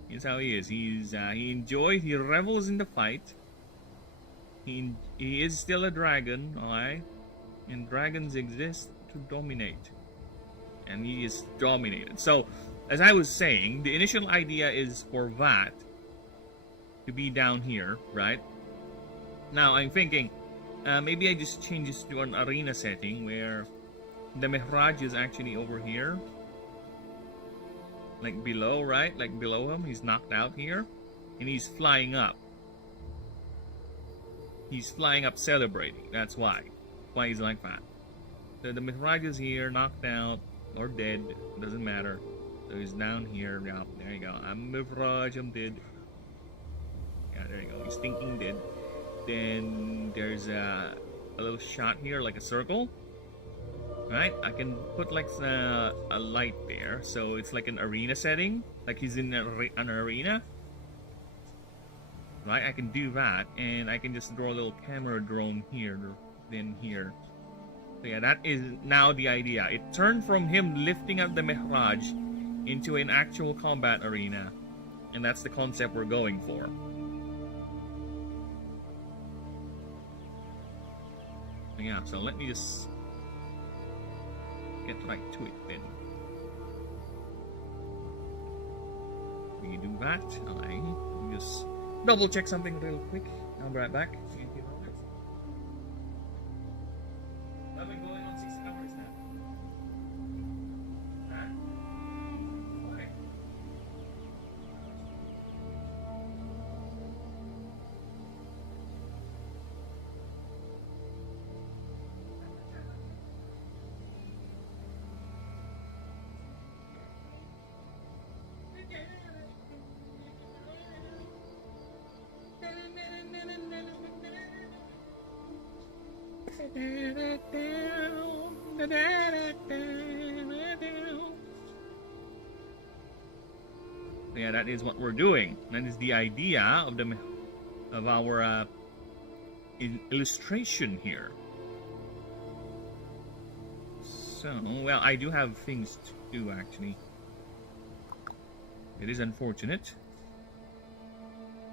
Here's how he is. He enjoys, he revels in the fight. He is still a dragon, alright? And dragons exist to dominate. And he is dominated. So, as I was saying, the initial idea is for that to be down here, right? Now, I'm thinking, maybe I just change this to an arena setting where the Mihraj is actually over here. Like below, right? Like below him. He's knocked out here. And he's flying up. He's flying up celebrating. That's why. Why he's like that. So the Mihraj is here, knocked out, or dead. Doesn't matter. So he's down here. Yeah, there you go. I'm Mihraj, I'm dead. Yeah, there you go. He's thinking dead. Then there's a little shot here, like a circle. Right, I can put like a light there, so it's like an arena setting, like he's in an arena. Right, I can do that, and I can just draw a little camera drone here, then here. So yeah, that is now the idea. It turned from him lifting up the Mihraj into an actual combat arena, and that's the concept we're going for. Yeah, so let me just get right to it then. We do that. I just double check something real quick. I'll be right back. I've been going on 6 hours now. Huh? Why? Yeah, that is what we're doing. That is the idea of our illustration here. So, well, I do have things to do actually. It is unfortunate,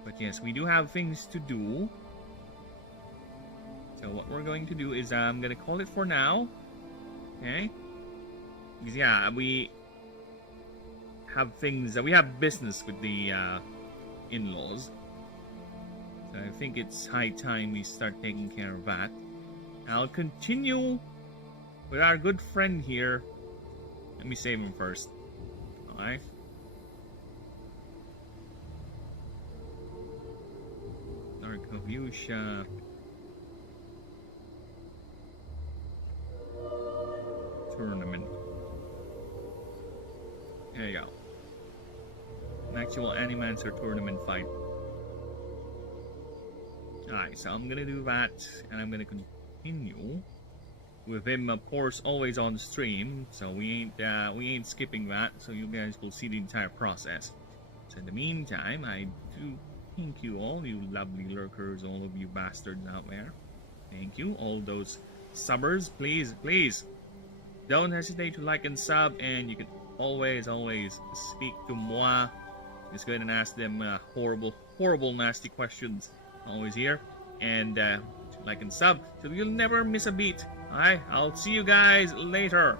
but yes, we do have things to do. So what we're going to do is I'm gonna call it for now. Okay? Because yeah, we have things, we have business with the in-laws. So I think it's high time we start taking care of that. I'll continue with our good friend here. Let me save him first. Alright. huge tournament. There you go. An actual Animancer tournament fight. Alright, so I'm gonna do that, and I'm gonna continue with him, of course, always on stream. So we ain't skipping that. So you guys will see the entire process. So in the meantime, I do thank you all, you lovely lurkers, all of you bastards out there. Thank you, all those subbers. Please, please, don't hesitate to like and sub, and you can always speak to moi. Just go ahead and ask them horrible, nasty questions. Always here, and like and sub, so you'll never miss a beat. Alright, I'll see you guys later.